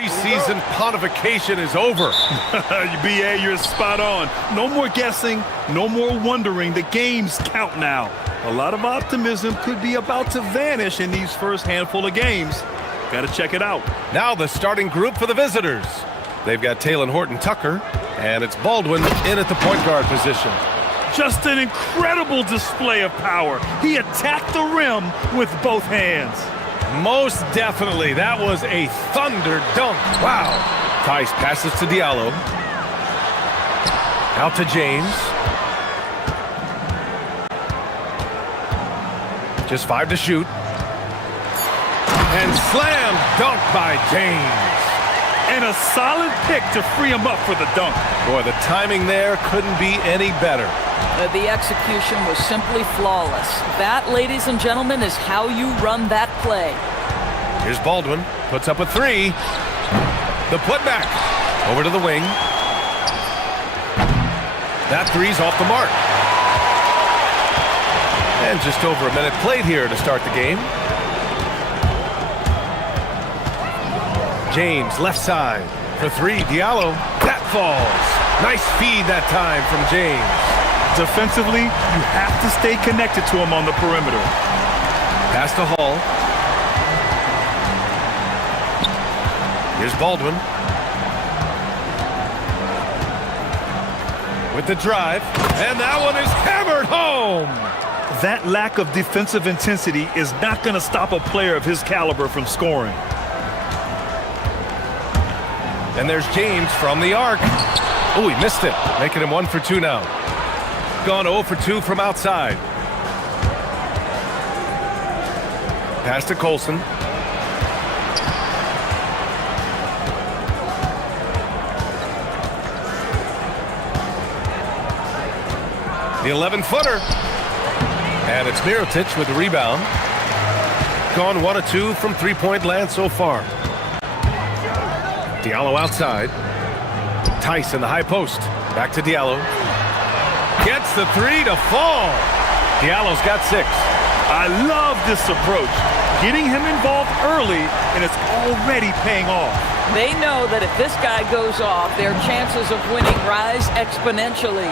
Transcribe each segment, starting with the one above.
Preseason pontification is over. BA, you're spot on. No more guessing, no more wondering. The games count now. A lot of optimism could be about to vanish in these first handful of games. Got to check it out. Now the starting group for the visitors. They've got Talon Horton-Tucker, and it's Baldwin in at the point guard position. Just an incredible display of power. He attacked the rim with both hands. Most definitely. That was a thunder dunk. Wow. Tice passes to Diallo. Out to James. Just 5 to shoot. And slam dunk by James. And a solid pick to free him up for the dunk. Boy, the timing there couldn't be any better. The execution was simply flawless. That, ladies and gentlemen, is how you run that play. Here's Baldwin. Puts up a 3. The putback. Over to the wing. That 3's off the mark. And just over a minute played here to start the game. James, left side. For 3, Diallo. That falls. Nice feed that time from James. Defensively, you have to stay connected to him on the perimeter. Pass to Hall. Here's Baldwin. With the drive. And that one is hammered home. That lack of defensive intensity is not going to stop a player of his caliber from scoring. And there's James from the arc. Oh, he missed it. Making him 1 for 2 now. Gone 0 for 2 from outside. Pass to Colson. The 11-footer. And it's Mirotic with the rebound. Gone 1 of 2 from three-point land so far. Diallo outside. Tice in the high post. Back to Diallo. Gets the 3 to fall. Diallo's got 6. I love this approach. Getting him involved early, and it's already paying off. They know that if this guy goes off, their chances of winning rise exponentially.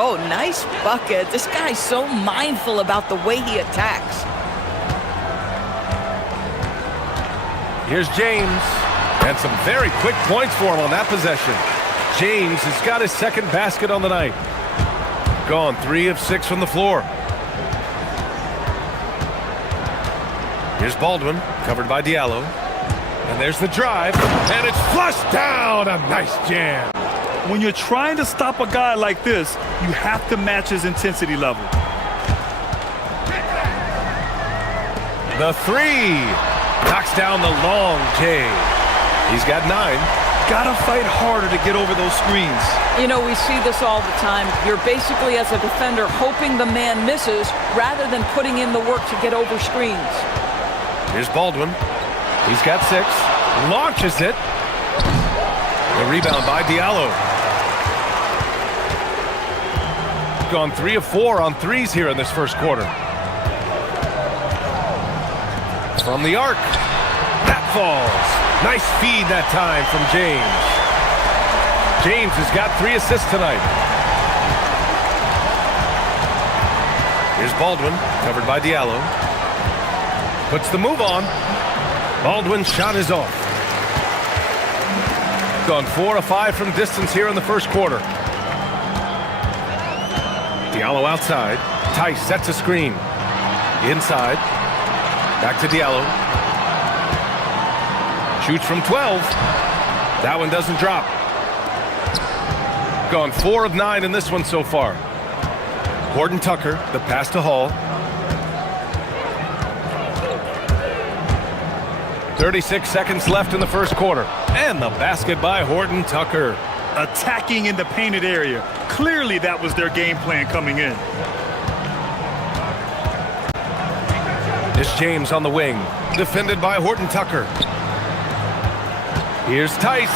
Oh, nice bucket. This guy's so mindful about the way he attacks. Here's James. And some very quick points for him on that possession. James has got his second basket on the night. Gone 3 of 6 from the floor. Here's Baldwin, covered by Diallo. And there's the drive, and it's flushed down. A nice jam. When you're trying to stop a guy like this, you have to match his intensity level. The 3 knocks down the long J. He's got 9. Gotta fight harder to get over those screens. You know, we see this all the time. You're basically, as a defender, hoping the man misses rather than putting in the work to get over screens. Here's Baldwin. He's got 6. Launches it. The rebound by Diallo. Gone 3 of 4 on 3s here in this first quarter. From the arc. That falls. Nice feed that time from James. James has got 3 assists tonight. Here's Baldwin, covered by Diallo. Puts the move on. Baldwin's shot is off. Gone 4 of 5 from distance here in the first quarter. Diallo outside. Tice sets a screen. Inside. Back to Diallo. Shoots from 12. That one doesn't drop. Gone 4 of 9 in this one so far. Horton-Tucker, the pass to Hall. 36 seconds left in the first quarter. And the basket by Horton-Tucker. Attacking in the painted area. Clearly that was their game plan coming in. It's James on the wing. Defended by Horton-Tucker. Here's Tice.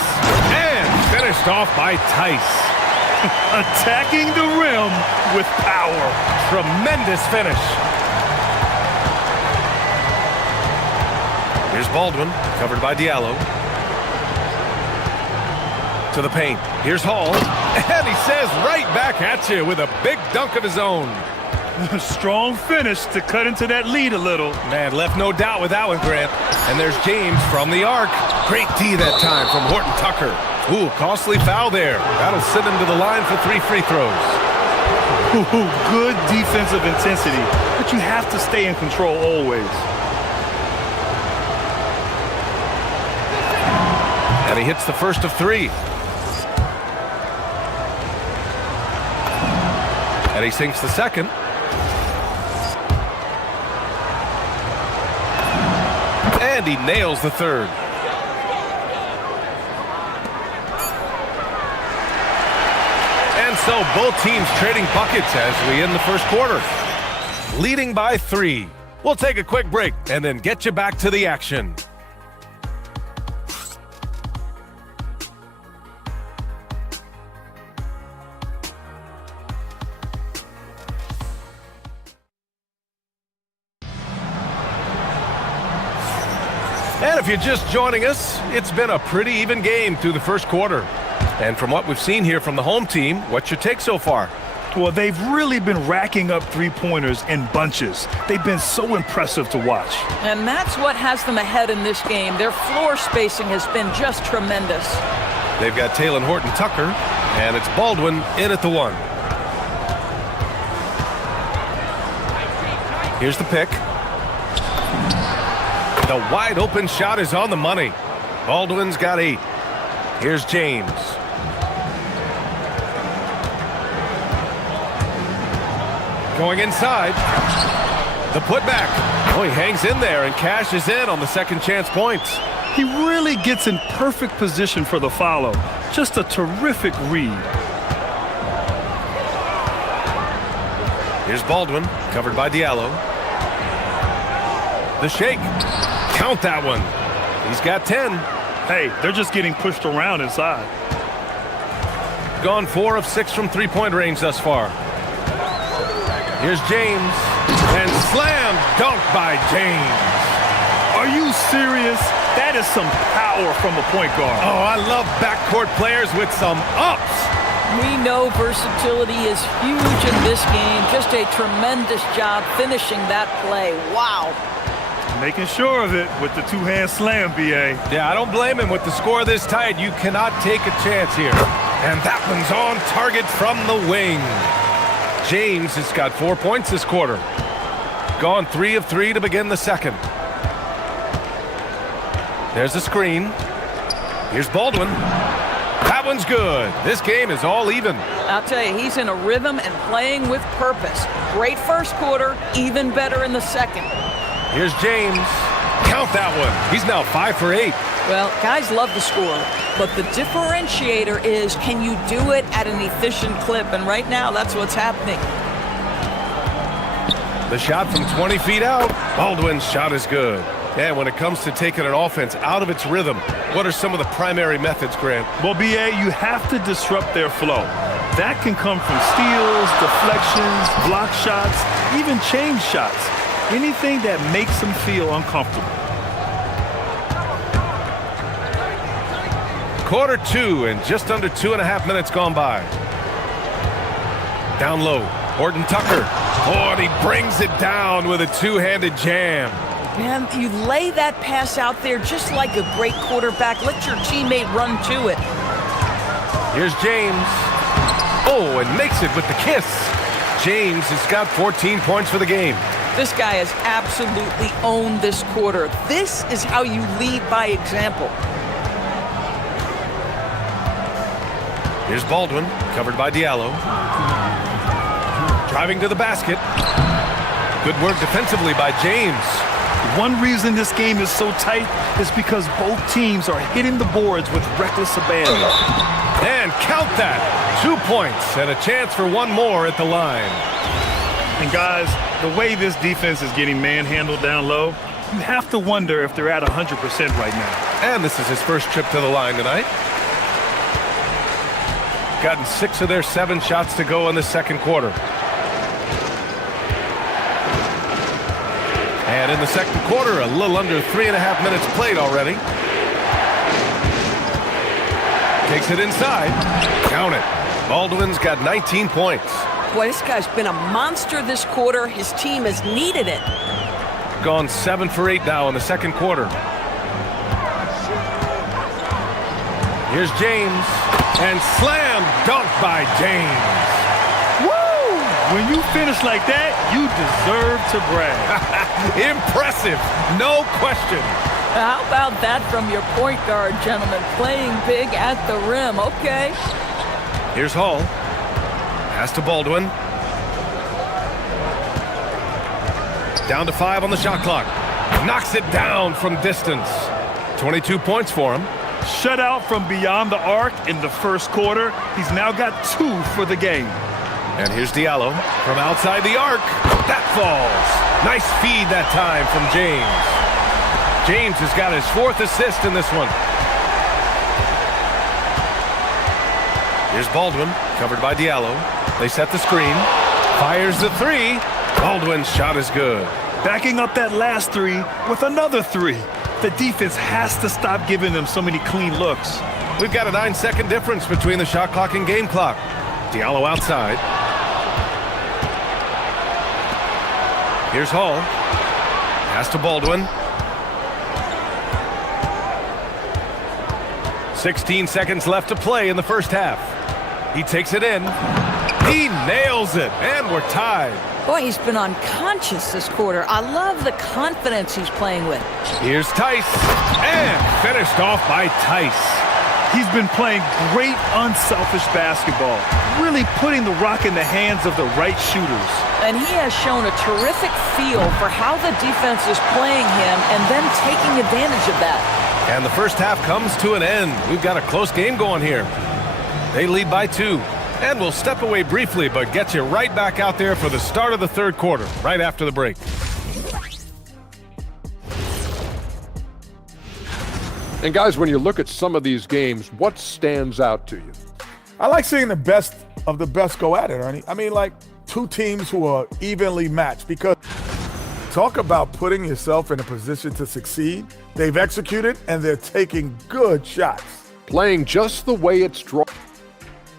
And finished off by Tice. Attacking the rim with power. Tremendous finish. Here's Baldwin, covered by Diallo. To the paint. Here's Hall. And he says right back at you with a big dunk of his own. Strong finish to cut into that lead a little. Man, left no doubt with that one, Grant. And there's James from the arc. Great D that time from Horton Tucker. Ooh, costly foul there. That'll send him to the line for 3 free throws. Ooh, good defensive intensity, but you have to stay in control always. And he hits the first of 3. And he sinks the second. And he nails the third. And so both teams trading buckets as we end the first quarter. Leading by 3. We'll take a quick break and then get you back to the action. And if you're just joining us, it's been a pretty even game through the first quarter. And from what we've seen here from the home team, what's your take so far? Well, they've really been racking up three-pointers in bunches. They've been so impressive to watch. And that's what has them ahead in this game. Their floor spacing has been just tremendous. They've got Taylor Horton Tucker, and it's Baldwin in at the 1. Here's the pick. The wide open shot is on the money. Baldwin's got 8. Here's James. Going inside. The putback. Oh, he hangs in there and cashes in on the second chance points. He really gets in perfect position for the follow. Just a terrific read. Here's Baldwin, covered by Diallo. The shake. Count that one. He's got 10. Hey, they're just getting pushed around inside. Gone 4 of 6 from three-point range thus far. Here's James. And slam dunk by James. Are you serious? That is some power from a point guard. Oh, I love backcourt players with some ups. We know versatility is huge in this game. Just a tremendous job finishing that play. Wow. Making sure of it with the two-hand slam, B.A. Yeah, I don't blame him. With the score this tight, you cannot take a chance here. And that one's on target from the wing. James has got 4 points this quarter. Gone 3 of 3 to begin the second. There's the screen. Here's Baldwin. That one's good. This game is all even. I'll tell you, he's in a rhythm and playing with purpose. Great first quarter, even better in the second. Here's James. Count that one. He's now 5 for 8. Well, guys love to score, but the differentiator is, can you do it at an efficient clip? And right now, that's what's happening. The shot from 20 feet out. Baldwin's shot is good. And when it comes to taking an offense out of its rhythm, what are some of the primary methods, Grant? Well, B.A., you have to disrupt their flow. That can come from steals, deflections, block shots, even change shots. Anything that makes them feel uncomfortable. Quarter 2 and just under 2.5 minutes gone by. Down low, Horton Tucker. Oh, and he brings it down with a two-handed jam. Man, you lay that pass out there just like a great quarterback. Let your teammate run to it. Here's James. Oh, and makes it with the kiss. James has got 14 points for the game. This guy has absolutely owned this quarter. This is how you lead by example. Here's Baldwin, covered by Diallo. Driving to the basket. Good work defensively by James. One reason this game is so tight is because both teams are hitting the boards with reckless abandon. And count that. 2 points and a chance for one more at the line. And guys, the way this defense is getting manhandled down low, you have to wonder if they're at 100% right now. And this is his first trip to the line tonight. Gotten 6 of their 7 shots to go in the second quarter. And in the second quarter, a little under 3.5 minutes played already. Takes it inside. Count it. Baldwin's got 19 points. Boy, this guy's been a monster this quarter. His team has needed it. Gone 7 for 8 now in the second quarter. Here's James. And slam dunk by James. Woo! When you finish like that, you deserve to brag. Impressive. No question. How about that from your point guard, gentlemen? Playing big at the rim. Okay. Here's Hall. Pass to Baldwin. Down to 5 on the shot clock. Knocks it down from distance. 22 points for him. Shutout from beyond the arc in the first quarter. He's now got 2 for the game. And here's Diallo from outside the arc. That falls. Nice feed that time from James. James has got his 4th assist in this one. Here's Baldwin, covered by Diallo. They set the screen. Fires the 3. Baldwin's shot is good. Backing up that last 3 with another 3. The defense has to stop giving them so many clean looks. We've got a 9-second difference between the shot clock and game clock. Diallo outside. Here's Hall. Pass to Baldwin. 16 seconds left to play in the first half. He takes it in. He nails it, and we're tied. Boy, he's been unconscious this quarter. I love the confidence he's playing with. Here's Tice, and finished off by Tice. He's been playing great, unselfish basketball, really putting the rock in the hands of the right shooters. And he has shown a terrific feel for how the defense is playing him and then taking advantage of that. And the first half comes to an end. We've got a close game going here. They lead by 2. And we'll step away briefly, but get you right back out there for the start of the third quarter, right after the break. And guys, when you look at some of these games, what stands out to you? I like seeing the best of the best go at it, Ernie. I mean, like 2 teams who are evenly matched, because talk about putting yourself in a position to succeed. They've executed, and they're taking good shots. Playing just the way it's drawn.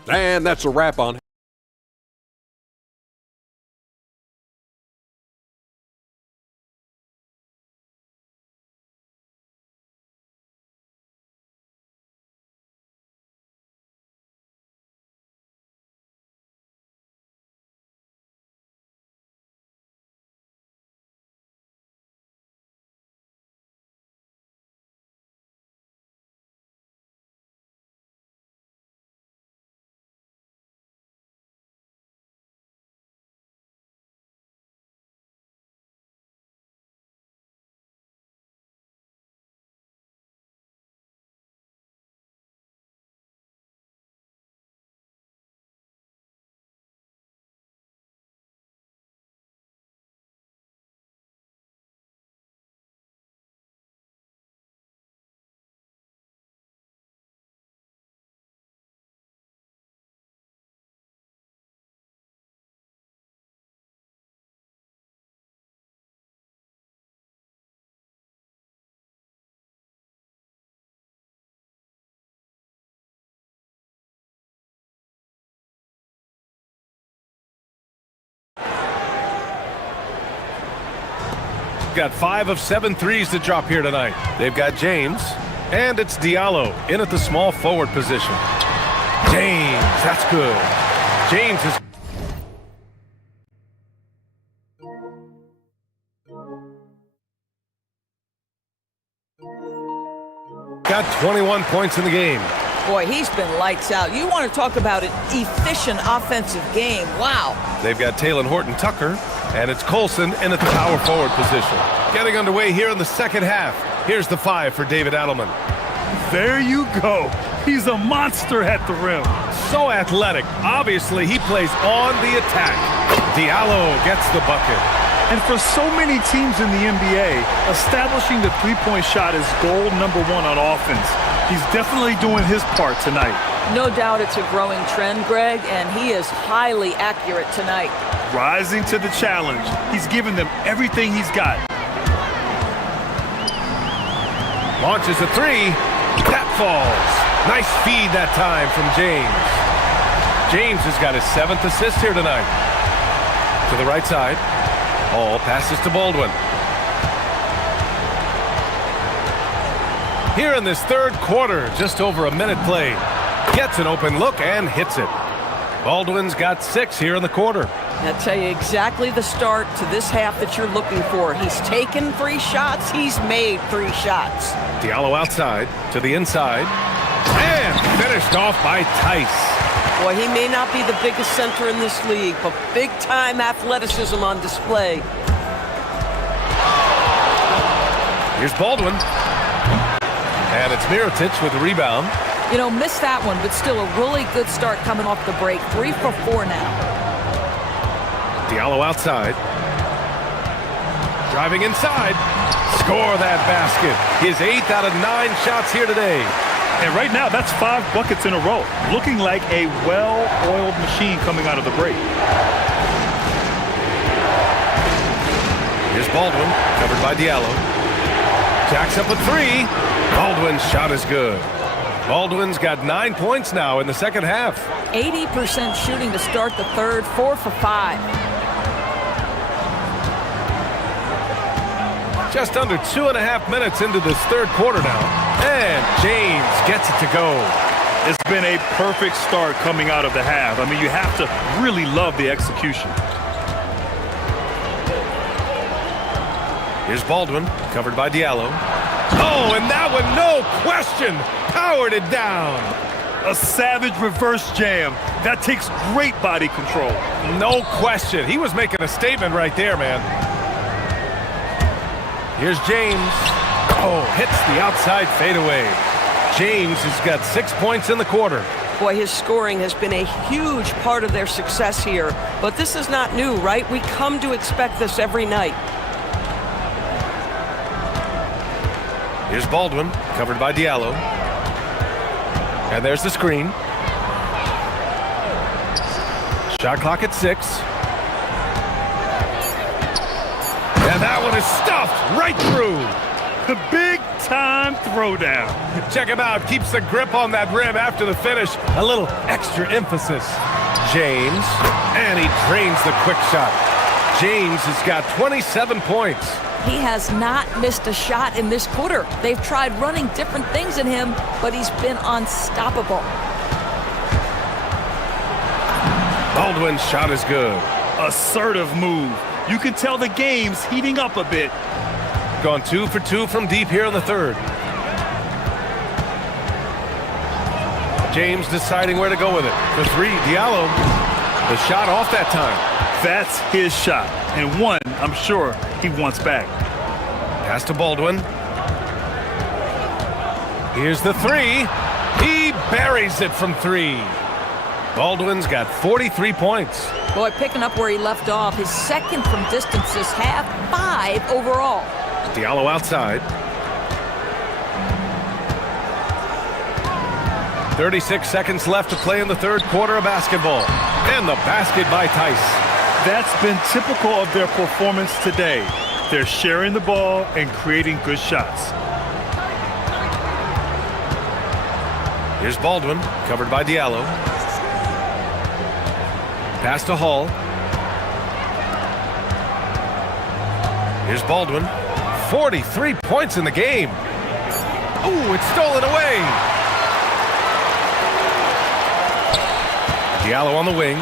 And that's a wrap on Got 5 of 7 threes to drop here tonight. They've got James, and it's Diallo in at the small forward position. James, that's good. James is got 21 points in the game. Boy, he's been lights out. You want to talk about an efficient offensive game. Wow. They've got Taylor Horton-Tucker, and it's Colson in at the power forward position. Getting underway here in the second half. Here's the 5 for David Adelman. There you go. He's a monster at the rim. So athletic. Obviously, he plays on the attack. Diallo gets the bucket. And for so many teams in the NBA, establishing the three-point shot is goal number 1 on offense. He's definitely doing his part tonight. No doubt it's a growing trend, Greg, and he is highly accurate tonight. Rising to the challenge. He's given them everything he's got. Launches a 3. That falls. Nice feed that time from James. James has got his 7th assist here tonight. To the right side. Hall passes to Baldwin. Here in this third quarter, just over a minute played. Gets an open look and hits it. Baldwin's got 6 here in the quarter. I'll tell you exactly the start to this half that you're looking for. He's taken 3 shots. He's made 3 shots. Diallo outside to the inside. And finished off by Tice. Boy, he may not be the biggest center in this league, but big-time athleticism on display. Here's Baldwin. And it's Mirotic with the rebound. You know, missed that one, but still a really good start coming off the break. 3 for 4 now. Diallo outside. Driving inside. Score that basket. His 8th out of 9 shots here today. And right now, that's 5 buckets in a row. Looking like a well-oiled machine coming out of the break. Here's Baldwin, covered by Diallo. Jacks up a 3. Baldwin's shot is good. Baldwin's got 9 points now in the second half. 80% shooting to start the third, 4 for 5. Just under 2.5 minutes into this third quarter now. And James gets it to go. It's been a perfect start coming out of the half. I mean, you have to really love the execution. Here's Baldwin, covered by Diallo. Oh, and that one, no question, powered it down. A savage reverse jam. That takes great body control. No question. He was making a statement right there, man. Here's James. Oh, hits the outside fadeaway. James has got 6 points in the quarter. Boy, his scoring has been a huge part of their success here. But this is not new, right? We come to expect this every night. Here's Baldwin, covered by Diallo. And there's the screen. Shot clock at 6. And that one is stuffed right through. The big-time throwdown. Check him out. Keeps the grip on that rim after the finish. A little extra emphasis. James. And he drains the quick shot. James has got 27 points. He has not missed a shot in this quarter. They've tried running different things in him, but he's been unstoppable. Baldwin's shot is good. Assertive move. You can tell the game's heating up a bit. Gone 2 for 2 from deep here in the third. James deciding where to go with it. For 3, Diallo. The shot off that time. That's his shot, and one I'm sure he wants back. Pass to Baldwin. Here's the 3. He buries it from 3. Baldwin's got 43 points. Boy, picking up where he left off. His second from distance this half, 5 overall. Diallo outside. 36 seconds left to play in the third quarter of basketball. And the basket by Tice. That's been typical of their performance today. They're sharing the ball and creating good shots. Here's Baldwin, covered by Diallo. Pass to Hall. Here's Baldwin. 43 points in the game. Ooh, it's stolen away. Diallo on the wing.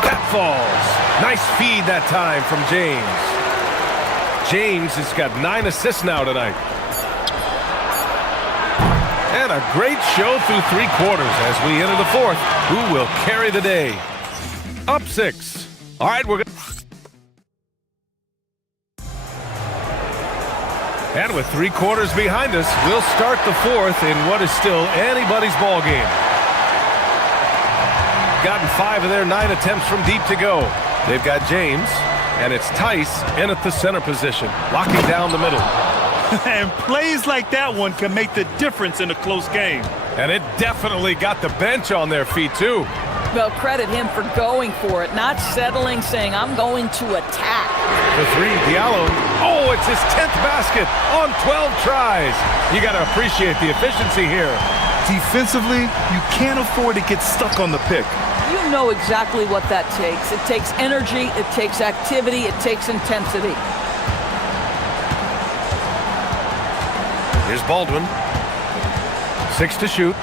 That falls. Nice feed that time from James. James has got 9 assists now tonight. And a great show through 3 quarters as we enter the fourth. Who will carry the day? Up 6. All right, we're going to... And with 3 quarters behind us, we'll start the fourth in what is still anybody's ball game. Gotten 5 of their 9 attempts from deep to go. They've got James, and it's Tice in at the center position, locking down the middle. And plays like that one can make the difference in a close game. And it definitely got the bench on their feet, too. Well, credit him for going for it, not settling, saying, I'm going to attack. The three, Diallo. Oh, it's his 10th basket on 12 tries. You got to appreciate the efficiency here. Defensively, you can't afford to get stuck on the pick. You know exactly what that takes. It takes energy, it takes activity, it takes intensity. Here's Baldwin. 6 to shoot.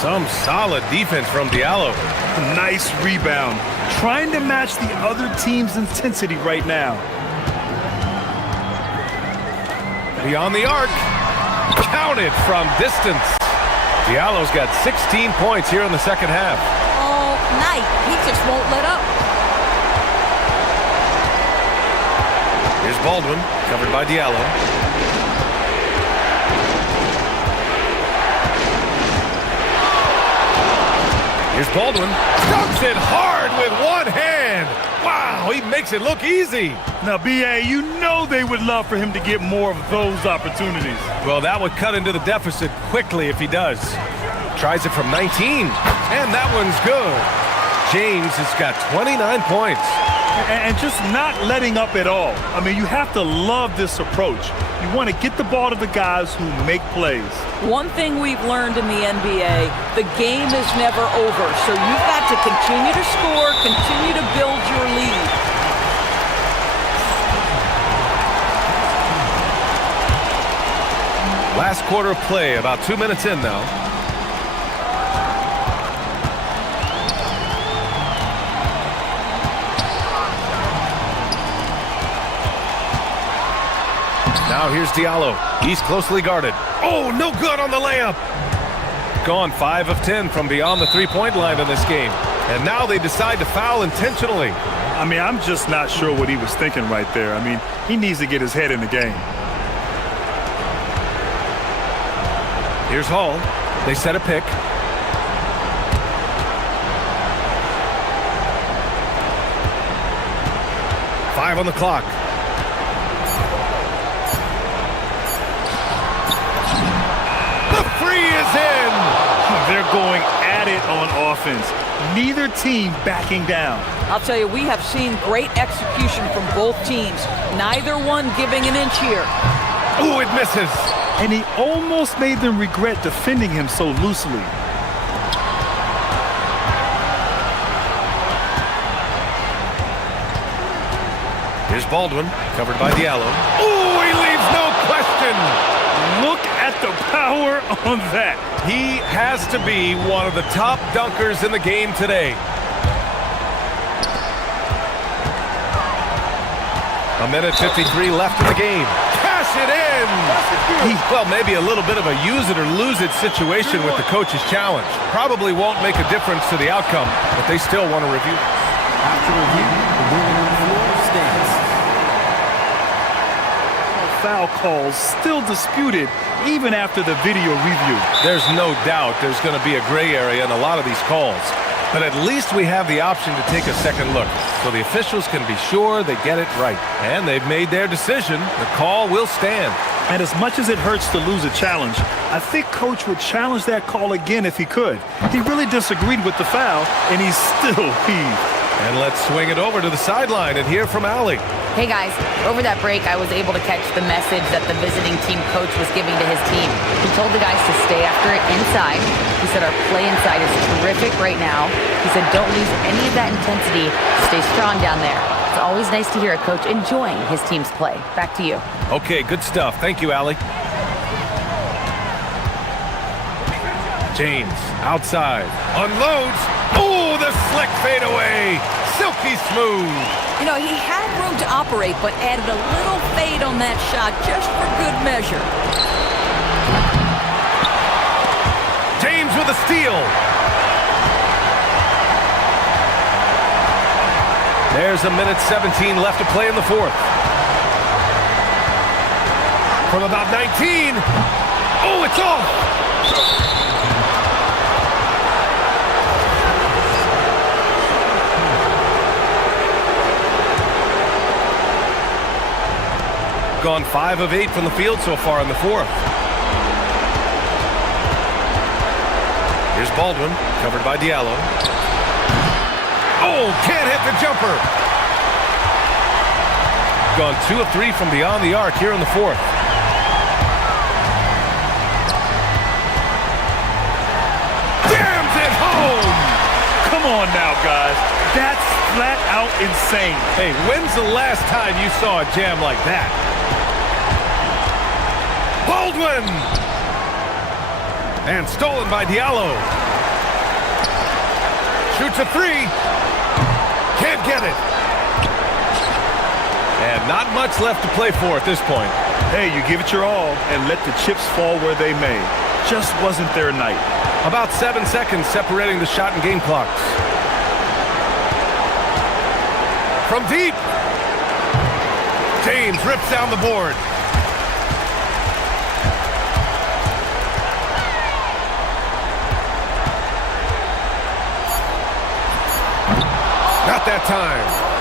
Some solid defense from Diallo. Nice rebound. Trying to match the other team's intensity right now. Beyond the arc. Counted from distance. Diallo's got 16 points here in the second half. All night. He just won't let up. Here's Baldwin, covered by Diallo. Here's Baldwin. Dunks it hard with one hand. Wow, he makes it look easy. Now, B.A., you know they would love for him to get more of those opportunities. Well, that would cut into the deficit quickly if he does. Tries it from 19, and that one's good. James has got 29 points. And just not letting up at all. I mean, you have to love this approach. You want to get the ball to the guys who make plays. One thing we've learned in the NBA, the game is never over. So you've got to continue to score, continue to build your lead. Last quarter of play, about 2 minutes in now. Now here's Diallo. He's closely guarded. Oh, no good on the layup. Gone 5 of 10 from beyond the three-point line in this game. And now they decide to foul intentionally. I mean, I'm just not sure what he was thinking right there. I mean, he needs to get his head in the game. Here's Hall. They set a pick. Five on the clock. The free is in. They're going at it on offense. Neither team backing down. I'll tell you, we have seen great execution from both teams. Neither one giving an inch here. Ooh, it misses. And he almost made them regret defending him so loosely. Here's Baldwin, covered by Diallo. Ooh, he leaves no question. Look at the power on that. He has to be one of the top dunkers in the game today. A minute 53 left in the game. Cash it in! Well, maybe a little bit of a use it or lose it situation with the coach's challenge. Probably won't make a difference to the outcome, but they still want to review. After review, the winner on the floor stands. Foul calls still disputed even after the video review. There's no doubt there's going to be a gray area in a lot of these calls. But at least we have the option to take a second look, so the officials can be sure they get it right. And they've made their decision. The call will stand. And as much as it hurts to lose a challenge, I think Coach would challenge that call again if he could. He really disagreed with the foul, and he's still heaved. And let's swing it over to the sideline and hear from Allie. Hey guys, over that break I was able to catch the message that the visiting team coach was giving to his team. He told the guys to stay after it inside. He said our play inside is terrific right now. He said don't lose any of that intensity. Stay strong down there. It's always nice to hear a coach enjoying his team's play. Back to you. Okay, good stuff. Thank you, Allie. James, outside, unloads. Oh, the slick fadeaway. Silky smooth. You know, he had room to operate, but added a little fade on that shot just for good measure. James with a steal. There's a minute 17 left to play in the fourth. From about 19. Oh, it's off. Gone 5 of 8 from the field so far in the fourth. Here's Baldwin, covered by Diallo. Oh, can't hit the jumper. Gone 2 of 3 from beyond the arc here in the fourth. Jams it home! Come on now, guys. That's flat out insane. Hey, when's the last time you saw a jam like that? Baldwin! And stolen by Diallo. Shoots a 3. Can't get it. And not much left to play for at this point. Hey, you give it your all and let the chips fall where they may. Just wasn't their night. About 7 seconds separating the shot and game clocks. From deep. James rips down the board. Not that time.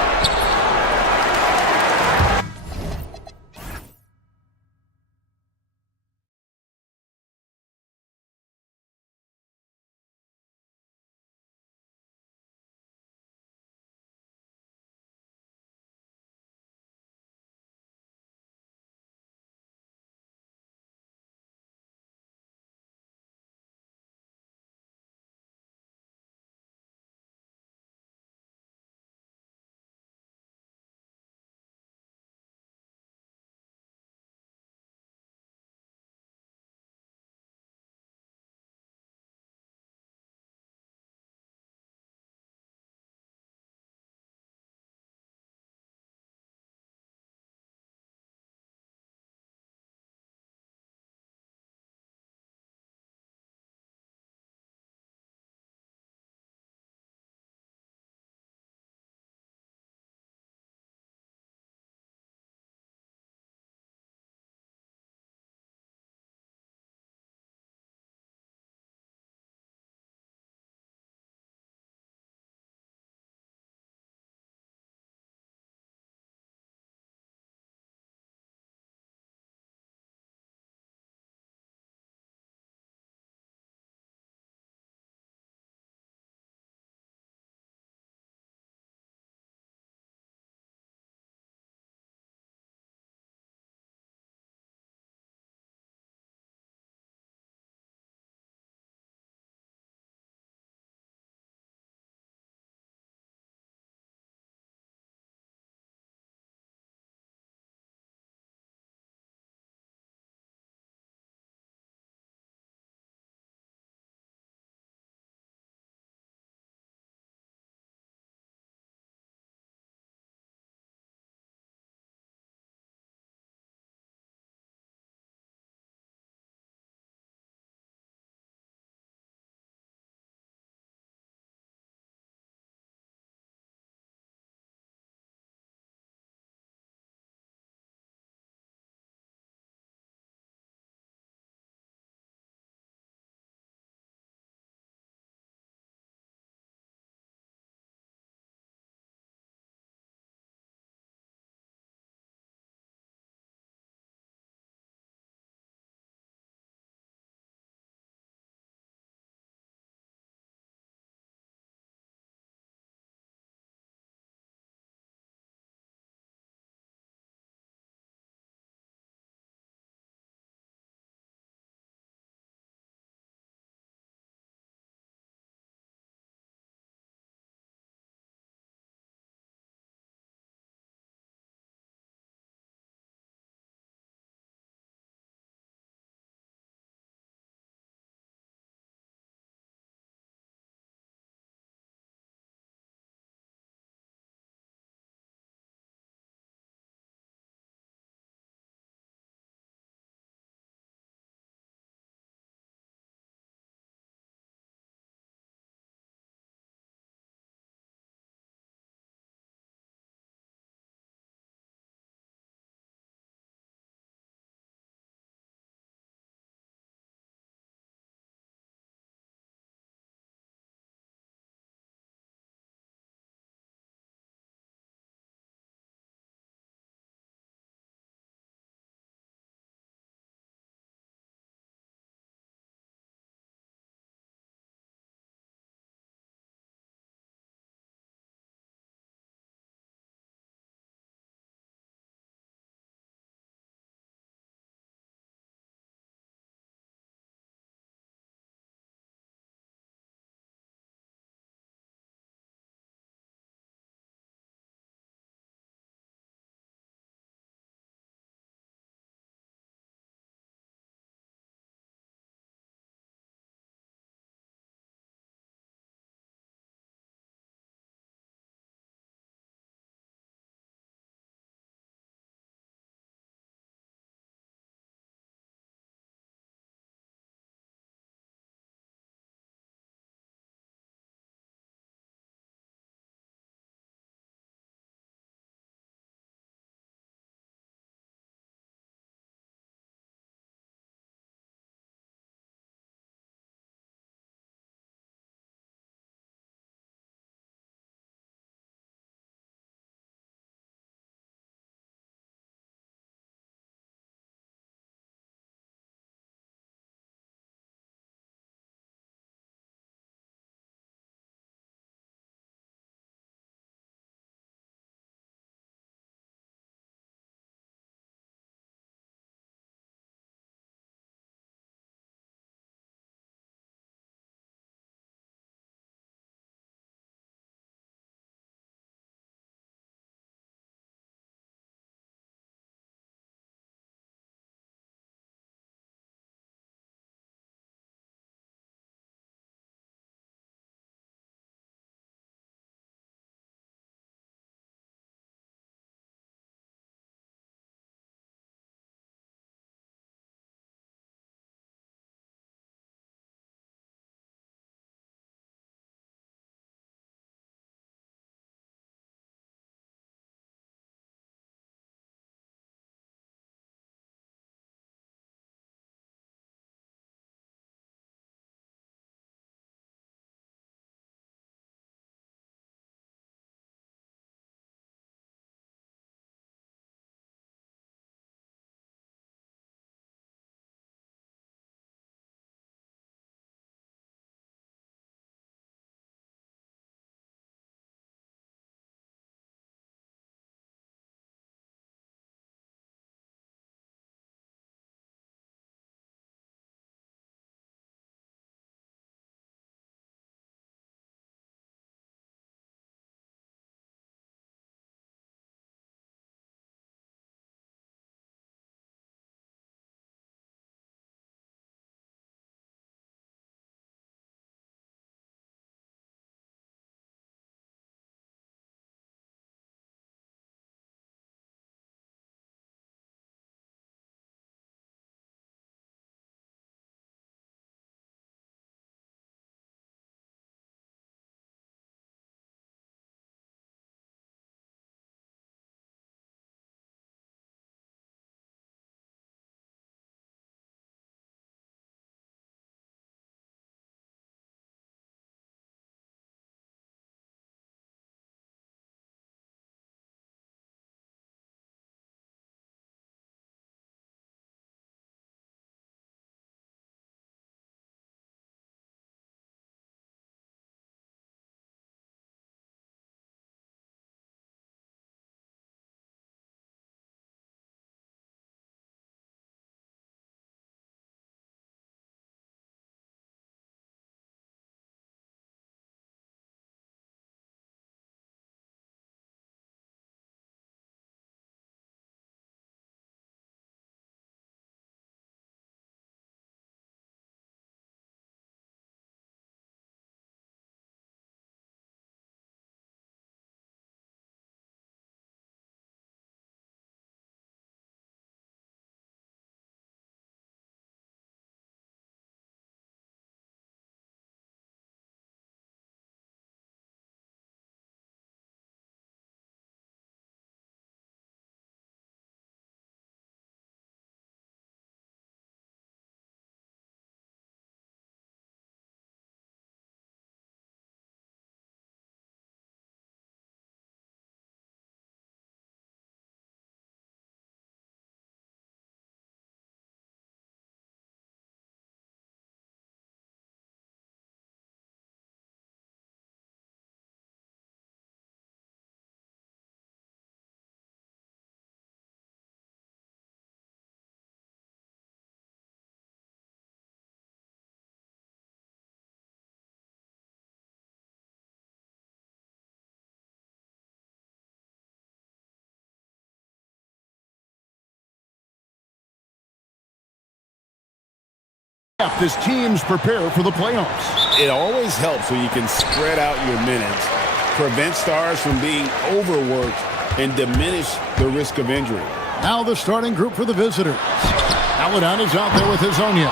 as teams prepare for the playoffs. It always helps when you can spread out your minutes, prevent stars from being overworked, and diminish the risk of injury. Now the starting group for the visitors. Aladan is out there with Hazonia.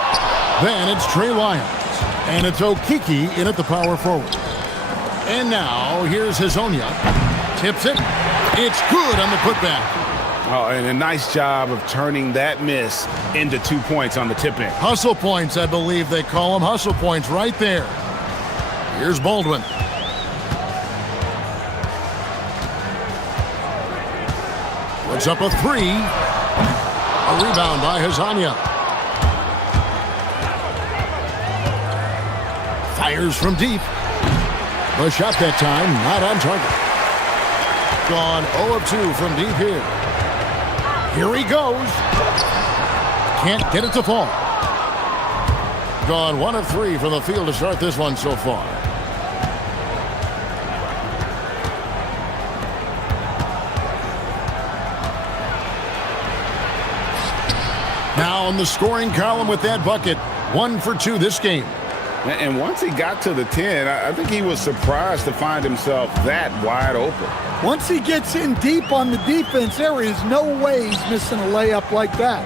Then it's Trey Lyons. And it's Okiki in at the power forward. And now here's Hazonia. Tips it. It's good on the putback. Oh, and a nice job of turning that miss into 2 points on the tip-in. Hustle points, I believe they call them. Hustle points right there. Here's Baldwin. Puts up a three. A rebound by Hazonia. Fires from deep. The shot that time, not on target. Gone 0 of 2 from deep here. Here he goes. Can't get it to fall. Gone 1 of 3 from the field to start this one so far. Now on the scoring column with that bucket. 1 for 2 this game. And once he got to the 10, I think he was surprised to find himself that wide open. Once he gets in deep on the defense, there is no way he's missing a layup like that.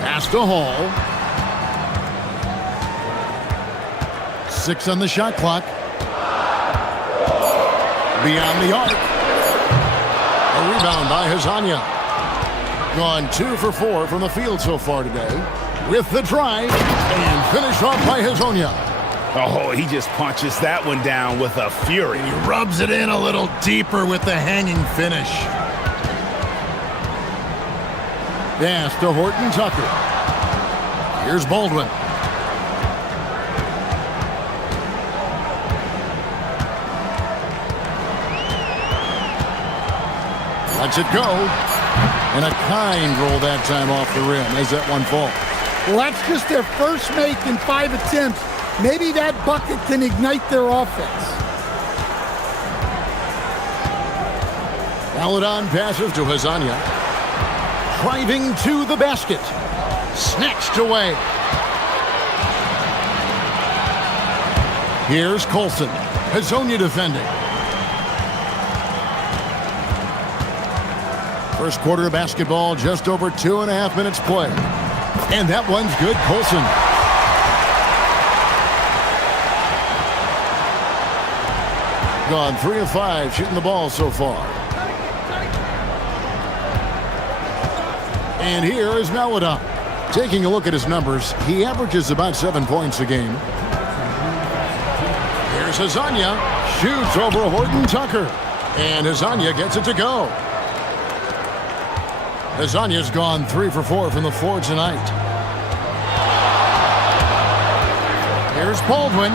Pass to Hall. 6 on the shot clock. Beyond the arc. A rebound by Hazonia. Gone 2 for 4 from the field so far today. With the drive and finished off by Hazonia. Oh, he just punches that one down with a fury. He rubs it in a little deeper with the hanging finish. Pass to Horton Tucker. Here's Baldwin. Lets it go. And a kind roll that time off the rim as that one falls. Well, that's just their first make in 5 attempts. Maybe that bucket can ignite their offense. Aladan passes to Hazonia. Driving to the basket. Snatched away. Here's Colson. Hazonia defending. First quarter of basketball, just over 2.5 minutes play. And that one's good, Colson. Gone 3 of 5 shooting the ball so far. And here is Aladan. Taking a look at his numbers, he averages about 7 points a game. Here's Hazonia. Shoots over Horton Tucker. And Hazonia gets it to go. Hazonia's gone 3 for 4 from the floor tonight. Here's Baldwin.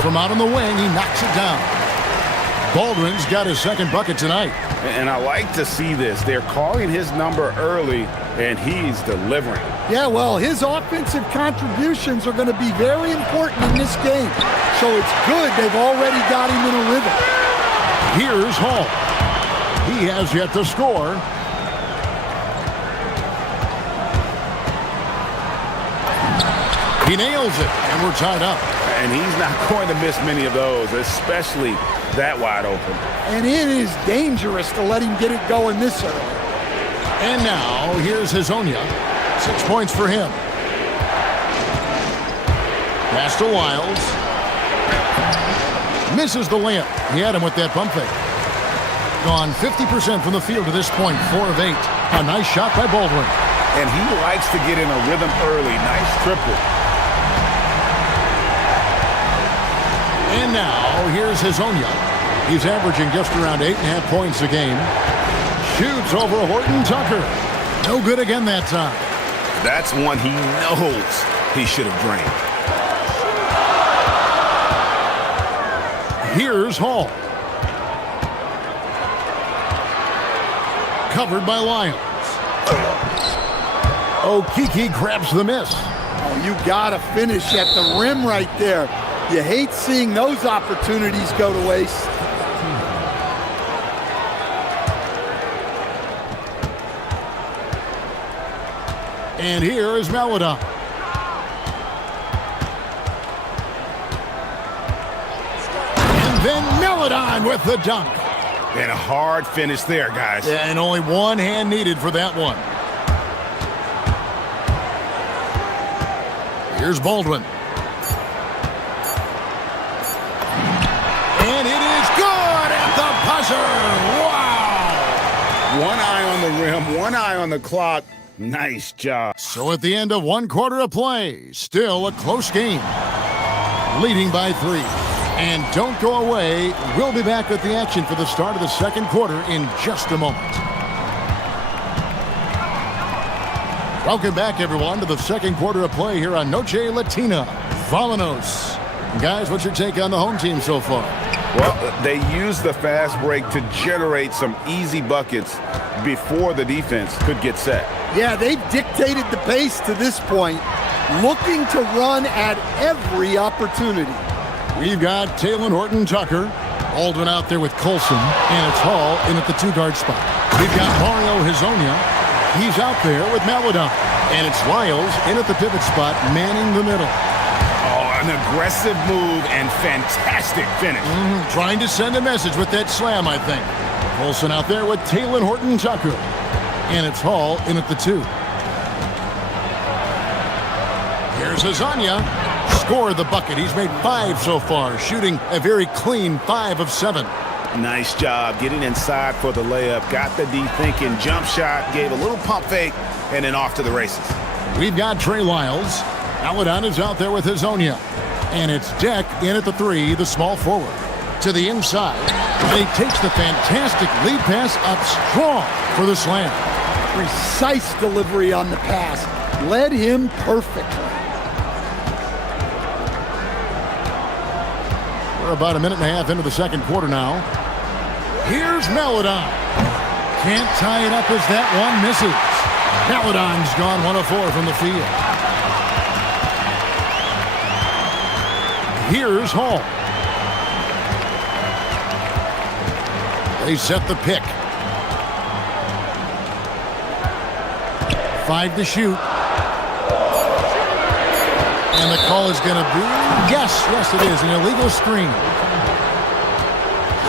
From out on the wing, he knocks it down. Baldwin's got his second bucket tonight. And I like to see this. They're calling his number early, and he's delivering. Yeah, well, his offensive contributions are going to be very important in this game. So it's good they've already got him in a rhythm. Here's Hall. He has yet to score. He nails it, and we're tied up. And he's not going to miss many of those, especially that wide open. And it is dangerous to let him get it going this early. And now, here's Hazonia. 6 points for him. Pass to Wiles. Misses the layup. He had him with that pump fake. Gone 50% from the field to this point, 4 of 8. A nice shot by Baldwin. And he likes to get in a rhythm early. Nice triple. And now, here's Hazonia. He's averaging just around 8.5 points a game. Shoots over Horton Tucker. No good again that time. That's one he knows he should have drained. Here's Hall. Covered by Lyons. Okiki grabs the miss. Oh, you got to finish at the rim right there. You hate seeing those opportunities go to waste. And here is Melodon. And then Melodon with the dunk. And a hard finish there, guys. Yeah, and only one hand needed for that one. Here's Baldwin. And it is good at the buzzer. Wow! One eye on the rim, one eye on the clock. Nice job. So at the end of one quarter of play, still a close game. Leading by 3. And don't go away. We'll be back with the action for the start of the second quarter in just a moment. Welcome back, everyone, to the second quarter of play here on Noche Latina. Vámonos. Guys, what's your take on the home team so far? Well, they used the fast break to generate some easy buckets before the defense could get set. Yeah, they've dictated the pace to this point, looking to run at every opportunity. We've got Taylor Horton-Tucker. Baldwin out there with Colson, and it's Hall in at the 2-guard spot. We've got Mario Hezonja. He's out there with Melodon. And it's Lyles in at the pivot spot, manning the middle. Oh, an aggressive move and fantastic finish. Trying to send a message with that slam, I think. Colson out there with Taylor Horton-Tucker. And it's Hall in at the 2. Here's Hezonja. Scored the bucket. He's made 5 so far, shooting a very clean 5 of 7. Nice job getting inside for the layup. Got the D thinking, jump shot, gave a little pump fake, and then off to the races. We've got Trey Lyles. Melodon is out there with Hezonja. And it's Deck in at the 3, the small forward. To the inside. And he takes the fantastic lead pass up strong for the slam. Precise delivery on the pass. Led him perfectly. We're about a minute and a half into the second quarter now. Here's Melodon. Can't tie it up as that one misses. Melodon's gone 1 of 4 from the field. Here's Hall. They set the pick. 5 to shoot. And the call is going to be, yes, it is, an illegal screen.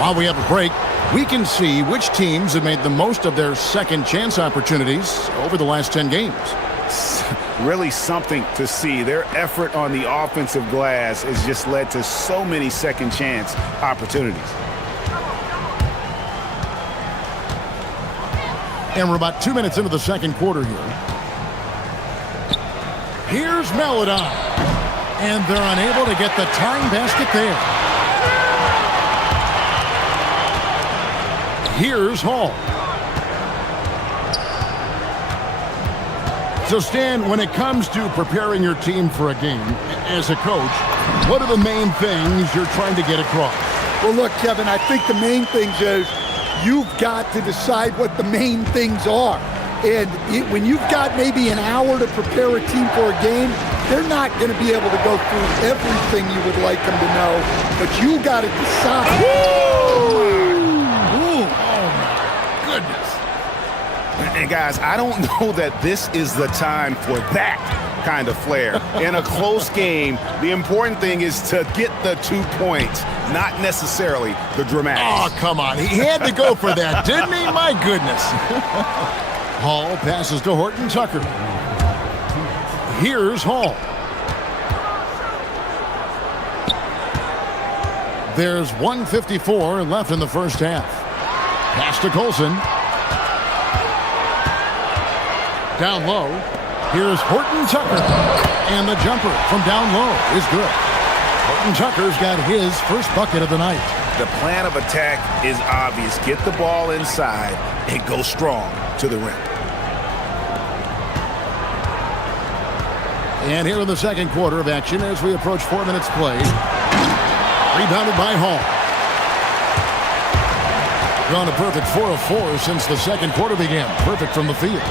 While we have a break, we can see which teams have made the most of their second chance opportunities over the last 10 games. Really something to see. Their effort on the offensive glass has just led to so many second chance opportunities. And we're about 2 minutes into the second quarter here. Here's Melodon. And they're unable to get the tying basket there. Here's Hall. So, Stan, when it comes to preparing your team for a game, as a coach, what are the main things you're trying to get across? Well, look, Kevin, I think the main things is you've got to decide what the main things are. And when you've got maybe an hour to prepare a team for a game, they're not going to be able to go through everything you would like them to know. But you got to decide. Oh, my goodness. And guys, I don't know that this is the time for that kind of flair. In a close game, the important thing is to get the 2 points, not necessarily the dramatics. Oh, come on. He had to go for that, didn't he? My goodness. Hall passes to Horton-Tucker. Here's Hall. There's 1:54 left in the first half. Pass to Colson. Down low. Here's Horton-Tucker. And the jumper from down low is good. Horton-Tucker's got his first bucket of the night. The plan of attack is obvious. Get the ball inside and go strong to the rim. And here in the second quarter of action as we approach 4 minutes played. Rebounded by Hall. Gone a perfect 4 of 4 since the second quarter began. Perfect from the field.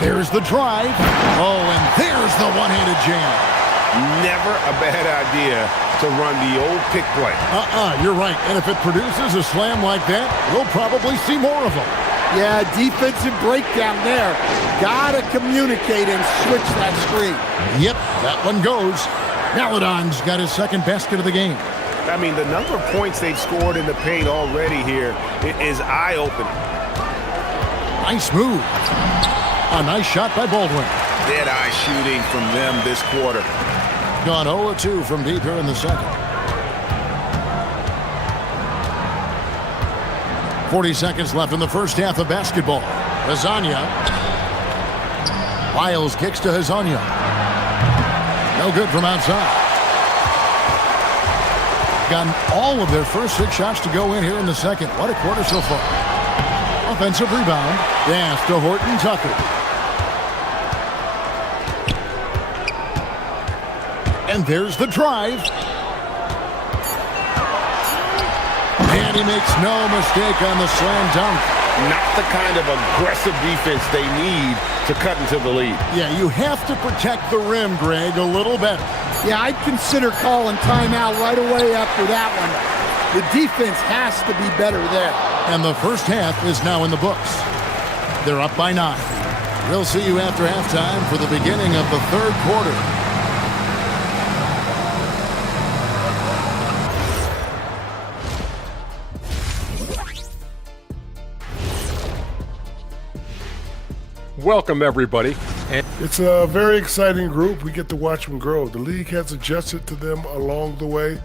There's the drive. Oh, and there's the one-handed jam. Never a bad idea to run the old pick play. You're right. And if it produces a slam like that, we'll probably see more of them. Yeah, defensive breakdown there. Gotta communicate and switch that screen. Yep, that one goes. Maladon's got his second basket of the game. I mean, the number of points they've scored in the paint already here is eye-opening. Nice move. A nice shot by Baldwin. Dead-eye shooting from them this quarter. Gone 0-2 from deep here in the second. 40 seconds left in the first half of basketball. Hezonja. Lyles kicks to Hezonja. No good from outside. Gotten all of their first 6 shots to go in here in the second. What a quarter so far. Offensive rebound. Pass to Horton Tucker. And there's the drive. And he makes no mistake on the slam dunk. Not the kind of aggressive defense they need to cut into the lead. Yeah, you have to protect the rim, Greg, a little better. Yeah, I'd consider calling timeout right away after that one. The defense has to be better there. And the first half is now in the books. They're up by 9. We'll see you after halftime for the beginning of the third quarter. Welcome, everybody. It's a very exciting group. We get to watch them grow. The league has adjusted to them along the way,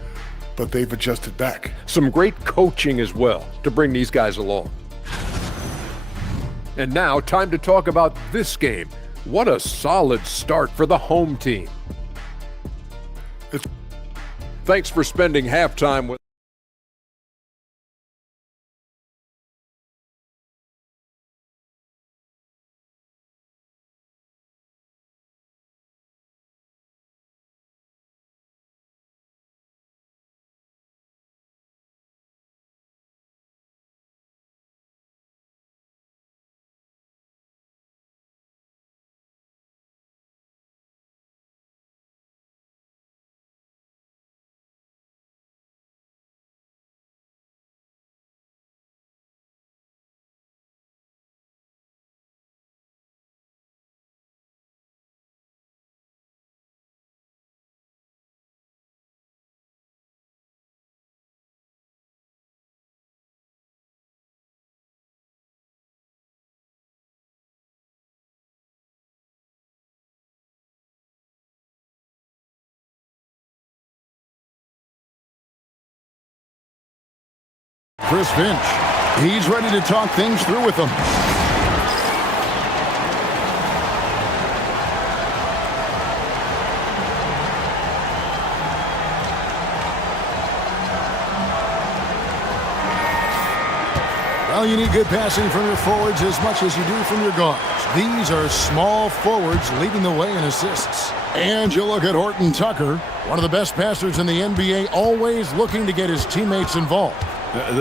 but they've adjusted back. Some great coaching as well to bring these guys along. And now, time to talk about this game. What a solid start for the home team. Thanks for spending halftime with Chris Finch. He's ready to talk things through with them. Well, you need good passing from your forwards as much as you do from your guards. These are small forwards leading the way in assists. And you look at Horton Tucker, one of the best passers in the NBA, always looking to get his teammates involved.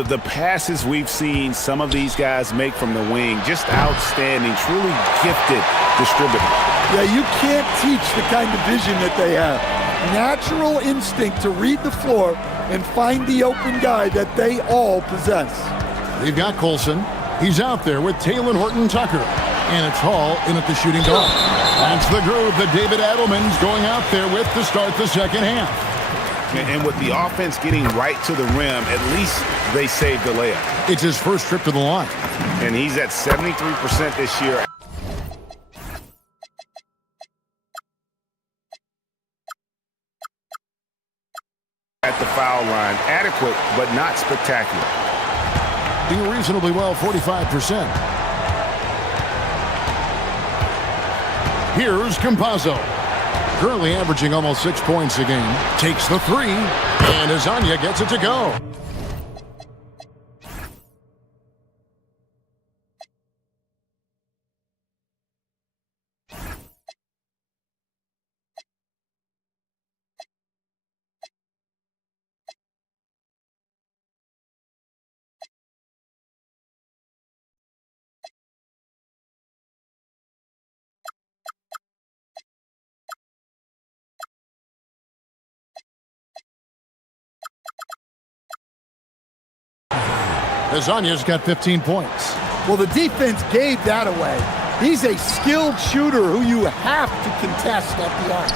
The passes we've seen some of these guys make from the wing, just outstanding, truly gifted distributor. Yeah, you can't teach the kind of vision that they have. Natural instinct to read the floor and find the open guy that they all possess. They've got Colson. He's out there with Taylor Horton Tucker. And it's Hall in at the shooting guard. That's the groove that David Adelman's going out there with to start the second half. And with the offense getting right to the rim, at least they saved the layup. It's his first trip to the line. And he's at 73% this year. At the foul line. Adequate, but not spectacular. Doing reasonably well, 45%. Here's Campazzo. Currently averaging almost 6 points a game. Takes the 3, and Hezonja gets it to go. Hezonja's got 15 points. Well, the defense gave that away. He's a skilled shooter who you have to contest at the arc.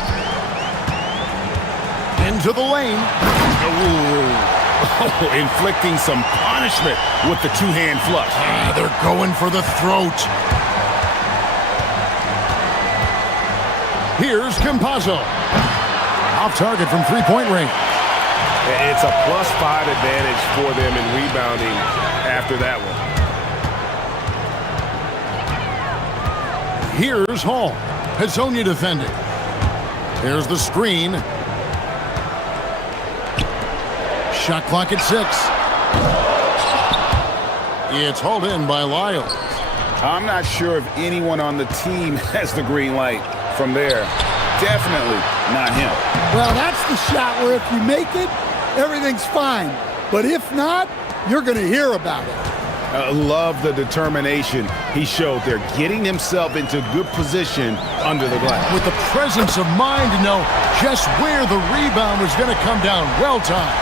Into the lane. Oh, inflicting some punishment with the two-hand flush. They're going for the throat. Here's Campazzo. Off target from three-point range. It's a +5 advantage for them in rebounding after that one. Here's Hall. Hezonja defending. Here's the screen. Shot clock at 6. It's hauled in by Lyles. I'm not sure if anyone on the team has the green light from there. Definitely not him. Well, that's the shot where if you make it, everything's fine. But if not, you're going to hear about it. Love the determination he showed there, getting himself into good position under the glass. With the presence of mind to know just where the rebound was going to come down. Well timed.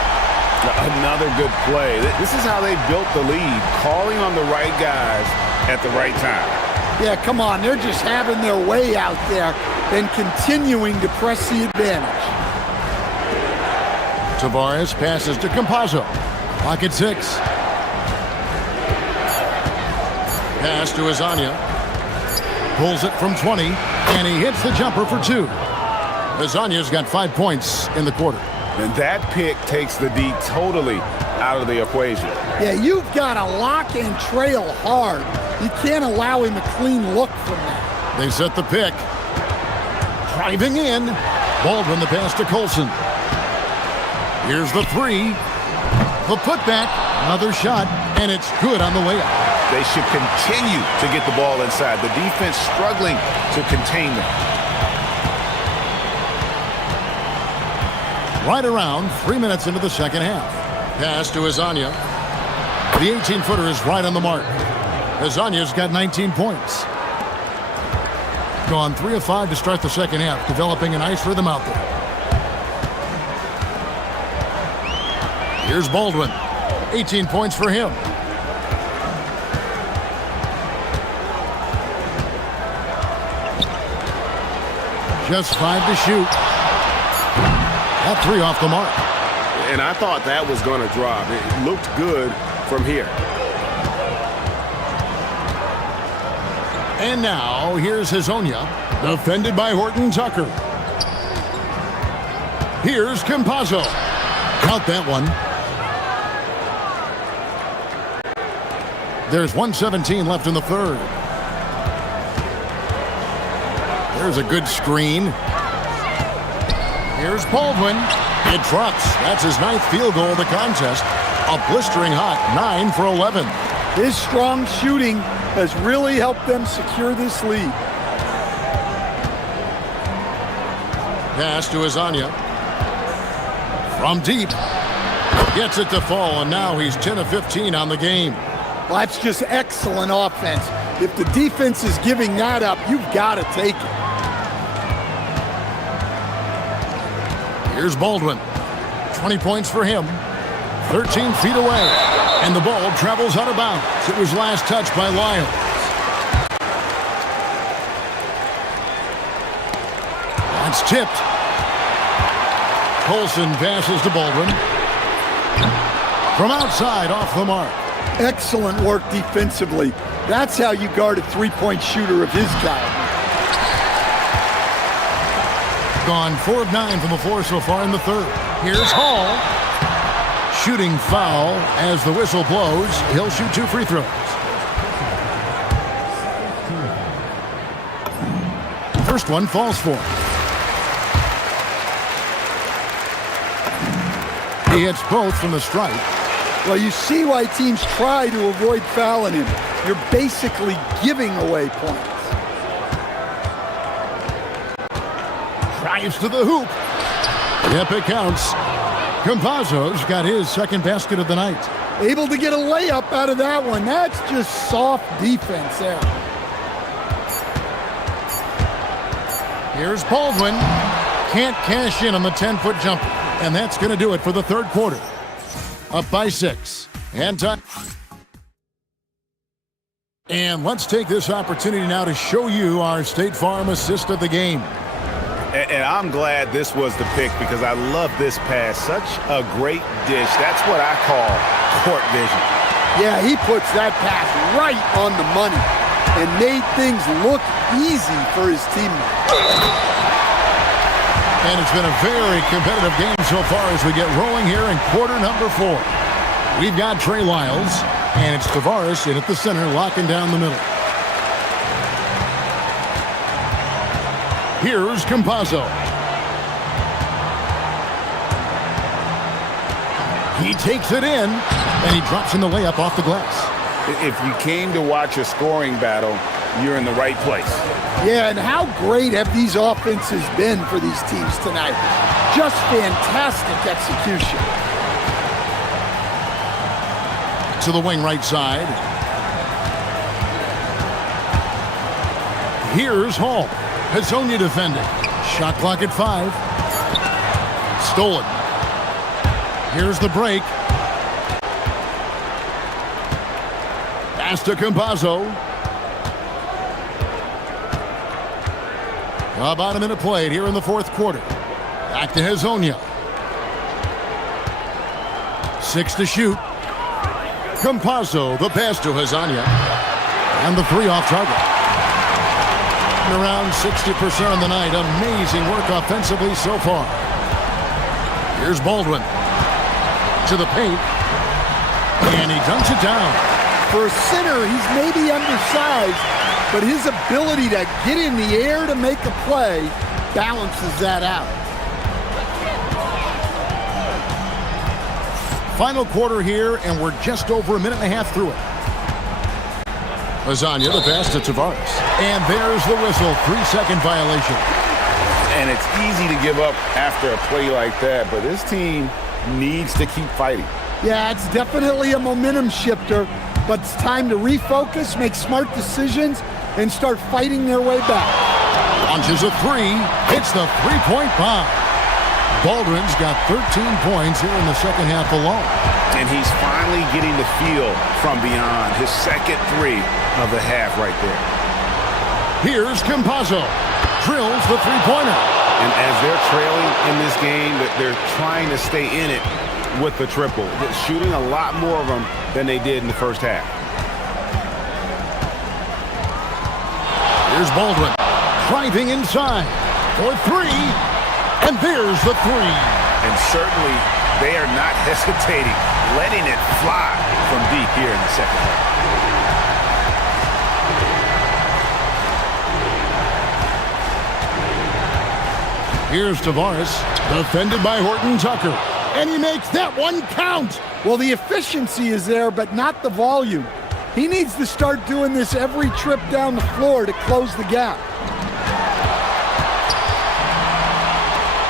Another good play. This is how they built the lead, calling on the right guys at the right time. Yeah, come on. They're just having their way out there and continuing to press the advantage. Tavares passes to Campazzo. Clock at 6. Pass to Hezonja. Pulls it from 20, and he hits the jumper for 2. Hezonja's got 5 points in the quarter. And that pick takes the D totally out of the equation. Yeah, you've got to lock and trail hard. You can't allow him a clean look from that. They set the pick. Driving in. Baldwin the pass to Colson. Here's the 3. The putback. Another shot, and it's good on the layup. They should continue to get the ball inside. The defense struggling to contain them. Right around 3 minutes into the second half. Pass to Hezonja. The 18-footer is right on the mark. Hezonja's got 19 points. Gone 3 of 5 to start the second half, developing a nice rhythm out there. Here's Baldwin. 18 points for him. Just 5 to shoot. That 3 off the mark. And I thought that was going to drop. It looked good from here. And now, here's Hezonja, defended by Horton Tucker. Here's Campazzo. Count that one. There's 1:17 left in the third. There's a good screen. Here's Baldwin. It drops. That's his 9th field goal of the contest. A blistering hot 9 for 11. His strong shooting has really helped them secure this lead. Pass to Hezonja. From deep. Gets it to fall, and now he's 10 of 15 on the game. Well, that's just excellent offense. If the defense is giving that up, you've got to take it. Here's Baldwin. 20 points for him. 13 feet away. And the ball travels out of bounds. It was last touched by Lyles. That's tipped. Colson passes to Baldwin. From outside, off the mark. Excellent work defensively. That's how you guard a three-point shooter of his caliber. Gone 4 of 9 from the floor so far in the third. Here's Hall. Shooting foul as the whistle blows. He'll shoot 2 free throws. First one falls for him. He hits both from the stripe. Well, you see why teams try to avoid fouling him. You're basically giving away points. Drives to the hoop. Yep, it counts. Campazzo's got his second basket of the night. Able to get a layup out of that one. That's just soft defense there. Here's Baldwin. Can't cash in on the 10-foot jumper. And that's going to do it for the third quarter. Up by 6. And time. And let's take this opportunity now to show you our State Farm assist of the game. And I'm glad this was the pick because I love this pass. Such a great dish. That's what I call court vision. Yeah, he puts that pass right on the money and made things look easy for his teammates. And it's been a very competitive game so far as we get rolling here in quarter number 4. We've got Trey Lyles, and it's Tavares in at the center, locking down the middle. Here's Campazzo. He takes it in, and he drops in the layup off the glass. If you came to watch a scoring battle, you're in the right place. Yeah, and how great have these offenses been for these teams tonight? Just fantastic execution. To the wing right side. Here's Hall. Hazonia defending. Shot clock at 5. Stolen. Here's the break. Pass to Campazzo. About a minute played here in the fourth quarter. Back to Hazonia. 6 to shoot. Campazzo, the pass to Hazonia. And the 3 off target. Around 60% on the night. Amazing work offensively so far. Here's Baldwin. To the paint. And he dunks it down. For a center, he's maybe undersized, but his ability to get in the air to make a play balances that out. Final quarter here, and we're just over a minute and a half through it. Hazonia, the pass to Tavares. And there's the whistle. 3-second violation. And it's easy to give up after a play like that, but this team needs to keep fighting. Yeah, it's definitely a momentum shifter, but it's time to refocus, make smart decisions, and start fighting their way back. Launches a 3. Hits the three-point bomb. Baldwin's got 13 points here in the second half alone. And he's finally getting the feel from beyond. His second 3 of the half right there. Here's Campazzo. Drills the three-pointer. And as they're trailing in this game, they're trying to stay in it with the triple. They're shooting a lot more of them than they did in the first half. Here's Baldwin. Driving inside for 3. And there's the 3. And certainly they are not hesitating, letting it fly from deep here in the second half. Here's Tavares, defended by Horton Tucker. And he makes that one count. Well, the efficiency is there, but not the volume. He needs to start doing this every trip down the floor to close the gap.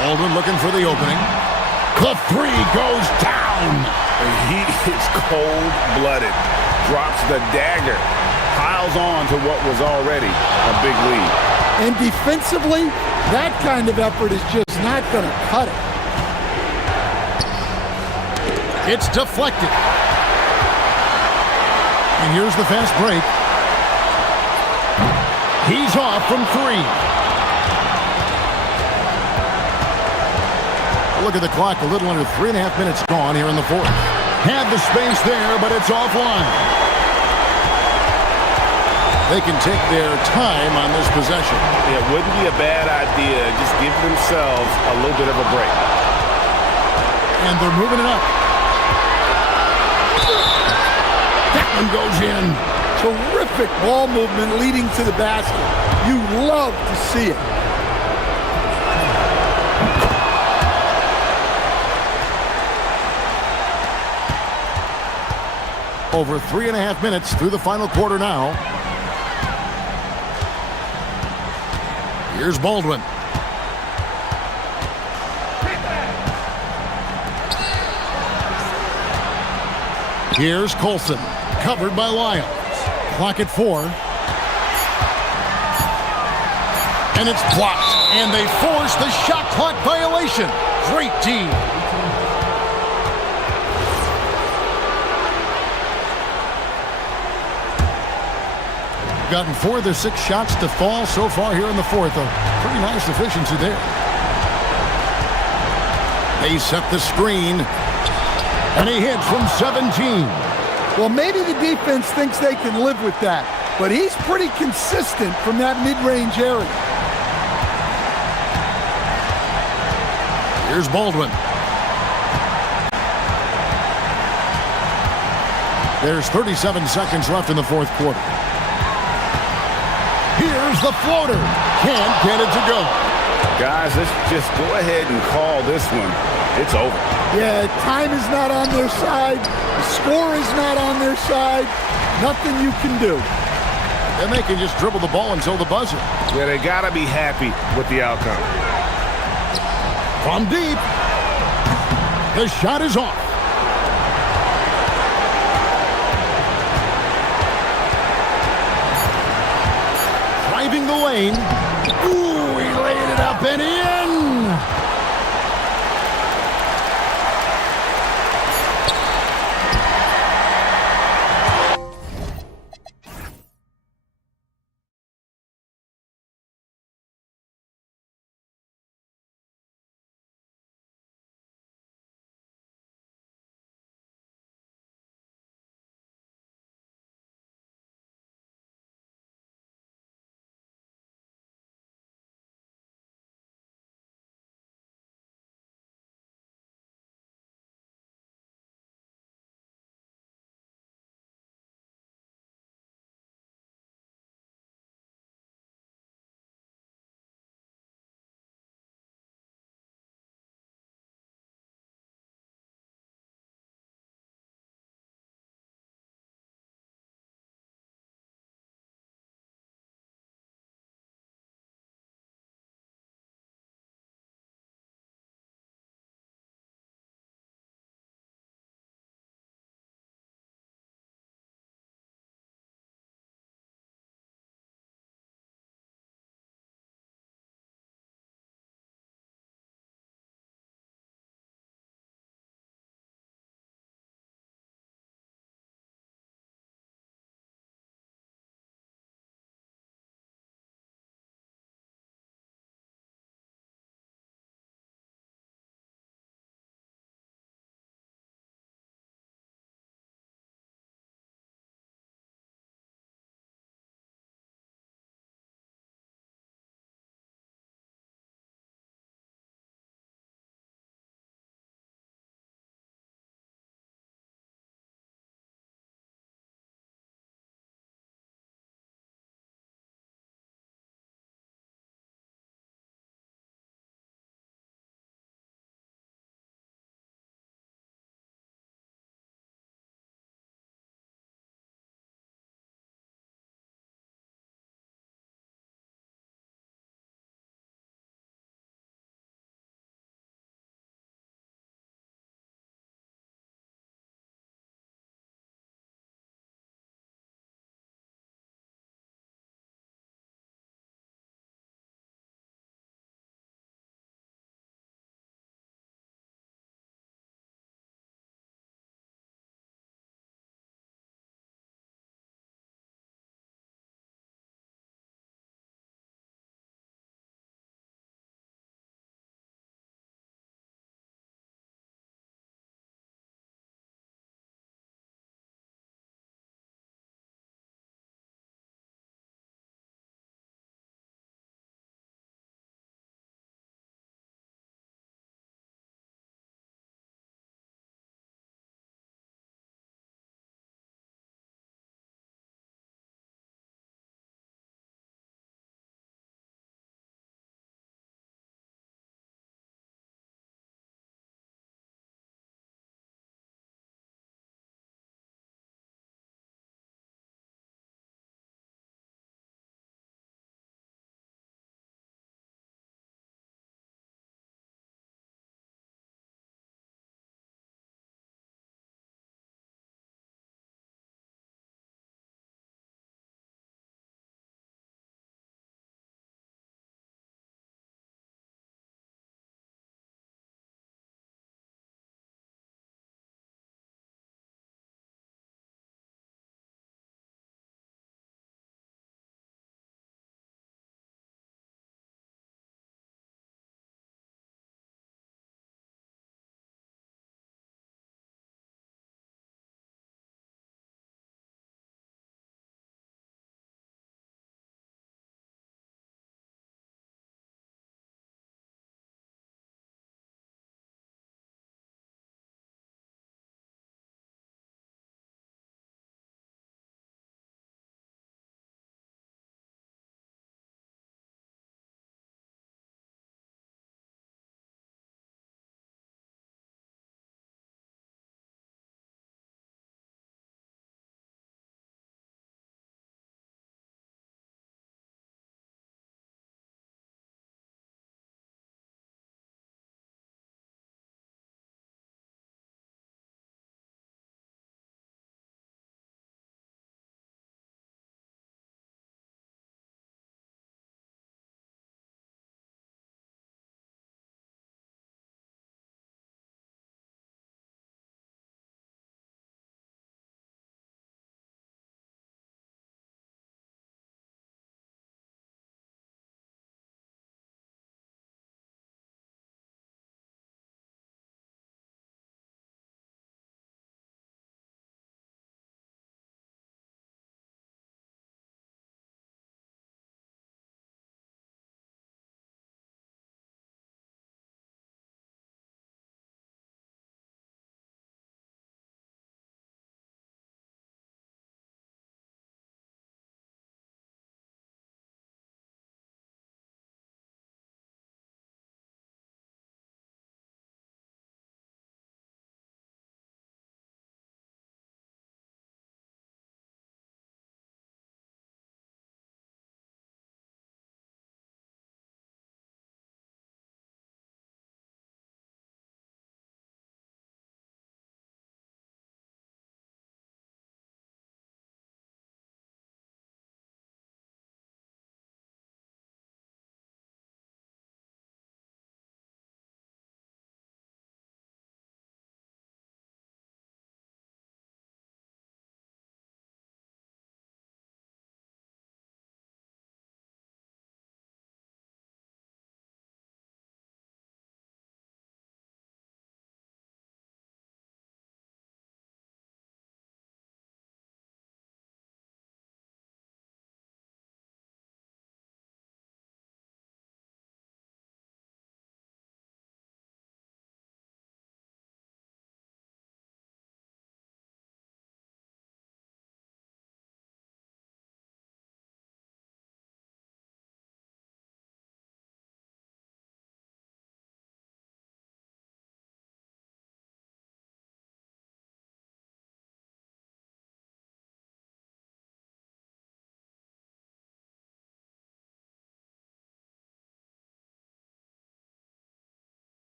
Baldwin looking for the opening. The 3 goes down. He is cold-blooded. Drops the dagger. Piles on to what was already a big lead. And defensively, that kind of effort is just not going to cut it. It's deflected. And here's the fast break. He's off from 3. Look at the clock, a little under 3.5 minutes gone here in the fourth. Had the space there, but it's offline. They can take their time on this possession. It wouldn't be a bad idea. Just give themselves a little bit of a break. And they're moving it up. That one goes in. Terrific ball movement leading to the basket. You love to see it. Over 3.5 minutes through the final quarter now. Here's Baldwin. Here's Colson, covered by Lyles. Clock at 4. And it's blocked. And they force the shot clock violation. Great D. gotten 4 of their 6 shots to fall so far here in the fourth. A pretty nice efficiency there. They set the screen, and he hits from 17. Well, maybe the defense thinks they can live with that, but he's pretty consistent from that mid-range area. Here's Baldwin. There's 37 seconds left in the fourth quarter. Here's the floater. Can't get it to go. Guys, let's just go ahead and call this one. It's over. Yeah, time is not on their side. The score is not on their side. Nothing you can do. And they can just dribble the ball until the buzzer. Yeah, they got to be happy with the outcome. From deep. The shot is off. Driving the lane. Ooh, he laid it up and in.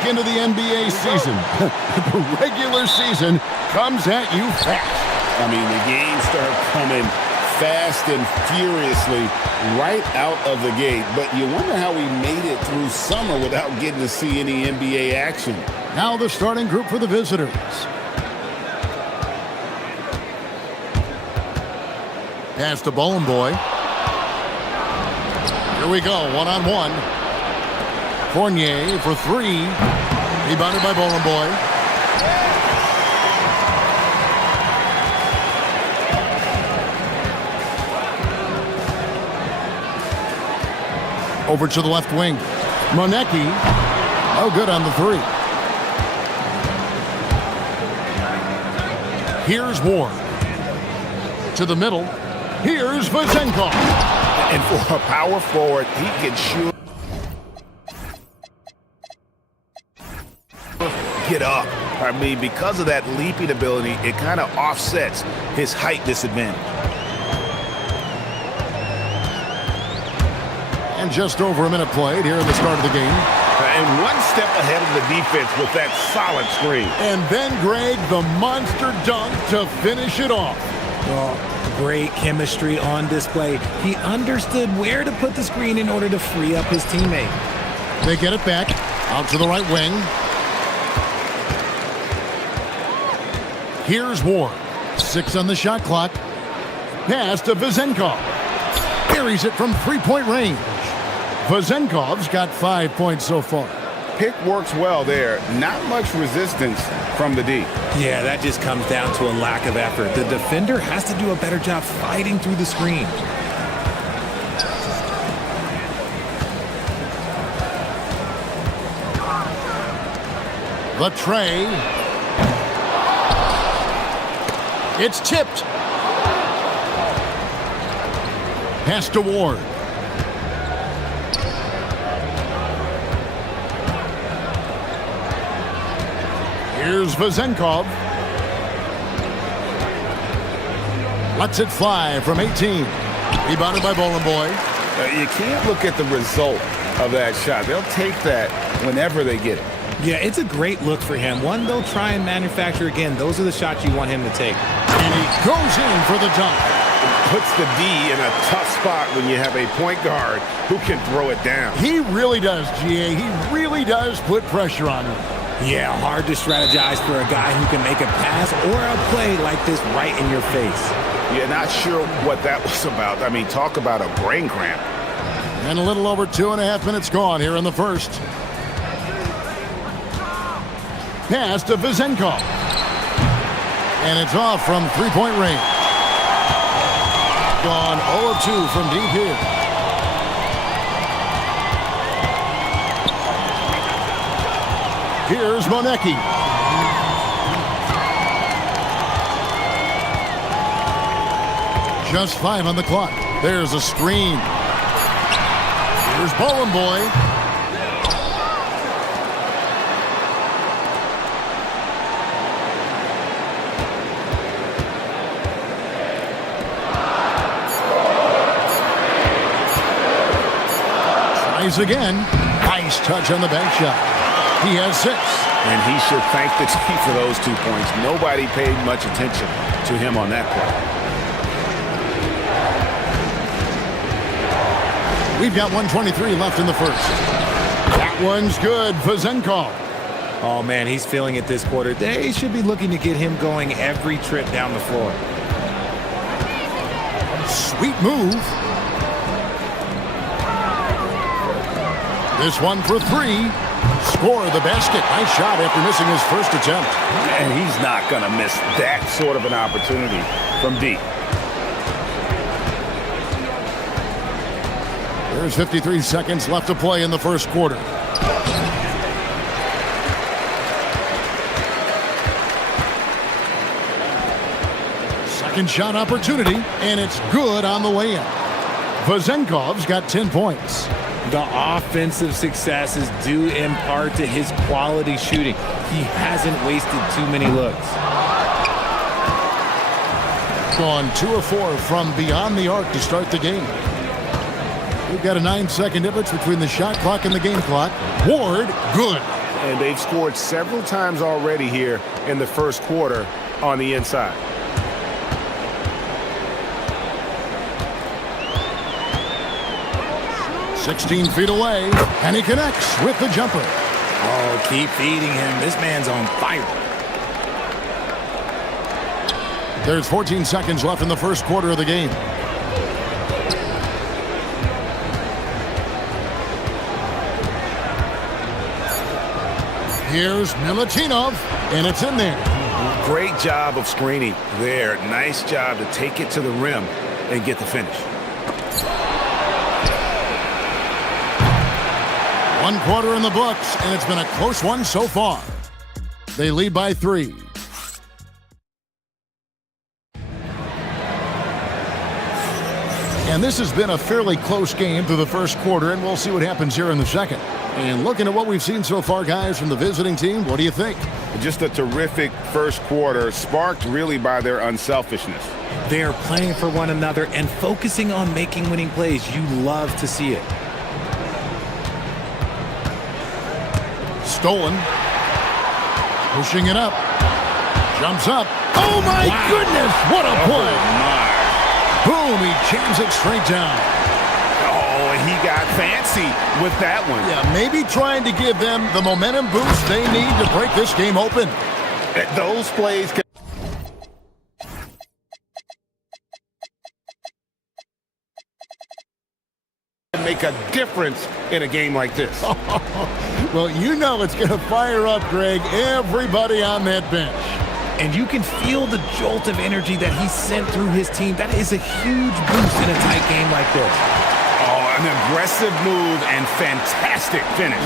week into the NBA season. The regular season comes at you fast. I mean, the games start coming fast and furiously right out of the gate. But you wonder how we made it through summer without getting to see any NBA action. Now the starting group for the visitors. Pass to Bowling Boy. Here we go, one-on-one. Fournier for three. Rebounded by Bowling Boy. Over to the left wing. Monecki. Oh, good on the three. Here's Ward. To the middle. Here's Vazenkov. And for a power forward, he can sure get up. I mean, because of that leaping ability, it kind of offsets his height disadvantage. And just over a minute played here in the start of the game. And one step ahead of the defense with that solid screen. And then Greg, the monster dunk to finish it off. Well, great chemistry on display. He understood where to put the screen in order to free up his teammate. They get it back. Out to the right wing. Here's Ward. 6 on the shot clock. Pass to Vazenkov. Buries it from three-point range. Vazenkov's got 5 points so far. Pick works well there. Not much resistance from the D. Yeah, that just comes down to a lack of effort. The defender has to do a better job fighting through the screen. The tray. It's tipped. Pass to Ward. Here's Vazenkov. Lets it fly from 18. Rebounded by Bowling Boy. You can't look at the result of that shot. They'll take that whenever they get it. Yeah, it's a great look for him. One they'll try and manufacture again. Those are the shots you want him to take. And he goes in for the dunk. Puts the D in a tough spot when you have a point guard who can throw it down. He really does, GA. He really does put pressure on him. Yeah, hard to strategize for a guy who can make a pass or a play like this right in your face. Yeah, not sure what that was about. I mean, talk about a brain cramp. And a little over 2.5 minutes gone here in the first. Pass to Vazenkov. And it's off from three-point range. Gone 0 of 2 from deep here. Here's Monecki. Just 5 on the clock. There's a screen. Here's Bowling Boy. Tries again. Nice touch on the bank shot. He has 6. And he should thank the team for those 2 points. Nobody paid much attention to him on that play. We've got 1:23 left in the first. That one's good. Vazenkov. Oh, man, he's feeling it this quarter. They should be looking to get him going every trip down the floor. Sweet move. This one for 3. Score the basket. Nice shot after missing his first attempt. And he's not going to miss that sort of an opportunity from deep. There's 53 seconds left to play in the first quarter. Second shot opportunity, and it's good on the way in. Vazenkov's got 10 points. The offensive success is due in part to his quality shooting. He hasn't wasted too many looks. Gone 2 of 4 from beyond the arc to start the game. We've got a 9-second difference between the shot clock and the game clock. Ward, good. and they've scored several times already here in the first quarter on the inside. "16 feet away, and he connects with the jumper." Oh, keep feeding him. This man's on fire. There's 14 seconds left in the first quarter of the game. Here's Milutinov, and it's in there. Great job of screening there. Nice job to take it to the rim and get the finish. One quarter in the books, and it's been a close one so far. They lead by 3. And this has been a fairly close game through the first quarter, and we'll see what happens here in the second. And looking at what we've seen so far, guys, from the visiting team, what do you think? Just a terrific first quarter, sparked really by their unselfishness. They are playing for one another and focusing on making winning plays. You love to see it. Stolen. Pushing it up. Jumps up. Oh, my goodness. What a play. Boom. He jams it straight down. Oh, he got fancy with that one. Yeah, maybe trying to give them the momentum boost they need to break this game open. Those plays can make a difference in a game like this. Well, you know it's going to fire up, Greg, everybody on that bench. And you can feel the jolt of energy that he sent through his team. That is a huge boost in a tight game like this. Oh, an aggressive move and fantastic finish.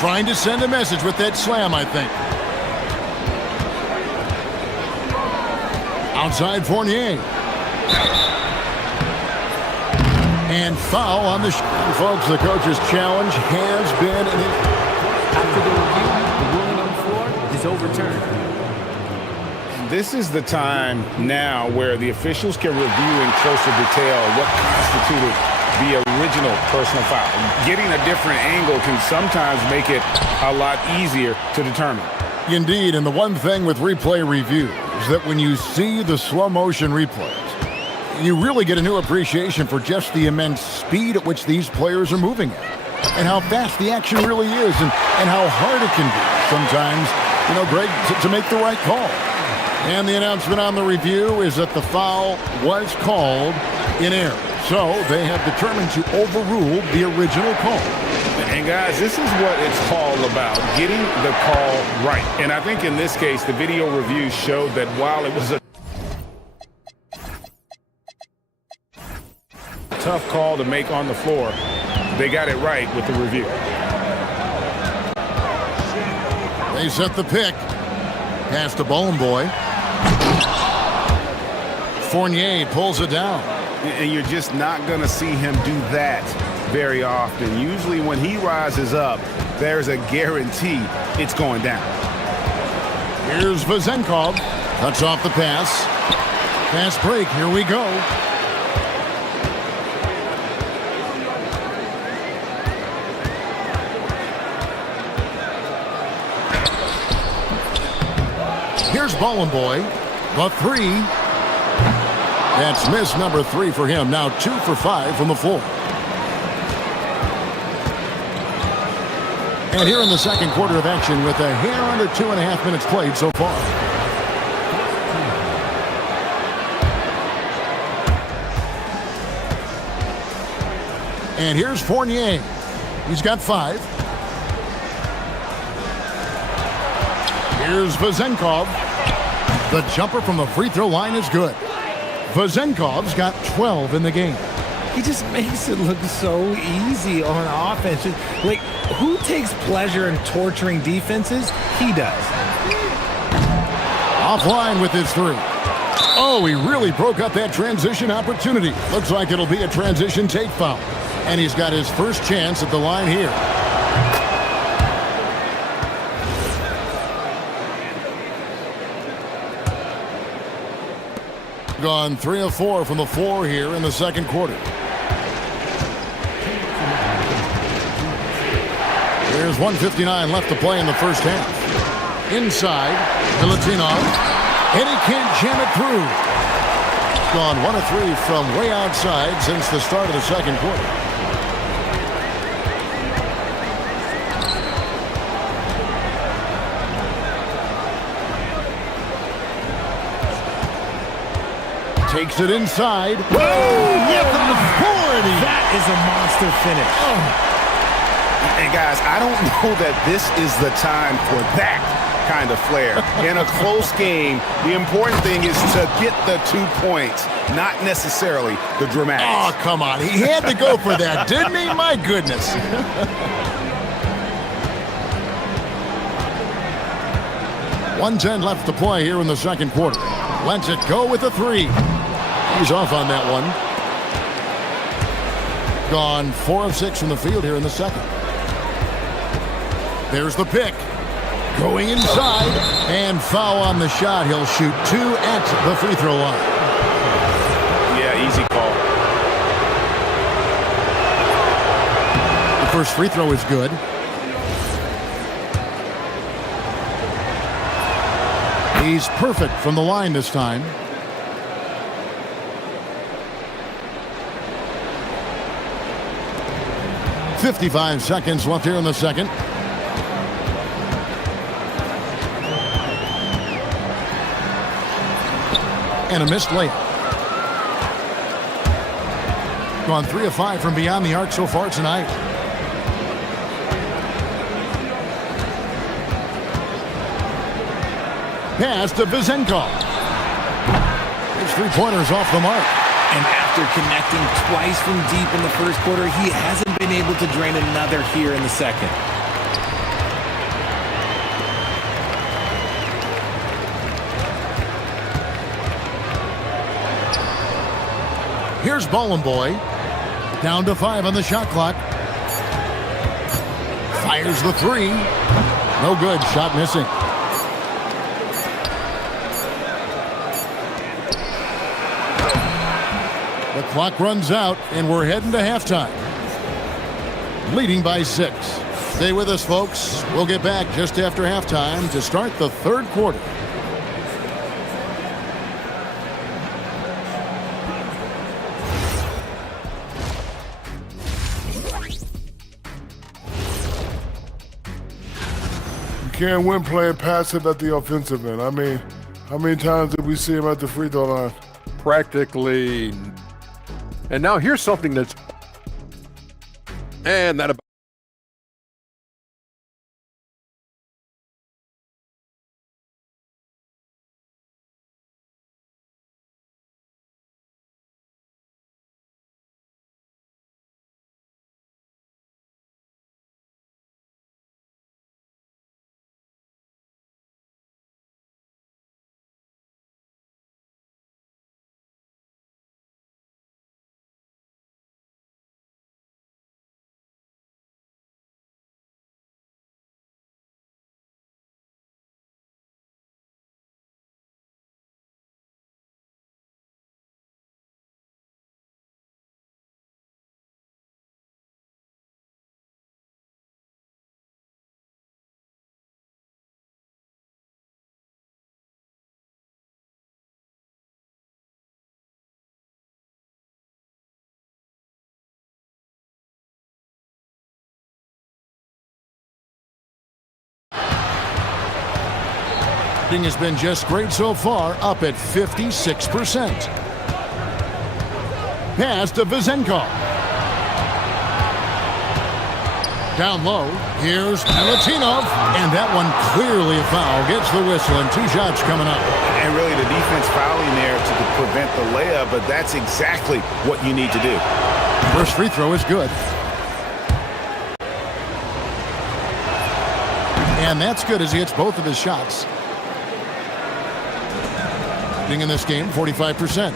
Trying to send a message with that slam, I think. Outside Fournier. And foul on the shot. Folks, the coach's challenge has been... After the review, the ruling on the floor is overturned. This is the time now where the officials can review in closer detail what constituted the original personal foul. Getting a different angle can sometimes make it a lot easier to determine. Indeed, and the one thing with replay review is that when you see the slow motion replays, you really get a new appreciation for just the immense speed at which these players are moving at, and how fast the action really is, and how hard it can be sometimes, you know, Greg, to make the right call. And the announcement on the review is that the foul was called in error. So they have determined to overrule the original call. And guys, this is what it's all about, getting the call right. And I think in this case, the video review showed that while it was a tough call to make on the floor, they got it right with the review. They set the pick. Pass to Bowling Boy. Fournier pulls it down. And you're just not going to see him do that very often. Usually when he rises up, there's a guarantee it's going down. Here's Vezenkov. Cuts off the pass. Fast break. Here we go. Here's Bowling Boy. The 3. That's miss number 3 for him. Now 2 for 5 from the floor. And here in the second quarter of action with a hair under 2.5 minutes played so far. And here's Fournier. He's got 5. Here's Vezenkov. The jumper from the free throw line is good. Vezenkov's got 12 in the game. He just makes it look so easy on offense. Like, who takes pleasure in torturing defenses? He does. Offline with his 3. Oh, he really broke up that transition opportunity. Looks like it'll be a transition take foul. And he's got his first chance at the line here. Gone 3 of 4 from the floor here in the second quarter. Here's There's 1:59 left to play in the first half. Inside, Milutinov, and he can't jam it through. Gone 1 of 3 from way outside since the start of the second quarter. Takes it inside. That is a monster finish. And guys, I don't know that this is the time for that kind of flair. In a close game, the important thing is to get the 2 points, not necessarily the dramatics. Oh, come on. He had to go for that, didn't he? My goodness. .110 left to play here in the second quarter. Lets it go with a 3. He's off on that one. Gone 4 of 6 from the field here in the second. There's the pick. Going inside. And foul on the shot. He'll shoot 2 at the free throw line. Yeah, easy call. The first free throw is good. He's perfect from the line this time. .55 seconds left here in the second. And a missed layup. Gone 3 of 5 from beyond the arc so far tonight. Pass to Vizenkov. His 3-pointers off the mark. And after connecting twice from deep in the first quarter, he hasn't been able to drain another here in the second. Here's Ballin' Boy. Down to 5 on the shot clock. Fires the 3. No good. Shot missing. The clock runs out, and we're heading to halftime. Leading by 6. Stay with us, folks. We'll get back just after halftime to start the third quarter. You can't win playing passive at the offensive end. I mean, how many times did we see him at the free throw line? Practically. And now here's something that's... And that about... Has been just great so far, up at 56%. Pass to Vizenkov. Down low, here's Milutinov, and that one clearly a foul. Gets the whistle, and 2 shots coming up. And really the defense fouling there to prevent the layup, but that's exactly what you need to do. First free throw is good. And that's good as he hits both of his shots. In this game, 45%.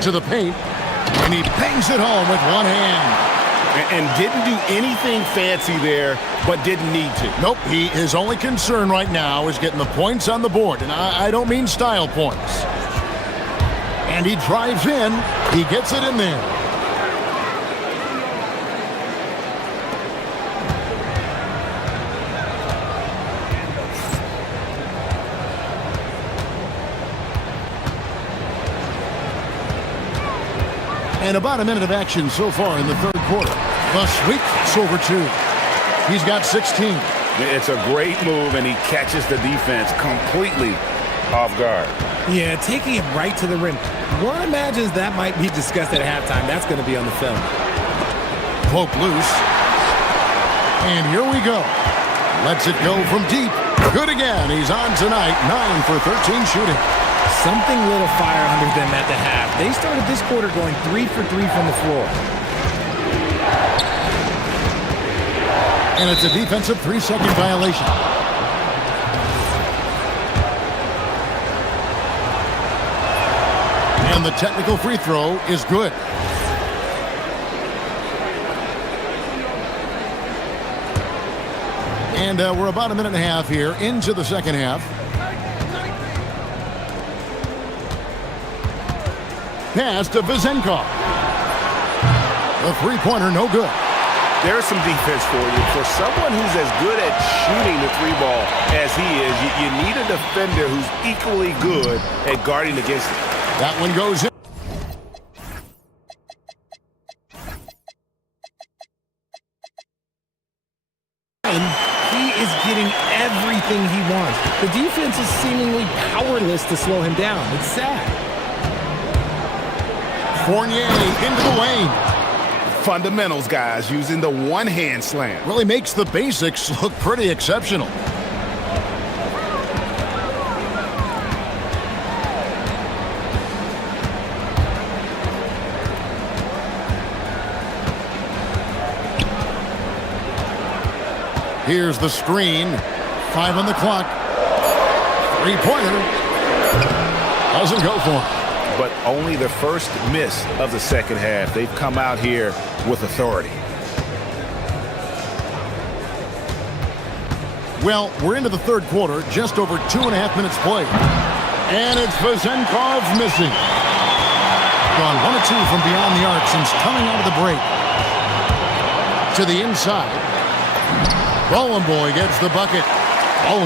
To the paint, and he bangs it home with one hand. And didn't do anything fancy there, but didn't need to. Nope, his only concern right now is getting the points on the board, and I don't mean style points. And he drives in, he gets it in there. And about a minute of action so far in the third quarter. The sweep, it's over 2. He's got 16. It's a great move, and he catches the defense completely off guard. Yeah, taking it right to the rim. One imagines that might be discussed at halftime. That's going to be on the film. Poke loose. And here we go. Lets it go from deep. Good again. He's on tonight. 9 for 13 shooting. Something little fire under them at the half. They started this quarter going 3 for 3 from the floor. And it's a defensive 3-second violation. And the technical free throw is good. And we're about a minute and a half here into the second half. Pass to Vezenkov. The three-pointer, no good. There's some defense for you. For someone who's as good at shooting the three ball as he is, you need a defender who's equally good at guarding against it. That one goes in. He is getting everything he wants. The defense is seemingly powerless to slow him down. It's sad. Fournier into the lane. Fundamentals, guys, using the one-hand slam. Really makes the basics look pretty exceptional. Here's the screen. 5 on the clock. Three-pointer. Doesn't go for him. But only the first miss of the second half. They've come out here with authority. Well, we're into the third quarter, just over 2.5 minutes played. And it's Vezenkov missing. Gone 1 of 2 from beyond the arc since coming out of the break. To the inside. Boy gets the bucket.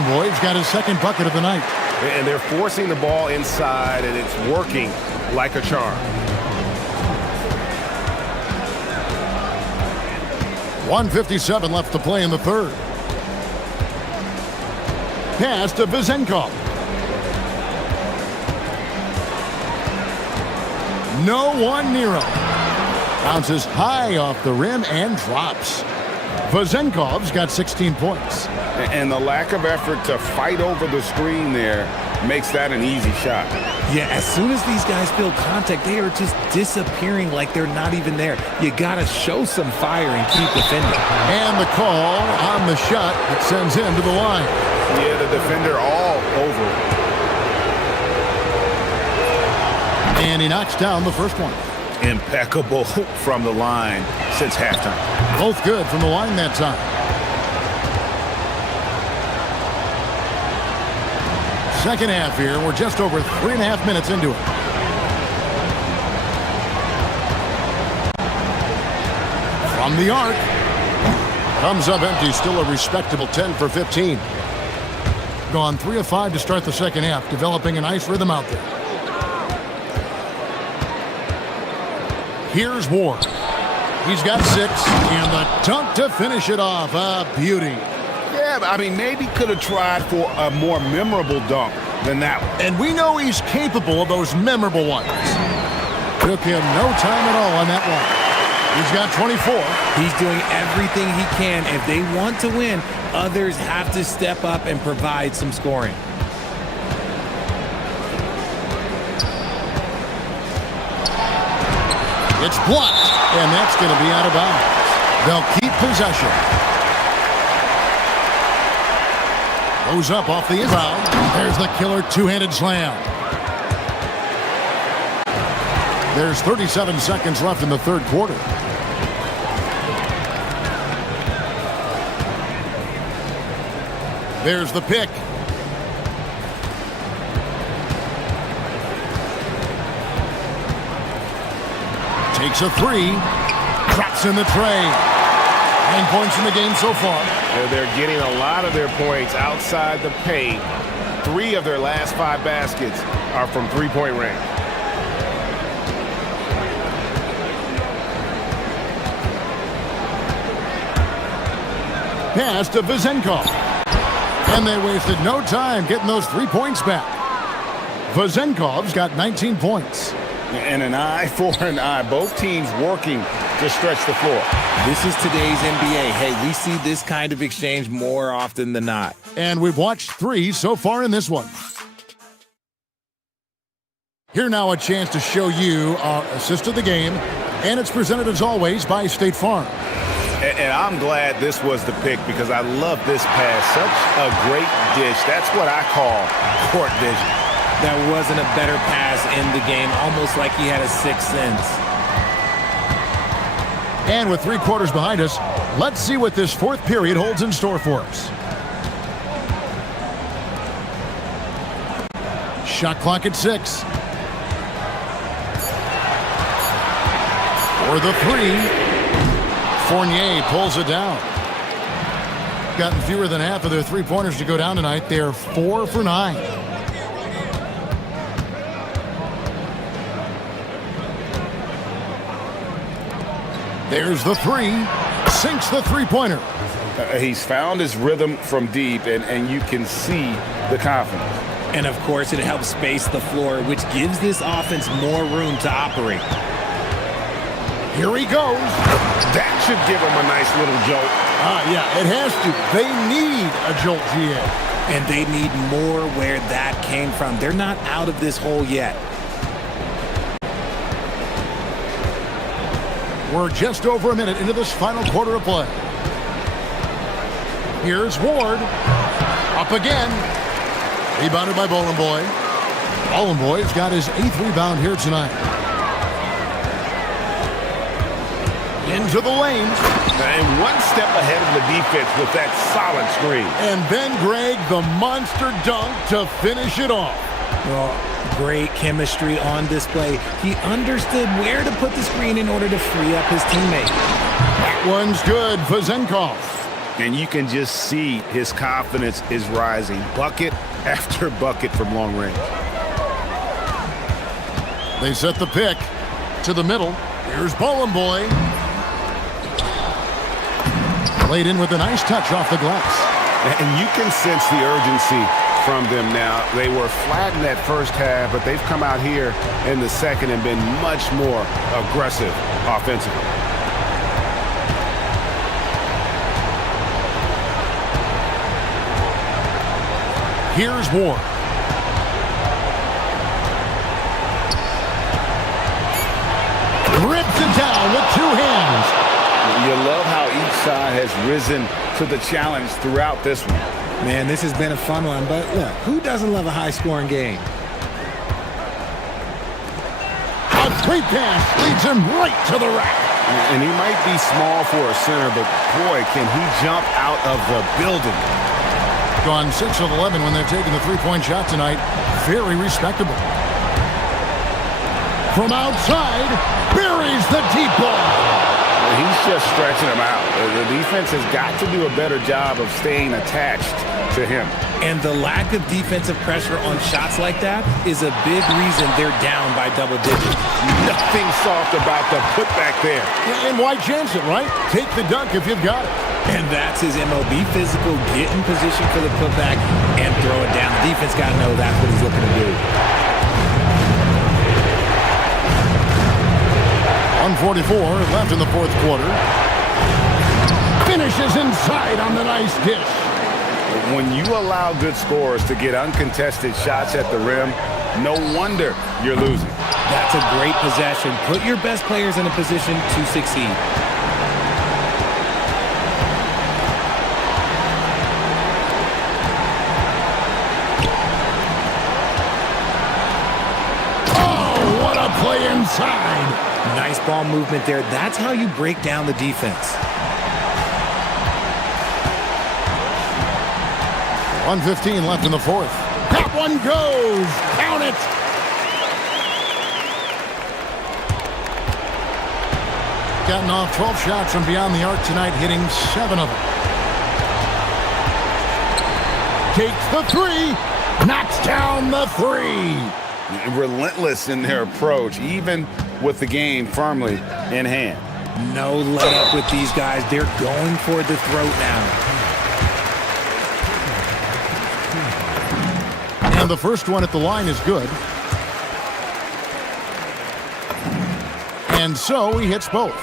Boy's got his second bucket of the night. And they're forcing the ball inside, and it's working like a charm. 1:57 left to play in the third. Pass to Vezenkov. No one near him. Bounces high off the rim and drops. Vezenkov's got 16 points. And the lack of effort to fight over the screen there makes that an easy shot. Yeah, as soon as these guys feel contact, they are just disappearing like they're not even there. You got to show some fire and keep defending. And the call on the shot that sends him to the line. Yeah, the defender all over it. And he knocks down the first one. Impeccable from the line since halftime. Both good from the line that time. Second half here. We're just over 3.5 minutes into it. From the arc. Comes up empty. Still a respectable 10 for 15. Gone 3 of 5 to start the second half. Developing a nice rhythm out there. Here's Ward. He's got 6. And the dunk to finish it off. A beauty. Yeah, I mean, maybe could have tried for a more memorable dunk than that one. And we know he's capable of those memorable ones. Took him no time at all on that one. He's got 24. He's doing everything he can. If they want to win, others have to step up and provide some scoring. It's blocked, and that's going to be out of bounds. They'll keep possession. Goes up off the inbound. There's the killer two-handed slam. There's 37 seconds left in the third quarter. There's the pick. Takes a 3. Drops in the tray. 9 points in the game so far. They're getting a lot of their points outside the paint. 3 of their last 5 baskets are from three-point range. pass to Vezenkov. And they wasted no time getting those 3 points back. Vezenkov's got 19 points. And an eye for an eye. Both teams working to stretch the floor. This is today's NBA. Hey, we see this kind of exchange more often than not. And we've watched 3 so far in this one. Here now a chance to show you our assist of the game. And it's presented as always by State Farm. And I'm glad this was the pick because I love this pass. Such a great dish. That's what I call court vision. That wasn't a better pass in the game, almost like he had a sixth sense. And with 3 quarters behind us, let's see what this 4th period holds in store for us. Shot clock at 6. For the 3. Fournier pulls it down. Gotten fewer than half of their 3-pointers to go down tonight. They're 4 for 9. There's the 3. Sinks the 3-pointer. He's found his rhythm from deep, and you can see the confidence. And, of course, it helps space the floor, which gives this offense more room to operate. Here he goes. That should give him a nice little jolt. Yeah, it has to. They need a jolt, GA. And they need more where that came from. They're not out of this hole yet. We're just over a minute into this final quarter of play. Here's Ward. Up again. Rebounded by Boy. Boy's got his 8th rebound here tonight. Into the lane. And one step ahead of the defense with that solid screen. And then Greg, the monster dunk to finish it off. Well, great chemistry on display. He understood where to put the screen in order to free up his teammate. That one's good for Vezenkov. And you can just see his confidence is rising. Bucket after bucket from long range. They set the pick to the middle. Here's Boy. Laid in with a nice touch off the glass. And you can sense the urgency from them now. They were flat in that first half, but they've come out here in the second and been much more aggressive offensively. Here's Ward. Rips it down with 2 hands. You love how each side has risen to the challenge throughout this one. Man, this has been a fun one, but look, who doesn't love a high-scoring game? A 3 pass leads him right to the rack. And he might be small for a center, but boy, can he jump out of the building. Gone 6 of 11 when they're taking the 3-point shot tonight. Very respectable. From outside, buries the deep ball. He's just stretching him out. The defense has got to do a better job of staying attached to him. And the lack of defensive pressure on shots like that is a big reason they're down by double digits. Nothing soft about the putback there. And why chance it, right? Take the dunk if you've got it. And that's his MO. Be physical, get in position for the putback, and throw it down. The defense got to know that's what he's looking to do. 1:44 left in the 4th quarter. Finishes inside on the nice dish. When you allow good scorers to get uncontested shots at the rim, no wonder you're losing. That's a great possession. Put your best players in a position to succeed. Oh, what a play inside. Nice ball movement there. That's how you break down the defense. 1:15 left in the 4th. That one goes. Count it. Gotten off 12 shots from beyond the arc tonight, hitting 7 of them. Takes the 3. Knocks down the 3. Relentless in their approach, even with the game firmly in hand. No let up with these guys. They're going for the throat now. And the first one at the line is good. And so he hits both.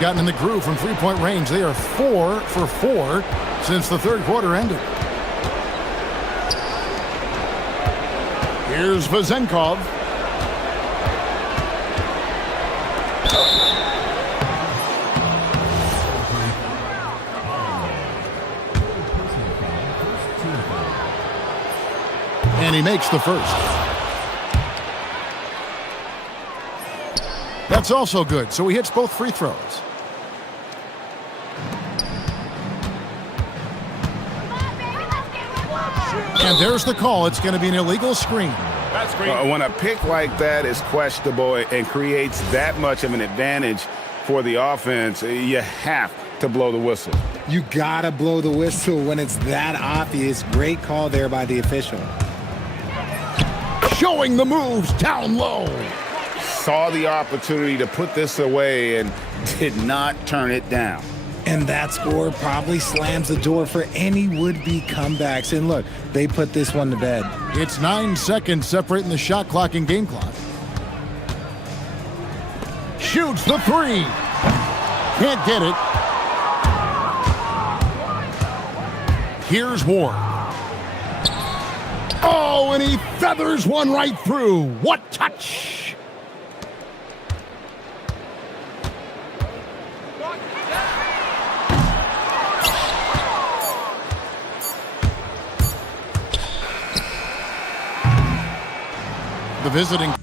Gotten in the groove from three-point range. They are 4 for 4 since the third quarter ended. Here's Vazenkov. And he makes the first. That's also good, so he hits both free throws. And there's the call. It's going to be an illegal screen. When a pick like that is questionable and creates that much of an advantage for the offense, you have to blow the whistle. You gotta blow the whistle when it's that obvious. Great call there by the official. Showing the moves down low. Saw the opportunity to put this away and did not turn it down. And that score probably slams the door for any would-be comebacks. And look, they put this one to bed. It's 9 seconds separating the shot clock and game clock. Shoots the three. Can't get it. Here's Ward. Oh, and he feathers one right through. What touch! The visiting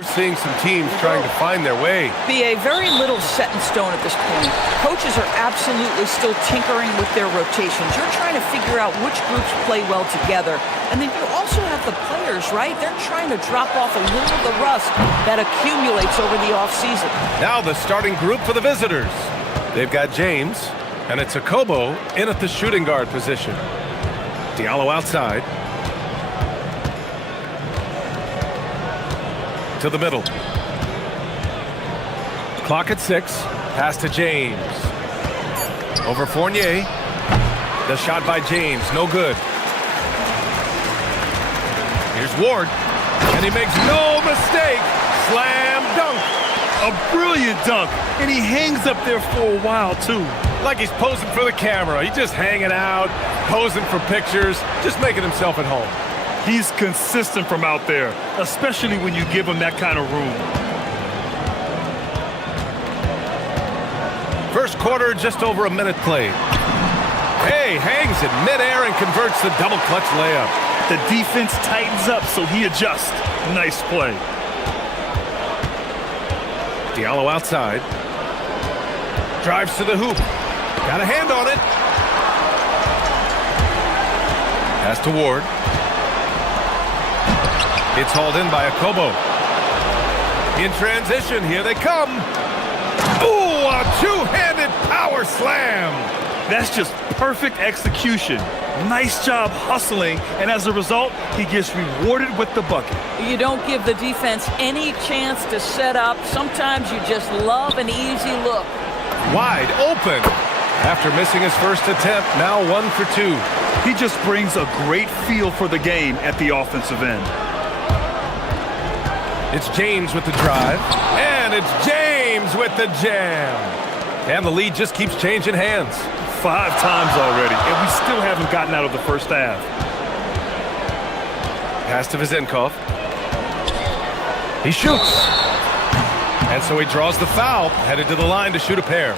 We're seeing some teams trying to find their way. BA, very little set in stone at this point. Coaches are absolutely still tinkering with their rotations. You're trying to figure out which groups play well together. And then you also have the players, right? They're trying to drop off a little of the rust that accumulates over the offseason. Now the starting group for the visitors. They've got James, and it's Akobo in at the shooting guard position. Diallo outside. To the middle. Clock at 6. Pass to James. Over Fournier. The shot by James. No good. Here's Ward. And he makes no mistake. Slam dunk. A brilliant dunk. And he hangs up there for a while, too. Like he's posing for the camera. He's just hanging out, posing for pictures, just making himself at home. He's consistent from out there, especially when you give him that kind of room. First quarter, just over a minute played. Hey, hangs it midair and converts the double clutch layup. The defense tightens up, so he adjusts. Nice play. Diallo outside. Drives to the hoop. Got a hand on it. Pass to Ward. It's hauled in by Akobo. In transition, here they come. Ooh, a two-handed power slam. That's just perfect execution. Nice job hustling, and as a result, he gets rewarded with the bucket. You don't give the defense any chance to set up. Sometimes you just love an easy look. Wide open. After missing his first attempt, now 1 for 2. He just brings a great feel for the game at the offensive end. It's James with the drive, and it's James with the jam. And the lead just keeps changing hands. 5 times already, and we still haven't gotten out of the first half. Pass to Vizenkov. He shoots. And so he draws the foul, headed to the line to shoot a pair.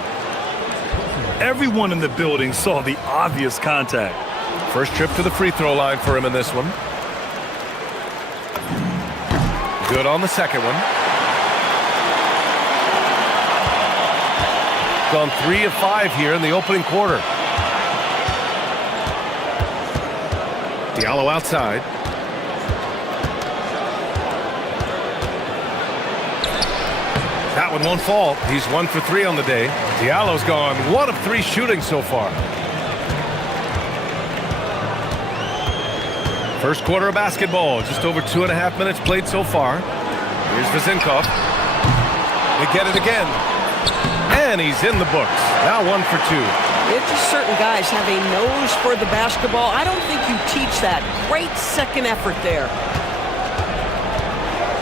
Everyone in the building saw the obvious contact. First trip to the free throw line for him in this one. Good on the second one. Gone 3 of 5 here in the opening quarter. Diallo outside. That one won't fall. He's 1 for 3 on the day. Diallo's gone 1 of 3 shooting so far. First quarter of basketball, just over 2.5 minutes played so far. Here's Vizenkov. They get it again. And he's in the books. Now 1 for 2. It's just certain guys have a nose for the basketball. I don't think you teach that. Great second effort there.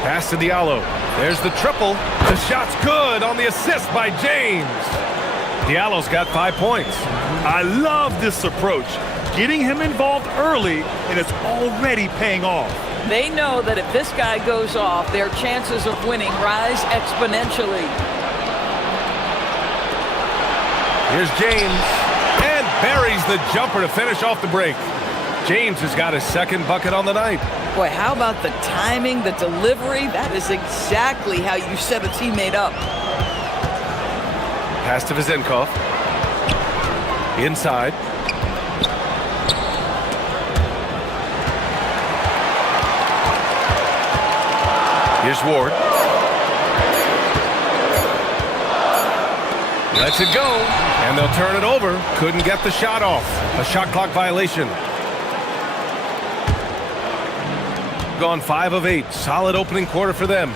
Pass to Diallo. There's the triple. The shot's good on the assist by James. Diallo's got 5 points. I love this approach. Getting him involved early, and it's already paying off. They know that if this guy goes off, their chances of winning rise exponentially. Here's James, and buries the jumper to finish off the break. James has got his second bucket on the night. Boy, how about the timing, the delivery? That is exactly how you set a teammate up. Pass to Vizenkov. Inside. Here's Ward. Lets it go, and they'll turn it over. Couldn't get the shot off. A shot clock violation. Gone 5 of 8. Solid opening quarter for them.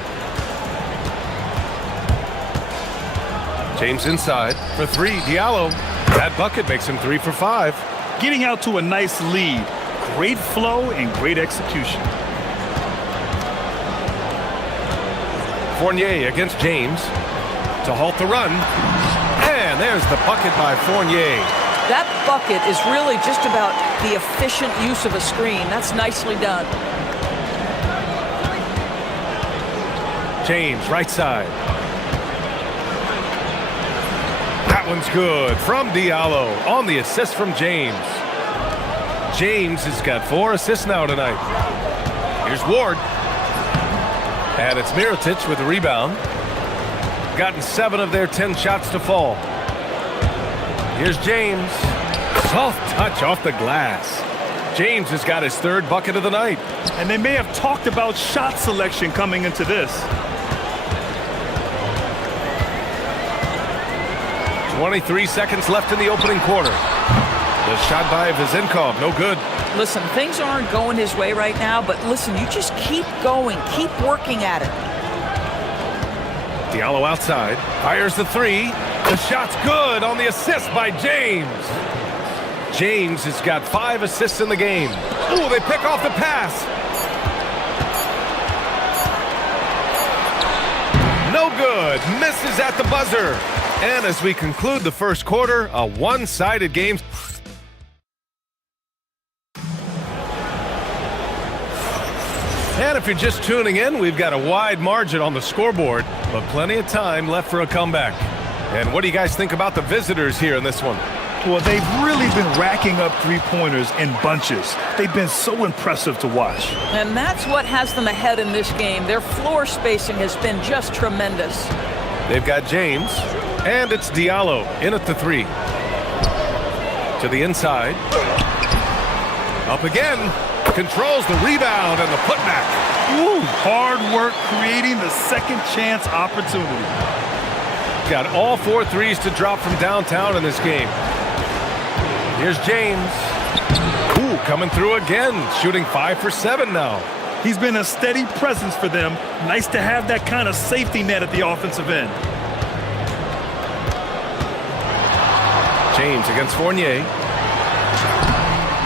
James inside for 3. Diallo. That bucket makes him 3 for 5. Getting out to a nice lead. Great flow and great execution. Fournier against James to halt the run. And there's the bucket by Fournier. That bucket is really just about the efficient use of a screen. That's nicely done. James, right side. That one's good from Diallo on the assist from James. James has got 4 assists now tonight. Here's Ward. And it's Mirotic with the rebound. Gotten 7 of their 10 shots to fall. Here's James. Soft touch off the glass. James has got his 3rd bucket of the night. And they may have talked about shot selection coming into this. 23 seconds left in the opening quarter. The shot by Vezinkov, no good. Listen, things aren't going his way right now, but listen, you just keep going, keep working at it. Diallo outside, fires the 3. The shot's good on the assist by James. James has got 5 assists in the game. Ooh, they pick off the pass. No good, misses at the buzzer. And as we conclude the first quarter, a one-sided game. And if you're just tuning in, we've got a wide margin on the scoreboard, but plenty of time left for a comeback. And what do you guys think about the visitors here in this one? Well, they've really been racking up 3-pointers in bunches. They've been so impressive to watch. And that's what has them ahead in this game. Their floor spacing has been just tremendous. They've got James, and it's Diallo in at the 3. To the inside. Up again. Controls the rebound and the putback. Ooh, hard work creating the second chance opportunity. Got all 4 threes to drop from downtown in this game. Here's James. Ooh, coming through again, shooting 5 for 7 now. He's been a steady presence for them. Nice to have that kind of safety net at the offensive end. James against Fournier.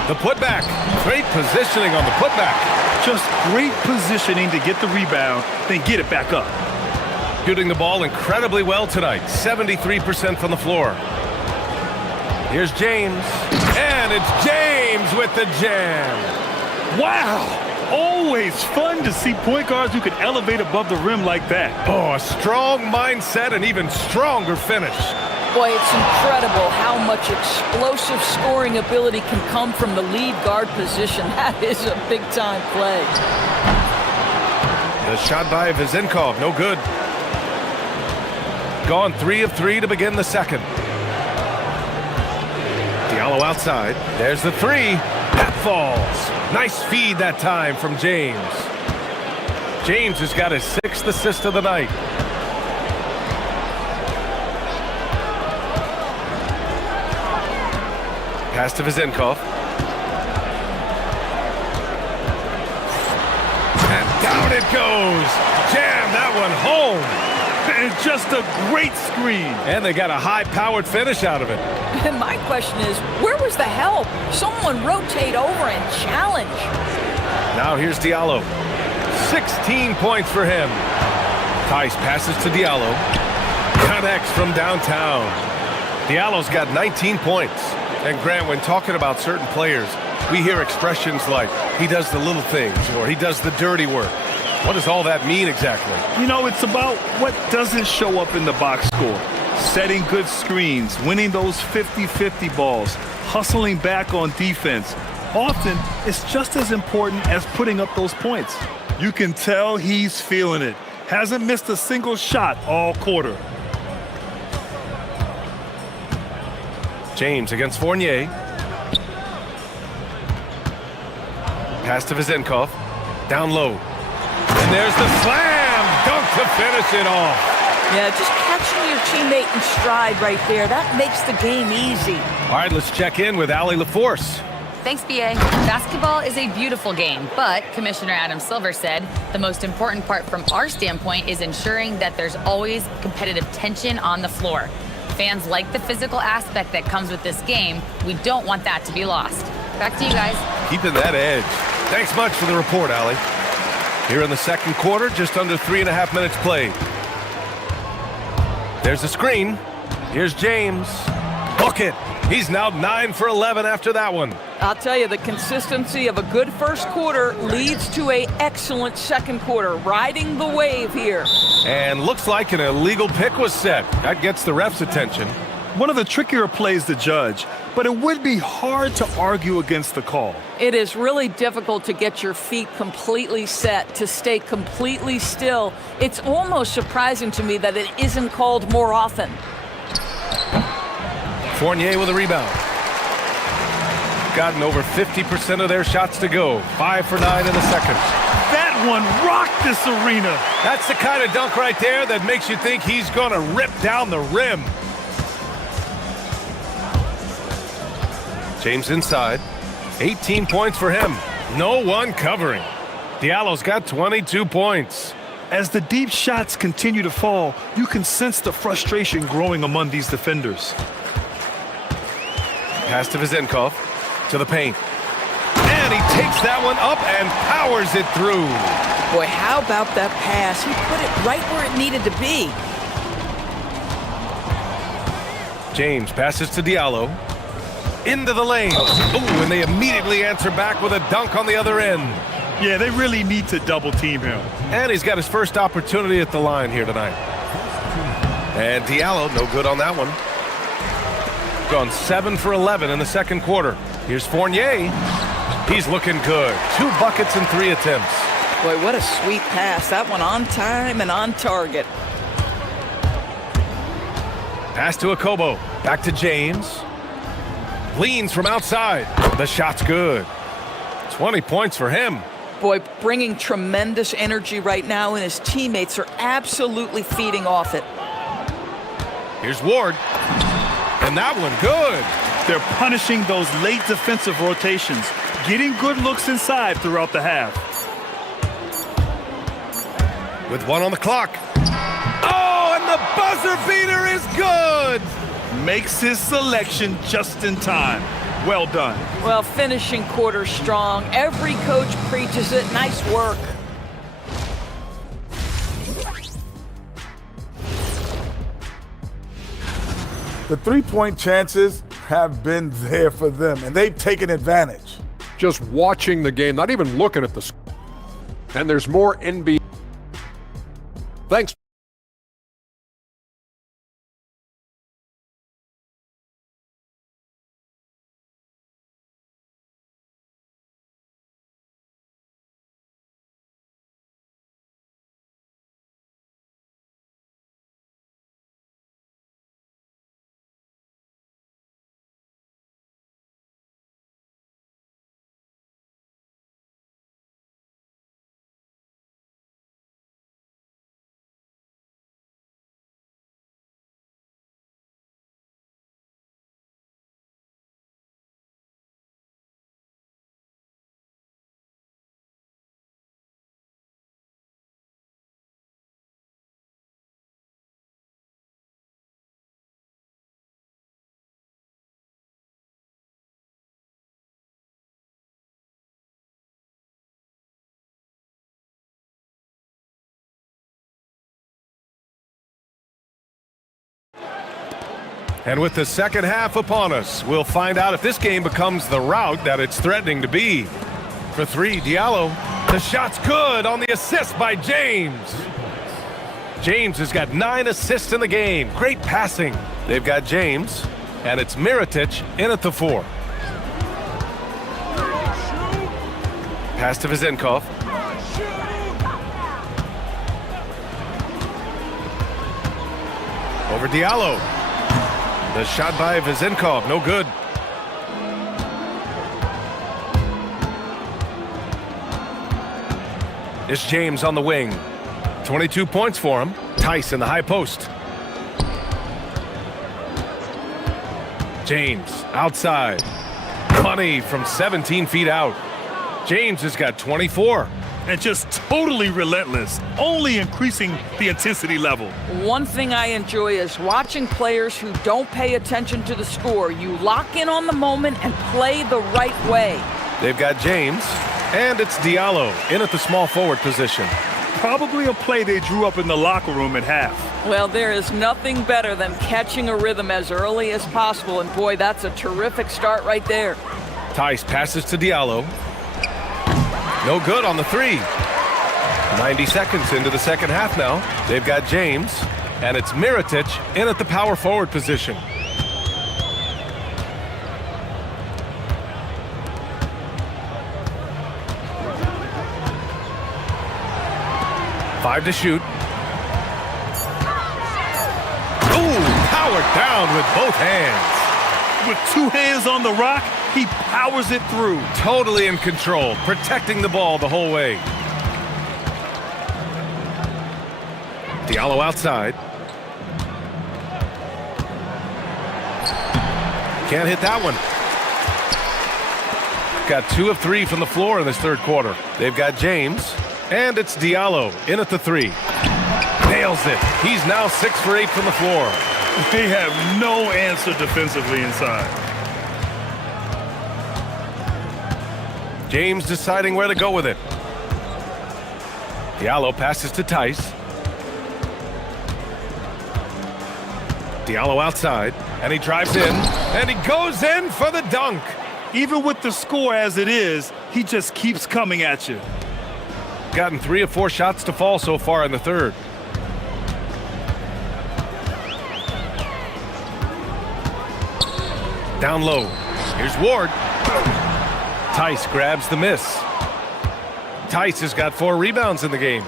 The putback. Great positioning on the putback. Just great positioning to get the rebound, then get it back up. Shooting the ball incredibly well tonight. 73% from the floor. Here's James. And it's James with the jam. Wow! Always fun to see point guards who can elevate above the rim like that. Oh, a strong mindset and even stronger finish. Boy, it's incredible how much explosive scoring ability can come from the lead guard position. That is a big-time play. The shot by Vezinkov, no good. Gone 3 of 3 to begin the second. Diallo outside. There's the 3. That falls. Nice feed that time from James. James has got his 6th assist of the night. Pass to Vezinkov. And down it goes. Jam that one home. And just a great screen. And they got a high-powered finish out of it. And my question is, where was the help? Someone rotate over and challenge. Now here's Diallo. 16 points for him. Tice passes to Diallo. Connects from downtown. Diallo's got 19 points. And Grant, when talking about certain players, we hear expressions like, he does the little things, or he does the dirty work. What does all that mean exactly? You know, it's about what doesn't show up in the box score. Setting good screens, winning those 50-50 balls, hustling back on defense. Often, it's just as important as putting up those points. You can tell he's feeling it. Hasn't missed a single shot all quarter. James against Fournier. Pass to Vezinkov. Down low. And there's the slam dunk to finish it off. Yeah, just catching your teammate in stride right there. That makes the game easy. All right, let's check in with Allie LaForce. Thanks, BA. Basketball is a beautiful game, but Commissioner Adam Silver said the most important part from our standpoint is ensuring that there's always competitive tension on the floor. Fans like the physical aspect that comes with this game. We don't want that to be lost. Back to you guys. Keeping that edge. Thanks much for the report, Allie. Here in the second quarter, just under 3.5 minutes played. There's the screen. Here's James. Bucket. He's now 9 for 11 after that one. I'll tell you, the consistency of a good first quarter leads to an excellent second quarter. Riding the wave here. And looks like an illegal pick was set. That gets the ref's attention. One of the trickier plays to judge, but it would be hard to argue against the call. It is really difficult to get your feet completely set, to stay completely still. It's almost surprising to me that it isn't called more often. Fournier with a rebound. Gotten over 50% of their shots to go. 5 for 9 in the second. That one rocked this arena. That's the kind of dunk right there that makes you think he's going to rip down the rim. James inside. 18 points for him. No one covering. Diallo's got 22 points. As the deep shots continue to fall, you can sense the frustration growing among these defenders. Pass to Vezenkov. To the paint. And he takes that one up and powers it through. Boy, how about that pass? He put it right where it needed to be. James passes to Diallo. Into the lane. Ooh, and they immediately answer back with a dunk on the other end. Yeah, they really need to double team him. And he's got his first opportunity at the line here tonight. And Diallo, no good on that one. Gone 7 for 11 in the second quarter. Here's Fournier. He's looking good. 2 buckets in 3 attempts. Boy, what a sweet pass. That one on time and on target. Pass to Akobo. Back to James. Leans from outside. The shot's good. 20 points for him. Boy, bringing tremendous energy right now, and his teammates are absolutely feeding off it. Here's Ward. And that one good. They're punishing those late defensive rotations, getting good looks inside throughout the half. With 1 on the clock. Oh, and the buzzer beater is good. Makes his selection just in time. Well done. Well, finishing quarter strong. Every coach preaches it. Nice work. The three-point chances have been there for them, and they've taken advantage. Just watching the game, not even looking at the score. And there's more NBA. Thanks. And with the second half upon us, we'll find out if this game becomes the rout that it's threatening to be. For 3, Diallo. The shot's good on the assist by James. James has got 9 assists in the game. Great passing. They've got James, and it's Mirotic in at the 4. Pass to Vezenkov. Over Diallo. The shot by Vezenkov, no good. It's James on the wing. 22 points for him. Tice in the high post. James outside. Money from 17 feet out. James has got 24. And just totally relentless, only increasing the intensity level. One thing I enjoy is watching players who don't pay attention to the score. You lock in on the moment and play the right way. They've got James, and it's Diallo in at the small forward position. Probably a play they drew up in the locker room at half. Well, there is nothing better than catching a rhythm as early as possible, and boy, that's a terrific start right there. Tice passes to Diallo. No good on the 3. 90 seconds into the second half now. They've got James, and it's Mirotic in at the power forward position. 5 to shoot. Ooh, powered down with both hands. With 2 hands on the rock, he powers it through. Totally in control, protecting the ball the whole way. Diallo outside. Can't hit that one. Got 2 of 3 from the floor in this third quarter. They've got James, and it's Diallo in at the 3. Nails it. He's now 6 for 8 from the floor. They have no answer defensively inside. James deciding where to go with it. Diallo passes to Tice. Diallo outside, and he drives in, and he goes in for the dunk. Even with the score as it is, he just keeps coming at you. Gotten 3 of 4 shots to fall so far in the third. Down low. Here's Ward. Tice grabs the miss. Tice has got 4 rebounds in the game.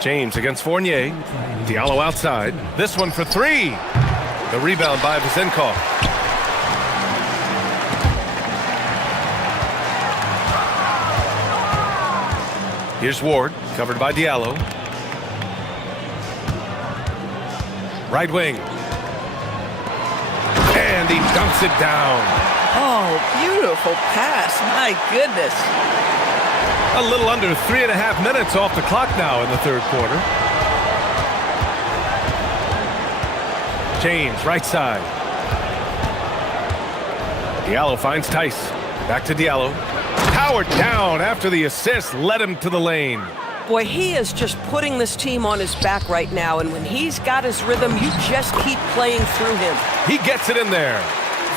James against Fournier. Diallo outside. This one for 3. The rebound by Vizenkov. Here's Ward, covered by Diallo. Right wing. And he dunks it down. Oh, beautiful pass. My goodness. A little under 3.5 minutes off the clock now in the third quarter. James, right side. Diallo finds Tice. Back to Diallo. Powered down after the assist led him to the lane. Boy, he is just putting this team on his back right now, and when he's got his rhythm, you just keep playing through him. He gets it in there.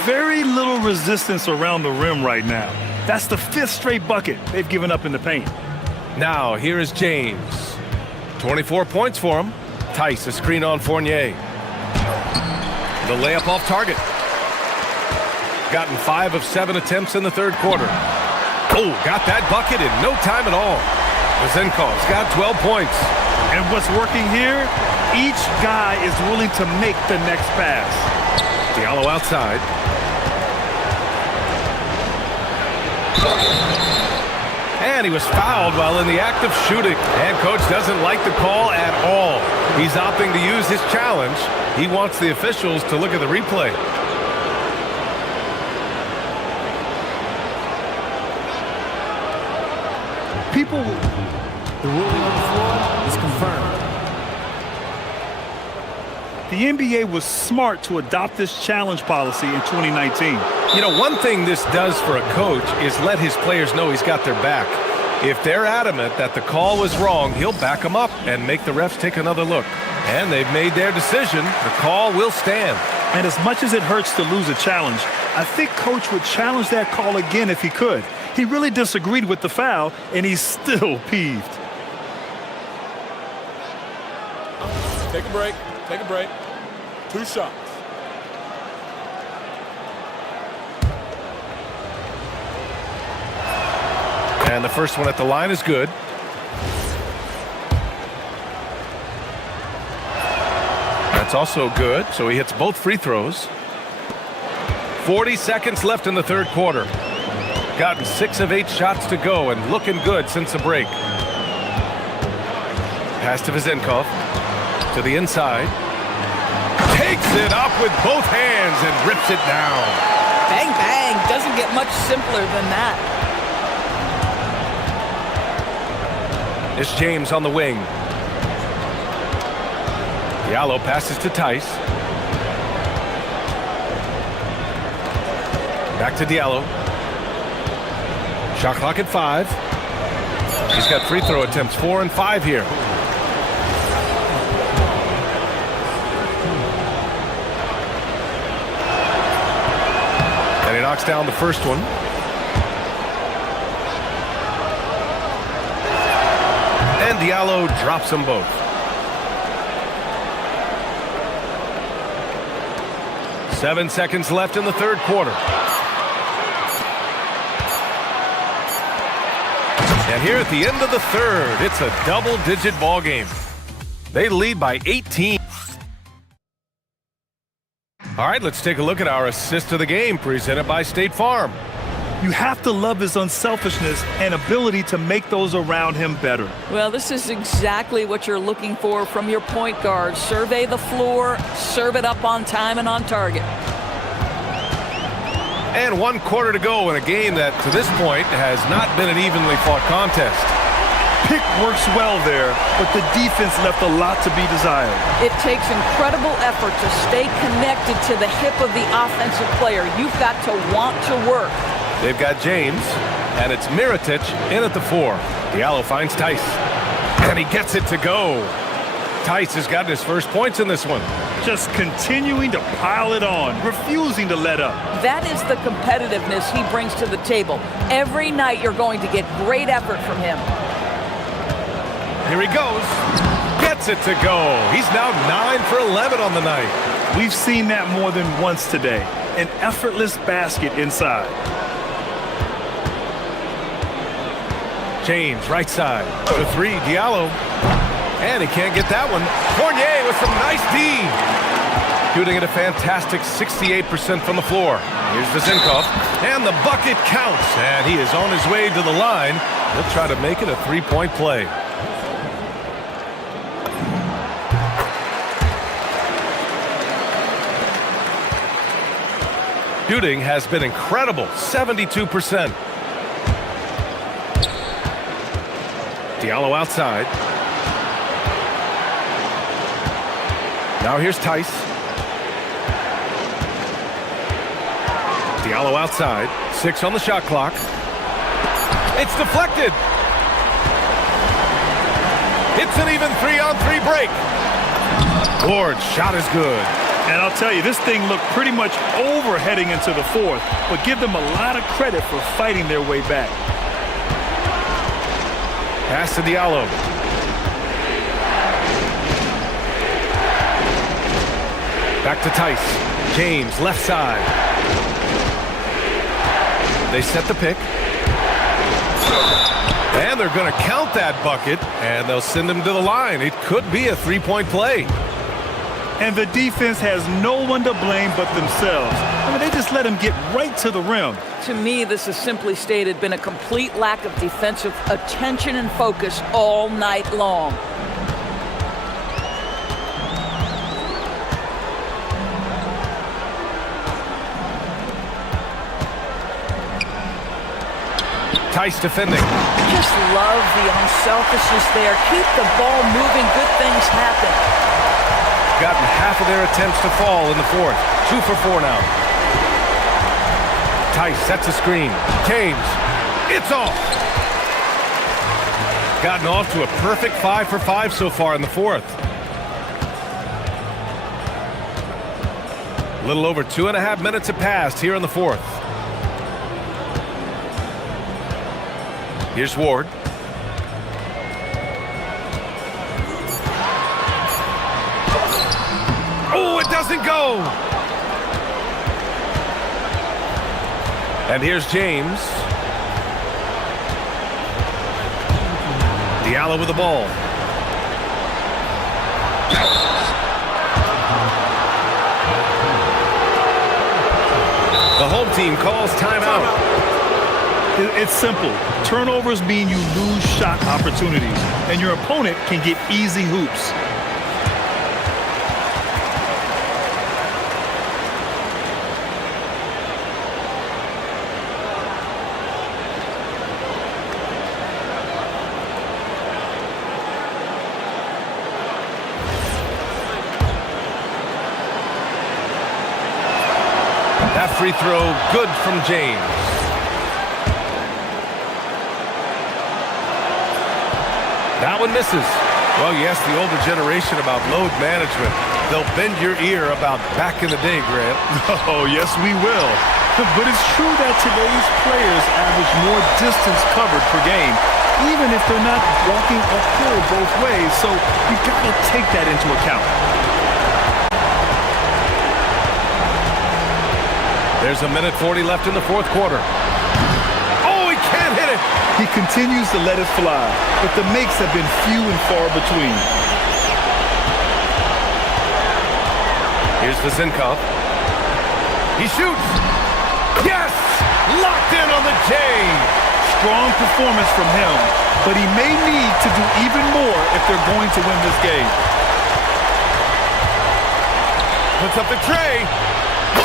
Very little resistance around the rim right now. That's the 5th straight bucket they've given up in the paint. Now, here is James. 24 points for him. Tice, a screen on Fournier. The layup off target. Gotten 5 of 7 attempts in the third quarter. Oh, got that bucket in no time at all. Vizenkov's got 12 points. And what's working here? Each guy is willing to make the next pass. Diallo outside. And he was fouled while in the act of shooting. And coach doesn't like the call at all. He's opting to use his challenge. He wants the officials to look at the replay. The ruling on the floor is confirmed. The NBA was smart to adopt this challenge policy in 2019. You know, one thing this does for a coach is let his players know he's got their back. If they're adamant that the call was wrong, he'll back them up and make the refs take another look. And they've made their decision. The call will stand. And as much as it hurts to lose a challenge, I think coach would challenge that call again if he could. He really disagreed with the foul, and he's still peeved. Take a break. Take a break. 2 shots. And the first one at the line is good. That's also good, so he hits both free throws. 40 seconds left in the third quarter. Gotten 6 of 8 shots to go and looking good since the break. Pass to Vizenkov. To the inside. Takes it up with both hands and rips it down. Bang, bang. Doesn't get much simpler than that. It's James on the wing. Diallo passes to Tice. Back to Diallo. Shot clock at 5. He's got free throw attempts 4 and 5 here. And he knocks down the first one. And Diallo drops them both. Seven seconds left in the third quarter. And here at the end of the third, it's a double-digit ball game. They lead by 18. All right, let's take a look at our assist of the game presented by State Farm. You have to love his unselfishness and ability to make those around him better. Well, this is exactly what you're looking for from your point guard. Survey the floor, serve it up on time and on target. And 1 quarter to go in a game that, to this point, has not been an evenly fought contest. Pick works well there, but the defense left a lot to be desired. It takes incredible effort to stay connected to the hip of the offensive player. You've got to want to work. They've got James, and it's Mirotic in at the 4. Diallo finds Tice, and he gets it to go. Tice has gotten his first points in this one. Just continuing to pile it on, refusing to let up. That is the competitiveness he brings to the table. Every night you're going to get great effort from him. Here he goes. Gets it to go. He's now 9 for 11 on the night. We've seen that more than once today. An effortless basket inside. James, right side. The 3, Diallo. And he can't get that one. Fournier with some nice D. Shooting at a fantastic 68% from the floor. Here's Vizenkov. And the bucket counts. And he is on his way to the line. He'll try to make it a 3-point play. Shooting has been incredible, 72%. Diallo outside. Now here's Tice. Diallo outside. 6 on the shot clock. It's deflected. It's an even 3-on-3 break. Ward's shot is good. And I'll tell you, this thing looked pretty much over heading into the 4th, but give them a lot of credit for fighting their way back. Pass to Diallo. Back to Tice. James, left side. They set the pick. And they're going to count that bucket, and they'll send him to the line. It could be a 3-point play. And the defense has no one to blame but themselves. I mean, they just let him get right to the rim. To me, this has simply stated been a complete lack of defensive attention and focus all night long. Tice defending. Just love the unselfishness there. Keep the ball moving. Good things happen. Gotten half of their attempts to fall in the 4th. 2 for 4 now. Tice sets a screen. James. It's off. Gotten off to a perfect 5 for 5 so far in the 4th. A little over 2.5 minutes have passed here in the 4th. Here's Ward. Oh, it doesn't go. And here's James. Diallo with the ball. The home team calls timeout. It's simple. Turnovers mean you lose shot opportunities, and your opponent can get easy hoops. That free throw good from James. That one misses. Well, you ask the older generation about load management. They'll bend your ear about back in the day, Grant. Oh, yes, we will. But it's true that today's players average more distance covered per game, even if they're not walking uphill both ways. So you've got to take that into account. There's a minute 40 left in the 4th quarter. Oh, he can't hit it. got it. He continues to let it fly, but the makes have been few and far between. Here's Vasenkov. He shoots. Yes! Locked in on the J. Strong performance from him, but he may need to do even more if they're going to win this game. Puts up the tray.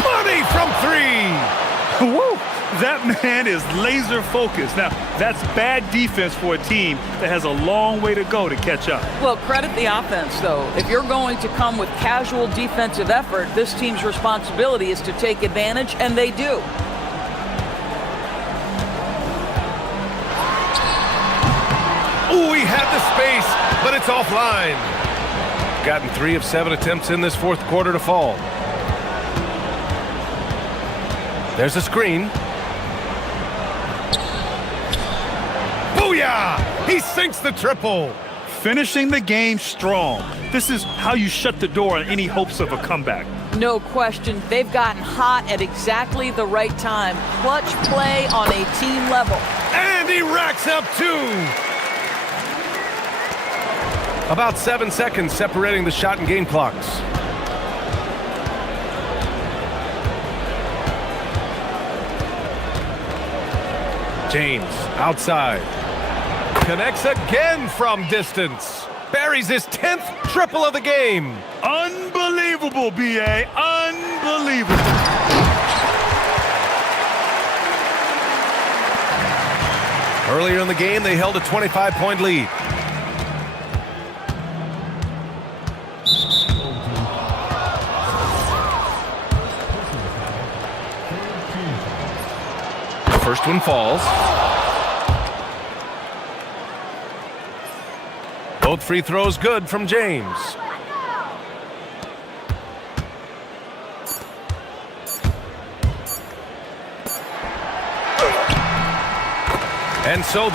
Money from three. Woo! That man is laser focused. Now, that's bad defense for a team that has a long way to go to catch up. Well, credit the offense, though. If you're going to come with casual defensive effort, this team's responsibility is to take advantage, and they do. Ooh, he had the space, but it's offline. Gotten 3 of 7 attempts in this fourth quarter to fall. There's a screen. Booyah! He sinks the triple. Finishing the game strong. This is how you shut the door on any hopes of a comeback. No question. They've gotten hot at exactly the right time. Clutch play on a team level. And he racks up 2. About 7 seconds separating the shot and game clocks. James outside. Connects again from distance. Buries his 10th triple of the game. Unbelievable, B.A. Unbelievable. Earlier in the game, they held a 25-point lead. First one falls. Both free throws good from James. And so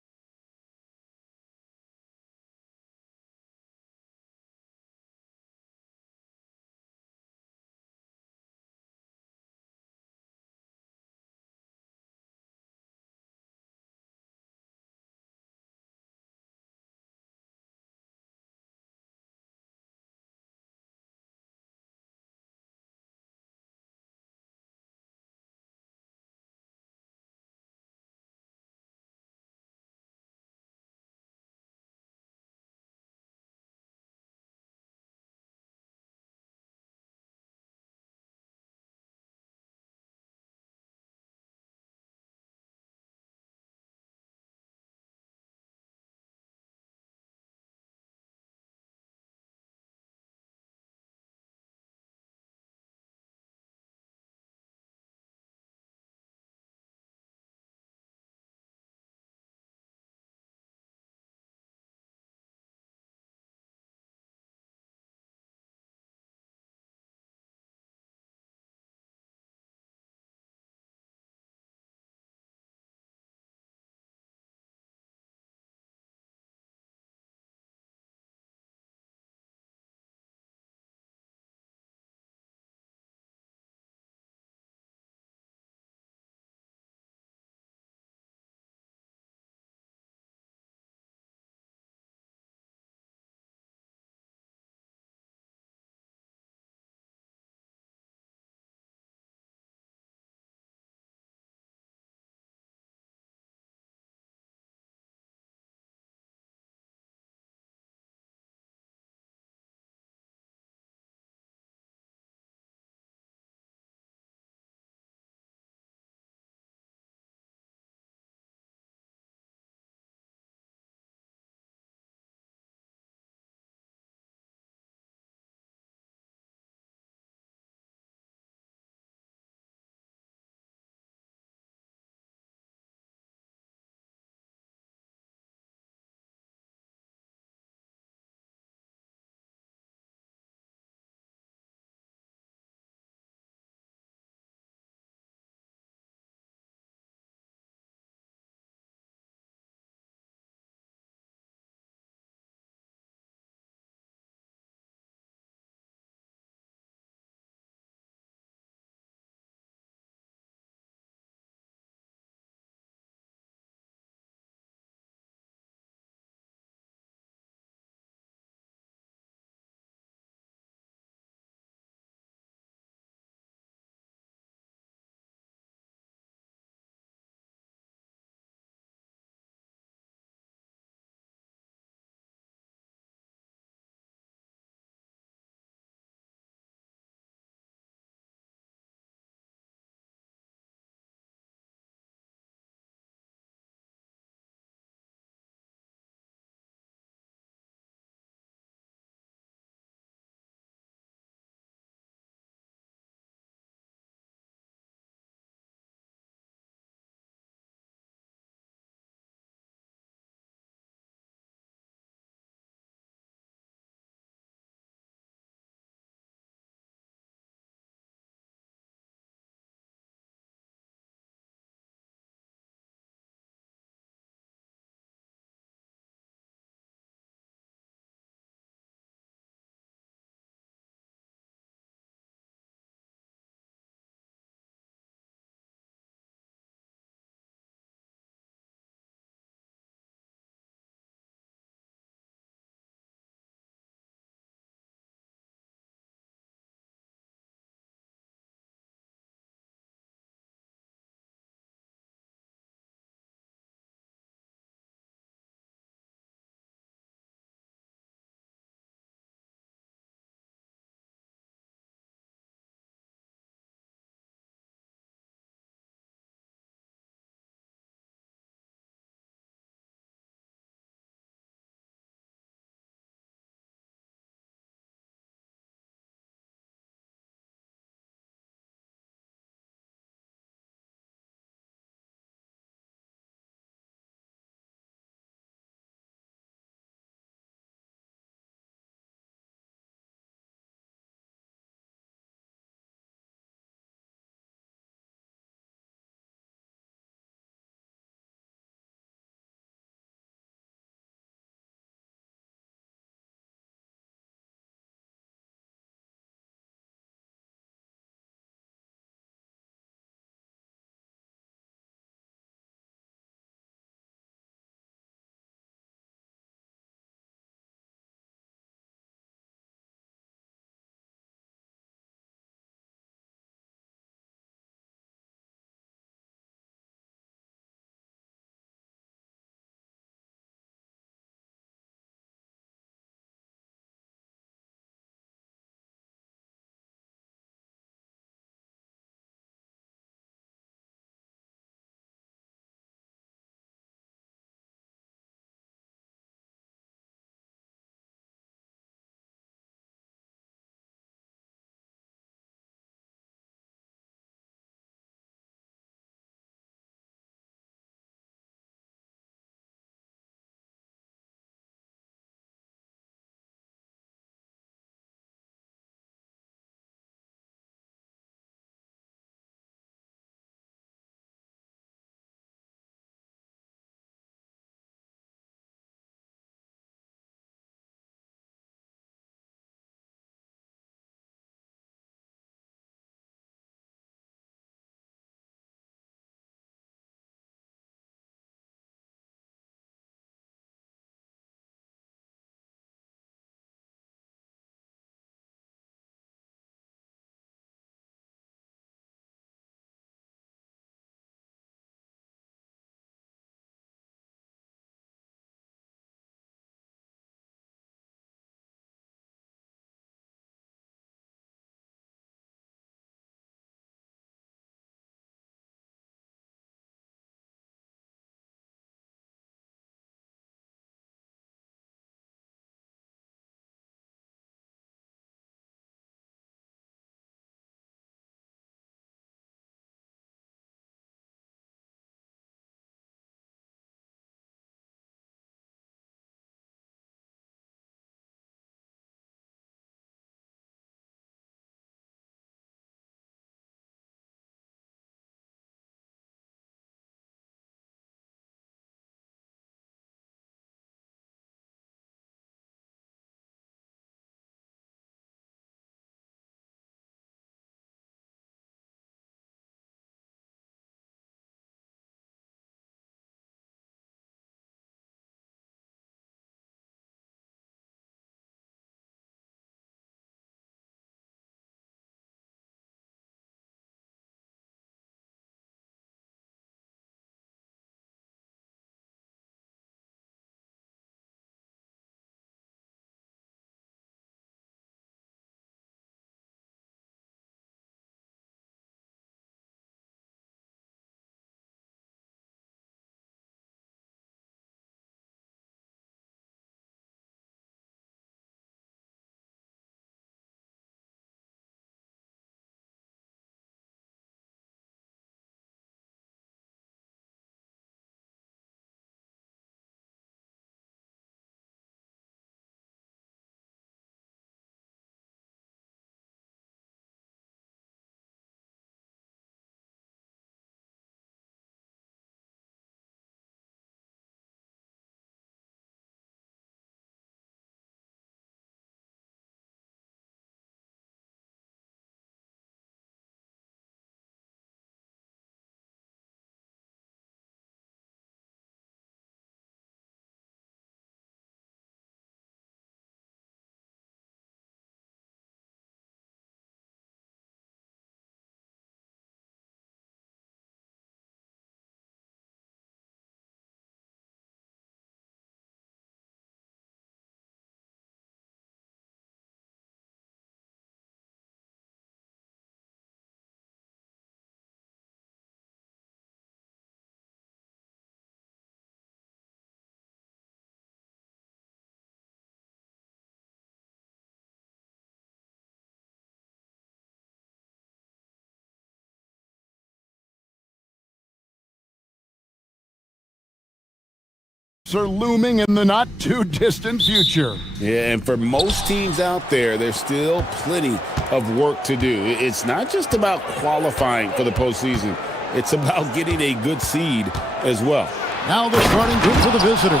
are looming in the not-too-distant future. Yeah, and for most teams out there, there's still plenty of work to do. It's not just about qualifying for the postseason. It's about getting a good seed as well. Now the starting group for the visitors.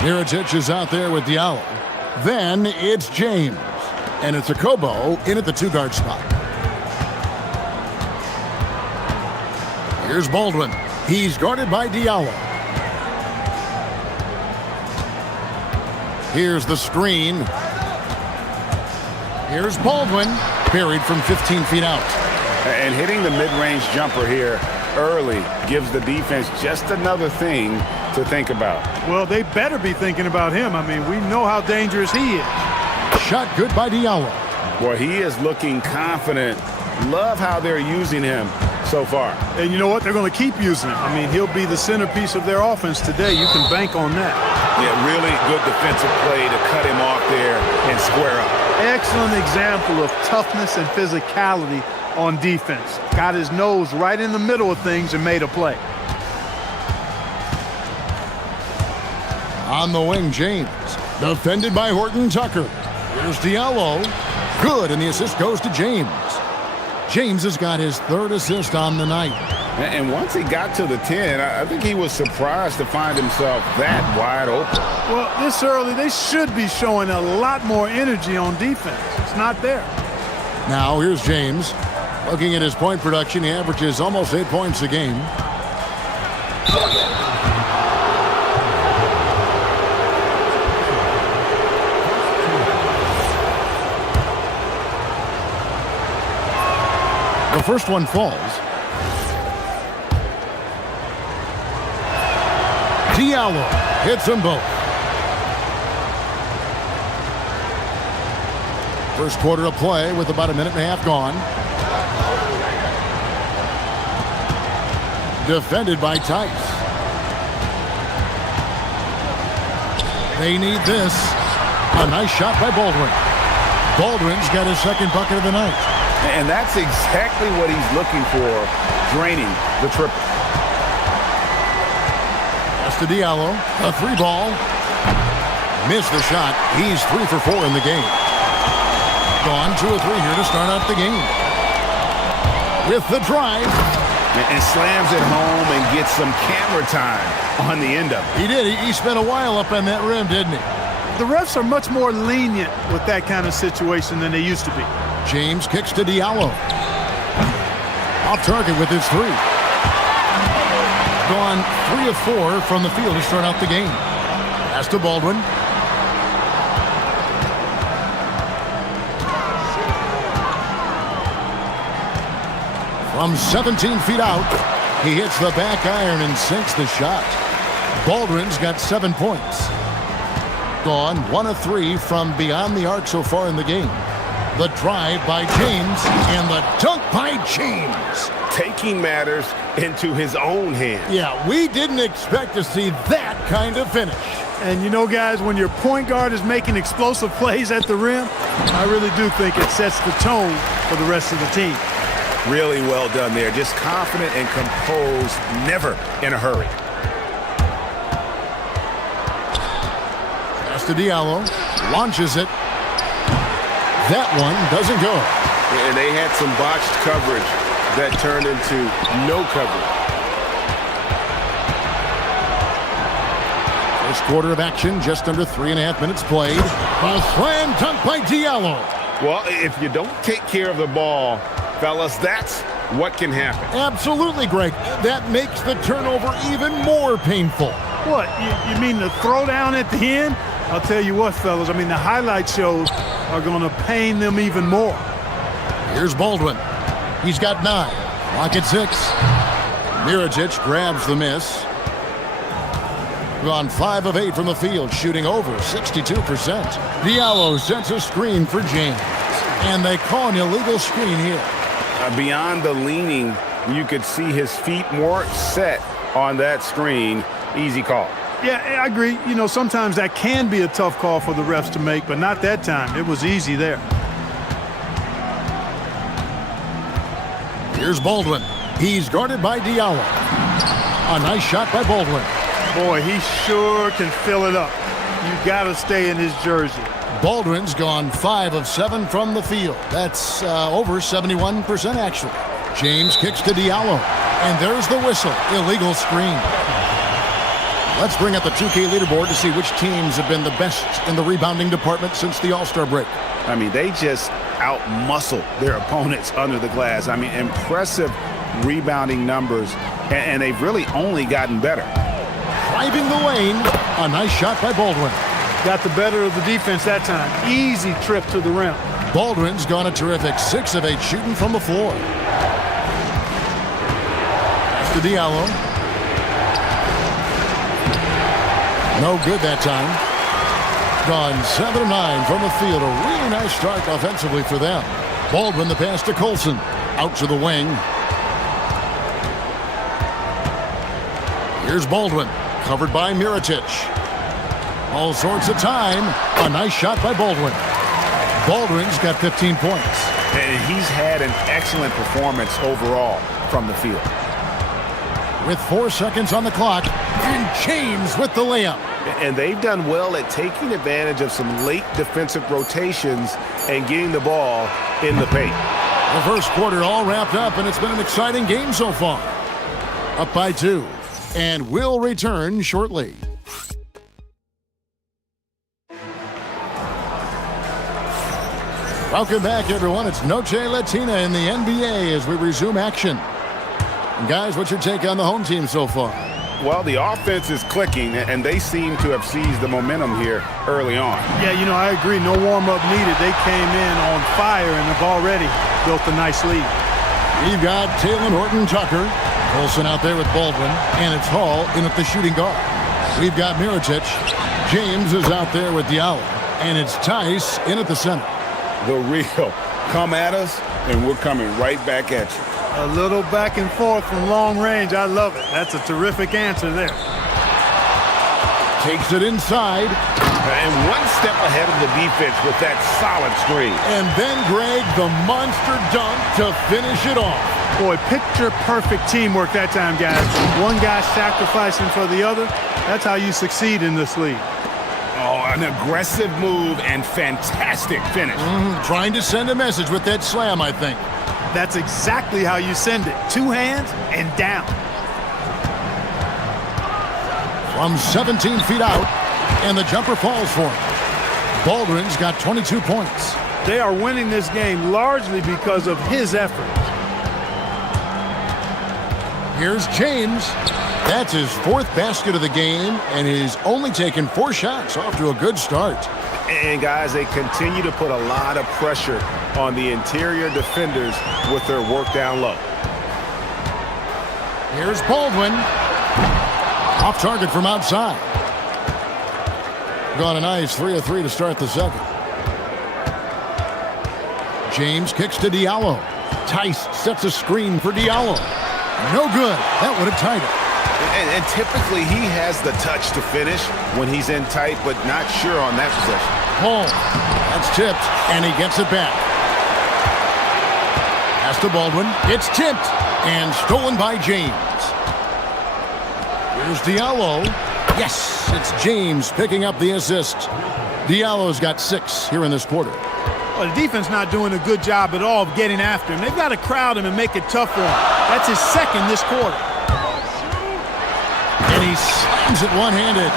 Mirotic is out there with Diallo. Then it's James. And it's Akobo in at the two-guard spot. Here's Baldwin. He's guarded by Diallo. Here's the screen. Here's Baldwin, buried from 15 feet out. And hitting the mid-range jumper here early gives the defense just another thing to think about. Well, they better be thinking about him. I mean, we know how dangerous he is. Shot good by Diallo. Well, he is looking confident. Love how they're using him so far. And you know what? They're going to keep using him. I mean, he'll be the centerpiece of their offense today. You can bank on that. Yeah, really good defensive play to cut him off there and square up. Excellent example of toughness and physicality on defense. Got his nose right in the middle of things and made a play. On the wing, James. Defended by Horton Tucker. Here's Diallo. Good, and the assist goes to James. James has got his third assist on the night. And once he got to the 10, I think he was surprised to find himself that wide open. Well, this early, they should be showing a lot more energy on defense. It's not there. Now, here's James. Looking at his point production, he averages almost 8 points a game. The first one falls. Diallo hits them both. First quarter of play with about a minute and a half gone. Defended by Tice. They need this. A nice shot by Baldwin. Baldwin's got his second bucket of the night. And that's exactly what he's looking for, draining the triple. That's to Diallo. A three ball. Missed the shot. He's 3 for 4 in the game. Gone 2 of 3 here to start out the game. With the drive. And slams it home and gets some camera time on the end of it. He did. He spent a while up on that rim, didn't he? The refs are much more lenient with that kind of situation than they used to be. James kicks to Diallo. Off target with his 3. Gone 3 of 4 from the field to start out the game. Pass to Baldwin. From 17 feet out, he hits the back iron and sinks the shot. Baldwin's got 7 points. Gone 1 of 3 from beyond the arc so far in the game. The drive by James and the dunk by James. Taking matters into his own hands. Yeah, we didn't expect to see that kind of finish. And you know, guys, when your point guard is making explosive plays at the rim, I really do think it sets the tone for the rest of the team. Really well done there. Just confident and composed, never in a hurry. Pass to Diallo. Launches it. That one doesn't go. And they had some botched coverage that turned into no coverage. First quarter of action, just under 3.5 minutes played. A slam dunk by Diallo. Well, if you don't take care of the ball, fellas, that's what can happen. Absolutely, Greg. That makes the turnover even more painful. What, you mean the throwdown at the end? I'll tell you what, fellas, I mean, the highlight shows are going to pain them even more. Here's Baldwin. He's got 9. Clock at 6. Mirotic grabs the miss. Gone 5 of 8 from the field, shooting over 62%. Diallo sends a screen for James. And they call an illegal screen here. Beyond the leaning, you could see his feet more set on that screen. Easy call. Yeah, I agree. You know, sometimes that can be a tough call for the refs to make, but not that time. It was easy there. Here's Baldwin. He's guarded by Diallo. A nice shot by Baldwin. Boy, he sure can fill it up. You got to stay in his jersey. Baldwin's gone 5 of 7 from the field. That's over 71% actually. James kicks to Diallo. And there's the whistle. Illegal screen. Let's bring up the 2K leaderboard to see which teams have been the best in the rebounding department since the All-Star break. I mean, they just out-muscle their opponents under the glass. I mean, impressive rebounding numbers, and they've really only gotten better. Driving the lane. A nice shot by Baldwin. Got the better of the defense that time. Easy trip to the rim. Baldwin's gone a terrific 6 of 8 shooting from the floor. Pass to Diallo. No good that time. Gone 7 of 9 from the field. A really nice start offensively for them. Baldwin the pass to Colson. Out to the wing. Here's Baldwin. Covered by Mirotic. All sorts of time. A nice shot by Baldwin. Baldwin's got 15 points. And he's had an excellent performance overall from the field. With 4 seconds on the clock, and James with the layup. And they've done well at taking advantage of some late defensive rotations and getting the ball in the paint. The first quarter all wrapped up, and it's been an exciting game so far. Up by 2, and we'll return shortly. Welcome back, everyone. It's Noche Latina in the NBA as we resume action. And guys, what's your take on the home team so far? Well, the offense is clicking, and they seem to have seized the momentum here early on. Yeah, you know, I agree. No warm-up needed. They came in on fire and have already built a nice lead. We've got Taylor Horton-Tucker. Colson out there with Baldwin, and it's Hall in at the shooting guard. We've got Mirotic. James is out there with Diallo, and it's Tice in at the center. The real come at us, and we're coming right back at you. A little back and forth from long range. I love it. That's a terrific answer there. Takes it inside. And one step ahead of the defense with that solid screen. And then Greg, the monster dunk to finish it off. Boy, picture-perfect teamwork that time, guys. One guy sacrificing for the other. That's how you succeed in this league. Oh, an aggressive move and fantastic finish. Trying to send a message with that slam, I think. That's exactly how you send it. 2 hands and down. From 17 feet out, and the jumper falls for him. Baldwin's got 22 points. They are winning this game largely because of his effort. Here's James. That's his 4th basket of the game, and he's only taken 4 shots. Off to a good start. And guys, they continue to put a lot of pressure on the interior defenders with their work down low. Here's Baldwin. Off target from outside. Gone a nice 3 of 3 to start the second. James kicks to Diallo. Tice sets a screen for Diallo. No good. That would have tied it. And typically he has the touch to finish when he's in tight, but not sure on that possession. Hall. That's tipped, and he gets it back. Pass to Baldwin. It's tipped and stolen by James. Here's Diallo. Yes, it's James picking up the assist. Diallo's got 6 here in this quarter. Well, the defense not doing a good job at all of getting after him. They've got to crowd him and make it tough for him. That's his 2nd this quarter. And he slams it one-handed.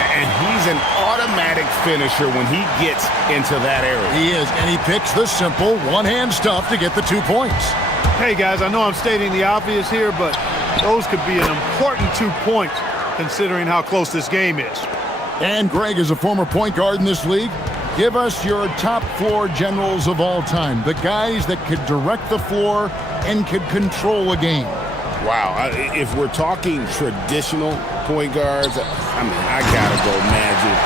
And he's an automatic finisher when he gets into that area. He is, and he picks the simple one-hand stuff to get the 2 points. Hey, guys, I know I'm stating the obvious here, but those could be an important 2 points considering how close this game is. And Greg is a former point guard in this league. Give us your top floor generals of all time, the guys that could direct the floor and could control a game. Wow, if we're talking traditional point guards, I mean, I gotta go Magic,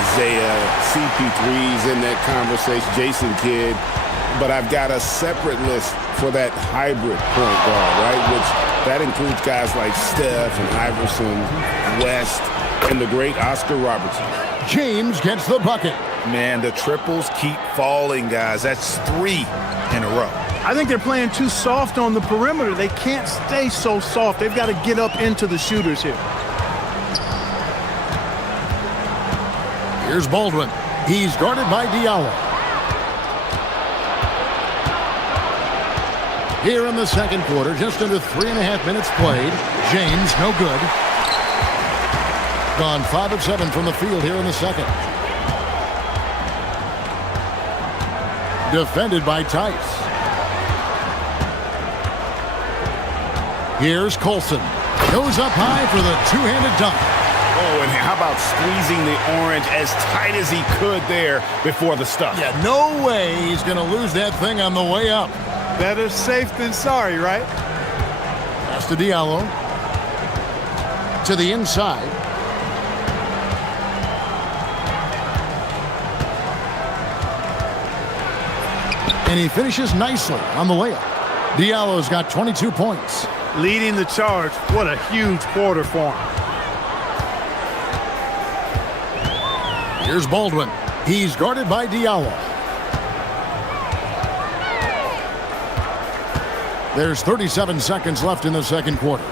Isaiah, CP3's in that conversation, Jason Kidd, but I've got a separate list for that hybrid point guard, right? Which that includes guys like Steph and Iverson, West, and the great Oscar Robertson. James gets the bucket. Man, the triples keep falling, guys. That's 3 in a row. I think they're playing too soft on the perimeter. They can't stay so soft. They've got to get up into the shooters here. Here's Baldwin. He's guarded by Diallo. Here in the second quarter, just under 3.5 minutes played. James, no good. Gone 5 of 7 from the field here in the second. Defended by Tice. Here's Colson. Goes up high for the two-handed dunk. Oh, and how about squeezing the orange as tight as he could there before the stuff? Yeah, no way he's going to lose that thing on the way up. Better safe than sorry, right? Pass to Diallo. To the inside. And he finishes nicely on the layup. Diallo's got 22 points. Leading the charge. What a huge quarter for him. Here's Baldwin. He's guarded by Diallo. There's 37 seconds left in the second quarter.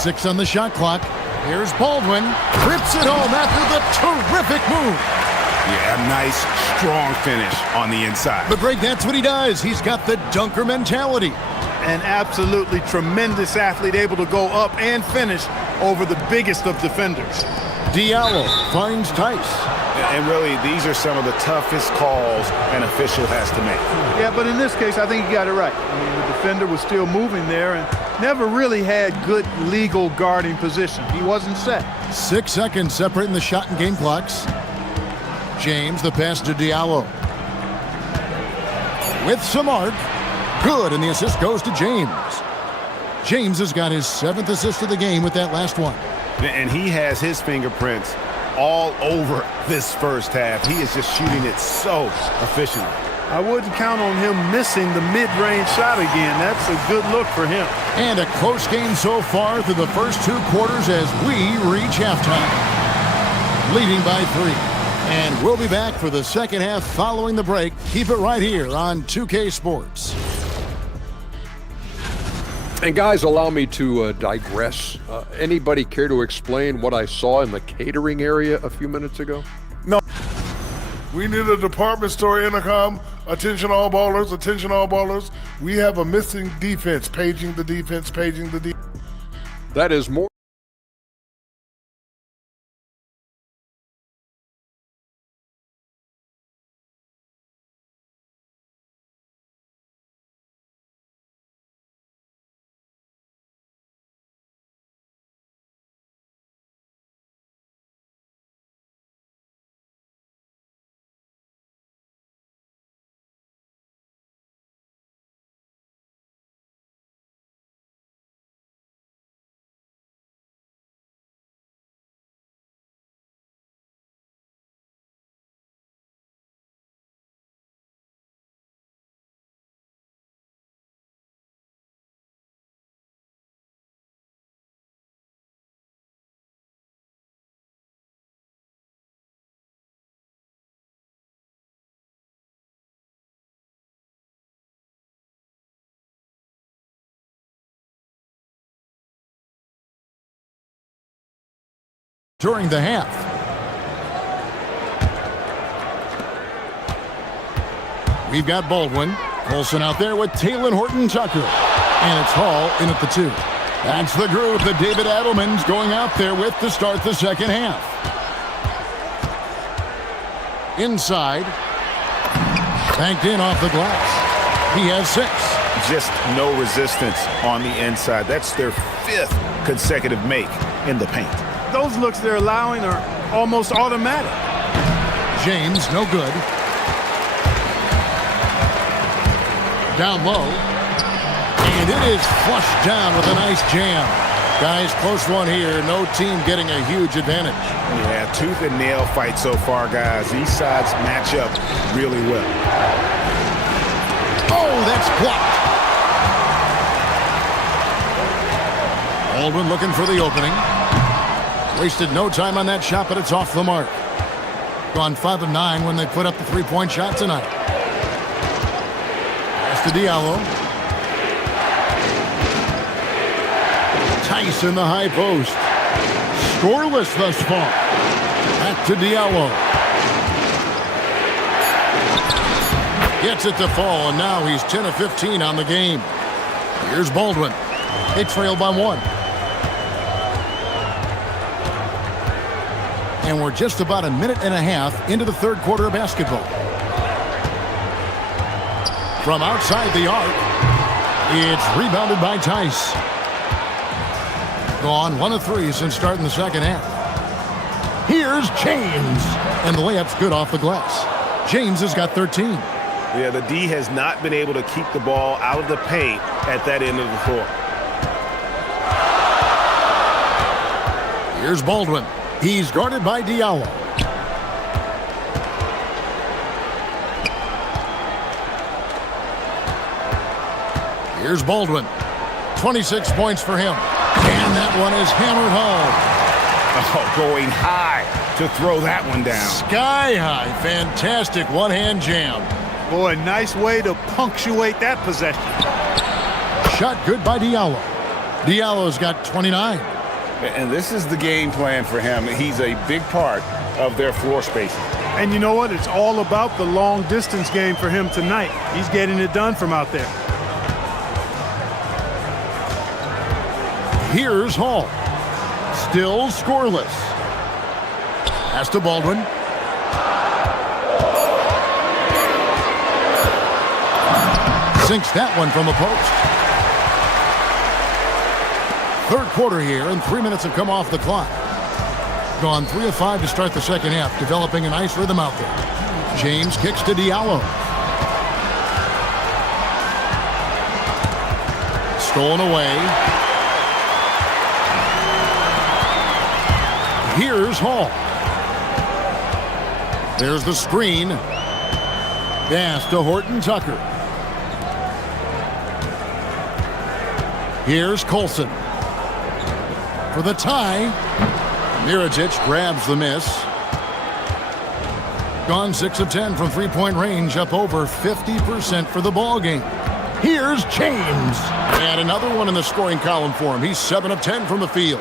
6 on the shot clock. Here's Baldwin. Rips it home after the terrific move. Yeah, a nice, strong finish on the inside. But Greg, that's what he does. He's got the dunker mentality. An absolutely tremendous athlete, able to go up and finish over the biggest of defenders. Diallo finds Tice. And really, these are some of the toughest calls an official has to make. Yeah, but in this case, I think he got it right. I mean, the defender was still moving there and never really had good legal guarding position. He wasn't set. 6 seconds separating the shot and game clocks. James, the pass to Diallo. With some arc. Good, and the assist goes to James. James has got his 7th assist of the game with that last one. And he has his fingerprints all over this first half. He is just shooting it so efficiently. I wouldn't count on him missing the mid-range shot again. That's a good look for him. And a close game so far through the first 2 quarters as we reach halftime. Leading by 3. And we'll be back for the second half following the break. Keep it right here on 2K Sports. And guys, allow me to digress. Anybody care to explain what I saw in the catering area a few minutes ago? No. We need a department store intercom. Attention all ballers, attention all ballers. We have a missing defense. Paging the defense, paging the defense. That is more. During the half. We've got Baldwin. Colson out there with Taylor Horton-Tucker. And it's Hall in at the 2. That's the group that David Adelman's going out there with to start the second half. Inside. Banked in off the glass. He has 6. Just no resistance on the inside. That's their 5th consecutive make in the paint. Those looks they're allowing are almost automatic. James, no good. Down low. And it is flushed down with a nice jam. Guys, close one here. No team getting a huge advantage. Yeah, tooth and nail fight so far, guys. These sides match up really well. Oh, that's blocked. Baldwin looking for the opening. Wasted no time on that shot, but it's off the mark. Gone 5 of 9 when they put up the 3-point shot tonight. Pass to Diallo. Tice in the high post. Scoreless thus far. Back to Diallo. Gets it to fall, and now he's 10 of 15 on the game. Here's Baldwin. They trail by 1. And we're just about a minute and a half into the third quarter of basketball. From outside the arc, it's rebounded by Tice. Gone 1 of 3 since starting the second half. Here's James. And the layup's good off the glass. James has got 13. Yeah, the D has not been able to keep the ball out of the paint at that end of the floor. Here's Baldwin. He's guarded by Diallo. Here's Baldwin. 26 points for him. And that one is hammered home. Oh, going high to throw that one down. Sky high. Fantastic one-hand jam. Boy, nice way to punctuate that possession. Shot good by Diallo. Diallo's got 29. And this is the game plan for him. He's a big part of their floor spacing. And you know what? It's all about the long distance game for him tonight. He's getting it done from out there. Here's Hall. Still scoreless. Pass to Baldwin. Sinks that one from the post. Third quarter here, and 3 minutes have come off the clock. Gone 3 of 5 to start the second half, developing a nice rhythm out there. James kicks to Diallo. Stolen away. Here's Hall. There's the screen. Pass to Horton Tucker. Here's Colson. For the tie. Mirotic grabs the miss. Gone 6 of 10 from three-point range, up over 50% for the ball game. Here's James. And another one in the scoring column for him. He's 7 of 10 from the field.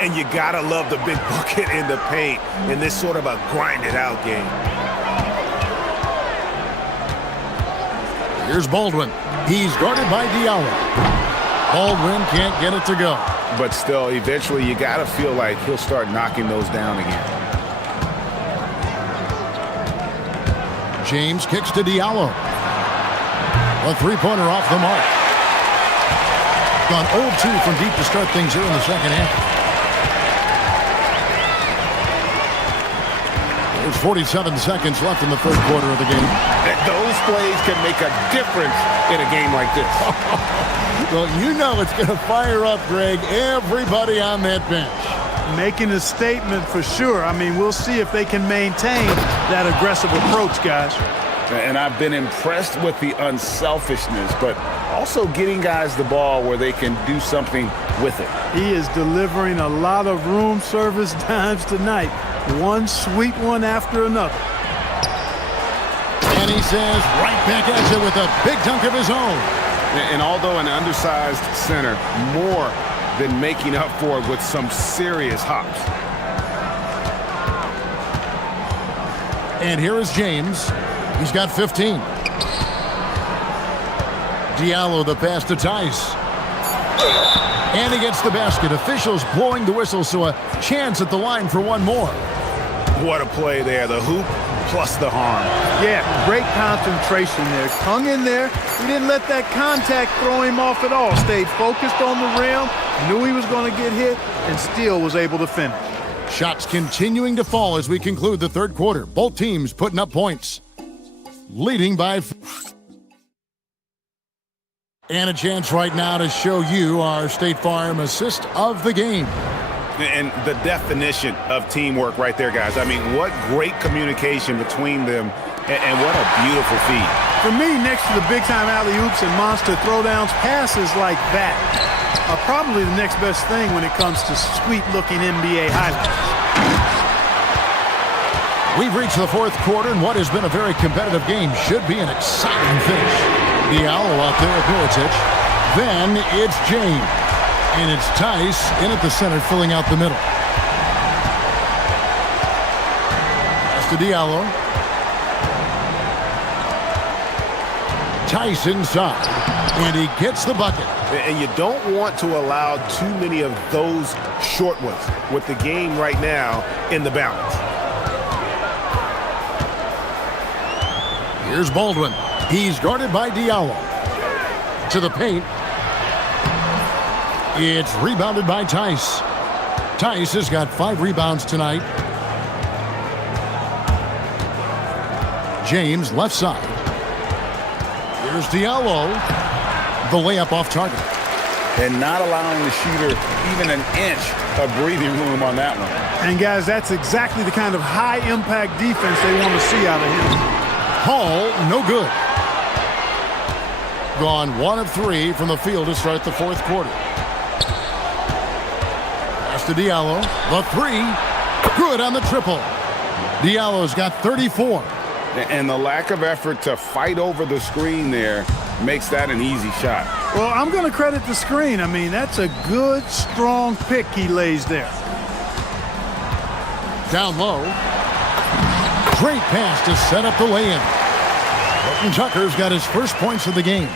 And you gotta love the big bucket in the paint in this sort of a grind-it-out game. Here's Baldwin. He's guarded by Diallo. Baldwin can't get it to go. But still, eventually you gotta feel like he'll start knocking those down again. James kicks to Diallo. A three-pointer off the mark. Gone 0-2 from deep to start things here in the second half. There's 47 seconds left in the third quarter of the game. Those plays can make a difference in a game like this. Well, you know it's going to fire up, Greg, everybody on that bench. Making a statement for sure. I mean, we'll see if they can maintain that aggressive approach, guys. And I've been impressed with the unselfishness, but also getting guys the ball where they can do something with it. He is delivering a lot of room service dimes tonight. One sweet one after another. And he says right back at you with a big dunk of his own. And although an undersized center, more than making up for it with some serious hops. And here is James. He's got 15. Diallo the pass to Tice. And he gets the basket. Officials blowing the whistle, so a chance at the line for one more. What a play there. The hoop plus the harm. Yeah, great concentration there. Hung in there. He didn't let that contact throw him off at all. Stayed focused on the rim. Knew he was going to get hit and still was able to finish. Shots continuing to fall as we conclude the third quarter. Both teams putting up points. Leading by... And a chance right now to show you our State Farm assist of the game. And the definition of teamwork right there, guys. I mean, what great communication between them, and what a beautiful feed. For me, next to the big-time alley-oops and monster throwdowns, passes like that are probably the next best thing when it comes to sweet-looking NBA highlights. We've reached the fourth quarter, and what has been a very competitive game should be an exciting finish. Diallo out there at Mirotic. Then it's James. And it's Tice in at the center, filling out the middle. Pass to Diallo. Tice inside, and he gets the bucket. And you don't want to allow too many of those short ones with the game right now in the balance. Here's Baldwin. He's guarded by Diallo. To the paint. It's rebounded by Tice. Tice has got 5 rebounds tonight. James left side. Here's Diallo. The layup off target. And not allowing the shooter even an inch of breathing room on that one. And guys, that's exactly the kind of high-impact defense they want to see out of him. Hall, no good. Gone 1 of 3 from the field to start the fourth quarter. Pass to Diallo. The 3. Good on the triple. Diallo's got 34. And the lack of effort to fight over the screen there makes that an easy shot. Well, I'm going to credit the screen. I mean, that's a good, strong pick he lays there. Down low. Great pass to set up the lay-in. Horton Tucker's got his first points of the game.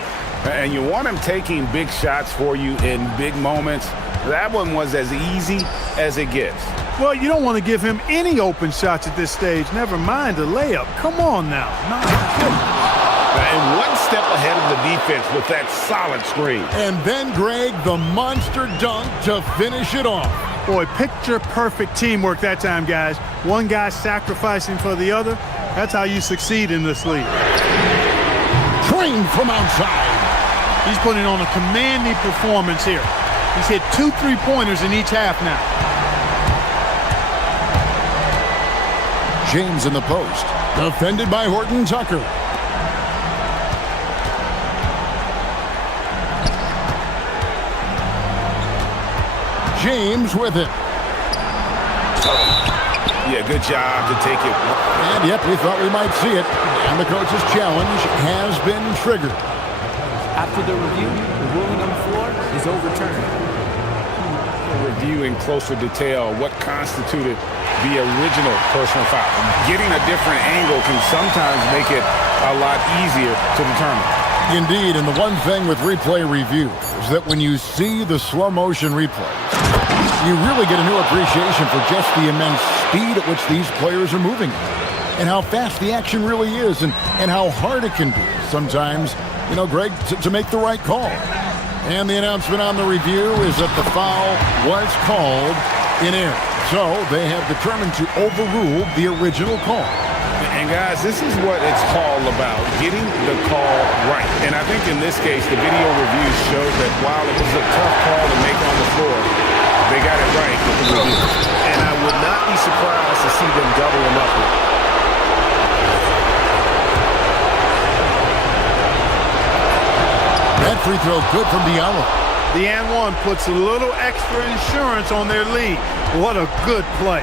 And you want him taking big shots for you in big moments. That one was as easy as it gets. Well, you don't want to give him any open shots at this stage. Never mind a layup. Come on now. My goodness. And one step ahead of the defense with that solid screen. And then, Greg, the monster dunk to finish it off. Boy, picture-perfect teamwork that time, guys. One guy sacrificing for the other. That's how you succeed in this league. Trained from outside. He's putting on a commanding performance here. He's hit 2 3-pointers in each half now. James in the post. Defended by Horton Tucker. James with it. Yeah, good job to take it. And yep, we thought we might see it. And the coach's challenge has been triggered. After the review, the ruling on the floor is overturned. Review in closer detail what constituted the original personal foul. Getting a different angle can sometimes make it a lot easier to determine. Indeed, and the one thing with replay review is that when you see the slow motion replay, you really get a new appreciation for just the immense speed at which these players are moving and how fast the action really is and how hard it can be sometimes, you know, Greg, to make the right call. And the announcement on the review is that the foul was called in error. So they have determined to overrule the original call. And guys, this is what it's all about, getting the call right. And I think in this case, the video review showed that while it was a tough call to make on the floor, they got it right with the review. And I would not be surprised to see them double him up with. That free throw good from Diallo. The and one puts a little extra insurance on their lead. What a good play.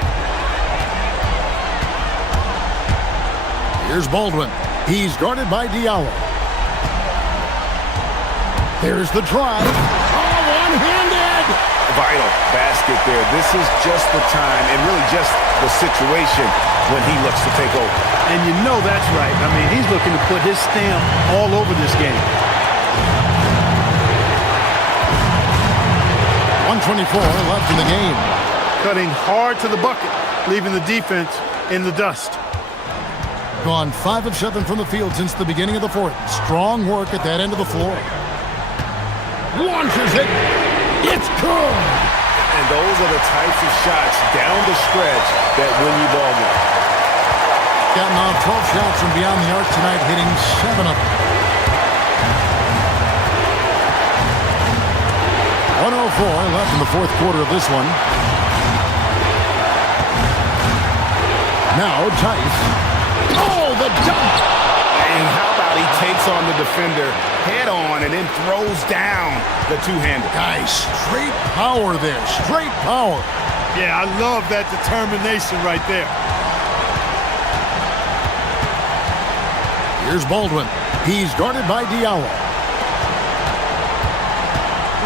Here's Baldwin. He's guarded by Diallo. There's the drive. Oh, one-handed! Vital basket there. This is just the time and really just the situation when he looks to take over. And you know that's right. I mean, he's looking to put his stamp all over this game. 1:24 left in the game. Cutting hard to the bucket, leaving the defense in the dust. Gone 5 of 7 from the field since the beginning of the fourth. Strong work at that end of the floor. Launches it. It's good. And those are the types of shots down the stretch that win you ball games. Gotten off 12 shots from beyond the arc tonight, hitting 7 of them. 1:04 left in the fourth quarter of this one. Now Tice. Oh, the dunk! And how about he takes on the defender head on and then throws down the two-hander. Nice. Straight power there. Straight power. Yeah, I love that determination right there. Here's Baldwin. He's guarded by Diallo.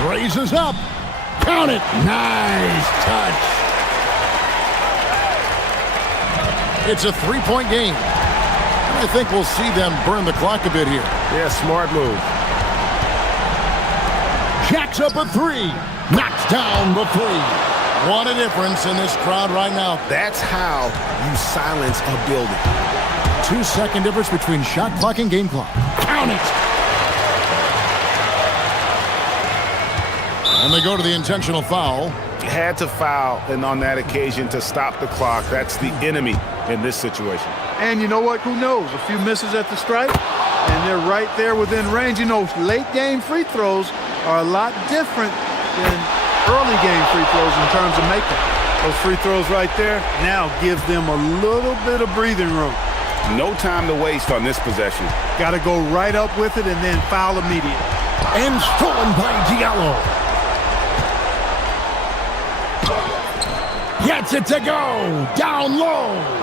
Raises up. Count it. Nice touch. It's a 3-point game. I think we'll see them burn the clock a bit here. Yeah, smart move. Jacks up a three. Knocks down the three. What a difference in this crowd right now. That's how you silence a building. 2-second difference between shot clock and game clock. Count it. And they go to the intentional foul. Had to foul, and on that occasion to stop the clock. That's the enemy in this situation. And you know what? Who knows? A few misses at the stripe, and they're right there within range. You know, late game free throws are a lot different than early game free throws in terms of makeup. Those free throws right there now gives them a little bit of breathing room. No time to waste on this possession. Got to go right up with it and then foul immediately. And stolen by Diallo. Gets it to go. Down low.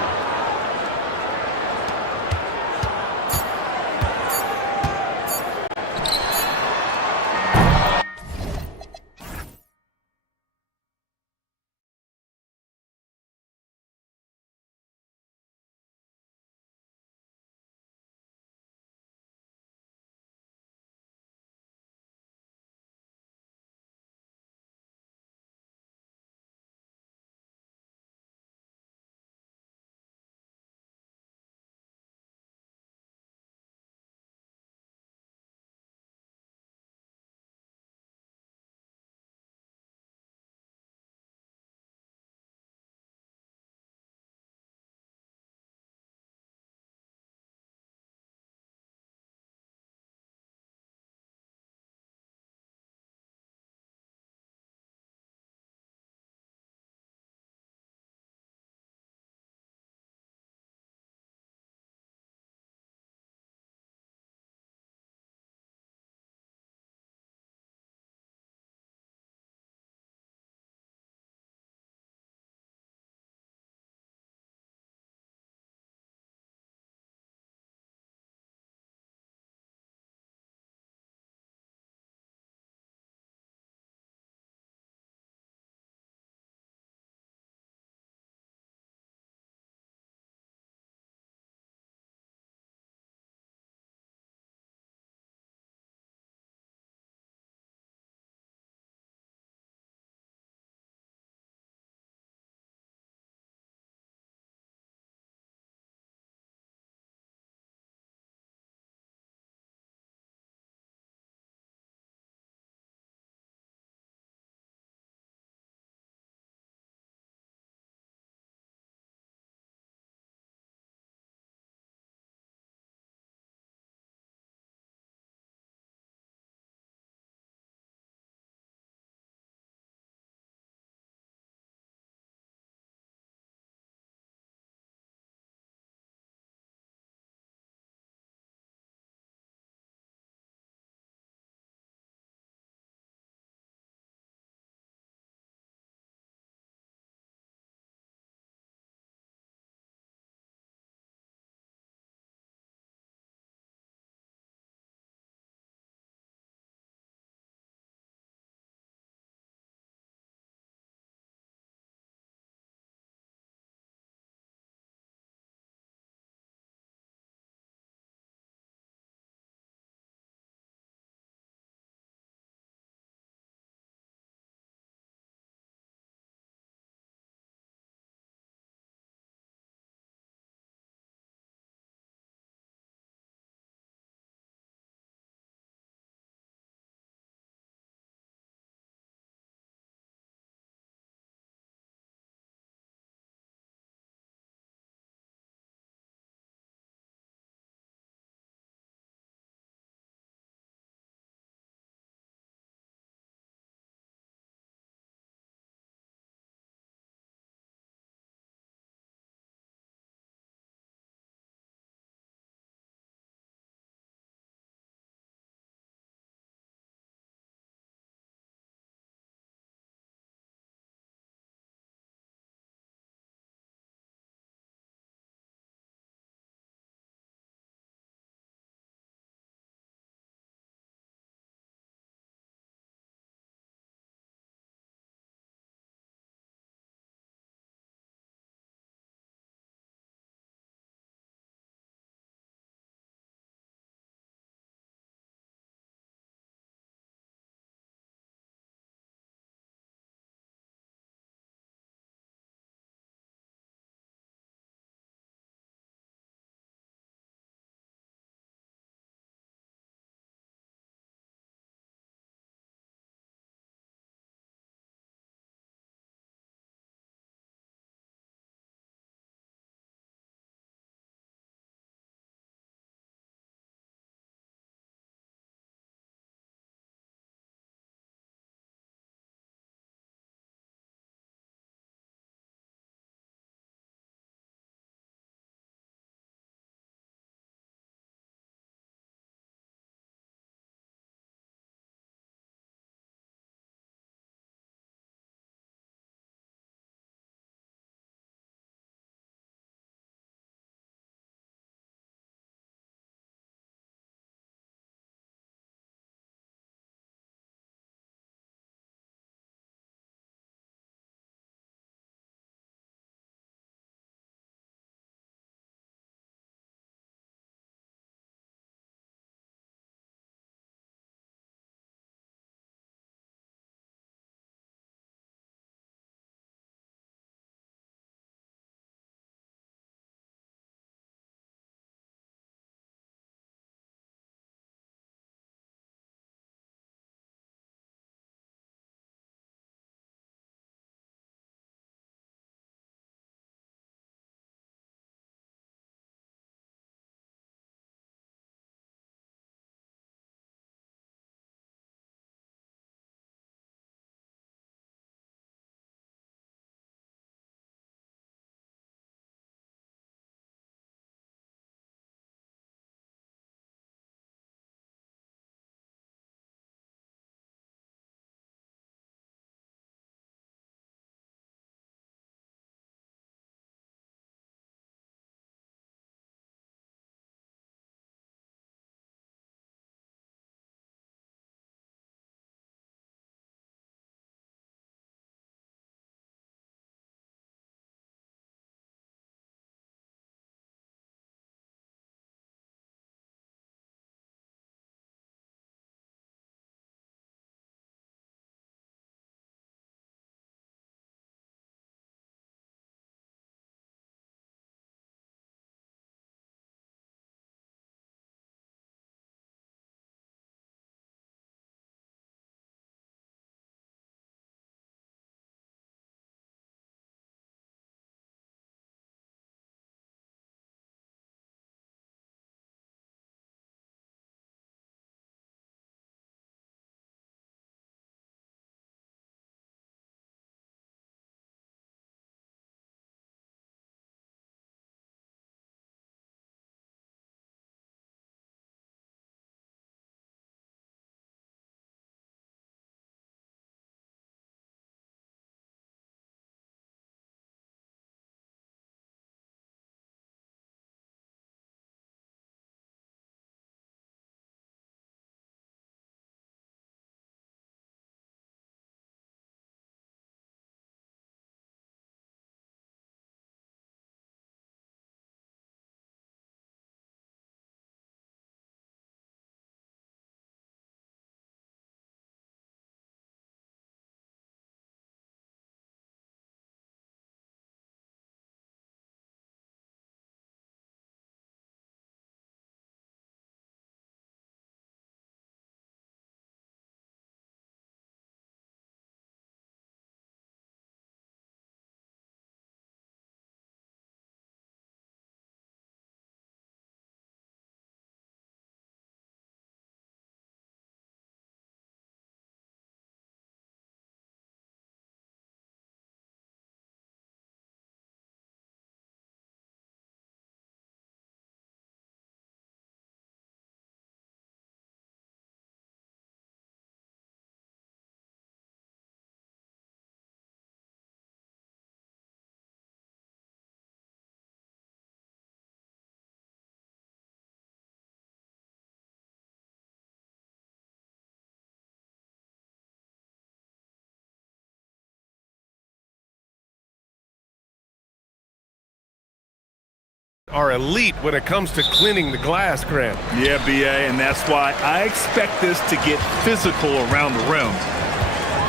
are elite when it comes to cleaning the glass, Grant. Yeah, BA, and that's why I expect this to get physical around the rim,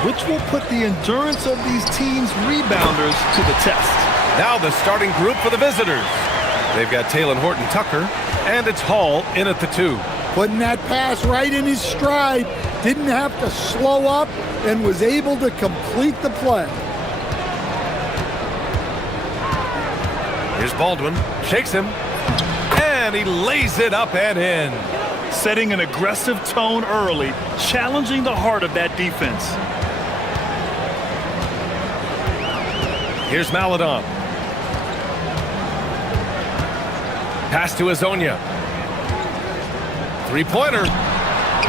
which will put the endurance of these teams' rebounders to the test. Now the starting group for the visitors. They've got Taylor Horton-Tucker, and it's Hall in at the 2. Putting that pass right in his stride, didn't have to slow up, and was able to complete the play. Here's Baldwin, shakes him, and he lays it up and in. Setting an aggressive tone early, challenging the heart of that defense. Here's Maladon. Pass to Azonia. Three-pointer.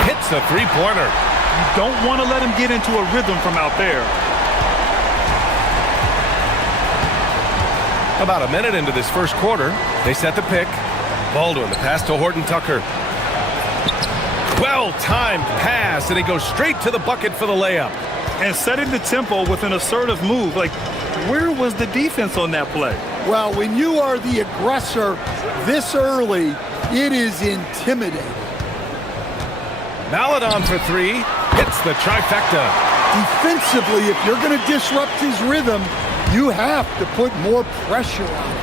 Hits a three-pointer. You don't want to let him get into a rhythm from out there. About a minute into this first quarter, they set the pick. Baldwin, the pass to Horton-Tucker. Well-timed pass, and he goes straight to the bucket for the layup. And setting the tempo with an assertive move. Like, where was the defense on that play? Well, when you are the aggressor this early, it is intimidating. Maladon for 3, hits the trifecta. Defensively, if you're going to disrupt his rhythm, you have to put more pressure on him.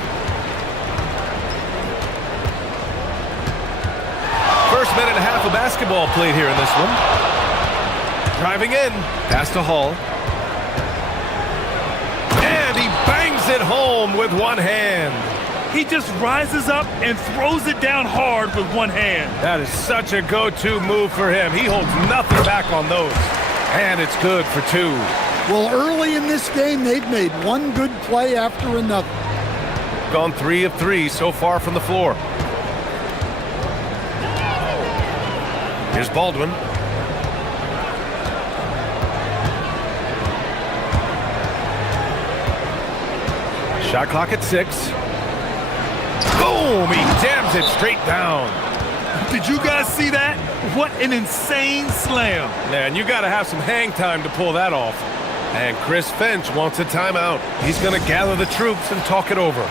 First minute and a half of basketball played here in this one. Driving in, pass to Hall. And he bangs it home with one hand. He just rises up and throws it down hard with one hand. That is such a go-to move for him. He holds nothing back on those. And it's good for 2. Well, early in this game, they've made one good play after another. Gone 3 of 3 so far from the floor. Here's Baldwin. Shot clock at 6. Boom! He jams it straight down. Did you guys see that? What an insane slam. Man, you got to have some hang time to pull that off. And Chris Finch wants a timeout. He's going to gather the troops and talk it over.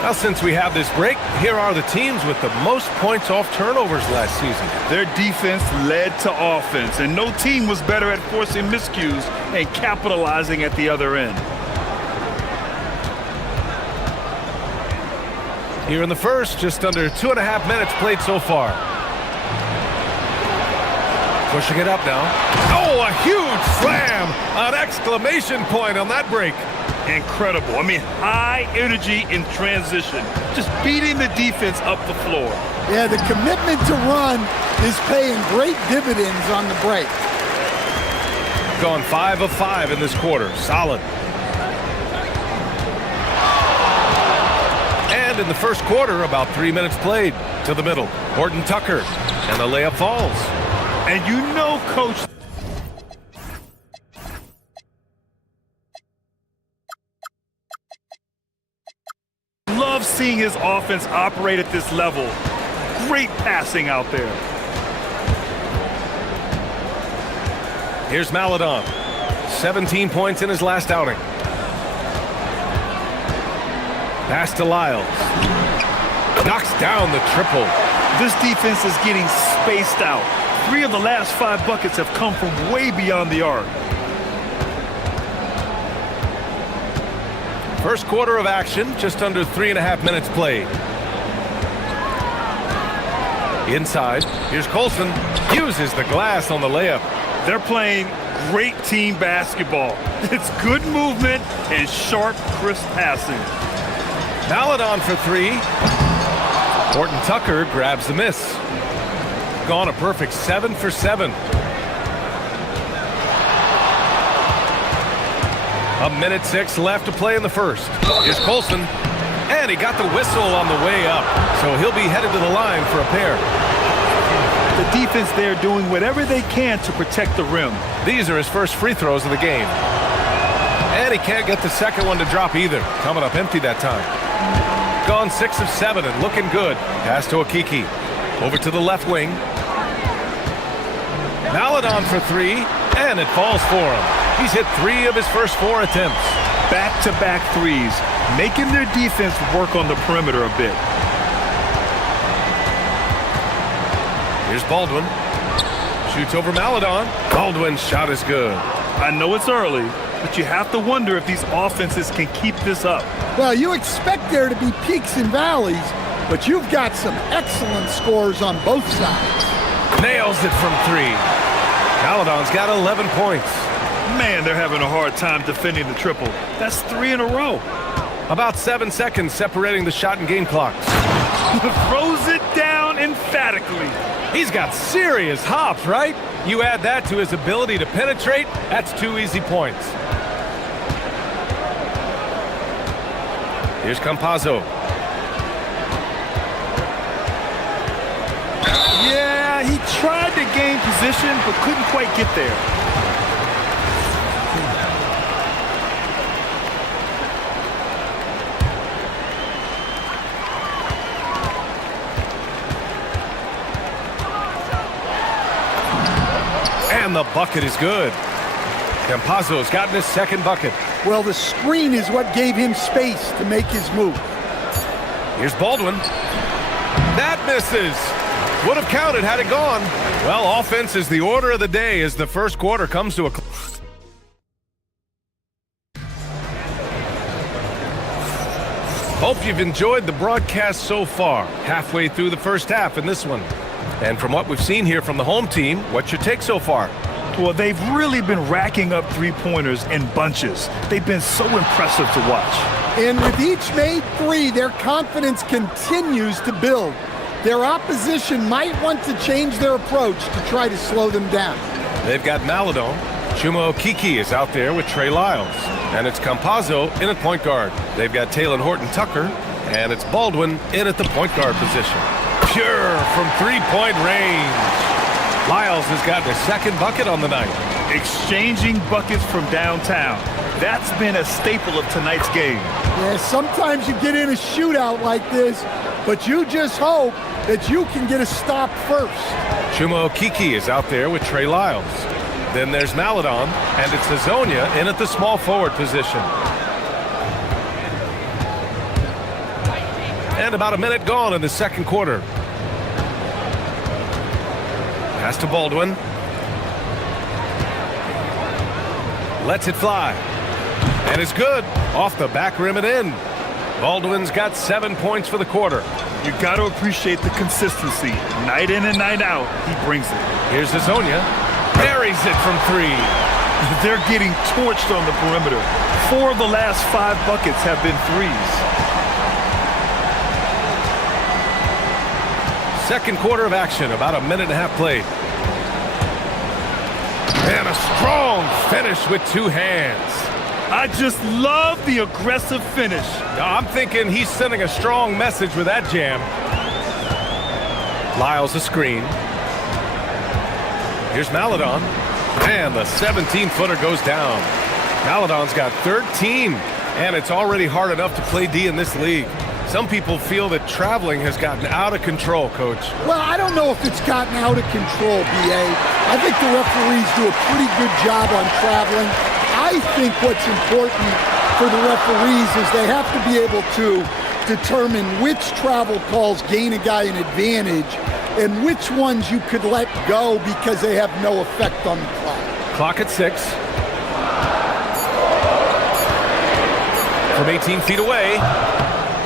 Now, since we have this break, here are the teams with the most points off turnovers last season. Their defense led to offense, and no team was better at forcing miscues and capitalizing at the other end. Here in the first, just under 2.5 minutes played so far. Pushing it up now. Oh, a huge slam! An exclamation point on that break. Incredible. I mean, high energy in transition. Just beating the defense up the floor. Yeah, the commitment to run is paying great dividends on the break. Gone 5 of 5 in this quarter. Solid. And in the first quarter, about 3 minutes played. To the middle. Horton-Tucker. And the layup falls. And you know, Coach, love seeing his offense operate at this level. Great passing out there. Here's Maladon. 17 points in his last outing. Pass to Lyles. Knocks down the triple. This defense is getting spaced out. 3 of the last 5 buckets have come from way beyond the arc. First quarter of action, just under 3.5 minutes played. Inside, here's Colson. Uses the glass on the layup. They're playing great team basketball. It's good movement and sharp, crisp passing. Maladon for 3. Horton-Tucker grabs the miss. Gone a perfect 7 for 7. A minute 6 left to play in the first. Here's Colson. And he got the whistle on the way up. So he'll be headed to the line for a pair. The defense there doing whatever they can to protect the rim. These are his first free throws of the game. And he can't get the second one to drop either. Coming up empty that time. Gone 6 of 7 and looking good. Pass to Okiki. Over to the left wing. Maladon for 3. And it falls for him. He's hit 3 of his first 4 attempts. Back-to-back threes, making their defense work on the perimeter a bit. Here's Baldwin. Shoots over Maledon. Baldwin's shot is good. I know it's early, but you have to wonder if these offenses can keep this up. Well, you expect there to be peaks and valleys, but you've got some excellent scores on both sides. Nails it from 3. Maledon's got 11 points. Man, they're having a hard time defending the triple. That's 3 in a row. About 7 seconds separating the shot and game clocks. Throws it down emphatically. He's got serious hops, right? You add that to his ability to penetrate, that's 2 easy points. Here's Campazzo. Yeah, he tried to gain position, but couldn't quite get there. And the bucket is good. Campazzo's gotten his second bucket. Well, the screen is what gave him space to make his move. Here's Baldwin. That misses. Would have counted had it gone. Well, offense is the order of the day as the first quarter comes to a close. Hope you've enjoyed the broadcast so far. Halfway through the first half in this one. And from what we've seen here from the home team, what's your take so far? Well, they've really been racking up three-pointers in bunches. They've been so impressive to watch. And with each made 3, their confidence continues to build. Their opposition might want to change their approach to try to slow them down. They've got Maledon. Chuma Okeke is out there with Trey Lyles. And it's Campazzo in at point guard. They've got Taylor Horton-Tucker. And it's Baldwin in at the point guard position. Pure from three-point range. Lyles has gotten his second bucket on the night. Exchanging buckets from downtown. That's been a staple of tonight's game. Yeah, sometimes you get in a shootout like this, but you just hope that you can get a stop first. Chuma Okeke is out there with Trey Lyles. Then there's Maledon, and it's Hazonia in at the small forward position. And about a minute gone in the second quarter. Pass to Baldwin. Lets it fly. And it's good. Off the back rim and in. Baldwin's got 7 points for the quarter. You got to appreciate the consistency. Night in and night out, he brings it. Here's Hazonia. Buries it from 3. They're getting torched on the perimeter. 4 of the last 5 buckets have been threes. Second quarter of action, about a minute and a half played. And a strong finish with 2 hands. I just love the aggressive finish. I'm thinking he's sending a strong message with that jam. Lyles a screen. Here's Maledon. And the 17-footer goes down. Maledon's got 13, and it's already hard enough to play D in this league. Some people feel that traveling has gotten out of control, Coach. Well, I don't know if it's gotten out of control, B.A. I think the referees do a pretty good job on traveling. I think what's important for the referees is they have to be able to determine which travel calls gain a guy an advantage and which ones you could let go because they have no effect on the clock. Clock at 6. From 18 feet away.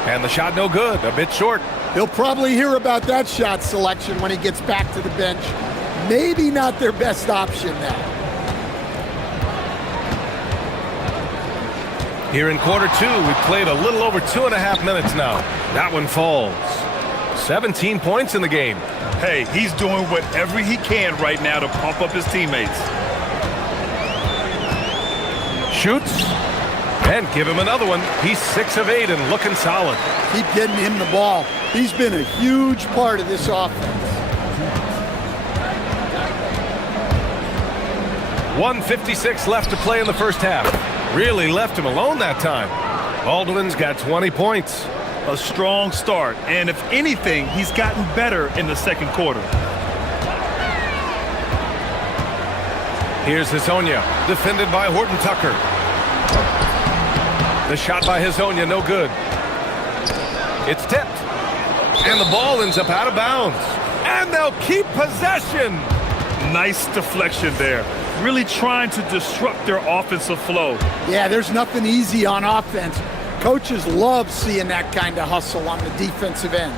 And the shot no good, a bit short. He'll probably hear about that shot selection when he gets back to the bench. Maybe not their best option now. Here in quarter 2, we've played a little over 2.5 minutes now. That one falls. 17 points in the game. Hey, he's doing whatever he can right now to pump up his teammates. Shoots. And give him another one. He's 6 of 8 and looking solid. Keep getting him the ball. He's been a huge part of this offense. 1:56 left to play in the first half. Really left him alone that time. Baldwin's got 20 points. A strong start, and if anything, he's gotten better in the second quarter. Here's Hazonia, defended by Horton Tucker. The shot by Hazonia, no good. It's tipped. And the ball ends up out of bounds. And they'll keep possession. Nice deflection there. Really trying to disrupt their offensive flow. Yeah, there's nothing easy on offense. Coaches love seeing that kind of hustle on the defensive end.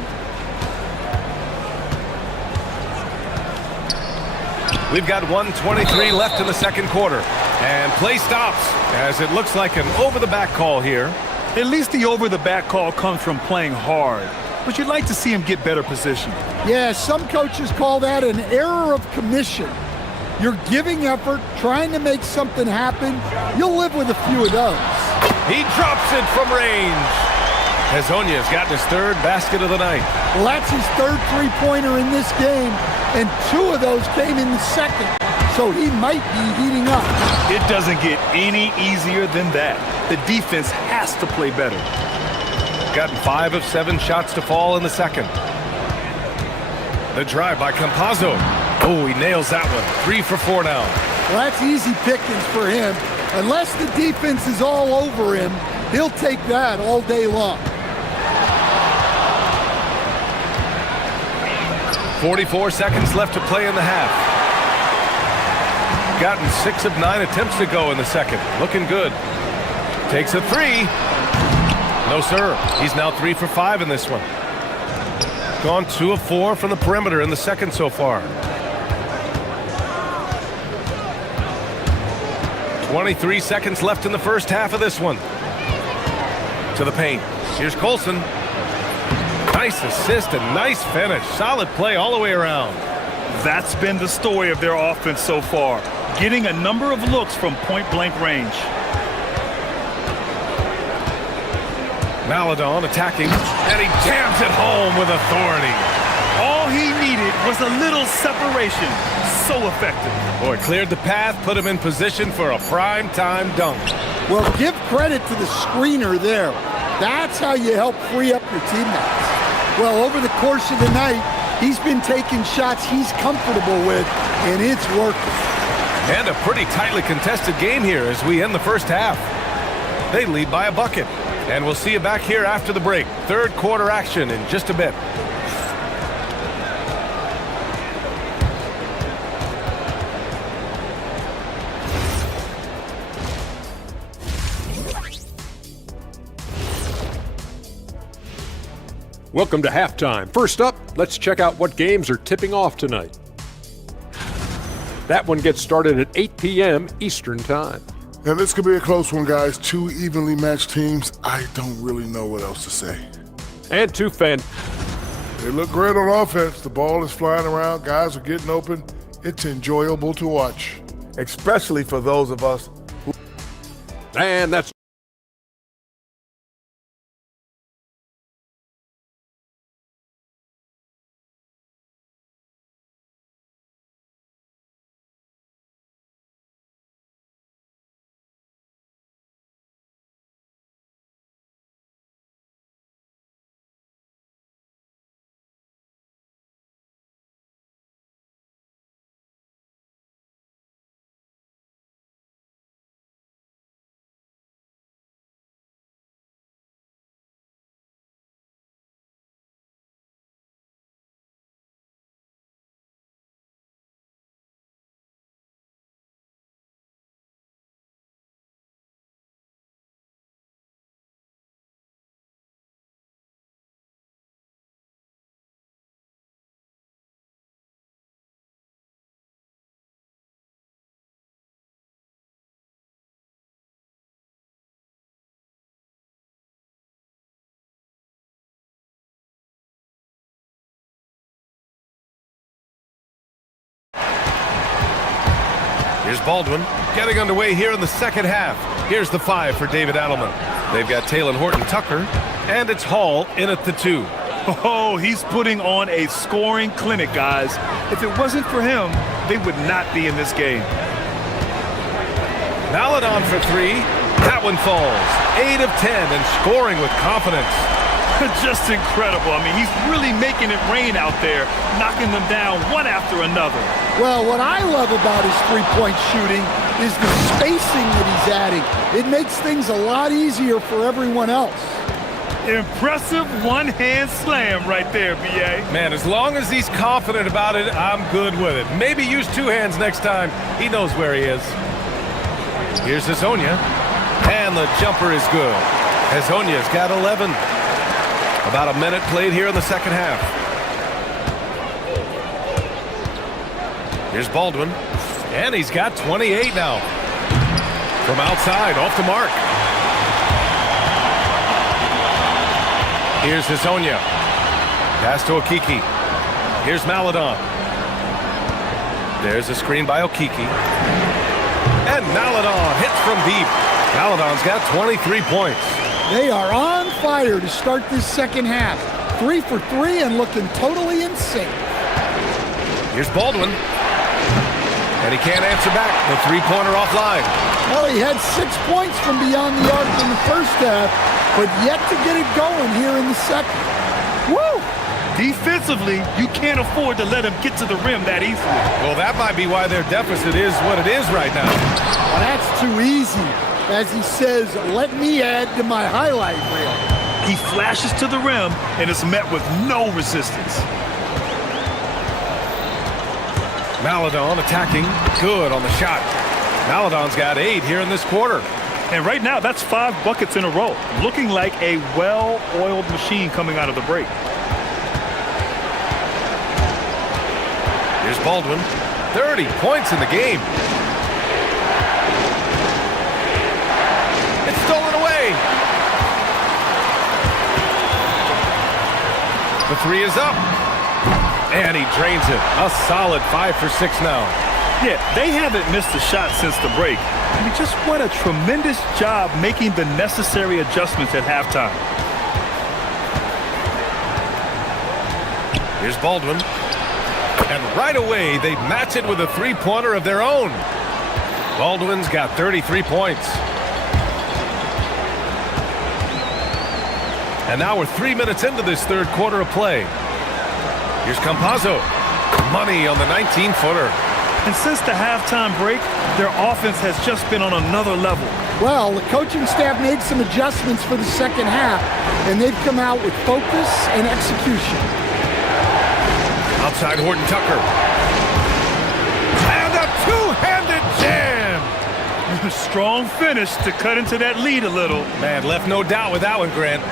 We've got 1:23 left in the second quarter. And play stops as it looks like an over-the-back call here. At least the over-the-back call comes from playing hard. But you'd like to see him get better position. Yeah, some coaches call that an error of commission. You're giving effort, trying to make something happen. You'll live with a few of those. He drops it from range. Hazonia's gotten his third basket of the night. Well, that's his third three-pointer in this game, and 2 of those came in the second. So he might be heating up. It doesn't get any easier than that. The defense has to play better. Gotten 5 of 7 shots to fall in the second. The drive by Campazzo. Oh, he nails that one. 3 for 4 now. Well, that's easy pickings for him. Unless the defense is all over him, he'll take that all day long. 44 seconds left to play in the half. Gotten 6 of 9 attempts to go in the second. Looking good. Takes a 3. No, sir. He's now 3 for 5 in this one. Gone 2 of 4 from the perimeter in the second so far. 23 seconds left in the first half of this one. To the paint. Here's Colson. Nice assist and nice finish. Solid play all the way around. That's been the story of their offense so far. Getting a number of looks from point-blank range. Maladon attacking, and he jams it home with authority. All he needed was a little separation. So effective. Boy, cleared the path, put him in position for a prime-time dunk. Well, give credit to the screener there. That's how you help free up your teammates. Well, over the course of the night, he's been taking shots he's comfortable with, and it's working. And a pretty tightly contested game here as we end the first half. They lead by a bucket. And we'll see you back here after the break. Third quarter action in just a bit. Welcome to halftime. First up, let's check out what games are tipping off tonight. That one gets started at 8 p.m. Eastern Time. Now, this could be a close one, guys. 2 evenly matched teams. I don't really know what else to say. And 2 fans. They look great on offense. The ball is flying around. Guys are getting open. It's enjoyable to watch. Especially for those of us who... And that's... Here's Baldwin getting underway here in the second half. Here's the 5 for David Adelman. They've got Talon Horton Tucker, and it's Hall in at the 2. Oh, he's putting on a scoring clinic, guys. If it wasn't for him, they would not be in this game. Maladon for 3. That one falls. 8 of 10 and scoring with confidence. Just incredible. I mean, he's really making it rain out there, knocking them down one after another. Well, what I love about his three-point shooting is the spacing that he's adding. It makes things a lot easier for everyone else. Impressive one-hand slam right there, B.A. Man, as long as he's confident about it, I'm good with it. Maybe use two hands next time. He knows where he is. Here's Hazonia, and the jumper is good. Hazonia's got 11. About a minute played here in the second half. Here's Baldwin, and he's got 28 now. From outside, off the mark. Here's Hazonia. Pass to Okiki. Here's Maladon. There's a screen by Okiki. And Maladon hits from deep. Maladon's got 23 points. They are on fire to start this second half. 3 for 3 and looking totally in sync. Here's Baldwin. And he can't answer back. The three-pointer offline. Well, he had 6 points from beyond the arc in the first half, but yet to get it going here in the second. Woo! Defensively, you can't afford to let him get to the rim that easily. Well, that might be why their deficit is what it is right now. Well, that's too easy. As he says, let me add to my highlight reel. He flashes to the rim and is met with no resistance. Maladon attacking. Good on the shot. Maladon's got 8 here in this quarter. And right now, that's 5 buckets in a row. Looking like a well-oiled machine coming out of the break. Here's Baldwin. 30 points in the game. It's stolen away. The three is up. And he drains it. A solid 5 for 6 now. Yeah, they haven't missed a shot since the break. I mean, just what a tremendous job making the necessary adjustments at halftime. Here's Baldwin. And right away, they match it with a three-pointer of their own. Baldwin's got 33 points. And now we're 3 minutes into this third quarter of play. Here's Campazzo. Money on the 19-footer. And since the halftime break, their offense has just been on another level. Well, the coaching staff made some adjustments for the second half, and they've come out with focus and execution. Outside Horton Tucker. And a two-handed jam. Strong finish to cut into that lead a little. Man, left no doubt with that one, Grant.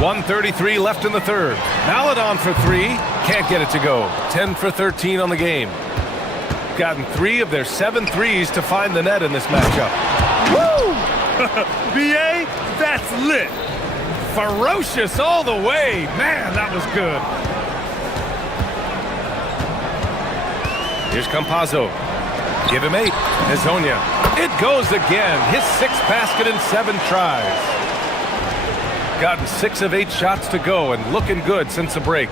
1:33 left in the third. Maladon for 3. Can't get it to go. 10 for 13 on the game. Gotten 3 of their 7 threes to find the net in this matchup. Woo! B.A., that's lit. Ferocious all the way. Man, that was good. Here's Campazzo. Give him 8. Hazonia. It goes again. His 6th basket in 7 tries. Gotten 6 of 8 shots to go and looking good since the break.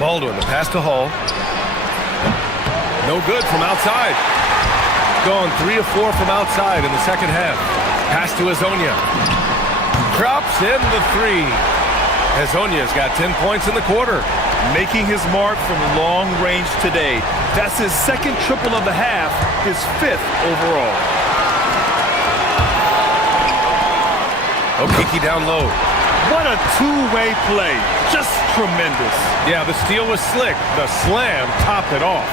Baldwin, the pass to Hall. No good from outside. Going 3 of 4 from outside in the second half. Pass to Hazonia. Drops in the 3. Hazonia's got 10 points in the quarter. Making his mark from long range today. That's his 2nd triple of the half, his 5th overall. Okiki down low. What a two-way play. Just tremendous. Yeah, the steal was slick. The slam topped it off.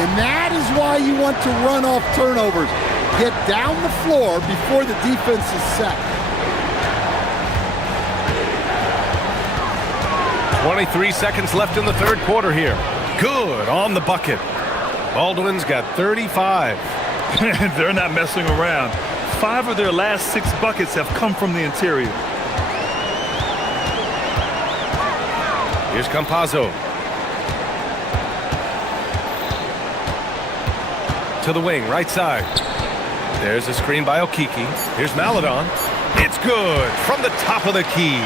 And that is why you want to run off turnovers. Get down the floor before the defense is set. 23 seconds left in the third quarter here. Good on the bucket. Baldwin's got 35. They're not messing around. 5 of their last 6 buckets have come from the interior. Here's Campazzo. To the wing, right side. There's a screen by Okiki. Here's Maladon. It's good from the top of the key.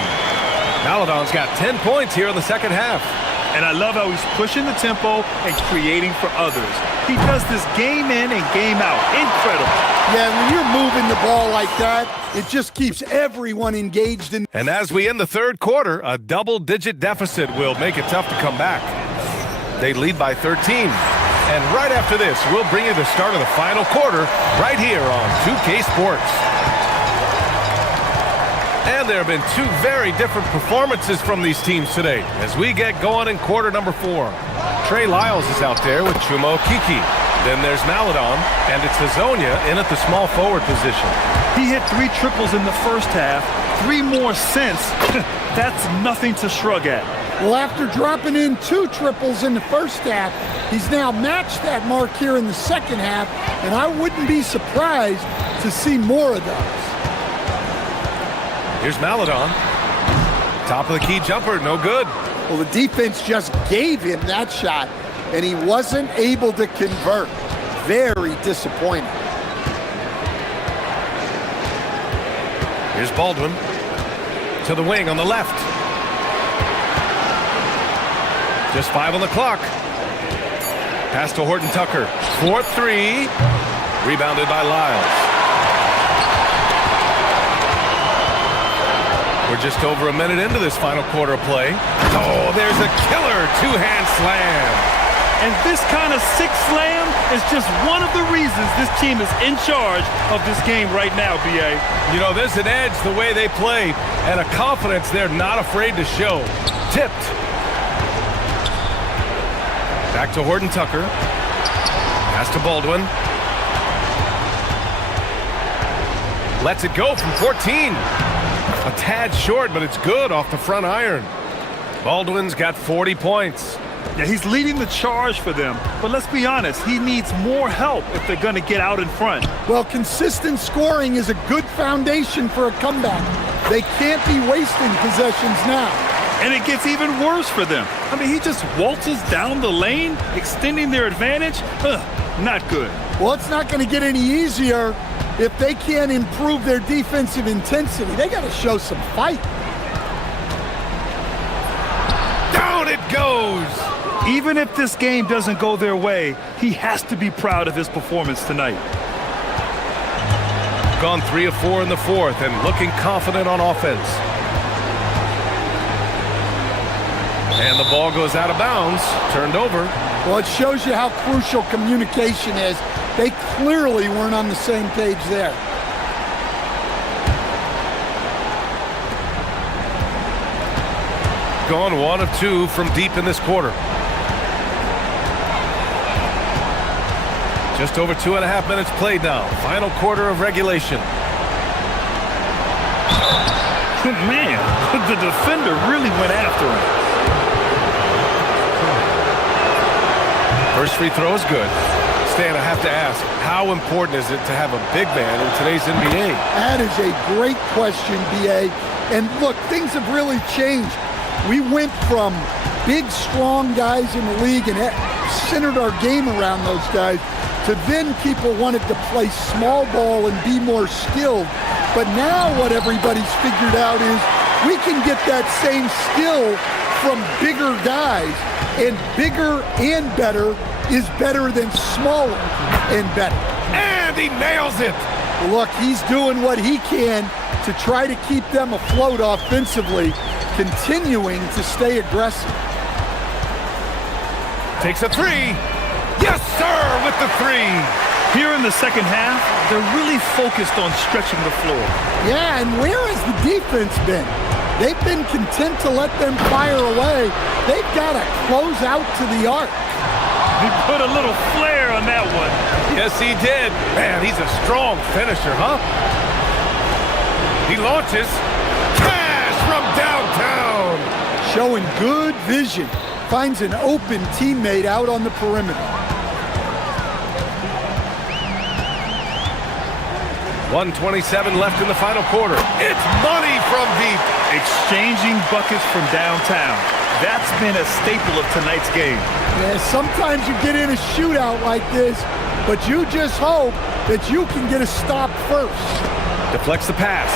Maladon's got 10 points here in the second half. And I love how he's pushing the tempo and creating for others. He does this game in and game out. Incredible. Yeah, when you're moving the ball like that, it just keeps everyone engaged in. And as we end the third quarter, a double-digit deficit will make it tough to come back. They lead by 13. And right after this, we'll bring you the start of the final quarter right here on 2K Sports. And there have been two very different performances from these teams today as we get going in quarter number 4. Trey Lyles is out there with Chuma Okeke. Then there's Maladon, and it's Hazonia in at the small forward position. He hit 3 triples in the first half, 3 more since. That's nothing to shrug at. Well, after dropping in 2 triples in the first half, he's now matched that mark here in the second half, and I wouldn't be surprised to see more of those. Here's Maladon. Top of the key jumper, no good. Well, the defense just gave him that shot, and he wasn't able to convert. Very disappointing. Here's Baldwin to the wing on the left. Just 5 on the clock. Pass to Horton Tucker. 4-3. Rebounded by Lyles. We're just over a minute into this final quarter of play. Oh, there's a killer 2-hand slam. And this kind of sick slam is just one of the reasons this team is in charge of this game right now, B.A. You know, there's an edge the way they play and a confidence they're not afraid to show. Tipped. Back to Horton Tucker. Pass to Baldwin. Lets it go from 14. A tad short, but it's good off the front iron. Baldwin's got 40 points. Yeah, he's leading the charge for them. But let's be honest, he needs more help if they're going to get out in front. Well, consistent scoring is a good foundation for a comeback. They can't be wasting possessions now. And it gets even worse for them. I mean, he just waltzes down the lane, extending their advantage. Not good. Well, it's not going to get any easier if they can't improve their defensive intensity. They got to show some fight. Down it goes. Even if this game doesn't go their way, he has to be proud of his performance tonight. Gone 3 of 4 in the fourth and looking confident on offense. And the ball goes out of bounds, turned over. Well, it shows you how crucial communication is. They clearly weren't on the same page there. Gone 1 of 2 from deep in this quarter. Just over 2.5 minutes played now. Final quarter of regulation. Man, the defender really went after him. First free throw is good. Stan, I have to ask, how important is it to have a big man in today's NBA? That is a great question, B.A. And look, things have really changed. We went from big, strong guys in the league and centered our game around those guys to then people wanted to play small ball and be more skilled. But now what everybody's figured out is we can get that same skill from bigger guys, and bigger and better is better than smaller and better. And he nails it. Look, he's doing what he can to try to keep them afloat offensively, continuing to stay aggressive. Takes a 3. Yes, sir, with the 3. Here in the second half, they're really focused on stretching the floor. Yeah, and where has the defense been? They've been content to let them fire away. They've got to close out to the arc. He put a little flair on that one. Yes, he did. Man, he's a strong finisher, huh? He launches. Cash from downtown. Showing good vision. Finds an open teammate out on the perimeter. 1:27 left in the final quarter. It's money from deep. Exchanging buckets from downtown. That's been a staple of tonight's game. Yeah, sometimes you get in a shootout like this, but you just hope that you can get a stop first. Deflects the pass.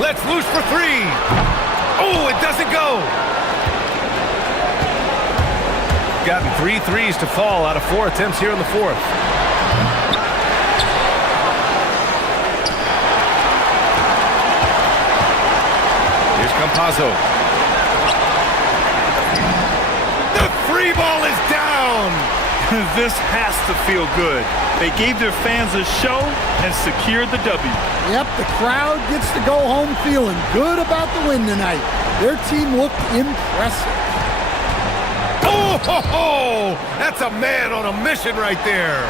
Let's loose for three. Oh, it doesn't go. Gotten 3 threes to fall out of 4 attempts here in the fourth. Here's Campazzo. The free ball is down. This has to feel good. They gave their fans a show and secured the W. Yep, the crowd gets to go home feeling good about the win tonight. Their team looked impressive. Oh, ho, ho! That's a man on a mission right there.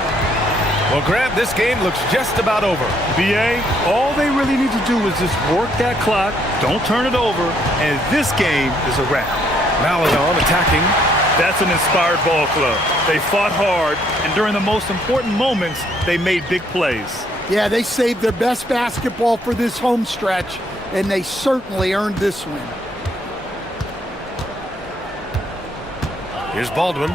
Well, Grant, this game looks just about over. BA, all they really need to do is just work that clock, don't turn it over, and this game is a wrap. Maladon attacking. That's an inspired ball club. They fought hard, and during the most important moments, they made big plays. Yeah, they saved their best basketball for this home stretch, and they certainly earned this win. Here's Baldwin.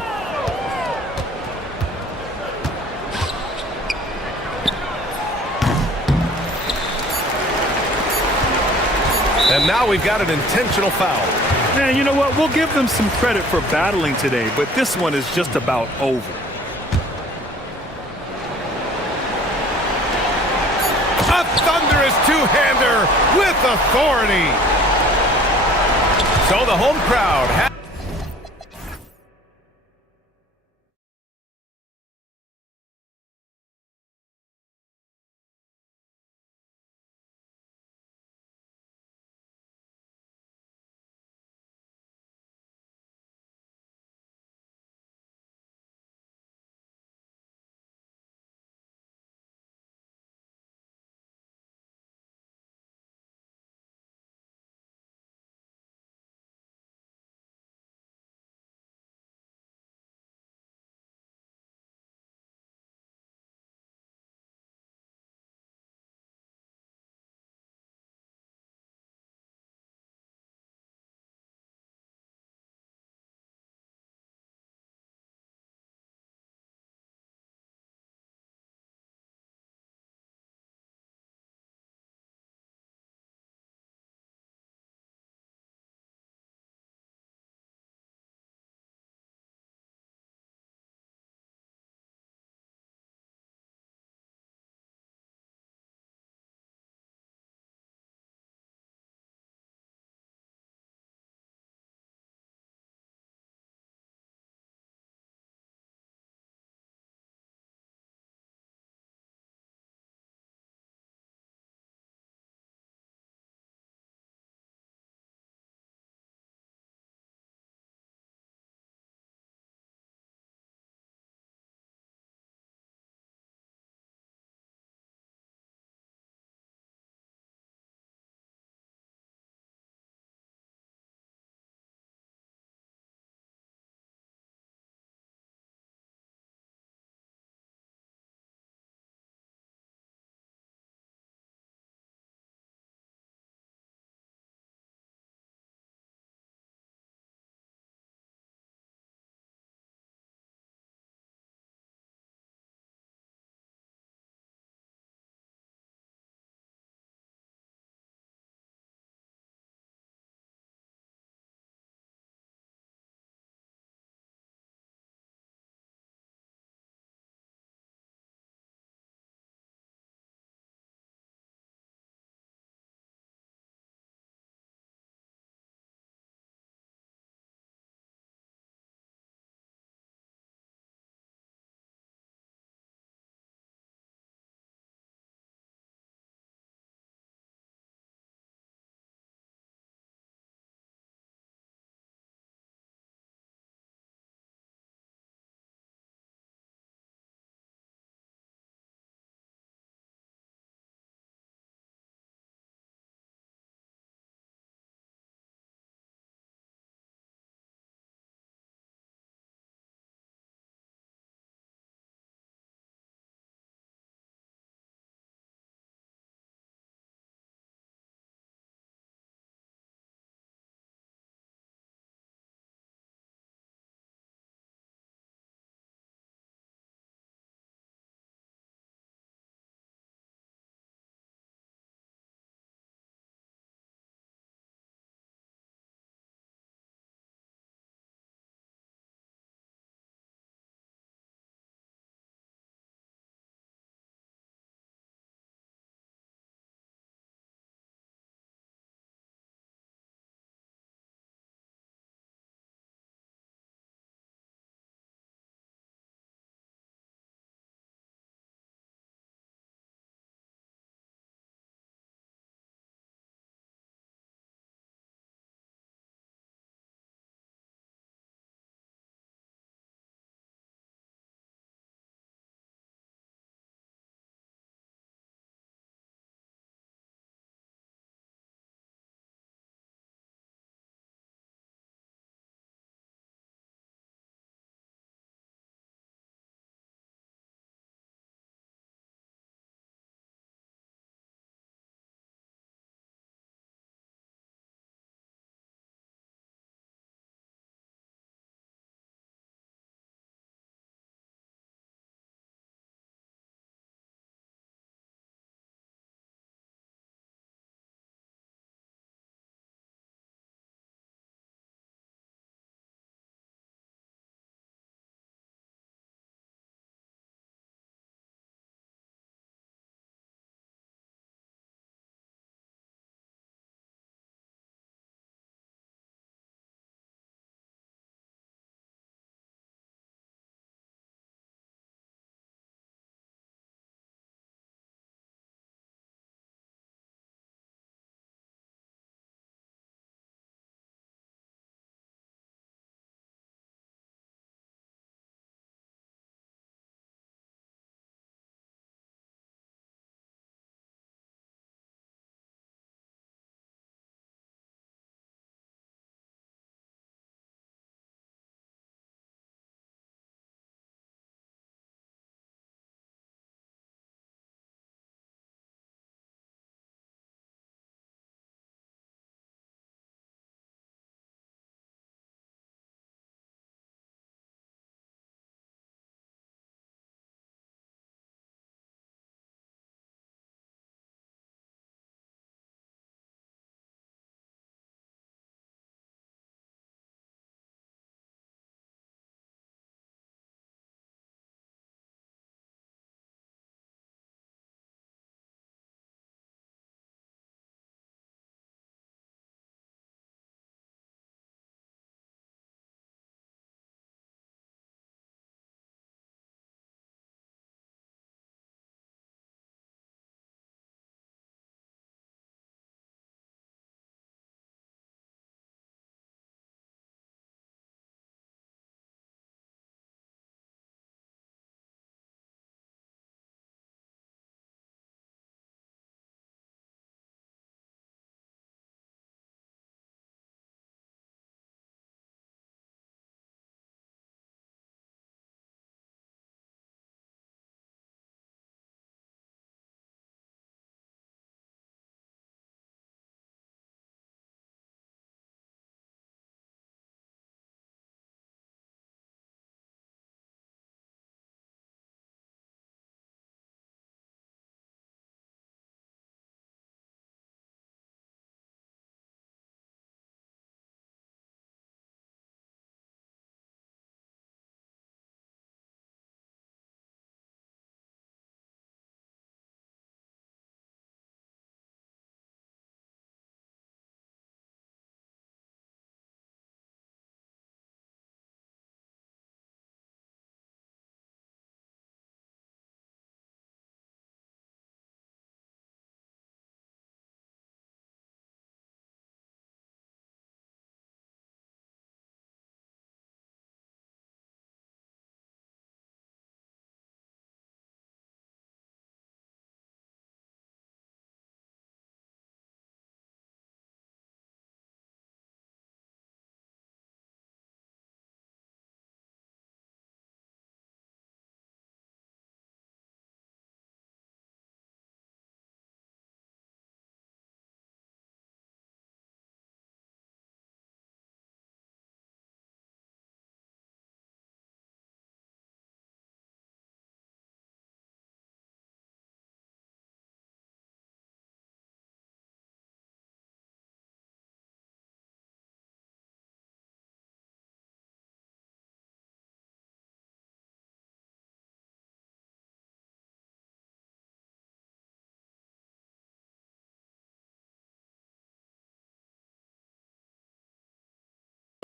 And now we've got an intentional foul. And you know what? We'll give them some credit for battling today, but this one is just about over. A thunderous two-hander with authority. So the home crowd has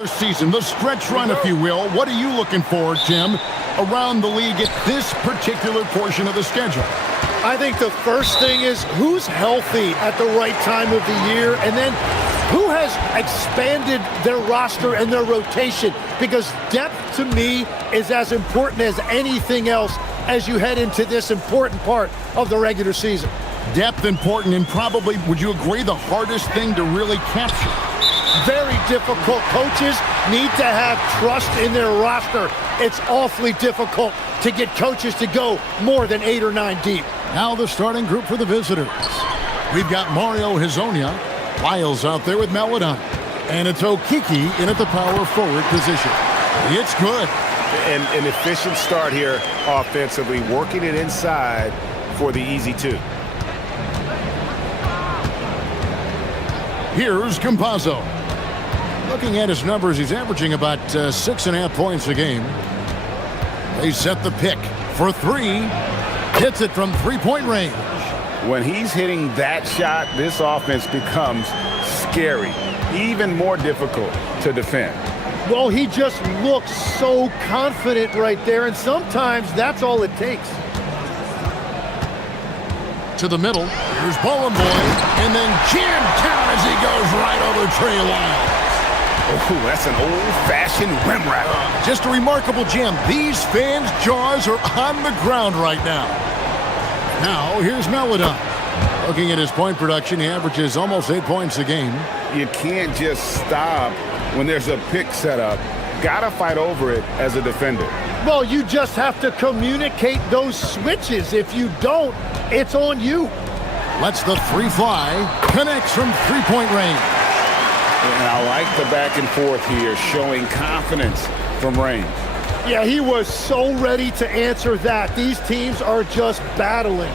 Season, the stretch run, if you will. What are you looking for, Tim, around the league at this particular portion of the schedule? I think the first thing is who's healthy at the right time of the year, and then who has expanded their roster and their rotation, because depth to me is as important as anything else as you head into this important part of the regular season. Depth important, and probably, would you agree, the hardest thing to really capture? Very difficult. Coaches need to have trust in their roster. It's awfully difficult to get coaches to go more than 8 or 9 deep. Now the starting group for the visitors. We've got Mario Hezonja, Lyles out there with Melodon, and it's Okiki in at the power forward position. It's good. An efficient start here offensively, working it inside for the easy 2. Here's Campazzo. Looking at his numbers, he's averaging about 6.5 points a game. They set the pick for 3. Hits it from 3-point range. When he's hitting that shot, this offense becomes scary, even more difficult to defend. Well, he just looks so confident right there, and sometimes that's all it takes. To the middle, here's Bowen Boy, and then jammed down as he goes right over Trey Lyles. Oh, that's an old-fashioned rim wrap. Just a remarkable jam. These fans' jaws are on the ground right now. Now, here's Melodon. Looking at his point production, he averages almost 8 points a game. You can't just stop when there's a pick set up. Gotta fight over it as a defender. Well, you just have to communicate those switches. If you don't, it's on you. Lets the 3 fly. Connects from 3-point range. And I like the back and forth here, showing confidence from range. Yeah, he was so ready to answer that. These teams are just battling.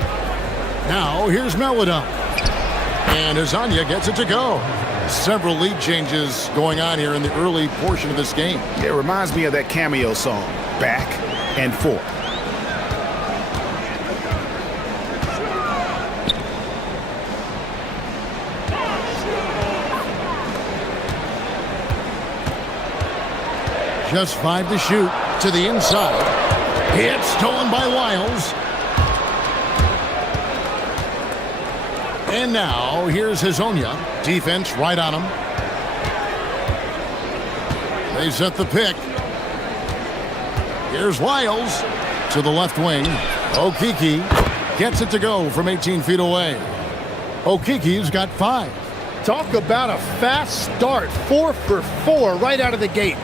Now, here's Melodon. And Hezonja gets it to go. Several lead changes going on here in the early portion of this game. It reminds me of that Cameo song, Back and Forth. Just 5 to shoot to the inside. It's stolen by Lyles. And now here's Hezonja. Defense right on him. They set the pick. Here's Lyles to the left wing. Okiki gets it to go from 18 feet away. Okiki's got 5. Talk about a fast start. 4 for 4 right out of the gate.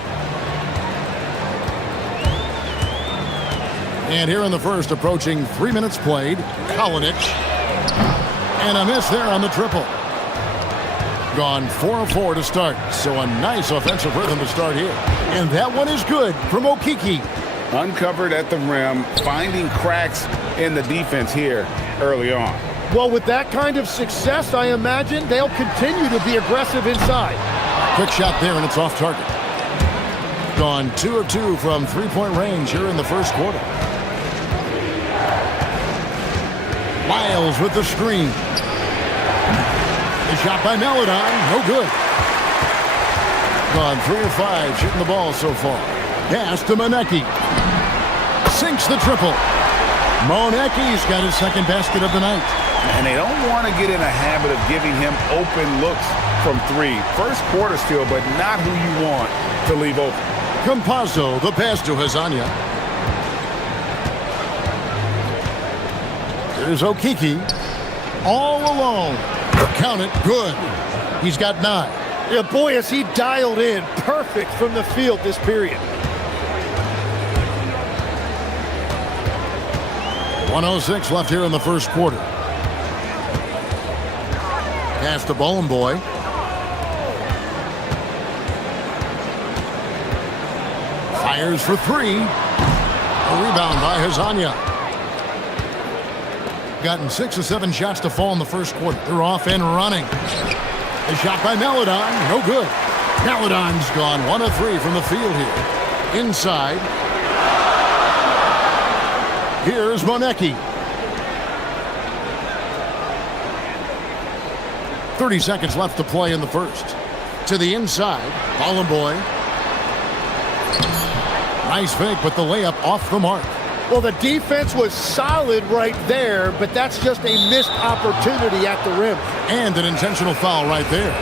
And here in the first, approaching 3 minutes played, Kalinic. And a miss there on the triple. Gone 4 of 4 to start. So a nice offensive rhythm to start here. And that one is good from Okiki. Uncovered at the rim, finding cracks in the defense here early on. Well, with that kind of success, I imagine they'll continue to be aggressive inside. Quick shot there, and it's off target. Gone 2 of 2 from 3-point range here in the first quarter. Lyles with the screen. A shot by Melodon, no good. Gone 3 of 5 shooting the ball so far. Pass to Monecki. Sinks the triple. Monecki's got his second basket of the night. And they don't want to get in a habit of giving him open looks from 3. First quarter still, but not who you want to leave open. Campazzo, the pass to Hezonja. Here's Okiki. All alone. Count it, good. He's got 9. Yeah, boy, is he dialed in. Perfect from the field this period. 1:06 left here in the first quarter. Pass to Bowen Boy. Fires for 3. A rebound by Hezonja. Gotten 6 or 7 shots to fall in the first quarter. They're off and running. A shot by Melodon, no good. Melodon's gone 1 of 3 from the field here. Inside. Here's Monecki. 30 seconds left to play in the first. To the inside. Bowen Boy. Nice fake, but the layup off the mark. Well, the defense was solid right there, but that's just a missed opportunity at the rim. And an intentional foul right there.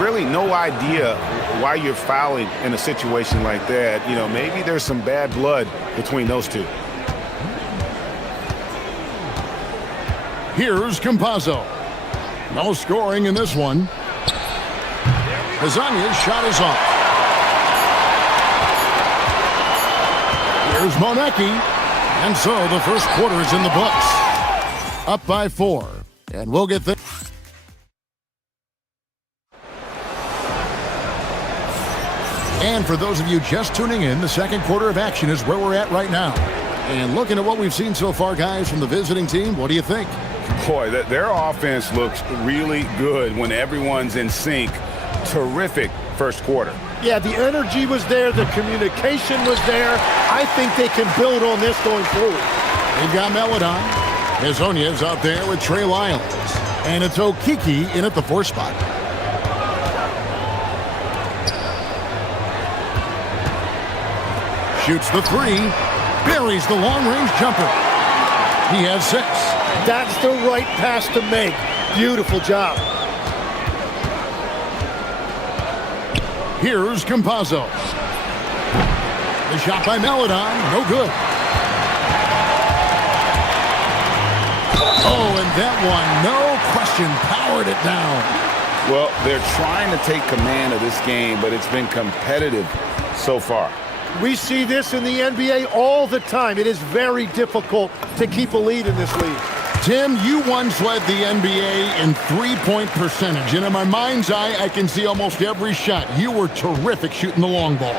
Really no idea why you're fouling in a situation like that. You know, maybe there's some bad blood between those two. Here's Campazzo. No scoring in this one. Hazanya's shot is off. Here's Monecki. And so the first quarter is in the books. Up by 4. And we'll get this. And for those of you just tuning in, the second quarter of action is where we're at right now. And looking at what we've seen so far, guys, from the visiting team, what do you think? Boy, their offense looks really good when everyone's in sync. Terrific first quarter. Yeah, the energy was there. The communication was there. I think they can build on this going forward. They've got Melodon. Hazanya's out there with Trey Lyons. And it's Okiki in at the 4 spot. Shoots the 3. Buries the long-range jumper. He has 6. That's the right pass to make. Beautiful job. Here's Campazzo. The shot by Melodon, no good. Oh, and that one, no question, powered it down. Well, they're trying to take command of this game, but it's been competitive so far. We see this in the NBA all the time. It is very difficult to keep a lead in this league. Tim, you once led the NBA in three-point percentage, and in my mind's eye, I can see almost every shot. You were terrific shooting the long ball.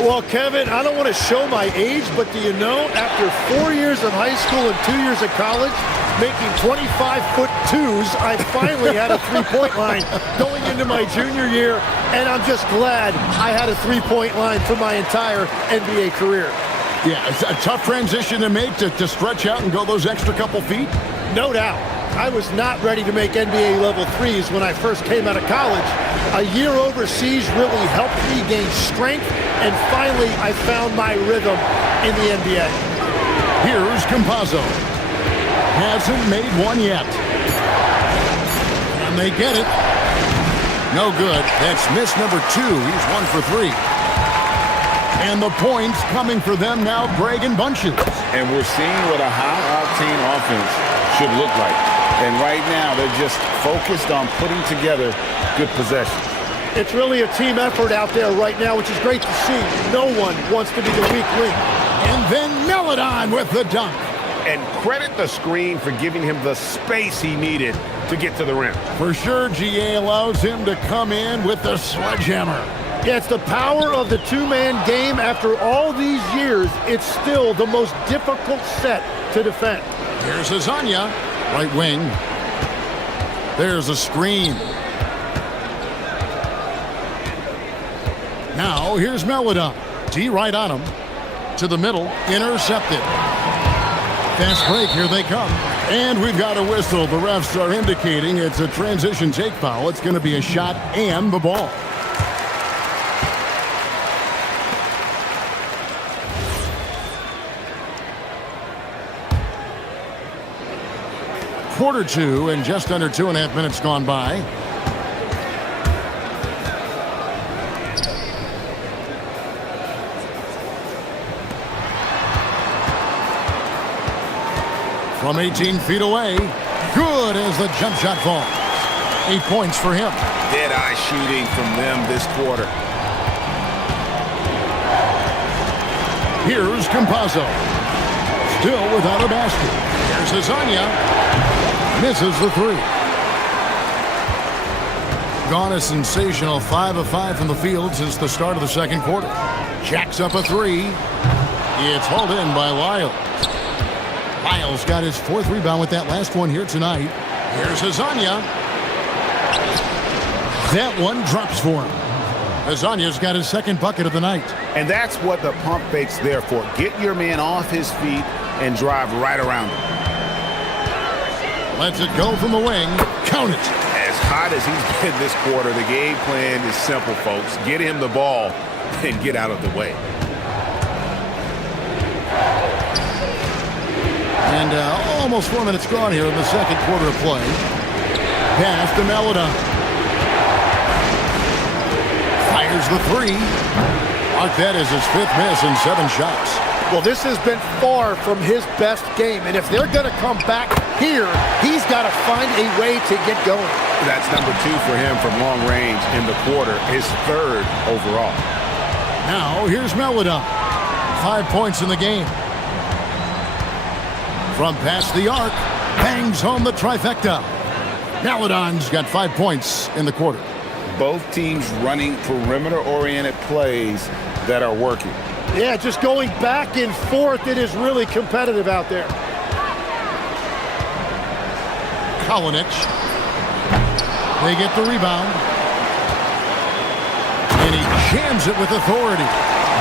Well, Kevin, I don't want to show my age, but do you know, after 4 years of high school and 2 years of college, making 25-foot-2s, I finally had a three-point line going into my junior year, and I'm just glad I had a three-point line for my entire NBA career. Yeah, it's a tough transition to make to stretch out and go those extra couple feet. No doubt. I was not ready to make NBA level threes when I first came out of college. A year overseas really helped me gain strength, and finally I found my rhythm in the NBA. Here's Campazzo. Hasn't made one yet. And they get it. No good. That's miss number 2. He's 1 for 3. And the points coming for them now, Greg, in bunches. And we're seeing what a high-octane offense should look like. And right now, they're just focused on putting together good possessions. It's really a team effort out there right now, which is great to see. No one wants to be the weak link. And then Melodon with the dunk. And credit the screen for giving him the space he needed to get to the rim. For sure, GA allows him to come in with the sledgehammer. Yeah, it's the power of the two-man game. After all these years, it's still the most difficult set to defend. Here's Hazanya, right wing. There's a screen. Now, here's Melodon. D right on him. To the middle, intercepted. Fast break, here they come. And we've got a whistle. The refs are indicating it's a transition take foul. It's going to be a shot and the ball. Quarter 2 and just under 2.5 minutes gone by. From 18 feet away, good as the jump shot falls. 8 points for him. Dead-eye shooting from them this quarter. Here's Campazzo. Still without a basket. Here's Hazanya. Misses the 3. Gone a sensational 5 of 5 from the field since the start of the second quarter. Jacks up a 3. It's hauled in by Lyles. Lyles got his 4th rebound with that last one here tonight. Here's Hazanya. That one drops for him. Hazanya's got his 2nd bucket of the night. And that's what the pump fake's there for. Get your man off his feet and drive right around him. Lets it go from the wing. Count it. As hot as he's been this quarter, the game plan is simple, folks. Get him the ball and get out of the way. And almost 4 minutes gone here in the second quarter of play. Pass to Melodon. Fires the three. Mark that as his 5th miss in 7 shots. Well, this has been far from his best game, and if they're going to come back here, he's got to find a way to get going. That's number 2 for him from long range in the quarter, his 3rd overall. Now, here's Melodon. 5 points in the game. From past the arc, bangs home the trifecta. Melodon's got 5 points in the quarter. Both teams running perimeter-oriented plays that are working. Yeah, just going back and forth. It is really competitive out there. Kalinic. They get the rebound. And he jams it with authority.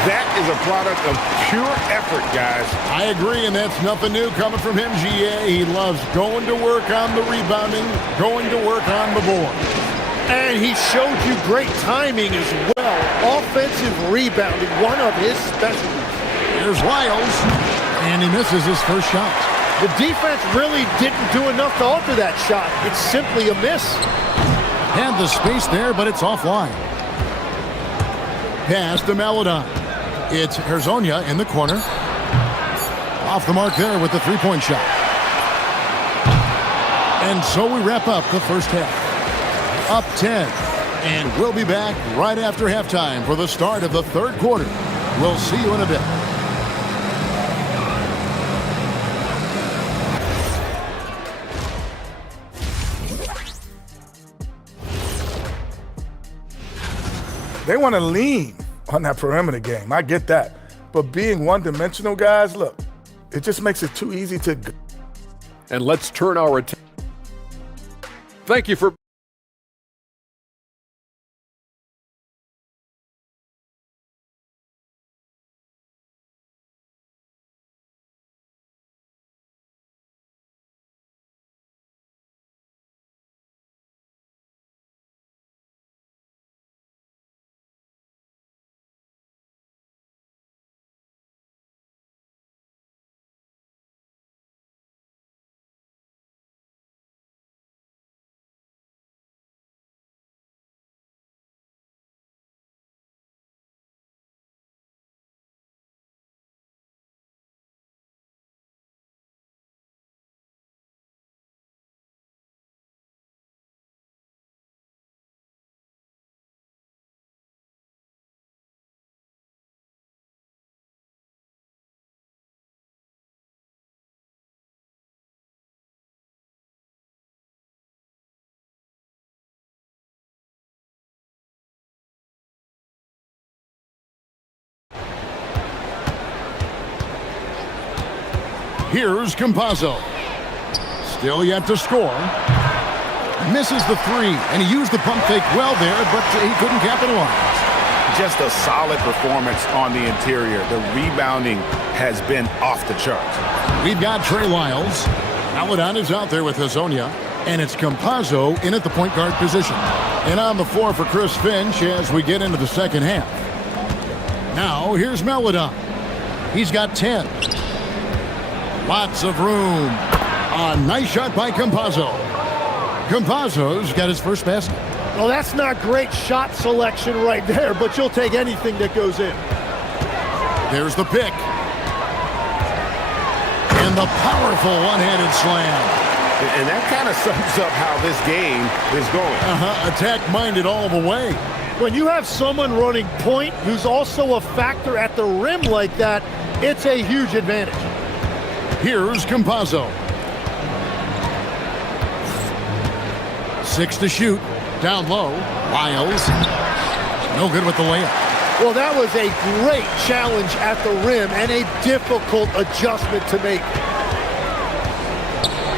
That is a product of pure effort, guys. I agree, and that's nothing new coming from him, GA. He loves going to work on the rebounding, going to work on the board. And he showed you great timing as well. Offensive rebounding, one of his specialties. Here's Lyles, and he misses his first shot. The defense really didn't do enough to alter that shot. It's simply a miss. Had the space there, but it's offline. Pass to Melodon. It's Herzonia in the corner. Off the mark there with the 3-point shot. And so we wrap up the first half. Up 10. And we'll be back right after halftime for the start of the third quarter. We'll see you in a bit. They want to lean on that perimeter game. I get that. But being one-dimensional, guys, look, it just makes it too easy to... And let's turn our attention. Thank you for... Here's Campazzo. Still yet to score. Misses the 3, and he used the pump fake well there, but he couldn't capitalize. Just a solid performance on the interior. The rebounding has been off the charts. We've got Trey Lyles. Melodon is out there with Hazonia, and it's Campazzo in at the point guard position. And on the floor for Chris Finch as we get into the second half. Now, here's Melodon. He's got 10. Lots of room. A nice shot by Campazzo. Campazzo's got his first basket. Well, that's not great shot selection right there, but you'll take anything that goes in. There's the pick. And the powerful one-handed slam. And that kind of sums up how this game is going. Attack-minded all the way. When you have someone running point who's also a factor at the rim like that, it's a huge advantage. Here's Campazzo. 6 to shoot. Down low. Lyles. No good with the layup. Well, that was a great challenge at the rim and a difficult adjustment to make.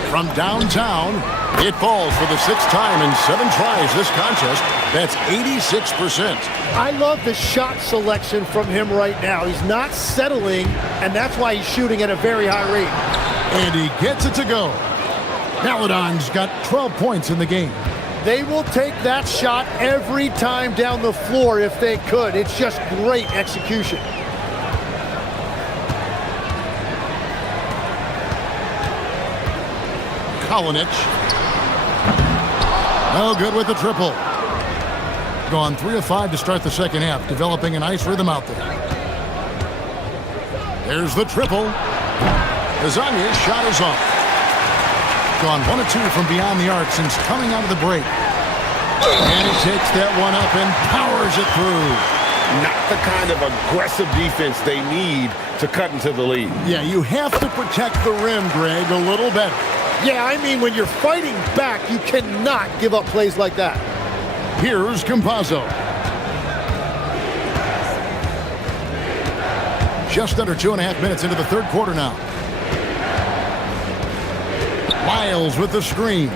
From downtown, it falls for the 6th time in 7 tries this contest. That's 86%. I love the shot selection from him right now. He's not settling, and that's why he's shooting at a very high rate. And he gets it to go. Melodon's got 12 points in the game. They will take that shot every time down the floor if they could. It's just great execution. Kalinic. No good with the triple. Gone 3 of 5 to start the second half, developing a nice rhythm out there. There's the triple. Kazanya's shot is off. Gone 1 of 2 from beyond the arc since coming out of the break. And he takes that one up and powers it through. Not the kind of aggressive defense they need to cut into the lead. Yeah, you have to protect the rim, Greg, a little better. Yeah, I mean, when you're fighting back, you cannot give up plays like that. Here's Campazzo. Just under 2.5 minutes into the third quarter now. Miles with the screen.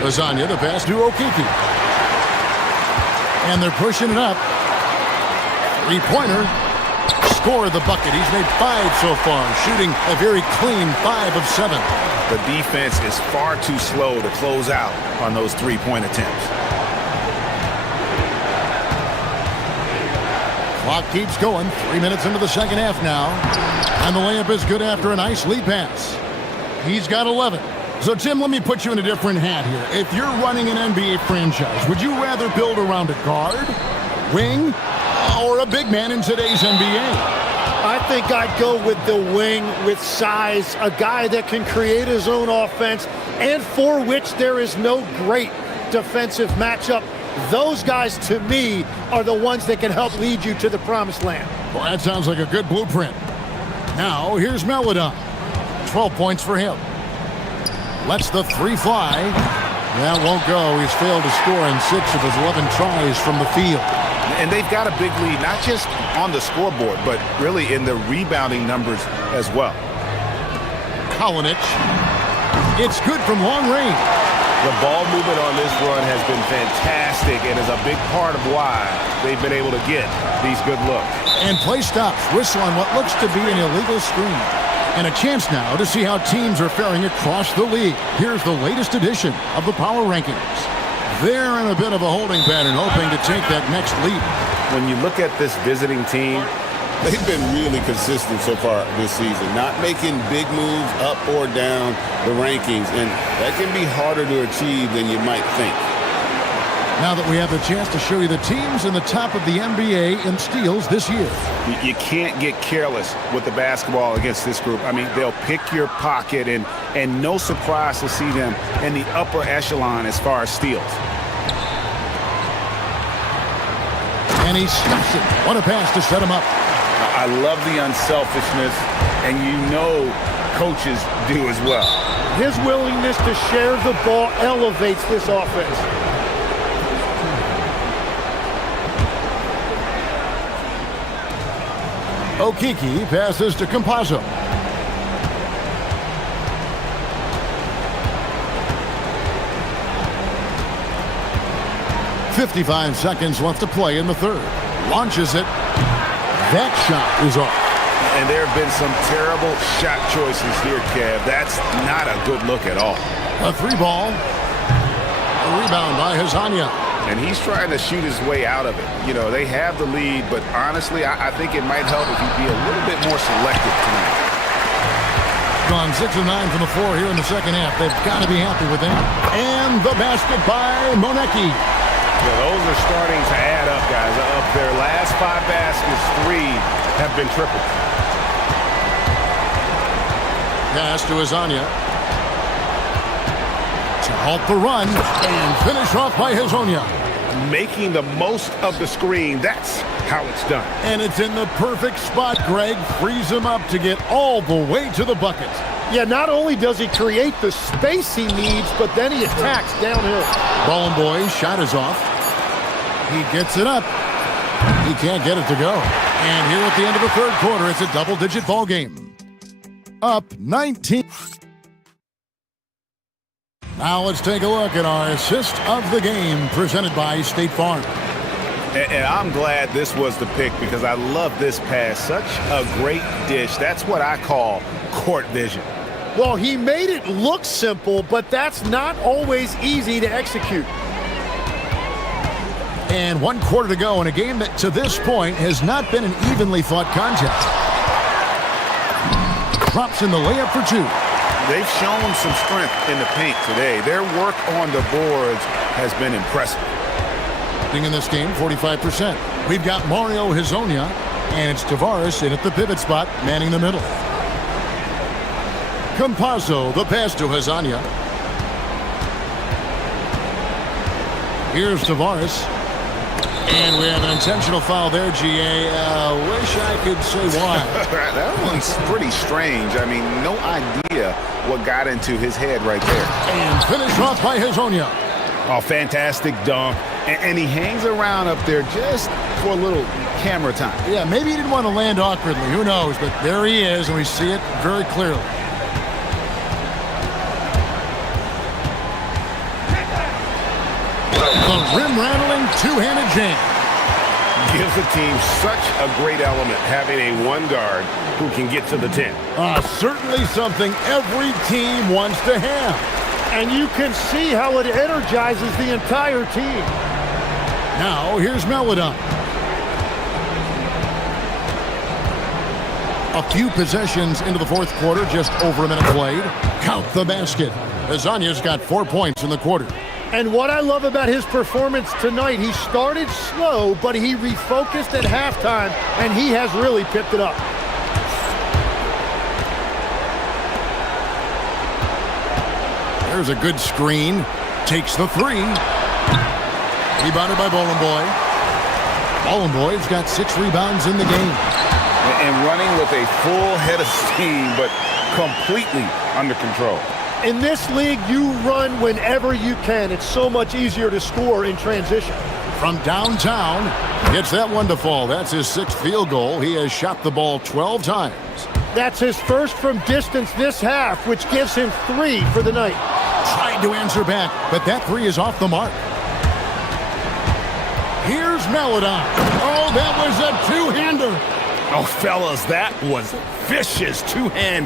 Lasagna, the pass to Okiki. And they're pushing it up. Three-pointer. Score the bucket. He's made 5 so far, shooting a very clean 5 of 7. The defense is far too slow to close out on those three-point attempts. Clock keeps going. 3 minutes into the second half now. And the layup is good after a nice lead pass. He's got 11. So, Tim, let me put you in a different hat here. If you're running an NBA franchise, would you rather build around a guard, wing, or a big man in today's NBA? I think I'd go with the wing with size, a guy that can create his own offense and for which there is no great defensive matchup. Those guys, to me, are the ones that can help lead you to the promised land. Well, that sounds like a good blueprint. Now, here's Melodon. 12 points for him. Lets the three fly. That won't go. He's failed to score in 6 of his 11 tries from the field. And they've got a big lead, not just on the scoreboard, but really in the rebounding numbers as well. Kalinic. It's good from long range. The ball movement on this run has been fantastic and is a big part of why they've been able to get these good looks. And play stops. Whistle on what looks to be an illegal screen. And a chance now to see how teams are faring across the league. Here's the latest edition of the Power Rankings. They're in a bit of a holding pattern, hoping to take that next leap. When you look at this visiting team, They've been really consistent so far this season, not making big moves up or down the rankings, and that can be harder to achieve than you might think. Now that we have the chance to show you the teams in the top of the NBA in steals this year. You can't get careless with the basketball against this group. I mean, they'll pick your pocket, and no surprise to see them in the upper echelon as far as steals. And he stuffs it. What a pass to set him up. I love the unselfishness, and you know coaches do as well. His willingness to share the ball elevates this offense. Okiki passes to Campazzo. .55 seconds left to play in the third. Launches it. That shot is off. And there have been some terrible shot choices here, Kev. That's not a good look at all. A three ball. A rebound by Hazania. And he's trying to shoot his way out of it. You know, they have the lead, but honestly, I think it might help if he'd be a little bit more selective tonight. Gone 6 of 9 from the floor here in the second half. They've got to be happy with that. And the basket by Monecki. Yeah, those are starting to add up, guys. Of their last 5 baskets, 3 have been tripled. Pass to Hazania. To halt the run and finish off by Hazonia. Making the most of the screen. That's how it's done. And it's in the perfect spot, Greg. Frees him up to get all the way to the bucket. Yeah, not only does he create the space he needs, but then he attacks downhill. Ball and boy, shot is off. He gets it up. He can't get it to go. And here at the end of the third quarter, it's a double-digit ball game. Up 19. Now let's take a look at our assist of the game presented by State Farm. And I'm glad this was the pick because I love this pass. Such a great dish. That's what I call court vision. Well, he made it look simple, but that's not always easy to execute. And 1 quarter to go in a game that to this point has not been an evenly fought contest. Drops in the layup for 2. They've shown some strength in the paint today. Their work on the boards has been impressive. In this game, 45%. We've got Mario Hezonja, and it's Tavares in at the pivot spot, manning the middle. Campazzo, the pass to Hezonja. Here's Tavares. And we have an intentional foul there, GA. Wish I could say why. That one's pretty strange. I mean, no idea what got into his head right there. And finished off by Hezonja. Oh, fantastic dunk. And he hangs around up there just for a little camera time. Yeah, maybe he didn't want to land awkwardly. Who knows? But there he is, and we see it very clearly. The rim-rattling two-handed jam. Gives the team such a great element having a one guard who can get to the 10. Certainly something every team wants to have. And you can see how it energizes the entire team. Now, here's Melodon. A few possessions into the 4th quarter, just over a minute played. Count the basket. Hezonja's got 4 points in the quarter. And what I love about his performance tonight, he started slow, but he refocused at halftime, and he has really picked it up. There's a good screen. Takes the 3. Rebounded by Boy. Boy's got 6 rebounds in the game. And running with a full head of steam, but completely under control. In this league, you run whenever you can. It's so much easier to score in transition. From downtown, gets that one to fall. That's his 6th field goal. He has shot the ball 12 times. That's his first from distance this half, which gives him 3 for the night. Tried to answer back, but that 3 is off the mark. Here's Melodon. Oh, that was a two-hander. Oh, fellas, that was vicious two-hand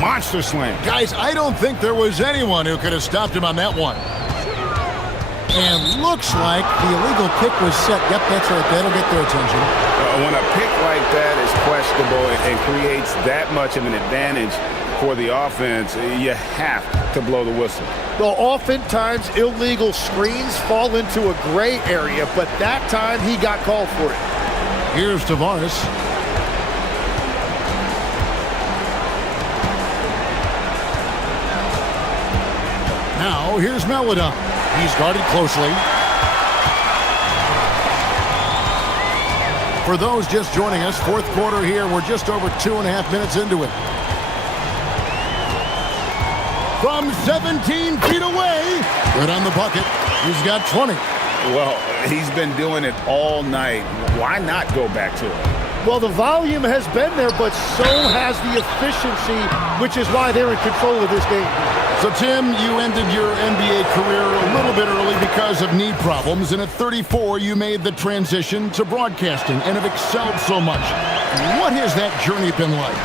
monster slam. Guys, I don't think there was anyone who could have stopped him on that one. And looks like the illegal kick was set. Yep, that's right. That'll get their attention. When a pick like that is questionable and creates that much of an advantage for the offense, you have to blow the whistle. Well, oftentimes illegal screens fall into a gray area, but that time he got called for it. Here's Tavares. Now, here's Melodon. He's guarded closely. For those just joining us, 4th quarter here. We're just over 2.5 minutes into it. From 17 feet away. Good on the bucket. He's got 20. Well, he's been doing it all night. Why not go back to it? Well, the volume has been there, but so has the efficiency, which is why they're in control of this game. So, Tim, you ended your NBA career a little bit early because of knee problems, and at 34, you made the transition to broadcasting and have excelled so much. What has that journey been like?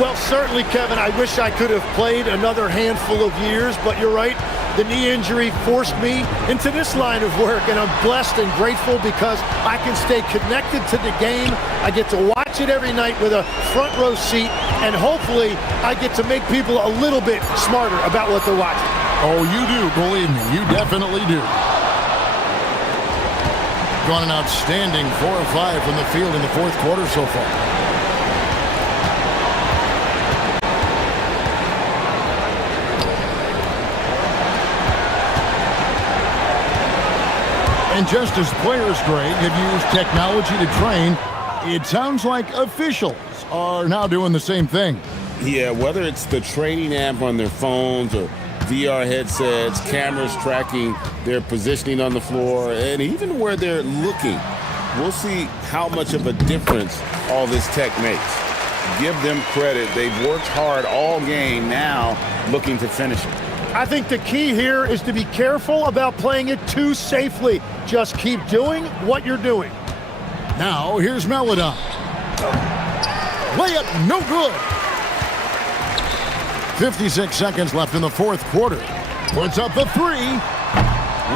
Well, certainly, Kevin, I wish I could have played another handful of years, but you're right. The knee injury forced me into this line of work, and I'm blessed and grateful because I can stay connected to the game. I get to watch it every night with a front row seat, and hopefully I get to make people a little bit smarter about what they're watching. Oh, you do, believe me. You definitely do. Gone an outstanding 4 of 5 from the field in the 4th quarter so far. And just as players, Greg, have used technology to train, it sounds like officials are now doing the same thing. Yeah, whether it's the training app on their phones or VR headsets, cameras tracking their positioning on the floor, and even where they're looking, we'll see how much of a difference all this tech makes. Give them credit. They've worked hard all game, now looking to finish it. I think the key here is to be careful about playing it too safely. Just keep doing what you're doing. Now, here's Melodon. Layup, no good. 56 seconds left in the fourth quarter. Puts up the three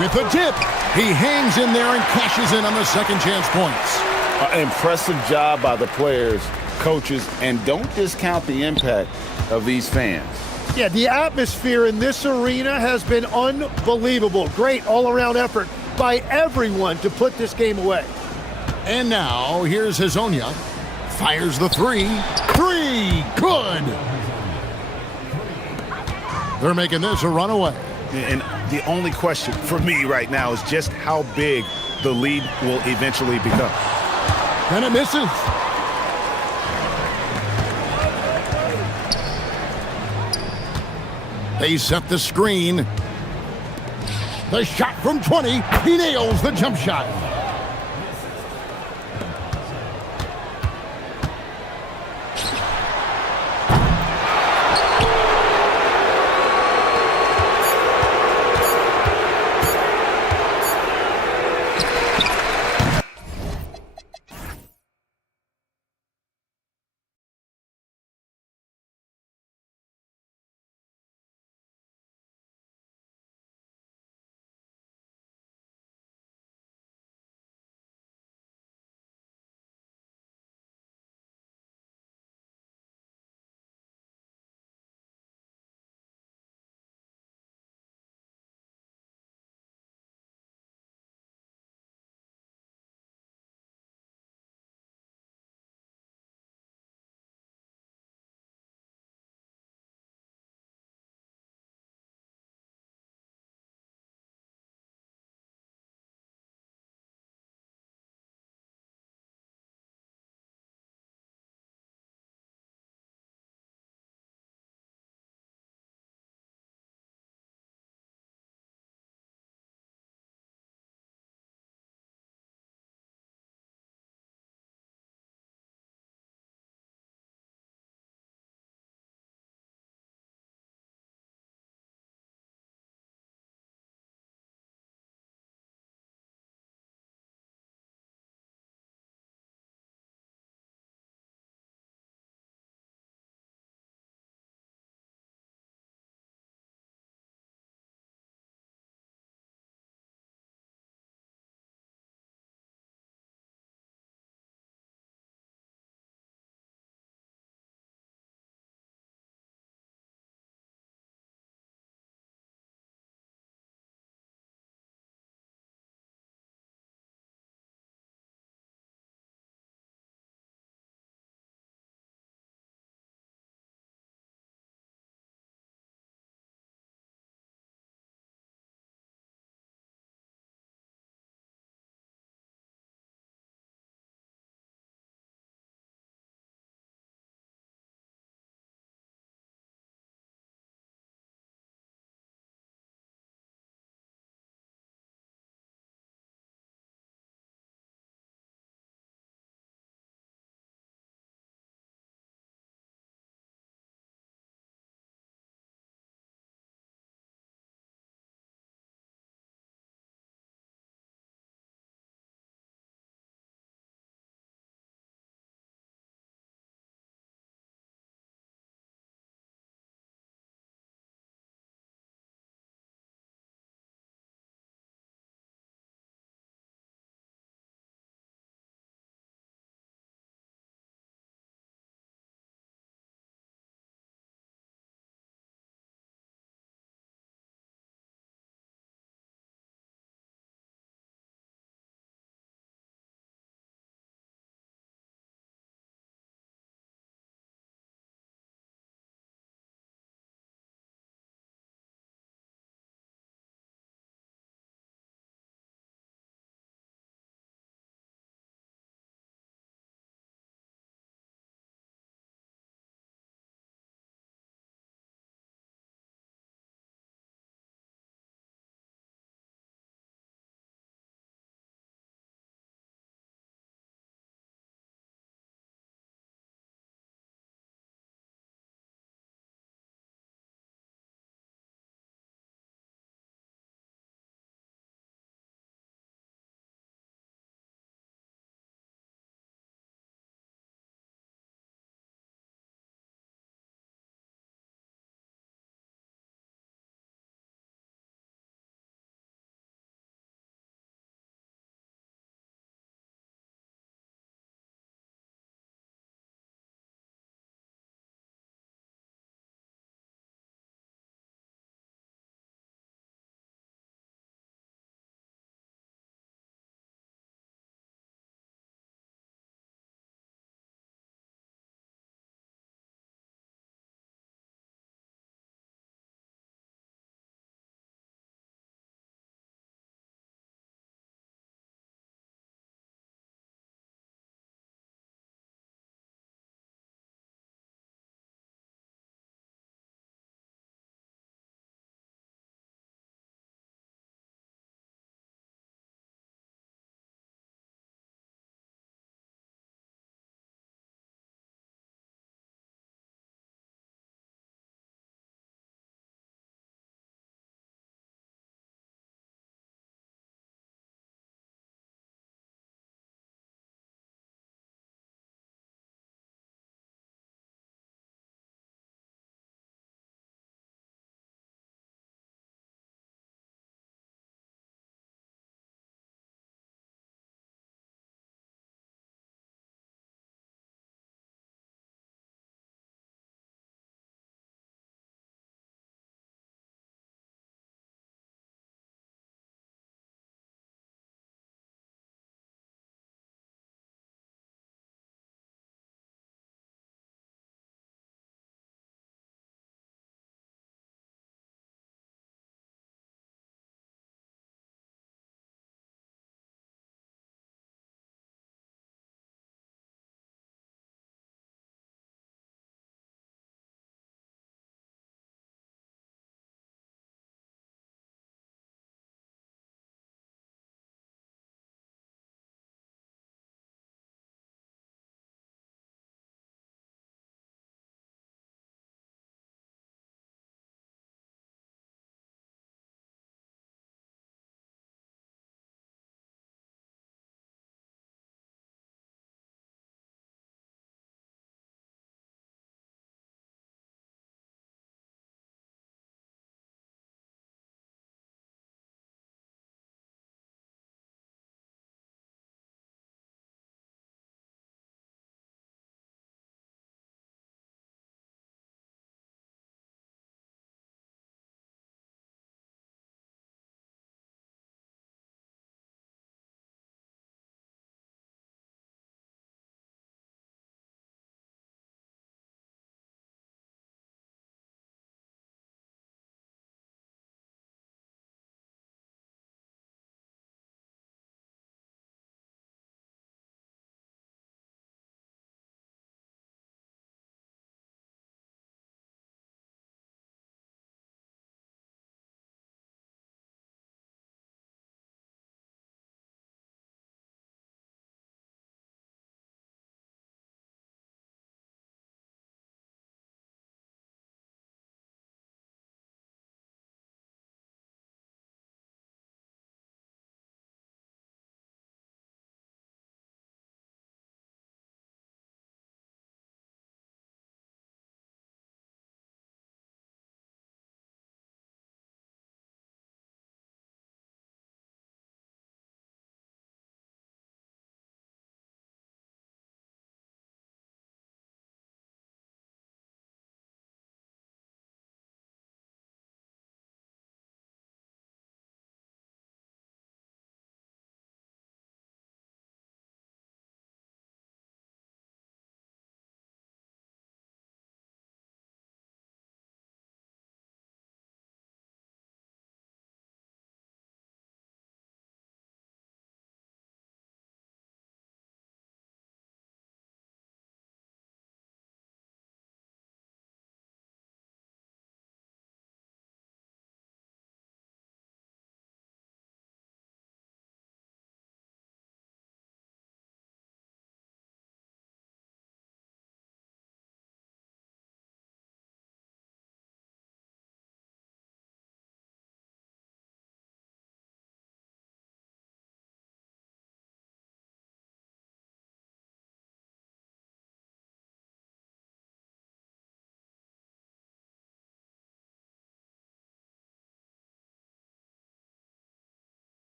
with a tip. He hangs in there and cashes in on the second chance points. Impressive job by the players, coaches, and don't discount the impact of these fans. Yeah, the atmosphere in this arena has been unbelievable. Great all-around effort by everyone to put this game away. And now, here's Hazonia. Fires the three. Three! Good! They're making this a runaway. And the only question for me right now is just how big the lead will eventually become. And it misses. They set the screen. The shot from 20. He nails the jump shot.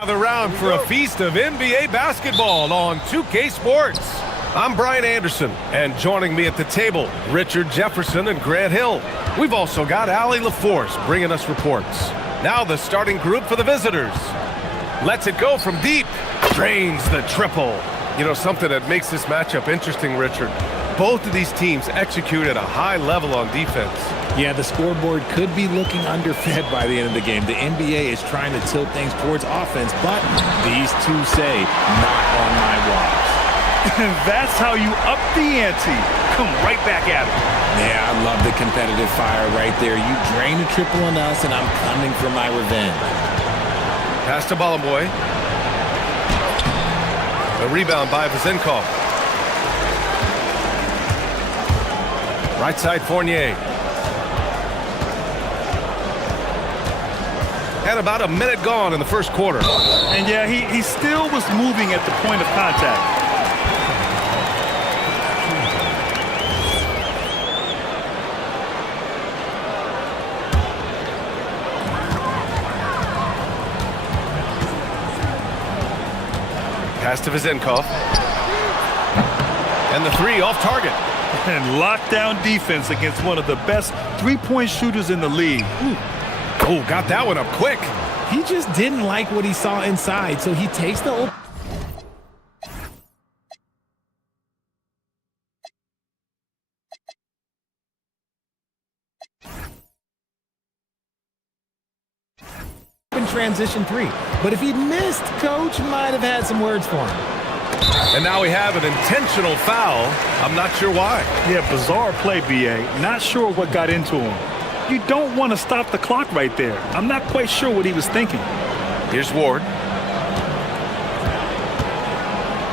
Gather round for a feast of NBA basketball on 2K Sports. I'm Brian Anderson, and joining me at the table, Richard Jefferson and Grant Hill. We've also got Allie LaForce bringing us reports. Now the starting group for the visitors. Lets it go from deep. Drains the triple. You know, something that makes this matchup interesting, Richard. Both of these teams execute at a high level on defense. Yeah, the scoreboard could be looking underfed by the end of the game. The NBA is trying to tilt things towards offense, but these two say, not on my watch. And that's how you up the ante. Come right back at it. Yeah, I love the competitive fire right there. You drain a triple on us, and I'm coming for my revenge. Pass to Bolomboy. The rebound by Vezenkov. Right side Fournier. And about a minute gone in the first quarter. And yeah, he still was moving at the point of contact. Pass to Vezenkov. And the three off target. And lockdown defense against one of the best three-point shooters in the league. Oh, got that one up quick. He just didn't like what he saw inside, so he takes the open transition three. But if he'd missed, Coach might have had some words for him. And now we have an intentional foul. I'm not sure why. Yeah, bizarre play, B.A. Not sure what got into him. You don't want to stop the clock right there. I'm not quite sure what he was thinking. Here's Ward.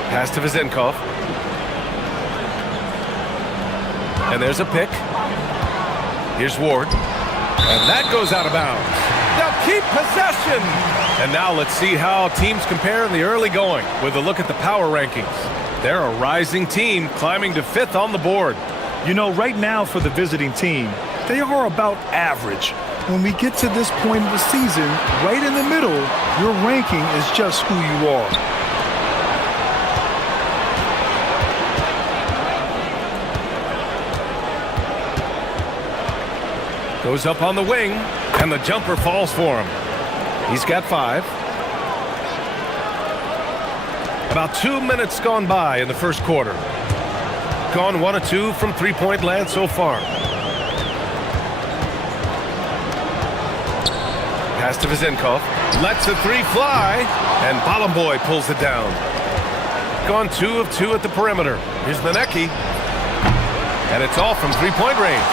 Pass to Vezenkov. And there's a pick. Here's Ward. And that goes out of bounds. They'll keep possession. And now let's see how teams compare in the early going with a look at the power rankings. They're a rising team climbing to 5th on the board. You know, right now for the visiting team, they are about average. When we get to this point of the season, right in the middle, your ranking is just who you are. Goes up on the wing, and the jumper falls for him. He's got 5. About 2 minutes gone by in the first quarter. Gone 1 of 2 from three-point land so far. Pass to Vezenkov. Lets the three fly, and Bolomboy pulls it down. Gone 2 of 2 at the perimeter. Here's Manecki. And it's all from three-point range.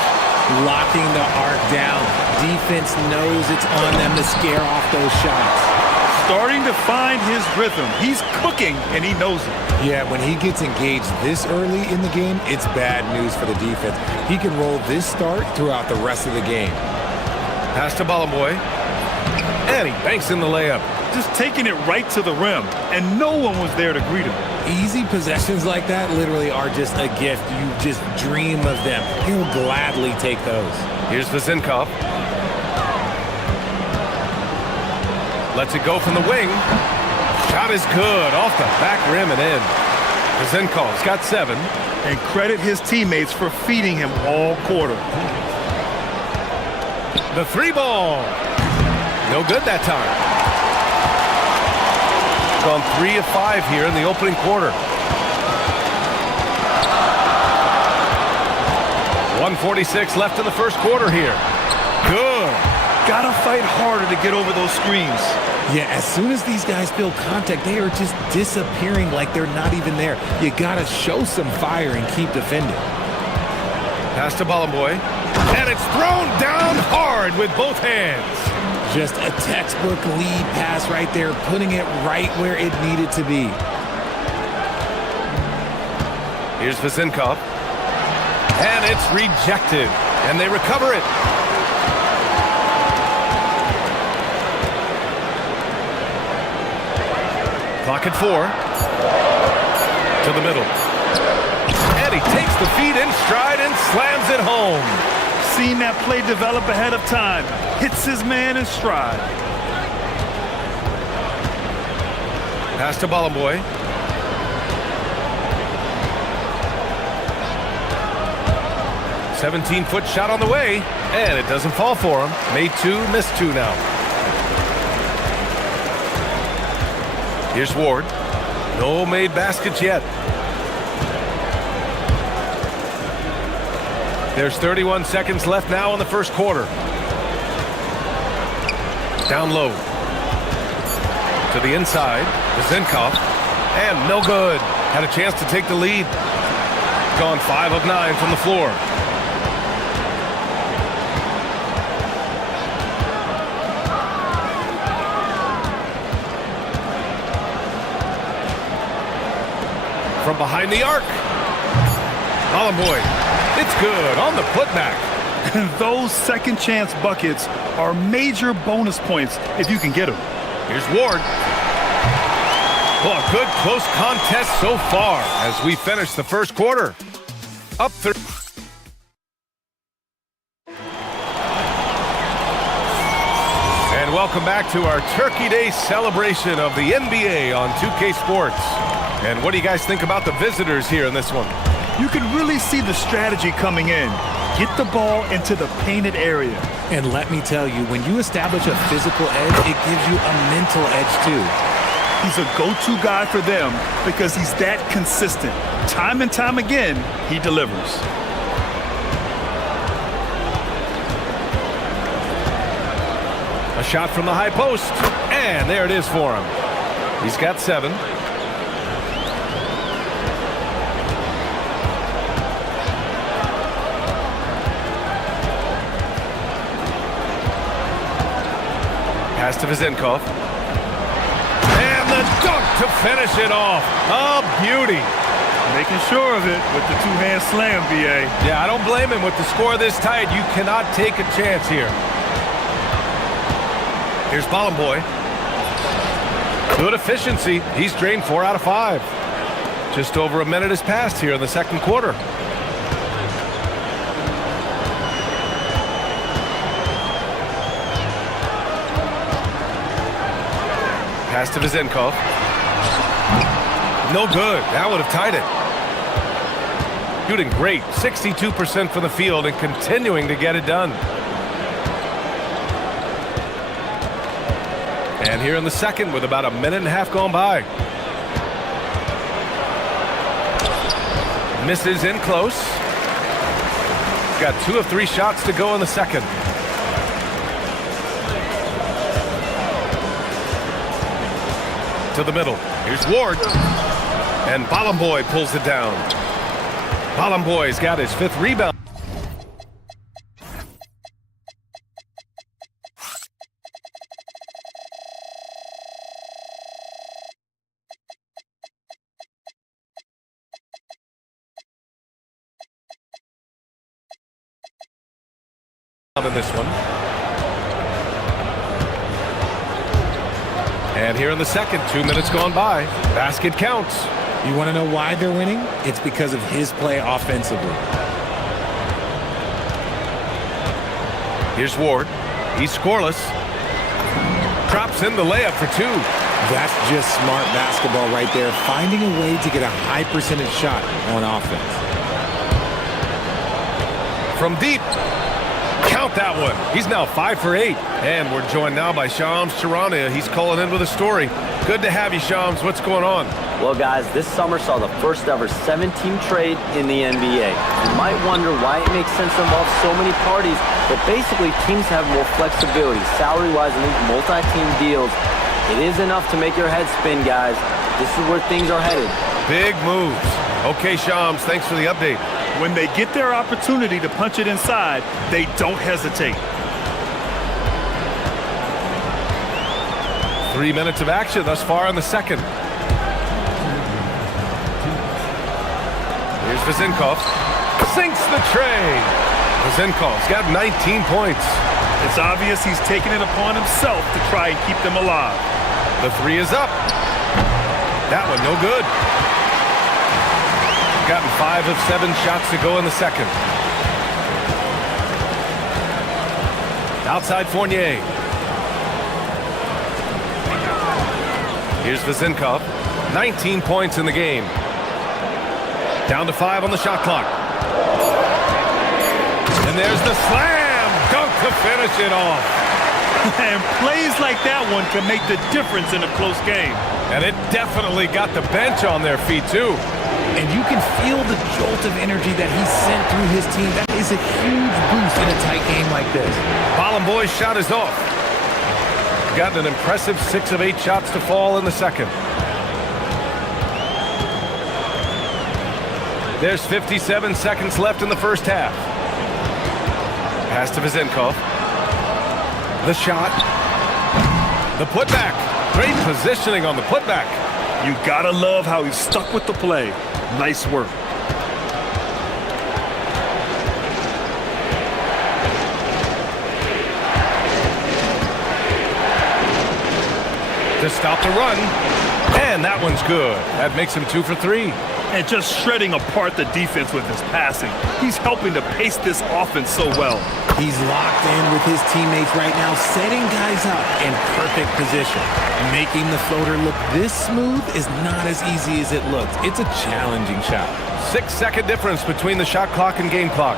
Locking the arc down. Defense knows it's on them to scare off those shots. Starting to find his rhythm. He's cooking, and he knows it. Yeah, when he gets engaged this early in the game, it's bad news for the defense. He can roll this start throughout the rest of the game. Pass to Bolomboy. And he banks in the layup. Just taking it right to the rim, and no one was there to greet him. Easy possessions like that literally are just a gift. You just dream of them. He'll gladly take those. Here's Vezenkov. Lets it go from the wing. Shot is good. Off the back rim and in. Vezenkov's got 7. And credit his teammates for feeding him all quarter. The 3-ball. No good that time. Gone 3 of 5 here in the opening quarter. 1:46 left in the first quarter here. Good. Gotta fight harder to get over those screens. Yeah, as soon as these guys feel contact, they are just disappearing like they're not even there. You gotta show some fire and keep defending. Pass to Bolomboy. And it's thrown down hard with both hands. Just a textbook lead pass right there, putting it right where it needed to be. Here's Vezenkov. And it's rejected. And they recover it. Clock at 4. To the middle. And he takes the feet in stride and slams it home. Seen that play develop ahead of time. Hits his man in stride. Pass to Ballamboy. "17-foot shot on the way, and it doesn't fall for him. Made two, missed two now. Here's Ward. No made baskets yet. There's 31 seconds left now in the first quarter. Down low. To the inside. Zinkov. And no good. Had a chance to take the lead. Gone 5 of 9 from the floor. From behind the arc. Ballamboy. It's good on the putback. Those second chance buckets are major bonus points if you can get them. Here's Ward. Well, a good close contest so far as we finish the first quarter. Up 3. And welcome back to our Turkey Day celebration of the NBA on 2K Sports. And what do you guys think about the visitors here in this one? You can really see the strategy coming in. Get the ball into the painted area. And let me tell you, when you establish a physical edge, it gives you a mental edge too. He's a go-to guy for them because he's that consistent. Time and time again, he delivers. A shot from the high post, and there it is for him. He's got 7. Pass to Zinkov. And the dunk to finish it off. A beauty. Making sure of it with the two-hand slam, BA. Yeah, I don't blame him. With the score this tight, you cannot take a chance here. Here's Ballamboy. Good efficiency. He's drained 4 out of 5. Just over a minute has passed here in the second quarter. Pass to Zinkov. No good. That would have tied it. Shooting great. 62% from the field and continuing to get it done. And here in the second with about a minute and a half gone by. Misses in close. Got 2 of 3 shots to go in the second. To the middle. Here's Ward. And Ballamboy pulls it down. Ballamboy's got his 5th rebound. In this one. And here in the second, 2 minutes gone by. Basket counts. You want to know why they're winning? It's because of his play offensively. Here's Ward. He's scoreless. Drops in the layup for 2. That's just smart basketball right there. Finding a way to get a high percentage shot on offense. From deep. Count that one. He's now 5 for 8. And we're joined now by Shams Charania. He's calling in with a story. Good to have you, Shams. What's going on? Well, guys, this summer saw the first ever 7-team trade in the NBA. You might wonder why it makes sense to involve so many parties, but basically teams have more flexibility, salary-wise, in these multi-team deals. It is enough to make your head spin, guys. This is where things are headed. Big moves. Okay, Shams, thanks for the update. When they get their opportunity to punch it inside, they don't hesitate. 3 minutes of action thus far in the second. Here's Zinkov. Sinks the tray. Zinkov's got 19 points. It's obvious he's taking it upon himself to try and keep them alive. The 3 is up. That one no good. Gotten 5 of 7 shots to go in the second. Outside Fournier. Here's Vizinkov. 19 points in the game. Down to 5 on the shot clock. And there's the slam dunk to finish it off. And plays like that one can make the difference in a close game. And it definitely got the bench on their feet, too. And you can feel the jolt of energy that he sent through his team. That is a huge boost in a tight game like this. Boy's shot is off. Got an impressive 6 of 8 shots to fall in the second. There's 57 seconds left in the first half. Pass to Vizinkov. The shot. The putback. Great positioning on the putback. You gotta love how he stuck with the play. Nice work. To stop the run. And that one's good. That makes him 2 for 3. And just shredding apart the defense with his passing. He's helping to pace this offense so well. He's locked in with his teammates right now, setting guys up in perfect position. Making the floater look this smooth is not as easy as it looks. It's a challenging shot. 6-second difference between the shot clock and game clock.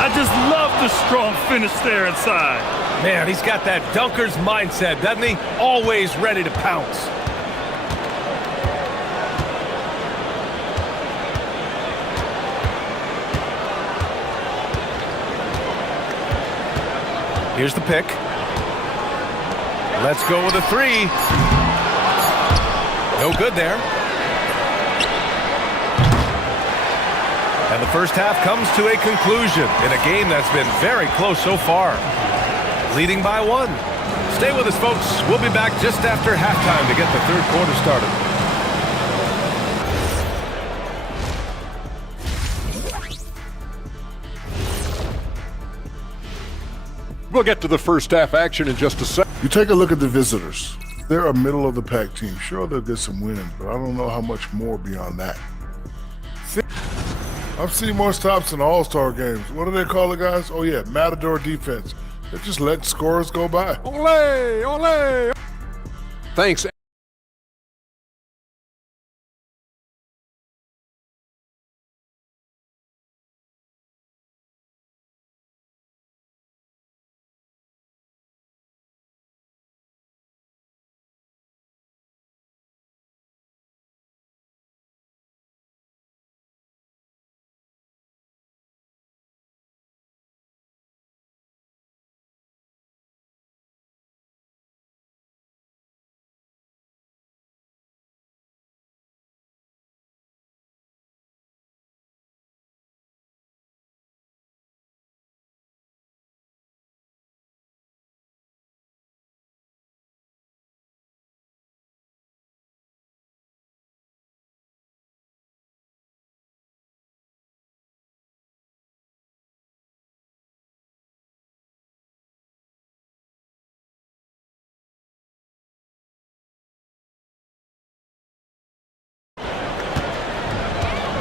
I just love the strong finish there inside. Man, he's got that dunker's mindset, doesn't he? Always ready to pounce. Here's the pick. Let's go with a 3. No good there. And the first half comes to a conclusion in a game that's been very close so far. Leading by 1. Stay with us, folks. We'll be back just after halftime to get the third quarter started. We'll get to the first half action in just a second. You take a look at the visitors. They're a middle-of-the-pack team. Sure, they'll get some wins, but I don't know how much more beyond that. I've seen more stops in all-star games. What do they call it, guys? Oh, yeah, Matador defense. They just let scores go by. Ole, ole. Thanks.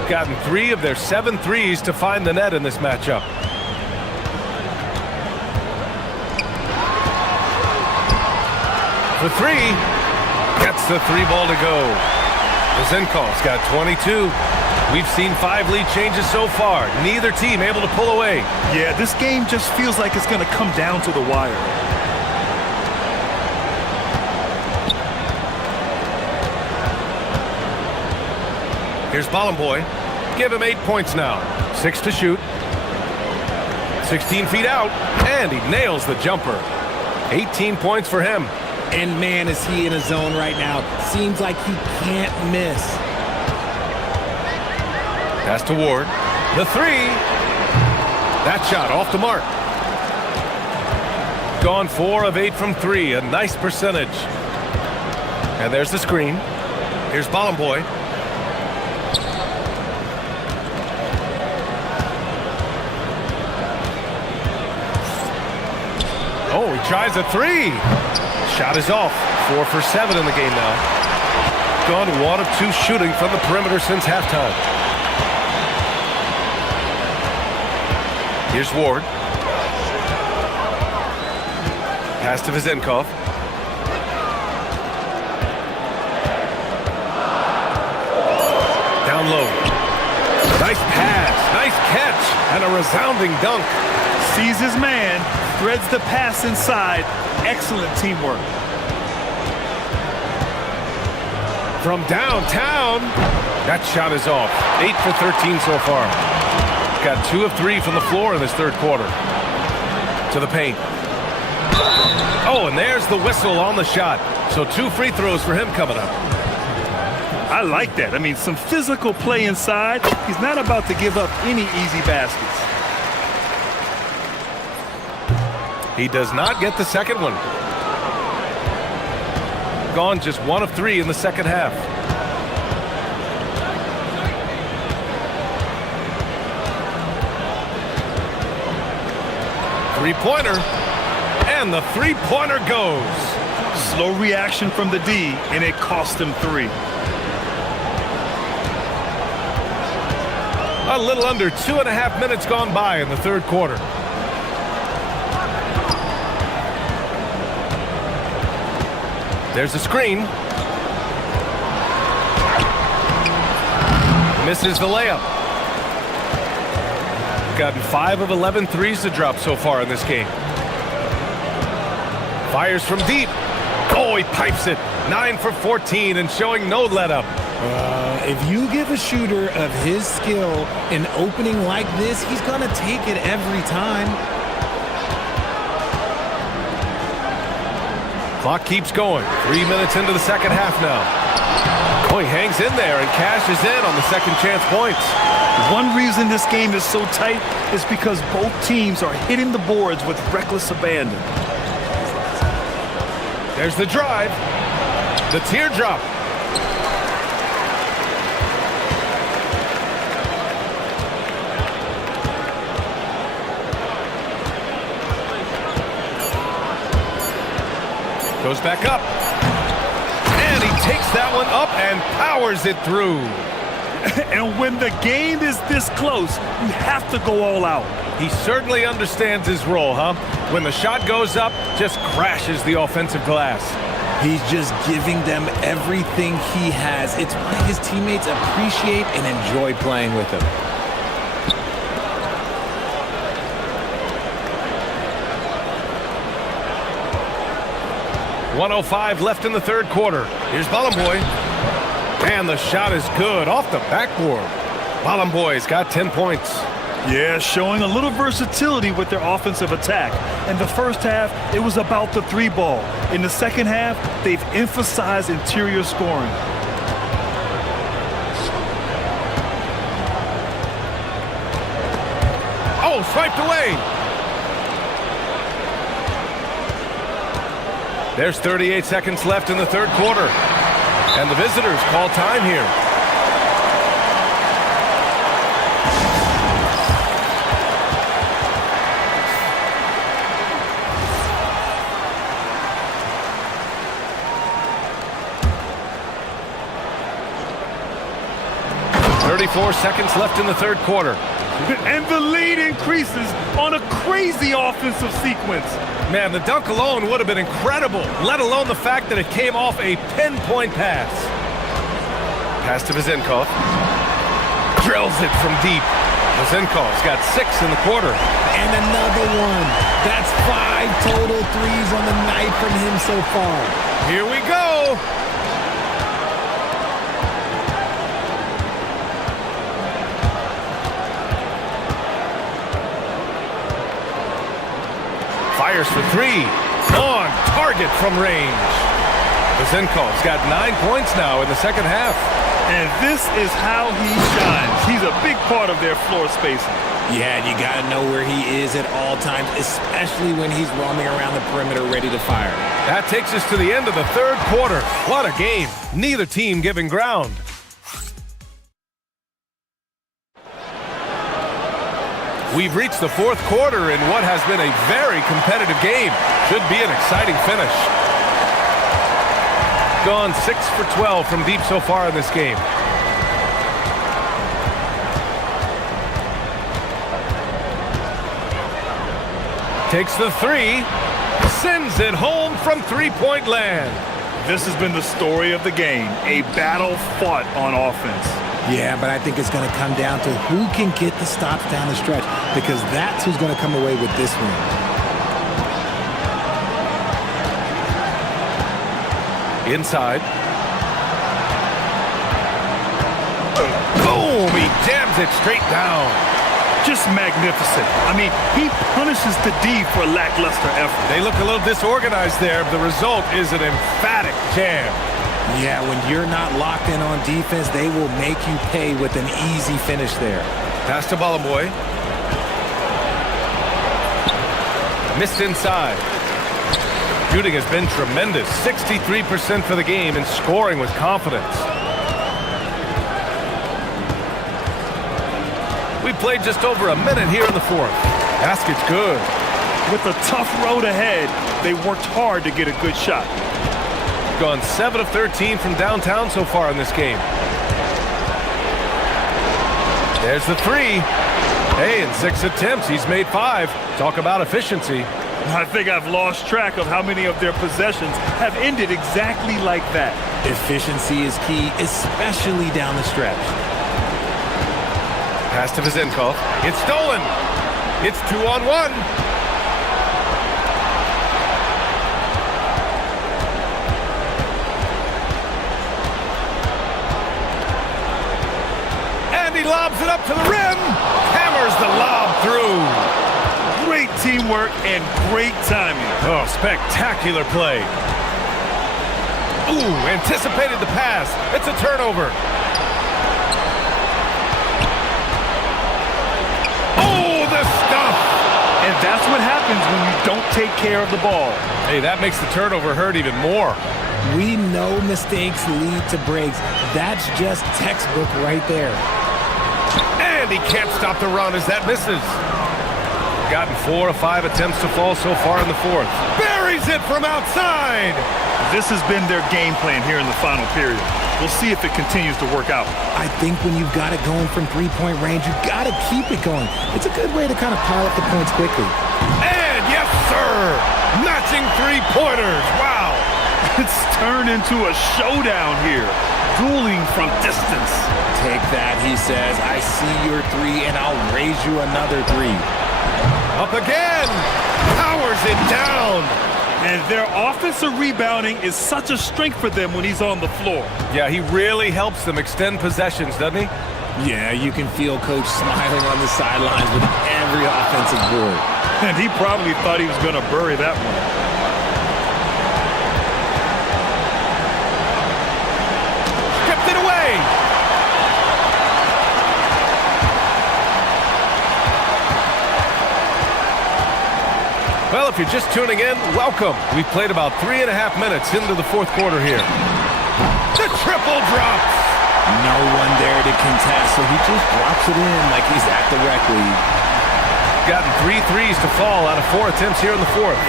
Gotten 3 of their 7 threes to find the net in this matchup. For 3, gets the 3 ball to go. Vizinkov's got 22. We've seen 5 lead changes so far. Neither team able to pull away. Yeah, this game just feels like it's going to come down to the wire. Here's Boy. Give him 8 points now. 6 to shoot. 16 feet out, and he nails the jumper. 18 points for him. And man, is he in a zone right now. Seems like he can't miss. Pass to Ward. The 3. That shot off the mark. Gone 4 of 8 from 3. A nice percentage. And there's the screen. Here's Boy. Oh, he tries a 3. Shot is off. 4 for 7 in the game now. Gone 1 of 2 shooting from the perimeter since halftime. Here's Ward. Pass to Vizinkov. down low. Nice pass, nice catch, and a resounding dunk. Sees his man, threads the pass inside. Excellent teamwork. From downtown, that shot is off. 8 for 13 so far. Got 2 of 3 from the floor in this third quarter. To the paint. Oh, and there's the whistle on the shot. So 2 free throws for him coming up. I like that. I mean, some physical play inside. He's not about to give up any easy baskets. He does not get the second one. Gone just 1 of 3 in the second half. Three-pointer, and the three-pointer goes. Slow reaction from the D, and it cost him 3. A little under 2.5 minutes gone by in the third quarter. There's a screen. Misses the layup. Gotten 5 of 11 threes to drop so far in this game. Fires from deep. Oh, he pipes it. 9 for 14 and showing no let up. If you give a shooter of his skill an opening like this, he's going to take it every time. Clock keeps going. 3 minutes into the second half now. Oh, he hangs in there and cashes in on the second chance points. One reason this game is so tight is because both teams are hitting the boards with reckless abandon. There's the drive. The teardrop. Goes back up. And he takes that one up and powers it through. And when the game is this close, you have to go all out. He certainly understands his role, huh? When the shot goes up, just crashes the offensive glass. He's just giving them everything he has. It's why his teammates appreciate and enjoy playing with him. .105 left in the third quarter. Here's Ballenboy. And the shot is good off the backboard. Ballenboy's got 10 points. Yeah, showing a little versatility with their offensive attack. In the first half, it was about the 3-ball. In the second half, they've emphasized interior scoring. Oh, swiped away. There's 38 seconds left in the third quarter. And the visitors call time here. .34 seconds left in the third quarter. And the lead increases on a crazy offensive sequence. Man, the dunk alone would have been incredible, let alone the fact that it came off a pinpoint pass. Pass to Vezenkov. Drills it from deep. Vezenkov's got 6 in the quarter. And another one. That's 5 total threes on the night from him so far. Here we go. Fires for 3. On target from range. Vezenkov's got 9 points now in the second half. And this is how he shines. He's a big part of their floor spacing. Yeah, and you got to know where he is at all times, especially when he's roaming around the perimeter ready to fire. That takes us to the end of the third quarter. What a game. Neither team giving ground. We've reached the fourth quarter in what has been a very competitive game. Should be an exciting finish. Gone 6 for 12 from deep so far in this game. Takes the 3, sends it home from three-point land. This has been the story of the game, a battle fought on offense. Yeah, but I think it's going to come down to who can get the stops down the stretch, because that's who's going to come away with this win. Inside. Boom! He jams it straight down. Just magnificent. I mean, he punishes the D for lackluster effort. They look a little disorganized there. The result is an emphatic jam. Yeah, when you're not locked in on defense, they will make you pay with an easy finish there. Pass to Balamoy. Missed inside. Shooting has been tremendous. 63% for the game and scoring with confidence. We played just over a minute here in the fourth. Basket's good. With a tough road ahead, they worked hard to get a good shot. Gone 7 of 13 from downtown so far in this game. There's the three. Hey, in 6 attempts, he's made 5. Talk about efficiency. I think I've lost track of how many of their possessions have ended exactly like that. Efficiency is key, especially down the stretch. Pass to Vizenkov. It's stolen. It's 2-on-1. And he lobs it up to the rim. Hammers the lob through. Great teamwork and great timing. Oh, spectacular play. Ooh, anticipated the pass. It's a turnover. Oh, the stuff. And that's what happens when you don't take care of the ball. Hey, that makes the turnover hurt even more. We know mistakes lead to breaks. That's just textbook right there. And he can't stop the run as that misses. Gotten 4 of 5 attempts to fall so far in the fourth. Buries it from outside. This has been their game plan here in the final period. We'll see if it continues to work out. I think when you've got it going from three-point range, you've got to keep it going. It's a good way to kind of pile up the points quickly. And yes, sir, matching three-pointers. Wow. It's turned into a showdown here. Dueling from distance. Take that, he says. I see your 3, and I'll raise you another 3. Up again. Powers it down. And their offensive rebounding is such a strength for them when he's on the floor. Yeah, he really helps them extend possessions, doesn't he? Yeah, you can feel Coach smiling on the sidelines with every offensive board. And he probably thought he was going to bury that one. Well, if you're just tuning in, welcome. We've played about 3.5 minutes into the fourth quarter here. The triple drops. No one there to contest, so he just drops it in like he's at the rec league. Gotten 3 threes to fall out of 4 attempts here in the fourth.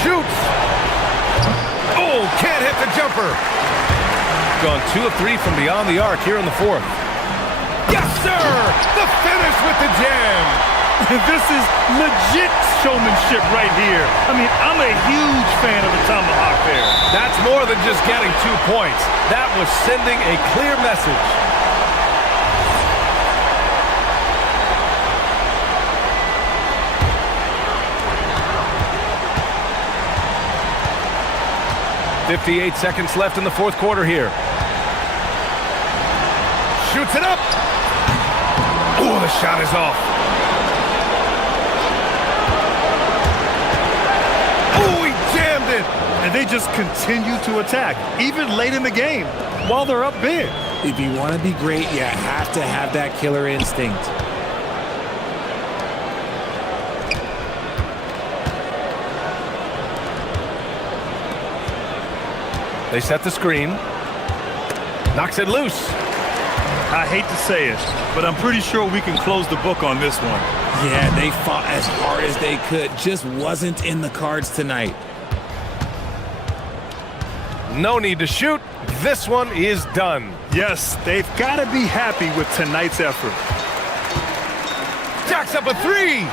Shoots. Oh, can't hit the jumper. Gone 2 of 3 from beyond the arc here in the fourth. Yes, sir! The finish with the jam! This is legit showmanship right here. I mean, I'm a huge fan of the tomahawk there. That's more than just getting 2 points. That was sending a clear message. .58 seconds left in the fourth quarter here. Shoots it up. Oh, the shot is off. Oh, he jammed it. And they just continue to attack, even late in the game, while they're up big. If you want to be great, you have to have that killer instinct. They set the screen. Knocks it loose. I hate to say it, but I'm pretty sure we can close the book on this one. Yeah, they fought as hard as they could. Just wasn't in the cards tonight. No need to shoot. This one is done. Yes, they've got to be happy with tonight's effort. Jacks up a 3.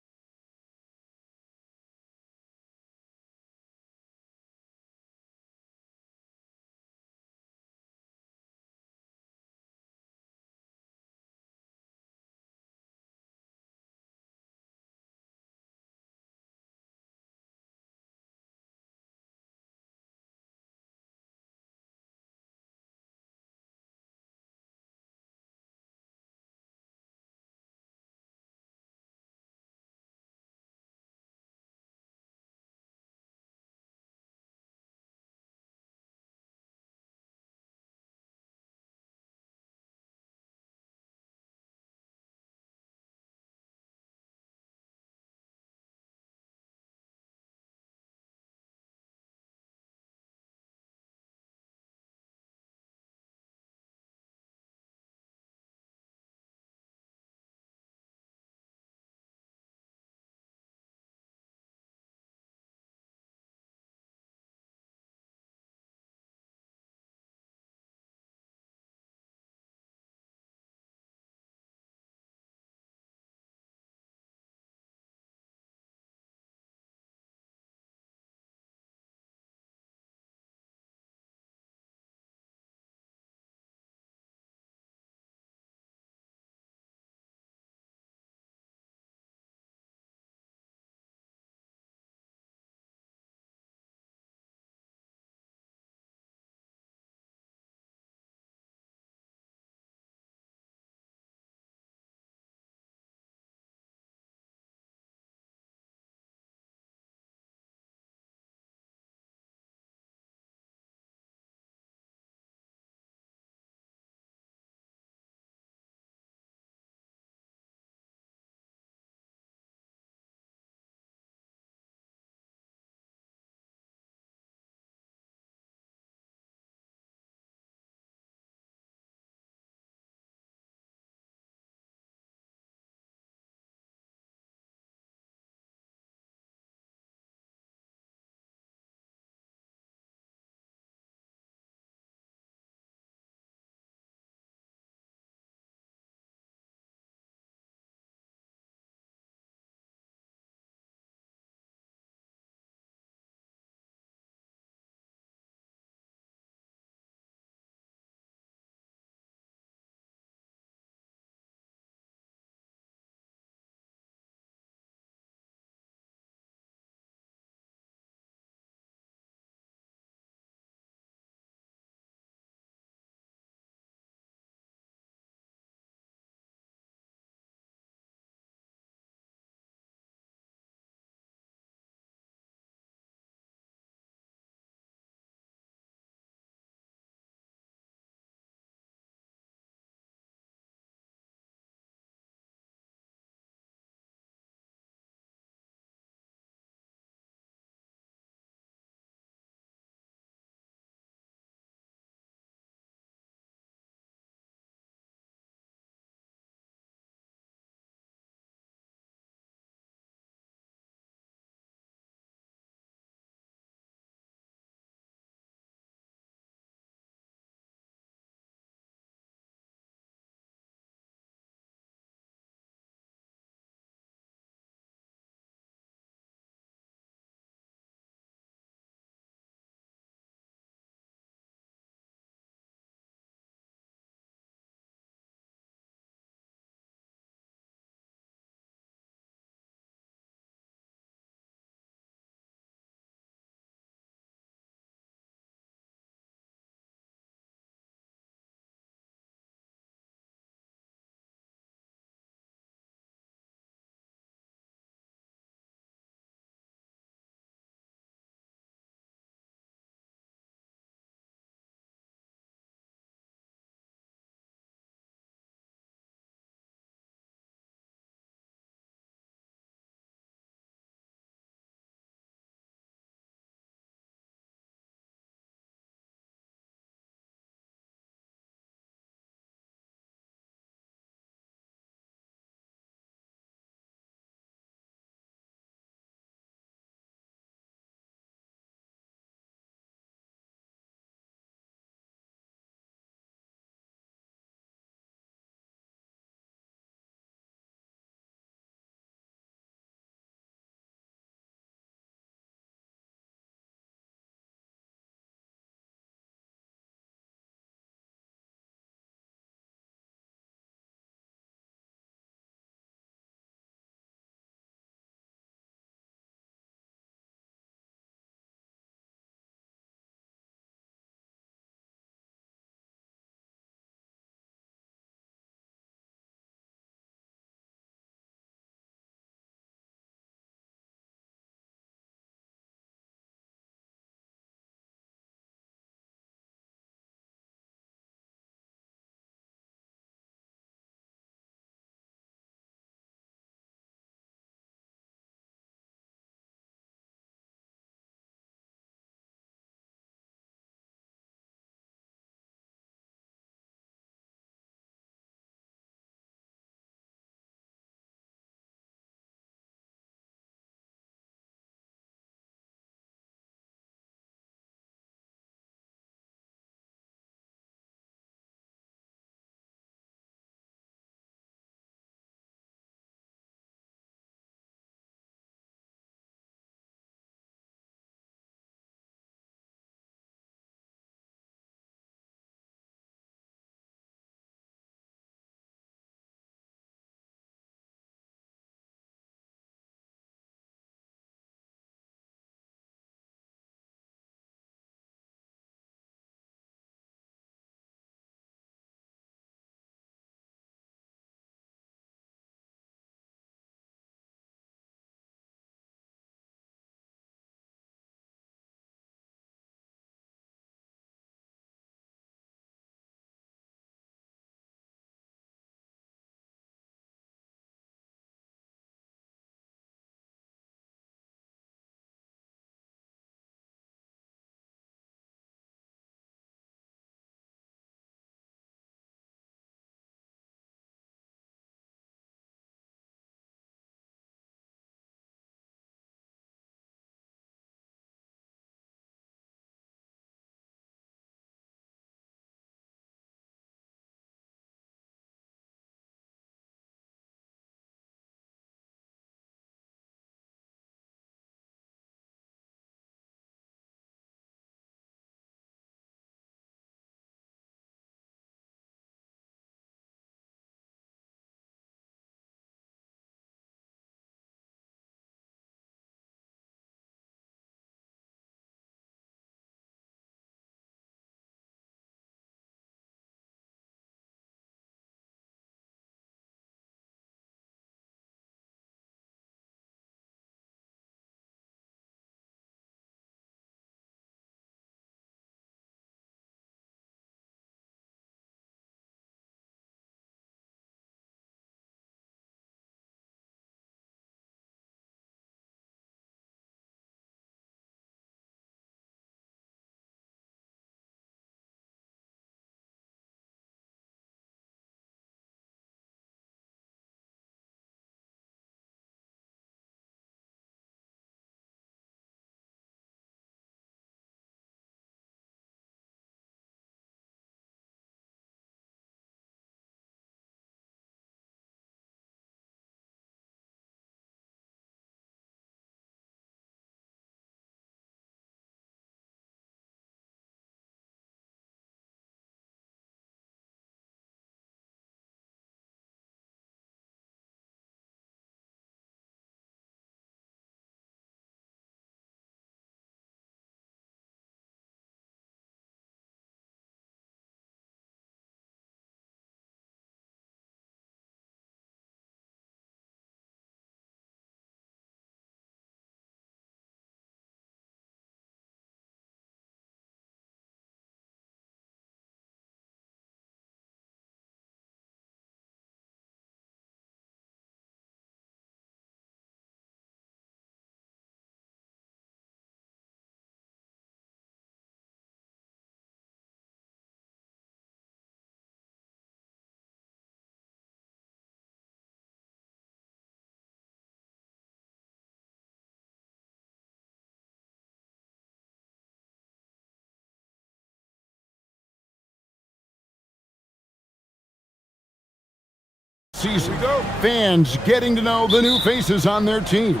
season. Fans getting to know the new faces on their team.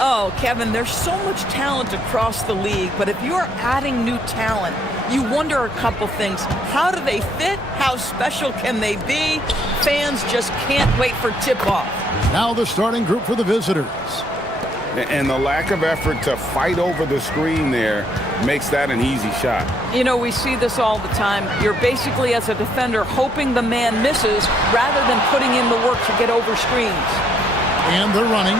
Oh, Kevin, there's so much talent across the league, but if you're adding new talent, you wonder a couple things. How do they fit? How special can they be? Fans just can't wait for tip-off. Now the starting group for the visitors. And the lack of effort to fight over the screen there makes that an easy shot. You know, we see this all the time. You're basically, as a defender, hoping the man misses rather than putting in the work to get over screens. And they're running.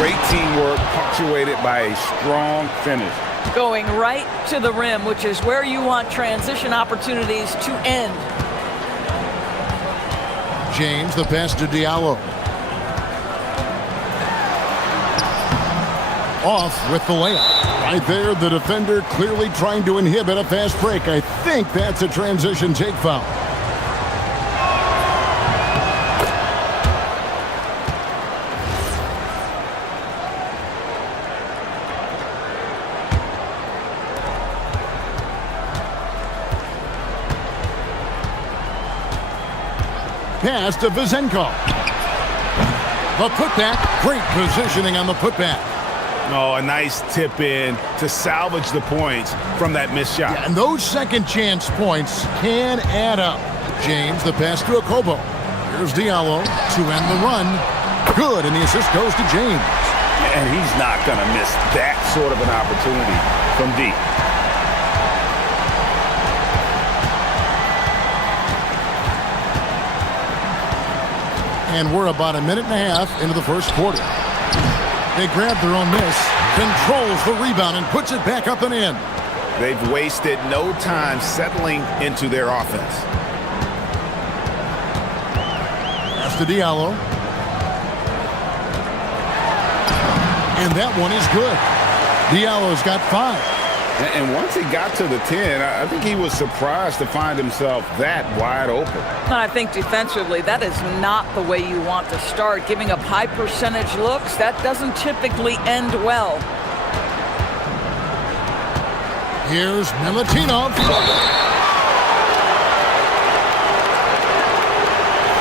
Great teamwork punctuated by a strong finish. Going right to the rim, which is where you want transition opportunities to end. James, the pass to Diallo. Off with the layup. Right there, the defender clearly trying to inhibit a fast break. I think that's a transition take foul. Pass to Vizenko. The putback. Great positioning on the putback. Oh, a nice tip in to salvage the points from that missed shot. Yeah, and those second chance points can add up. James, the pass to Okobo. Here's Diallo to end the run. Good, and the assist goes to James. And he's not going to miss that sort of an opportunity from deep. And we're about a minute and a half into the first quarter. They grab their own miss, controls the rebound, and puts it back up and in. They've wasted no time settling into their offense. Pass to Diallo. And that one is good. Diallo's got 5. And once he got to the 10, I think he was surprised to find himself that wide open. I think defensively, that is not the way you want to start. Giving up high percentage looks, that doesn't typically end well. Here's Milutinov.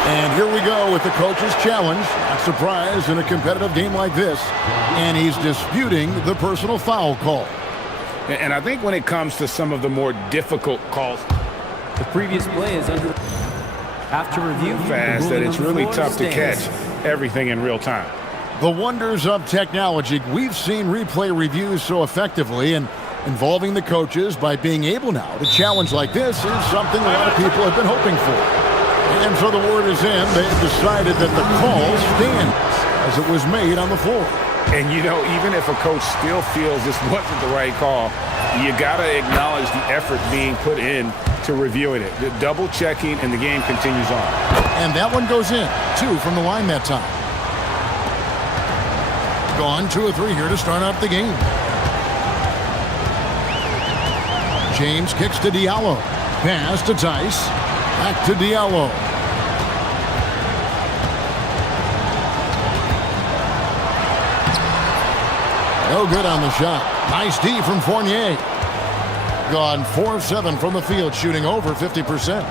And here we go with the coach's challenge. Not surprised in a competitive game like this. And he's disputing the personal foul call. And I think when it comes to some of the more difficult calls, the previous play is under. After review, fast that it's really tough to catch everything in real time. The wonders of technology. We've seen replay reviews so effectively, and involving the coaches by being able now to challenge like this is something a lot of people have been hoping for. And so the word is in. They've decided that the call stands as it was made on the floor. And, you know, even if a coach still feels this wasn't the right call, you got to acknowledge the effort being put in to reviewing it. The double checking, and the game continues on. And that one goes in. 2 from the line that time. Gone 2 or 3 here to start out the game. James kicks to Diallo. Pass to Tice. Back to Diallo. No good on the shot. Nice D from Fournier. Gone 4 of 7 from the field, shooting over 50%.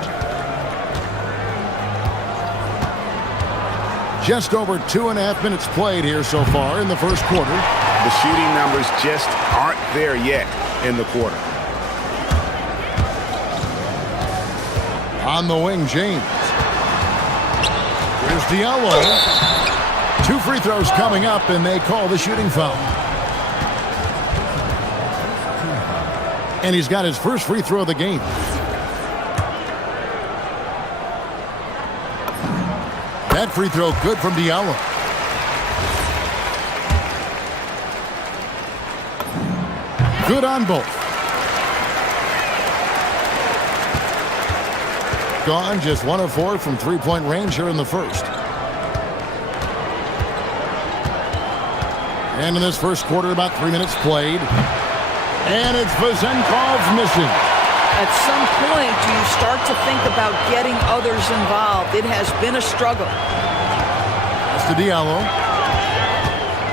Just over 2.5 minutes played here so far in the first quarter. The shooting numbers just aren't there yet in the quarter. On the wing, James. Here's Diallo. 2 free throws coming up, and they call the shooting foul. And he's got his first free throw of the game. That free throw good from Diallo. Good on both. Gone just 1 of 4 from three-point range here in the first. And in this first quarter, about 3 minutes played. And it's Vizenkov missing. At some point, do you start to think about getting others involved? It has been a struggle. That's to Diallo.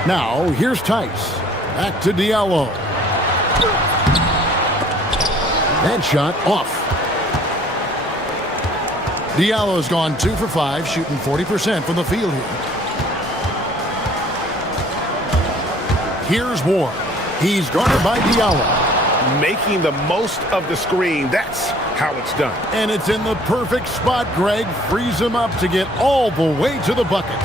Now, here's Tice. Back to Diallo. That shot off. Diallo's gone 2 for 5, shooting 40% from the field here. Here's Ward. He's guarded by Diallo. Making the most of the screen. That's how it's done. And it's in the perfect spot. Greg frees him up to get all the way to the bucket.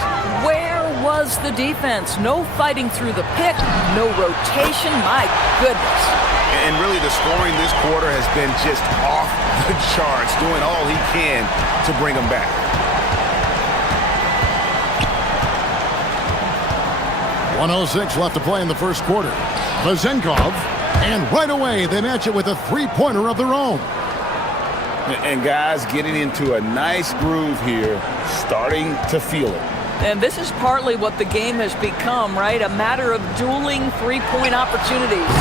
Where was the defense? No fighting through the pick, no rotation. My goodness. And really the scoring this quarter has been just off the charts, doing all he can to bring them back. 1:06 left to play in the first quarter. Vezenkov, and right away they match it with a three-pointer of their own. And guys getting into a nice groove here, starting to feel it. And this is partly what the game has become, right? A matter of dueling three-point opportunities.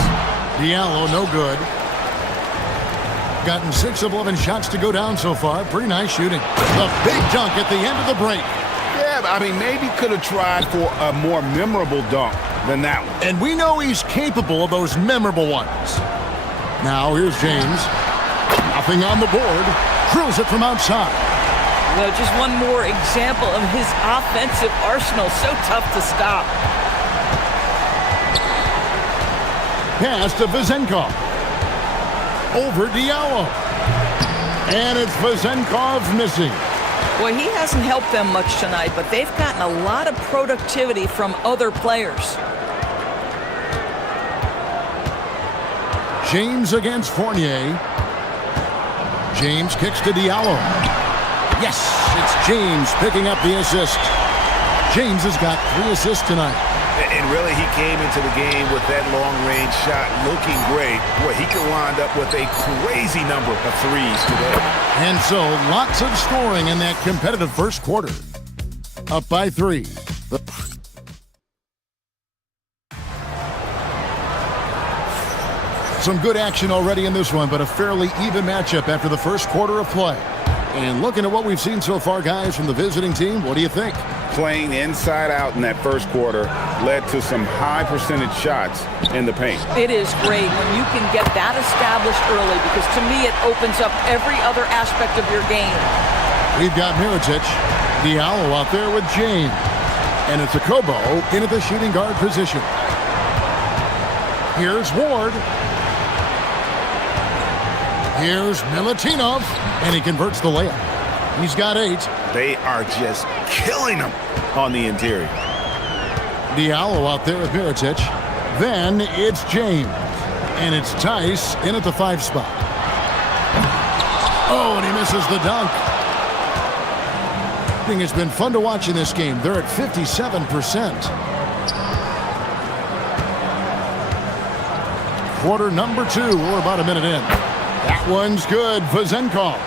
Diallo, no good. Gotten 6 of 11 shots to go down so far. Pretty nice shooting. The big dunk at the end of the break. Yeah, I mean, maybe could have tried for a more memorable dunk than that one. And we know he's capable of those memorable ones. Now here's James. Nothing on the board. Drills it from outside. Well, just one more example of his offensive arsenal. So tough to stop. Pass to Vezenkov. Over Diallo. And it's Vezenkov missing. Well, he hasn't helped them much tonight, but they've gotten a lot of productivity from other players. James against Fournier. James kicks to Diallo. Yes, it's James picking up the assist. James has got 3 assists tonight. And really, he came into the game with that long-range shot looking great. Boy, he could wind up with a crazy number of threes today. And so, lots of scoring in that competitive first quarter. Up by 3. Some good action already in this one, but a fairly even matchup after the first quarter of play. And looking at what we've seen so far, guys, from the visiting team, what do you think? Playing inside out in that first quarter led to some high percentage shots in the paint. It is great when you can get that established early, because to me it opens up every other aspect of your game. We've got Mirotic, Diallo out there with James. And it's a Kobo into the shooting guard position. Here's Ward. Here's Milutinov, and he converts the layup. He's got 8. They are just killing them on the interior. Diallo out there with Mirotic. Then it's James. And it's Tice in at the 5 spot. Oh, and he misses the dunk. It's been fun to watch in this game. They're at 57%. Quarter number 2. We're about a minute in. That one's good. Vezenkov.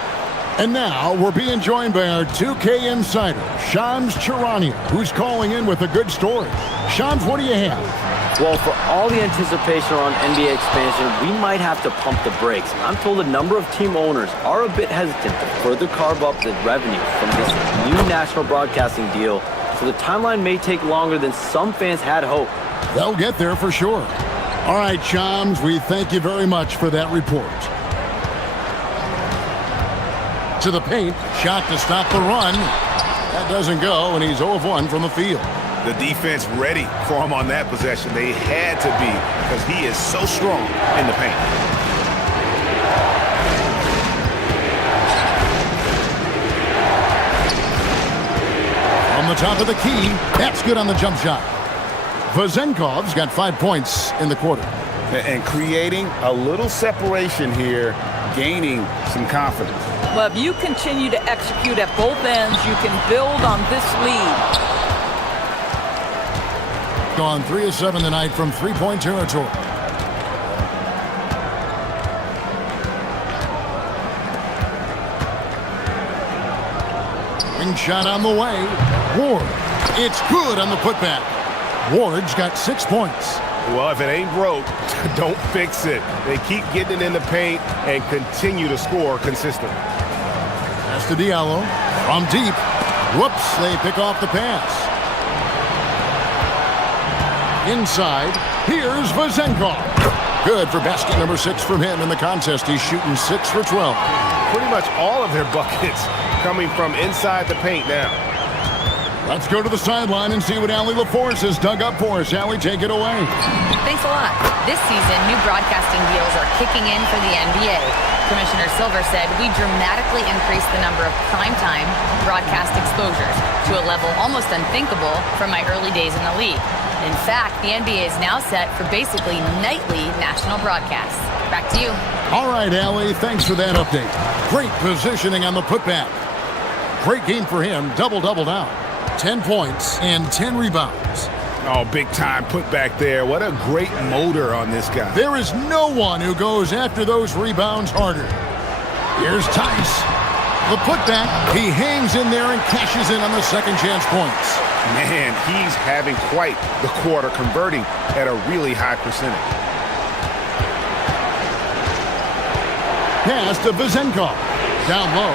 And now we're being joined by our 2K insider, Shams Charania, who's calling in with a good story. Shams, what do you have? Well, for all the anticipation around NBA expansion, we might have to pump the brakes. I'm told a number of team owners are a bit hesitant to further carve up the revenue from this new national broadcasting deal, so the timeline may take longer than some fans had hoped. They'll get there for sure. All right, Shams, we thank you very much for that report. To the paint, shot to stop the run. That doesn't go, and he's 0 of 1 from the field. The defense ready for him on that possession. They had to be, because he is so strong in the paint. On the top of the key, that's good on the jump shot. Vezenkov's got 5 points in the quarter. And creating a little separation here, gaining some confidence. Well, if you continue to execute at both ends, you can build on this lead. Gone 3 of 7 tonight from 3-point territory. Ring shot on the way. Ward. It's good on the putback. Ward's got 6 points. Well, if it ain't broke, don't fix it. They keep getting it in the paint and continue to score consistently. Pass to Diallo. From deep. Whoops, they pick off the pass. Inside, here's Vezenkov. Good for basket number 6 from him in the contest. He's shooting 6 for 12. Pretty much all of their buckets coming from inside the paint now. Let's go to the sideline and see what Allie LaForce has dug up for us. Allie, take it away. Thanks a lot. This season, new broadcasting deals are kicking in for the NBA. Commissioner Silver said we dramatically increased the number of primetime broadcast exposures to a level almost unthinkable from my early days in the league. In fact, the NBA is now set for basically nightly national broadcasts. Back to you. All right, Allie, thanks for that update. Great positioning on the putback. Great game for him. Double-double now. 10 points and 10 rebounds. Oh, big time put back there. What a great motor on this guy. There is no one who goes after those rebounds harder. Here's Tice. The putback. He hangs in there and cashes in on the second chance points. Man, he's having quite the quarter, converting at a really high percentage. Pass to Vizenkov. Down low.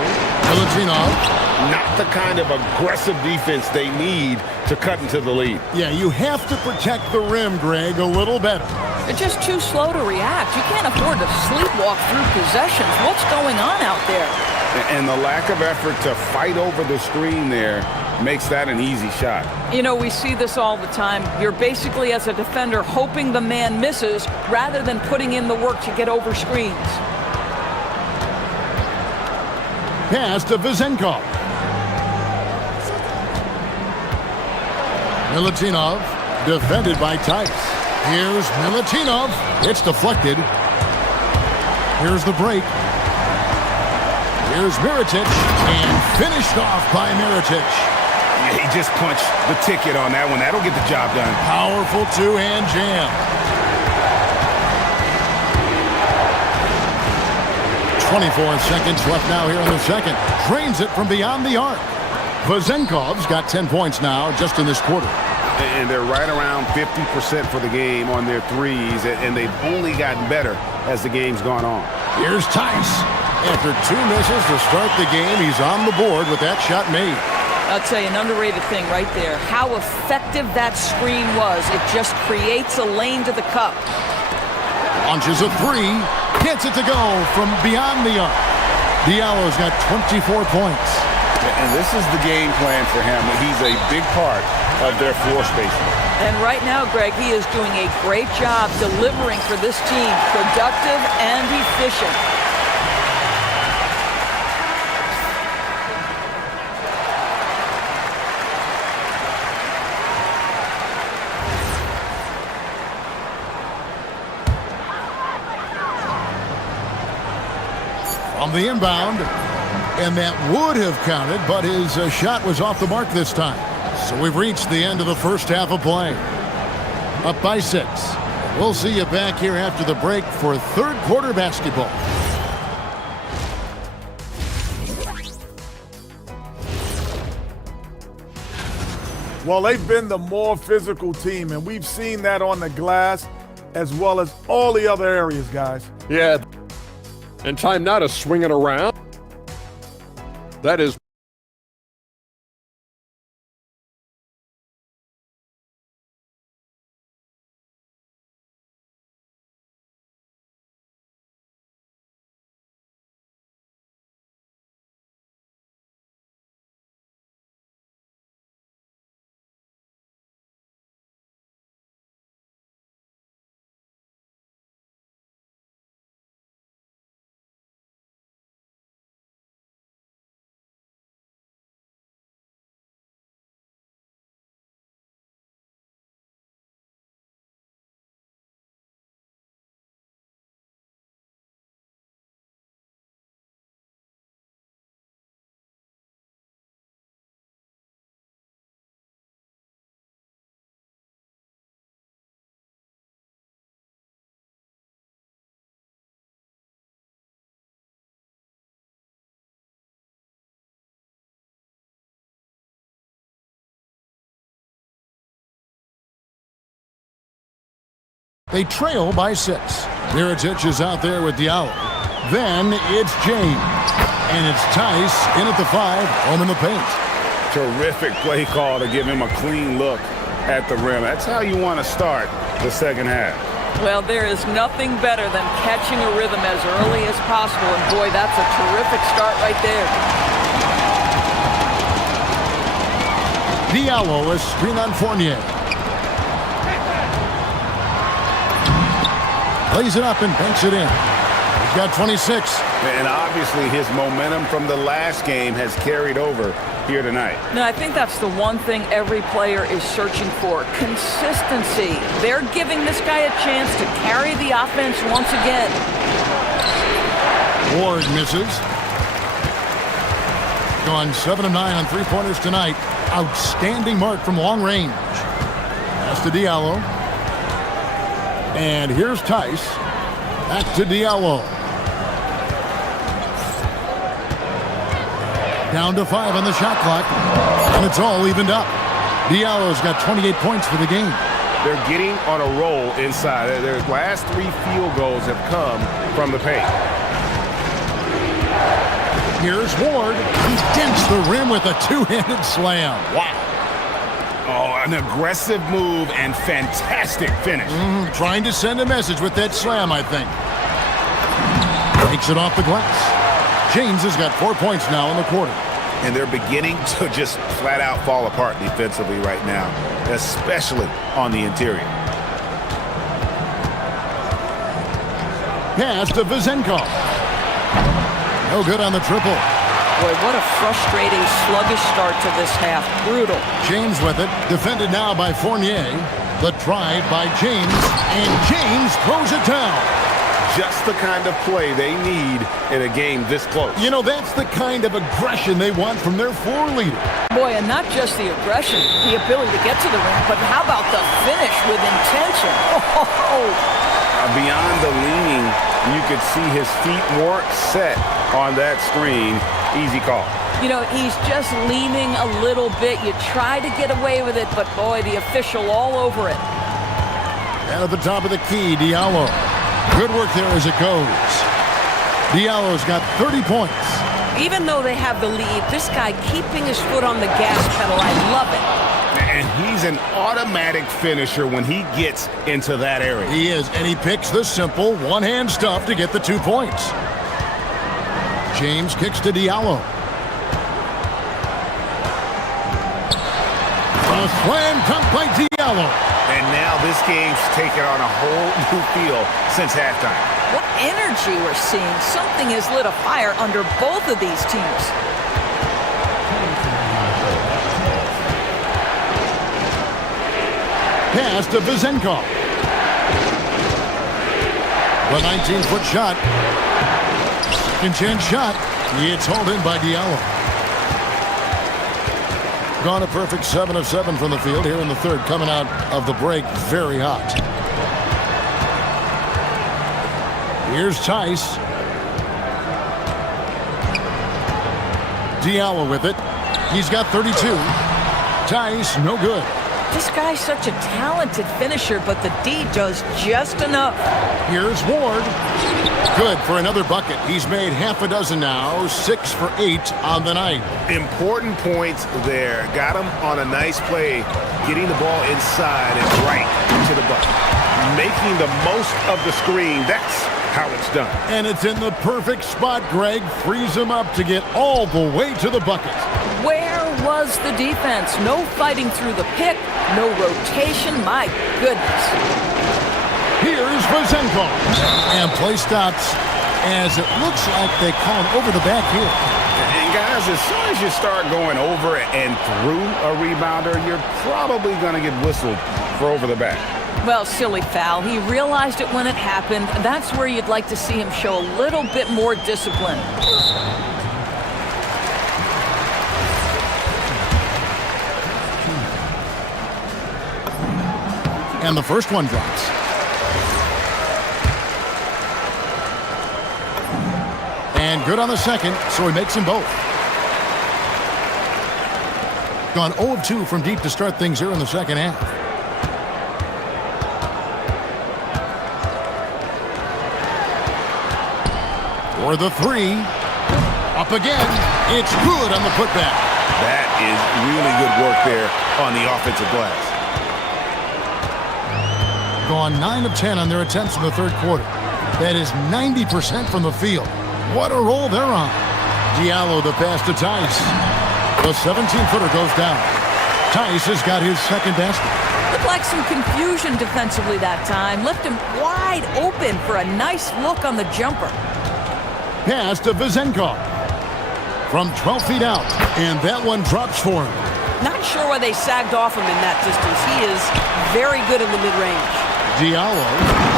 Milutinov. Not the kind of aggressive defense they need to cut into the lead. Yeah, you have to protect the rim, Greg, a little better. They're just too slow to react. You can't afford to sleepwalk through possessions. What's going on out there? And the lack of effort to fight over the screen there makes that an easy shot. You know, we see this all the time. You're basically, as a defender, hoping the man misses rather than putting in the work to get over screens. Pass to Vizenkov. Milutinov, defended by Tice. Here's Milutinov. It's deflected. Here's the break. Here's Mirotic, and finished off by Mirotic. Yeah, he just punched the ticket on that one. That'll get the job done. Powerful two-hand jam. 24 seconds left now here in the second. Drains it from beyond the arc. Vizenkov's got 10 points now just in this quarter. And they're right around 50% for the game on their threes, and they've only gotten better as the game's gone on. Here's Tice. After 2 misses to start the game, he's on the board with that shot made. I'll tell you, an underrated thing right there. How effective that screen was. It just creates a lane to the cup. Launches a 3. Gets it to go from beyond the arc. Diallo's got 24 points. And this is the game plan for him. He's a big part of their floor spacing. And right now, Greg, he is doing a great job delivering for this team. Productive and efficient. On the inbound, and that would have counted, but his shot was off the mark this time. So we've reached the end of the first half of play. Up by 6. We'll see you back here after the break for third quarter basketball. Well, they've been the more physical team, and we've seen that on the glass as well as all the other areas, guys. Yeah. And time now to swing it around. That is They trail by 6. Mirotic is out there with Diallo. Then it's James. And it's Tice in at the 5, home in the paint. Terrific play call to give him a clean look at the rim. That's how you want to start the second half. Well, there is nothing better than catching a rhythm as early as possible. And boy, that's a terrific start right there. Diallo, a screen on Fournier. Plays it up and banks it in. He's got 26. And obviously his momentum from the last game has carried over here tonight. No, I think that's the one thing every player is searching for. Consistency. They're giving this guy a chance to carry the offense once again. Ward misses. Gone 7 of 9 on three-pointers tonight. Outstanding mark from long range. Pass to Diallo. And here's Tice. Back to Diallo. Down to 5 on the shot clock. And it's all evened up. Diallo's got 28 points for the game. They're getting on a roll inside. Their last 3 field goals have come from the paint. Here's Ward. He dents the rim with a two-handed slam. Wow. Oh, an aggressive move and fantastic finish. Trying to send a message with that slam, I think. Takes it off the glass. James has got 4 points now in the quarter. And they're beginning to just flat out fall apart defensively right now, especially on the interior. Pass to Vizenkov. No good on the triple. Boy, what a frustrating, sluggish start to this half. Brutal. James with it. Defended now by Fournier. The drive by James. And James throws it down. Just the kind of play they need in a game this close. You know, that's the kind of aggression they want from their floor leader. Boy, and not just the aggression, the ability to get to the rim, but how about the finish with intention? Beyond the leaning, you could see his feet weren't set on that screen. Easy call. You know, he's just leaning a little bit. You try to get away with it, but boy, the official all over it. And at the top of the key, Diallo. Good work there as it goes. Diallo's got 30 points. Even though they have the lead, this guy keeping his foot on the gas pedal, I love it. And he's an automatic finisher when he gets into that area. He is, and he picks the simple one-hand stuff to get the 2 points. James kicks to Diallo. A slam dunk by Diallo. And now this game's taken on a whole new feel since halftime. What energy we're seeing. Something has lit a fire under both of these teams. Pass to Vizenkov. The 19-foot shot. Second chance shot. It's hauled in by Diallo. Gone a perfect 7 of 7 from the field here in the third, coming out of the break very hot. Here's Tice. Diallo with it. He's got 32. Tice, no good. This guy's such a talented finisher, but the D does just enough. Here's Ward. Good for another bucket. He's made half a dozen now, 6 for 8 on the night. Important points there. Got him on a nice play, getting the ball inside and right to the bucket. Making the most of the screen. That's how it's done. And it's in the perfect spot, Greg. Frees him up to get all the way to the bucket. Where was the defense? No fighting through the pick, no rotation. My goodness. Here's Vizenkov. And play stops as it looks like they call him over the back here. And guys, as soon as you start going over and through a rebounder, you're probably going to get whistled for over the back. Well, silly foul. He realized it when it happened. That's where you'd like to see him show a little bit more discipline. And the first one drops. And good on the second, so he makes them both. Gone 0 of 2 from deep to start things here in the second half. For the three. Up again. It's good on the putback. That is really good work there on the offensive glass. Gone 9 of 10 on their attempts in the third quarter. That is 90% from the field. What a roll they're on. Diallo the pass to Tice. The 17-footer goes down. Tice has got his second basket. Looked like some confusion defensively that time. Left him wide open for a nice look on the jumper. Pass to Vizenkov. From 12 feet out, and that one drops for him. Not sure why they sagged off him in that distance. He is very good in the mid-range. Diallo,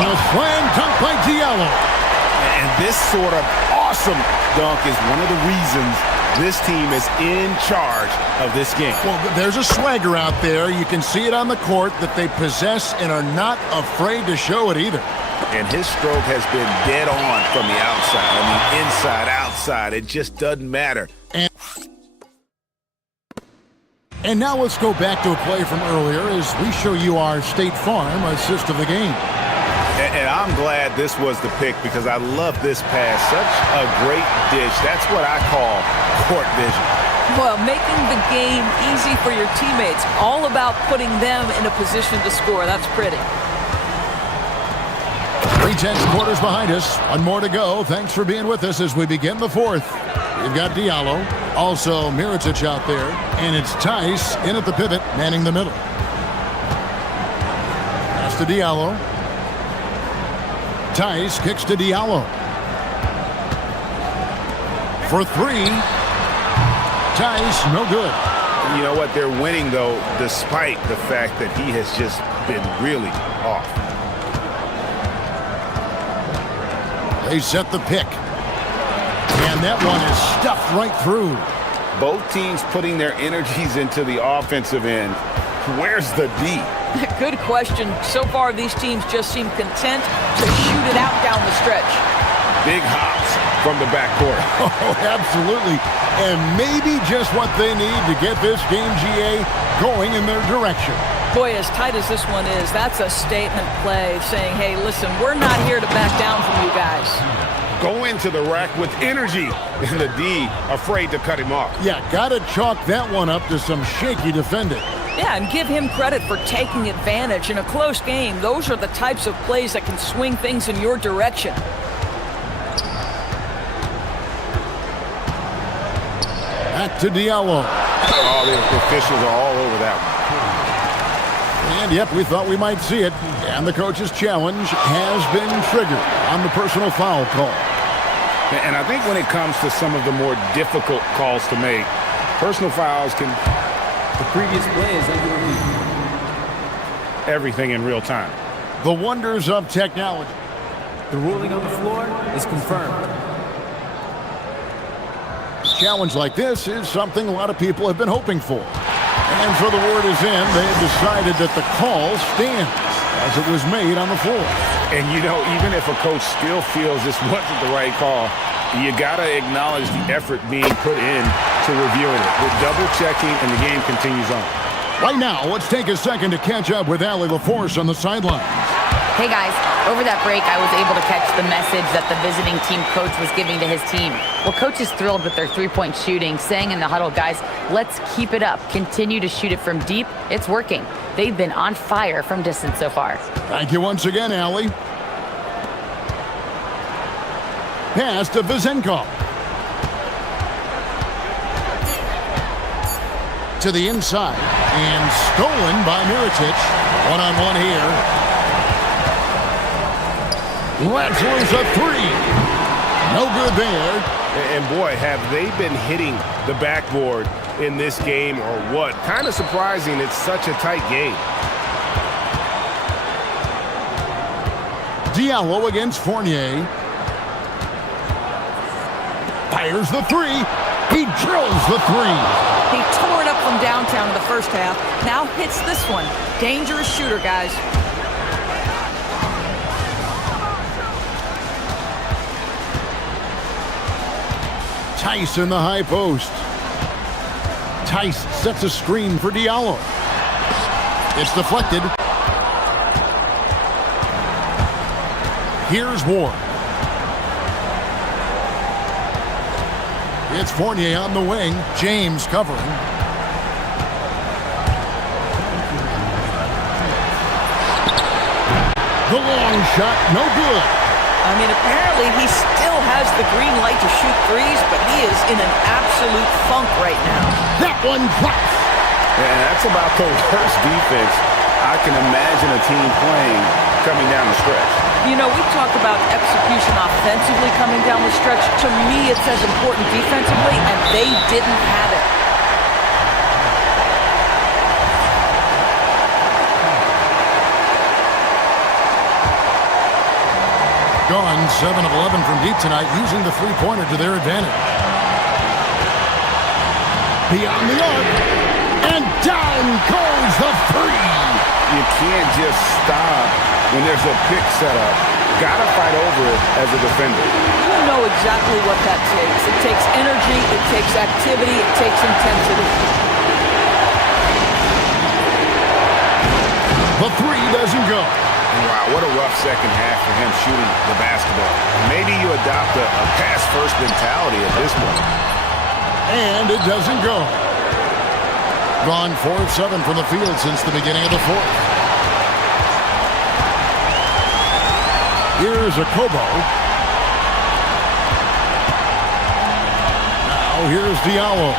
a slam dunk by Diallo. And this sort of awesome dunk is one of the reasons this team is in charge of this game. Well, there's a swagger out there. You can see it on the court that they possess and are not afraid to show it either. And his stroke has been dead on from the outside. I mean, inside, outside, it just doesn't matter. And now let's go back to a play from earlier as we show you our State Farm assist of the game. And I'm glad this was the pick because I love this pass. Such a great dish. That's what I call court vision. Well, making the game easy for your teammates. All about putting them in a position to score. That's pretty. 3/10 quarters behind us. One more to go. Thanks for being with us as we begin the fourth. We've got Diallo, also Mirotic out there, and it's Tice in at the pivot, manning the middle. Pass to Diallo. Tice kicks to Diallo. For three. Tice, no good. You know what? They're winning, though, despite the fact that he has just been really off. They set the pick. And that one is stuffed right through. Both teams putting their energies into the offensive end. Where's the D? Good question. So far, these teams just seem content to shoot it out down the stretch. Big hops from the backcourt. Oh, absolutely. And maybe just what they need to get this game, GA, going in their direction. Boy, as tight as this one is, that's a statement play saying, hey, listen, we're not here to back down from you guys. Go into the rack with energy, and the D afraid to cut him off. Yeah, gotta chalk that one up to some shaky defending. Yeah, and give him credit for taking advantage. In a close game, those are the types of plays that can swing things in your direction. Back to Diallo. Oh, the officials are all over that one. And yep, we thought we might see it. And the coach's challenge has been triggered on the personal foul call. And I think when it comes to some of the more difficult calls to make, personal fouls can... The previous play is under review. Everything in real time. The wonders of technology. The ruling on the floor is confirmed. A challenge like this is something a lot of people have been hoping for. And so the word is in, they've decided that the call stands as it was made on the floor. And you know, even if a coach still feels this wasn't the right call, you gotta acknowledge the effort being put in to reviewing it. With double checking, and the game continues on. Right now, let's take a second to catch up with Allie LaForce on the sideline. Hey guys, over that break I was able to catch the message that the visiting team coach was giving to his team. Well, coach is thrilled with their three-point shooting, saying in the huddle, guys, let's keep it up. Continue to shoot it from deep. It's working. They've been on fire from distance so far. Thank you once again, Allie. Pass to Vizenkov. To the inside, and stolen by Mirotic. One-on-one here. Latzler's a three. No good there. And boy, have they been hitting the backboard in this game or what? Kind of surprising it's such a tight game. Diallo against Fournier. Fires the three. He drills the three. He tore it up from downtown in the first half. Now hits this one. Dangerous shooter, guys. Tice in the high post. Tice sets a screen for Diallo. It's deflected. Here's Ward. It's Fournier on the wing. James covering. The long shot, no good. I mean, apparently he still has the green light to shoot threes, but he is in an absolute funk right now. That one drops. And that's about the worst defense I can imagine a team playing coming down the stretch. You know, we talked about execution offensively coming down the stretch. To me, it's as important defensively, and they didn't have it. Gone 7 of 11 from deep tonight, using the three-pointer to their advantage. Beyond the arc, and down goes the three. You can't just stop when there's a pick set up. Gotta fight over it as a defender. You know exactly what that takes. It takes energy, it takes activity, it takes intensity. The three doesn't go. Wow, what a rough second half for him shooting the basketball. Maybe you adopt a pass-first mentality at this point. And it doesn't go. Gone 4 of 7 from the field since the beginning of the fourth. Here's a Kobo. Now here's Diallo.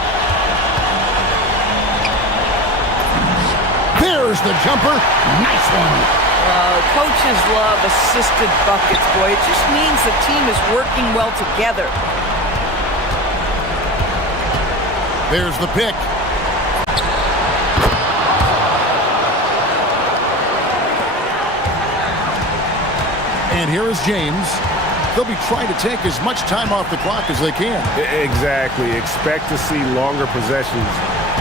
There's the jumper. Nice one. Coaches love assisted buckets, boy. It just means the team is working well together. There's the pick. And here is James. They'll be trying to take as much time off the clock as they can. Exactly. Expect to see longer possessions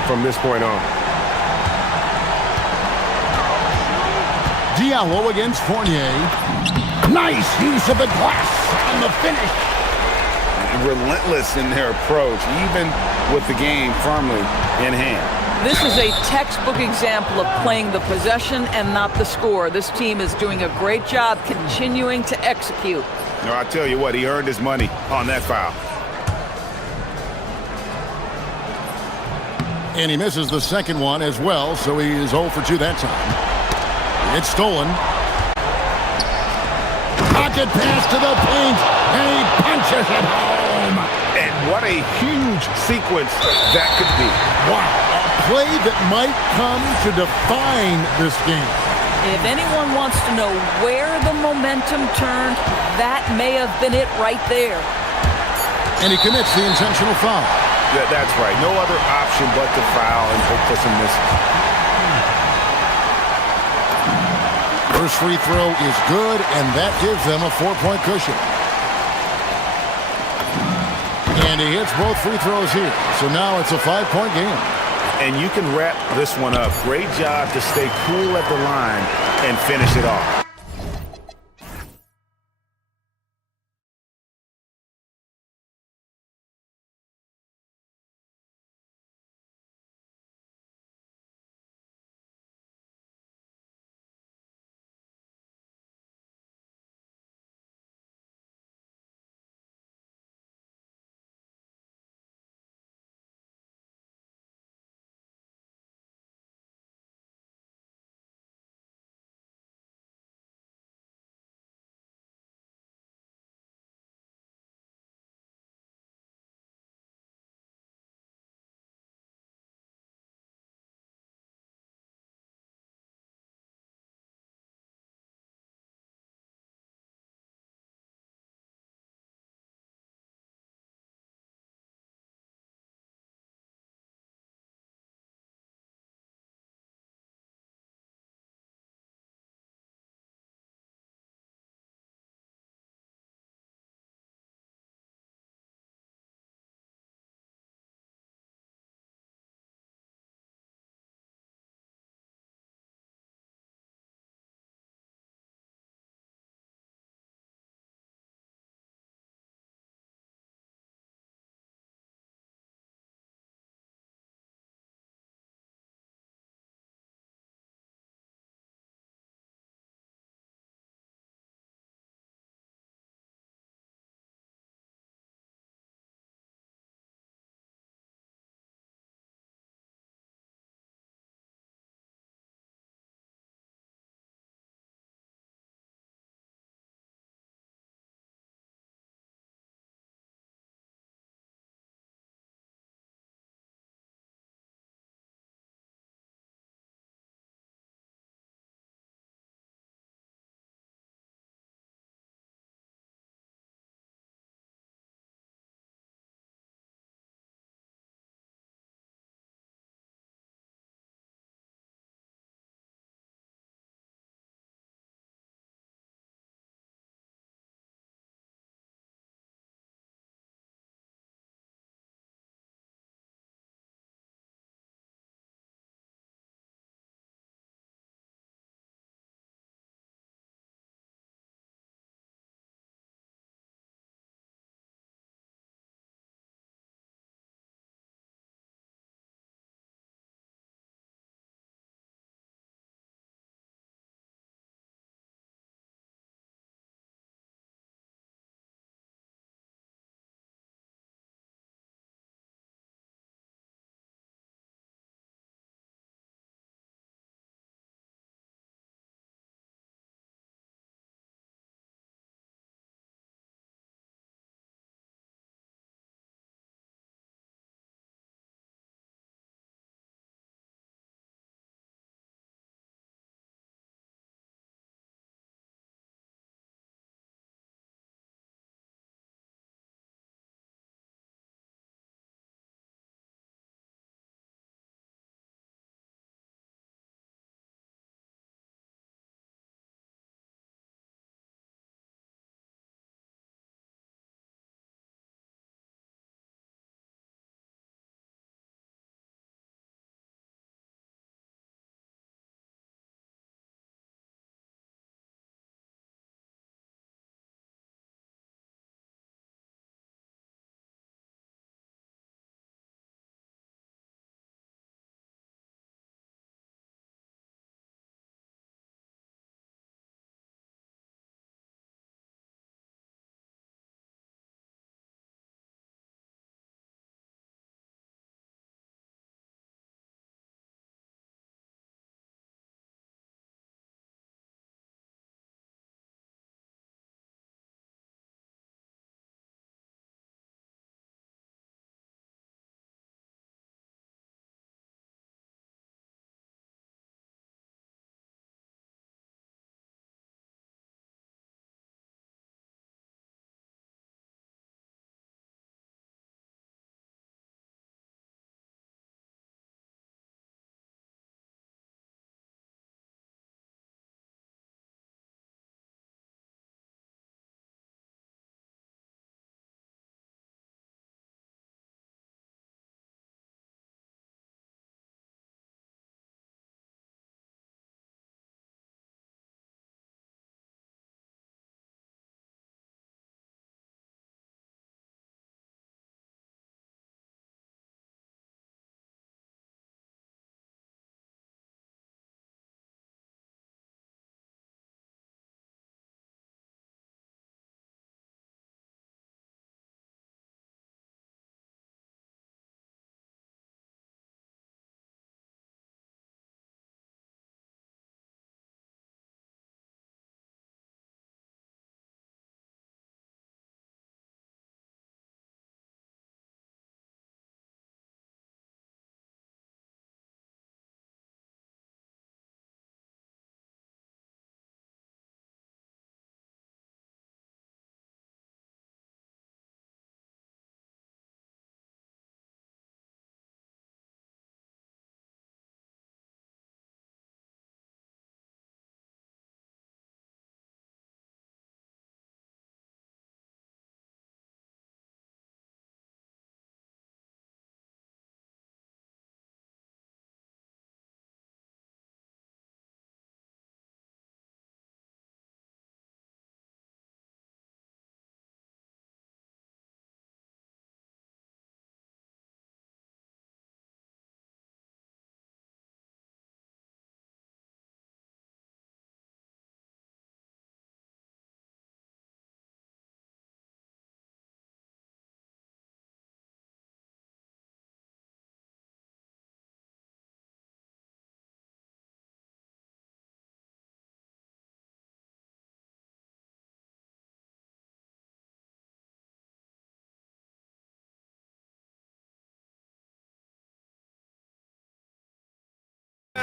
from this point on. Diallo against Fournier. Nice use of the glass on the finish. Relentless in their approach, even with the game firmly in hand. This is a textbook example of playing the possession and not the score. This team is doing a great job continuing to execute. No, I tell you what, he earned his money on that foul. And he misses the second one as well, so he is 0 for 2 that time. It's stolen. Pocket pass to the paint, and he punches it home. And what a huge sequence that could be. Wow, a play that might come to define this game. If anyone wants to know where the momentum turned, that may have been it right there. And he commits the intentional foul. Yeah, that's right. No other option but to foul and hope for some misses. First free throw is good, and that gives them a 4-point cushion. And he hits both free throws here, so now it's a 5-point game. And you can wrap this one up. Great job to stay cool at the line and finish it off.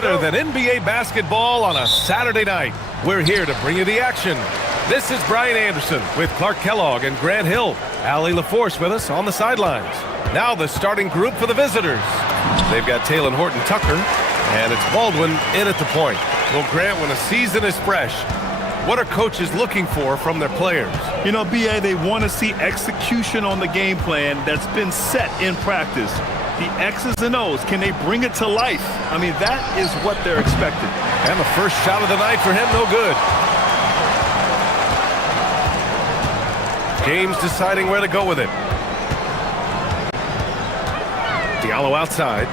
Better than NBA basketball on a Saturday night. We're here to bring you the action. This is Brian Anderson with Clark Kellogg and Grant Hill. Allie LaForce with us on the sidelines. Now the starting group for the visitors. They've got Taylor Horton-Tucker, and it's Baldwin in at the point. Well, Grant, when a season is fresh, what are coaches looking for from their players? You know, BA, they want to see execution on the game plan that's been set in practice. The X's and O's, can they bring it to life? I mean, that is what they're expecting. And the first shot of the night for him, no good. James deciding where to go with it. Diallo outside.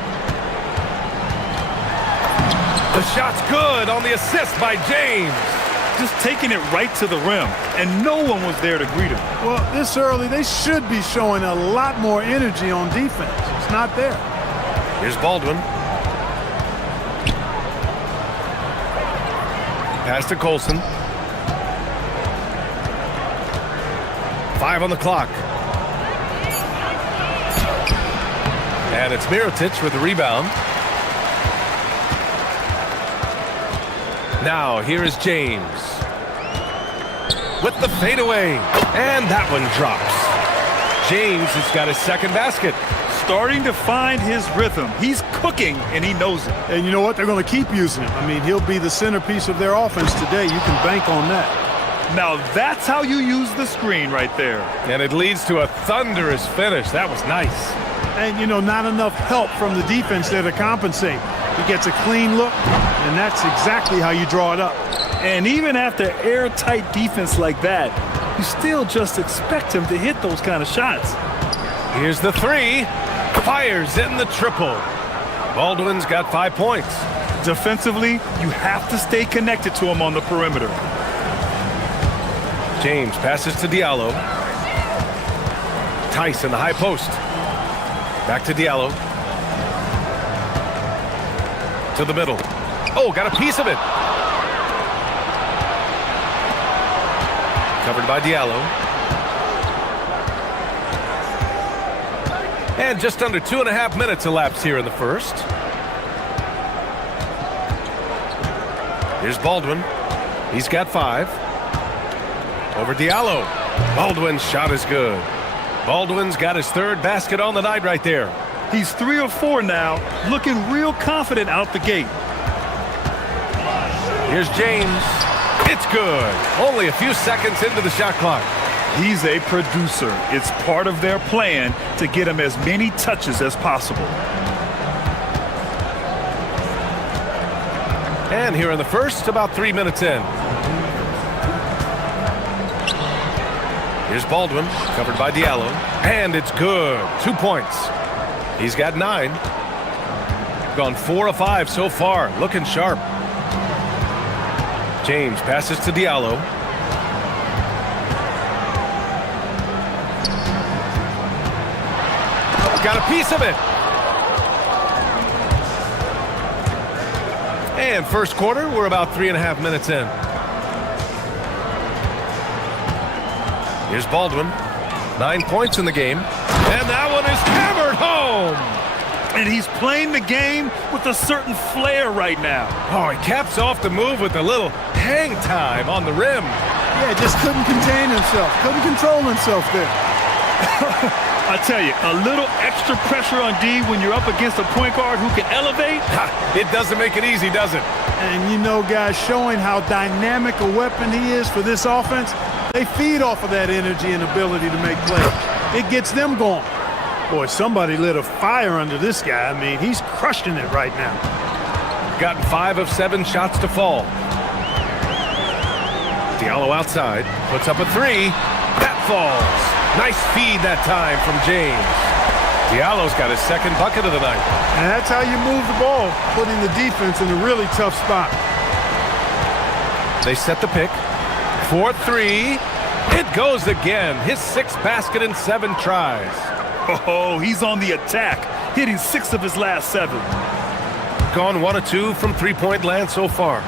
The shot's good on the assist by James. Just taking it right to the rim, and no one was there to greet him. Well, this early, they should be showing a lot more energy on defense. It's not there. Here's Baldwin. Pass to Colson. 5 on the clock. And it's Mirotic with the rebound. Now, here is James. With the fadeaway. And that one drops. James has got his second basket. Starting to find his rhythm. He's cooking, and he knows it. And you know what? They're going to keep using him. I mean, he'll be the centerpiece of their offense today. You can bank on that. Now, that's how you use the screen right there. And it leads to a thunderous finish. That was nice. And, you know, not enough help from the defense there to compensate. He gets a clean look, and that's exactly how you draw it up. And even after airtight defense like that, you still just expect him to hit those kind of shots. Here's the three. Fires in the triple. Baldwin's got 5 points. Defensively, you have to stay connected to him on the perimeter. James passes to Diallo. Tice in the high post. Back to Diallo. To the middle. Oh, got a piece of it. Covered by Diallo. And just under 2.5 minutes elapsed here in the first. Here's Baldwin. He's got 5. Over Diallo. Baldwin's shot is good. Baldwin's got his third basket on the night right there. He's 3 of 4 now, looking real confident out the gate. Here's James. It's good. Only a few seconds into the shot clock. He's a producer. It's part of their plan to get him as many touches as possible. And here in the first, about 3 minutes in. Here's Baldwin, covered by Diallo. And it's good. 2 points. He's got 9. Gone 4 of 5 so far. Looking sharp. James passes to Diallo. Got a piece of it. And first quarter, we're about 3.5 minutes in. Here's Baldwin. 9 points in the game. And that one is hammered home. And he's playing the game with a certain flair right now. Oh, he caps off the move with a little hang time on the rim. Yeah, just couldn't contain himself. Couldn't control himself there. I tell you, a little extra pressure on D when you're up against a point guard who can elevate. It doesn't make it easy, does it? And you know, guys, showing how dynamic a weapon he is for this offense, they feed off of that energy and ability to make plays. It gets them going. Boy, somebody lit a fire under this guy. I mean, he's crushing it right now. Gotten 5 of 7 shots to fall. Diallo outside, puts up a 3. That falls. Nice feed that time from James. Diallo's got his second bucket of the night. And that's how you move the ball, putting the defense in a really tough spot. They set the pick. 4-3. It goes again. His 6th basket in 7 tries. Oh, he's on the attack, hitting 6 of his last 7. Gone 1 of 2 from three-point land so far.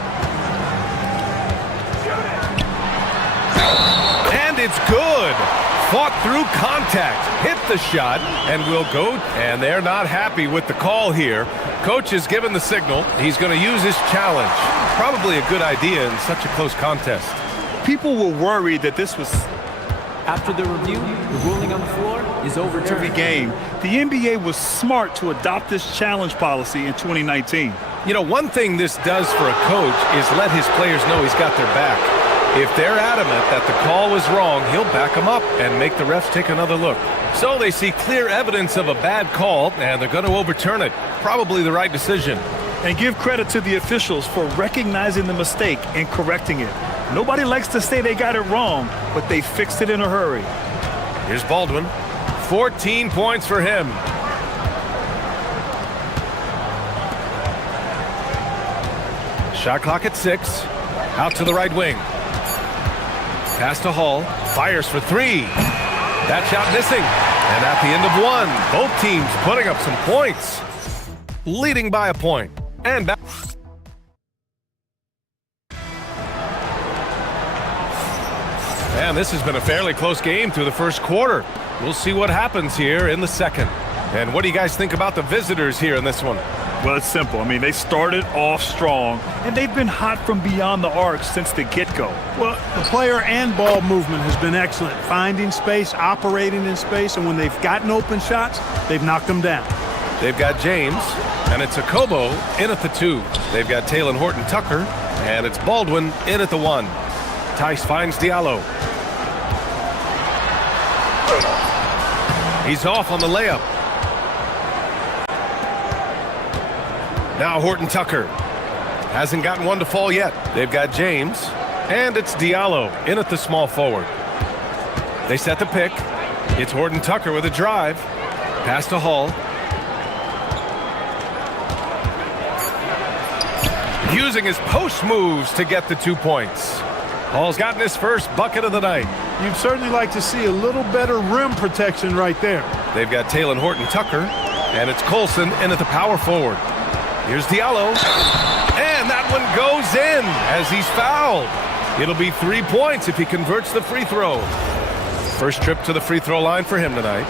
And it's good. Fought through contact, hit the shot, and will go. And they're not happy with the call here. Coach has given the signal. He's going to use his challenge. Probably a good idea in such a close contest. People were worried that this was... After the review, the ruling on the floor is overturned. Every game, the NBA was smart to adopt this challenge policy in 2019. You know, one thing this does for a coach is let his players know he's got their back. If they're adamant that the call was wrong, he'll back them up and make the refs take another look. So they see clear evidence of a bad call, and they're going to overturn it. Probably the right decision. And give credit to the officials for recognizing the mistake and correcting it. Nobody likes to say they got it wrong, but they fixed it in a hurry. Here's Baldwin. 14 points for him. Shot clock at 6. Out to the right wing. Pass to Hall. Fires for 3. That shot missing. And at the end of 1, both teams putting up some points. Leading by a point. And back. And this has been a fairly close game through the first quarter. We'll see what happens here in the second. And what do you guys think about the visitors here in this one? Well, it's simple. I mean, they started off strong, and they've been hot from beyond the arc since the get-go. Well, the player and ball movement has been excellent. Finding space, operating in space, and when they've gotten open shots, they've knocked them down. They've got James, and it's Akobo in at the 2. They've got Taylor Horton-Tucker, and it's Baldwin in at the 1. Tice finds Diallo. He's off on the layup. Now Horton-Tucker. Hasn't gotten one to fall yet. They've got James, and it's Diallo in at the small forward. They set the pick. It's Horton-Tucker with a drive. Pass to Hall. Using his post moves to get the 2 points. Hall's gotten his first bucket of the night. You'd certainly like to see a little better rim protection right there. They've got Taylor Horton-Tucker, and it's Colson in at the power forward. Here's Diallo, and that one goes in as he's fouled. It'll be 3 points if he converts the free throw. First trip to the free throw line for him tonight.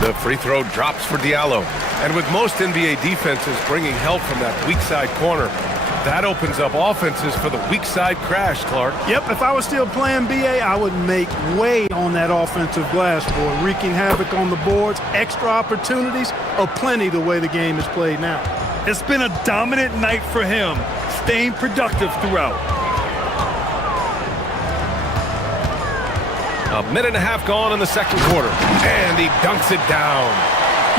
The free throw drops for Diallo. And with most NBA defenses bringing help from that weak side corner, that opens up offenses for the weak side crash, Clark. Yep, if I was still playing BA, I would make way on that offensive glass board, wreaking havoc on the boards. Extra opportunities are plenty the way the game is played now. It's been a dominant night for him, staying productive throughout. A minute and a half gone in the second quarter, and he dunks it down.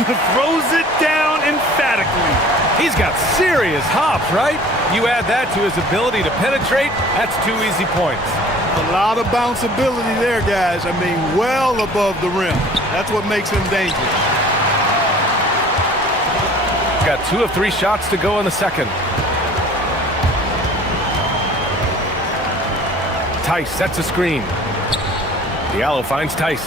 Throws it down emphatically. He's got serious hops, right? You add that to his ability to penetrate, that's 2 easy points. A lot of bounceability there, guys. I mean, well above the rim. That's what makes him dangerous. Got 2 of 3 shots to go in the second. Tice sets a screen. Diallo finds Tice.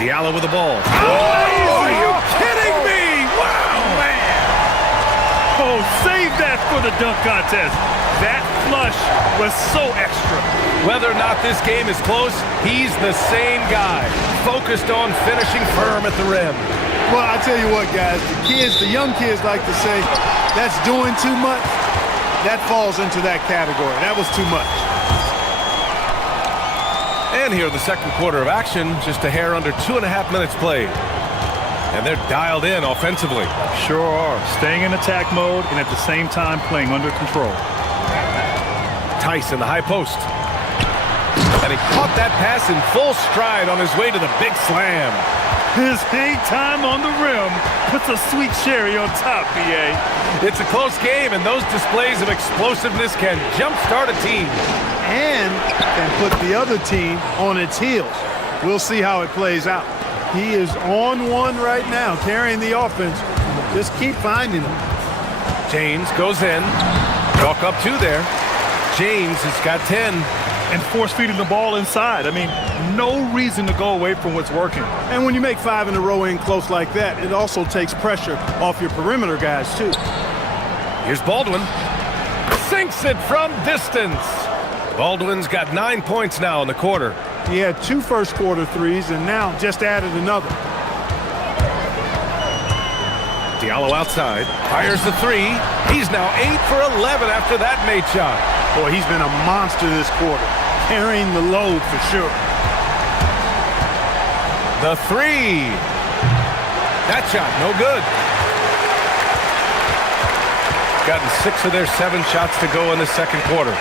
Diallo with the ball. Oh, are you kidding me? Wow, man. Oh, save that for the dunk contest. That flush was so extra. Whether or not this game is close, he's the same guy, focused on finishing firm at the rim. Well, I tell you what, guys, the young kids like to say, that's doing too much. That falls into that category. That was too much. And here in the second quarter of action, just a hair under 2.5 minutes played. And they're dialed in offensively. Sure are. Staying in attack mode and at the same time playing under control. Tice in the high post. And he caught that pass in full stride on his way to the big slam. His hang time on the rim puts a sweet cherry on top, BA. It's a close game, and those displays of explosiveness can jumpstart a team. And can put the other team on its heels. We'll see how it plays out. He is on one right now, carrying the offense. Just keep finding him. James goes in. Chalk up 2 there. James has got 10. And force-feeding the ball inside. I mean, no reason to go away from what's working. And when you make 5 in a row in close like that, it also takes pressure off your perimeter guys, too. Here's Baldwin. Sinks it from distance. Baldwin's got 9 points now in the quarter. He had 2 first-quarter threes and now just added another. Diallo outside, fires the 3. He's now 8 for 11 after that made shot. Boy, he's been a monster this quarter, carrying the load for sure. The 3. That shot, no good. Gotten 6 of their 7 shots to go in the second quarter.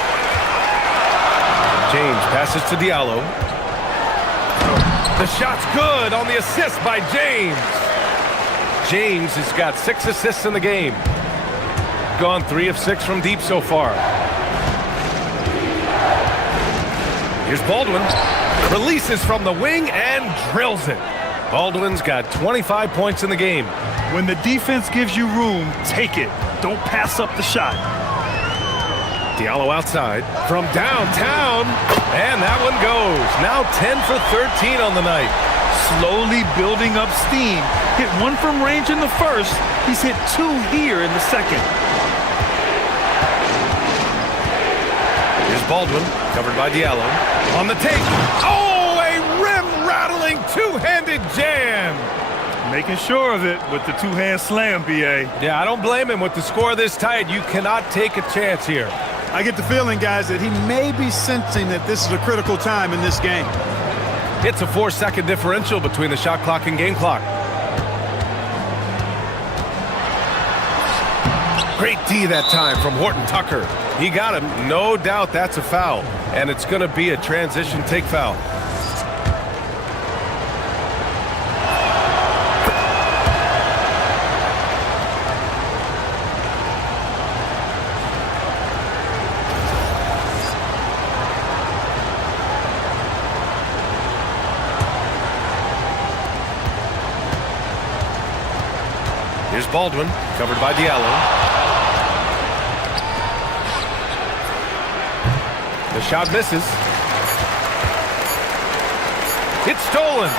James passes to Diallo. The shot's good on the assist by James. James has got 6 assists in the game. Gone 3 of 6 from deep so far. Here's Baldwin. Releases from the wing and drills it. Baldwin's got 25 points in the game. When the defense gives you room, take it. Don't pass up the shot. Diallo outside from downtown, and that one goes. Now 10 for 13 on the night. Slowly building up steam. Hit 1 from range in the first. He's hit 2 here in the second. Here's Baldwin, covered by Diallo. On the take. Oh, a rim-rattling two-handed jam. Making sure of it with the two-hand slam, B.A. Yeah, I don't blame him. With the score this tight, you cannot take a chance here. I get the feeling, guys, that he may be sensing that this is a critical time in this game. It's a 4-second differential between the shot clock and game clock. Great D that time from Horton Tucker. He got him. No doubt that's a foul. And it's going to be a transition take foul. Here's Baldwin, covered by Diallo. The shot misses. It's stolen.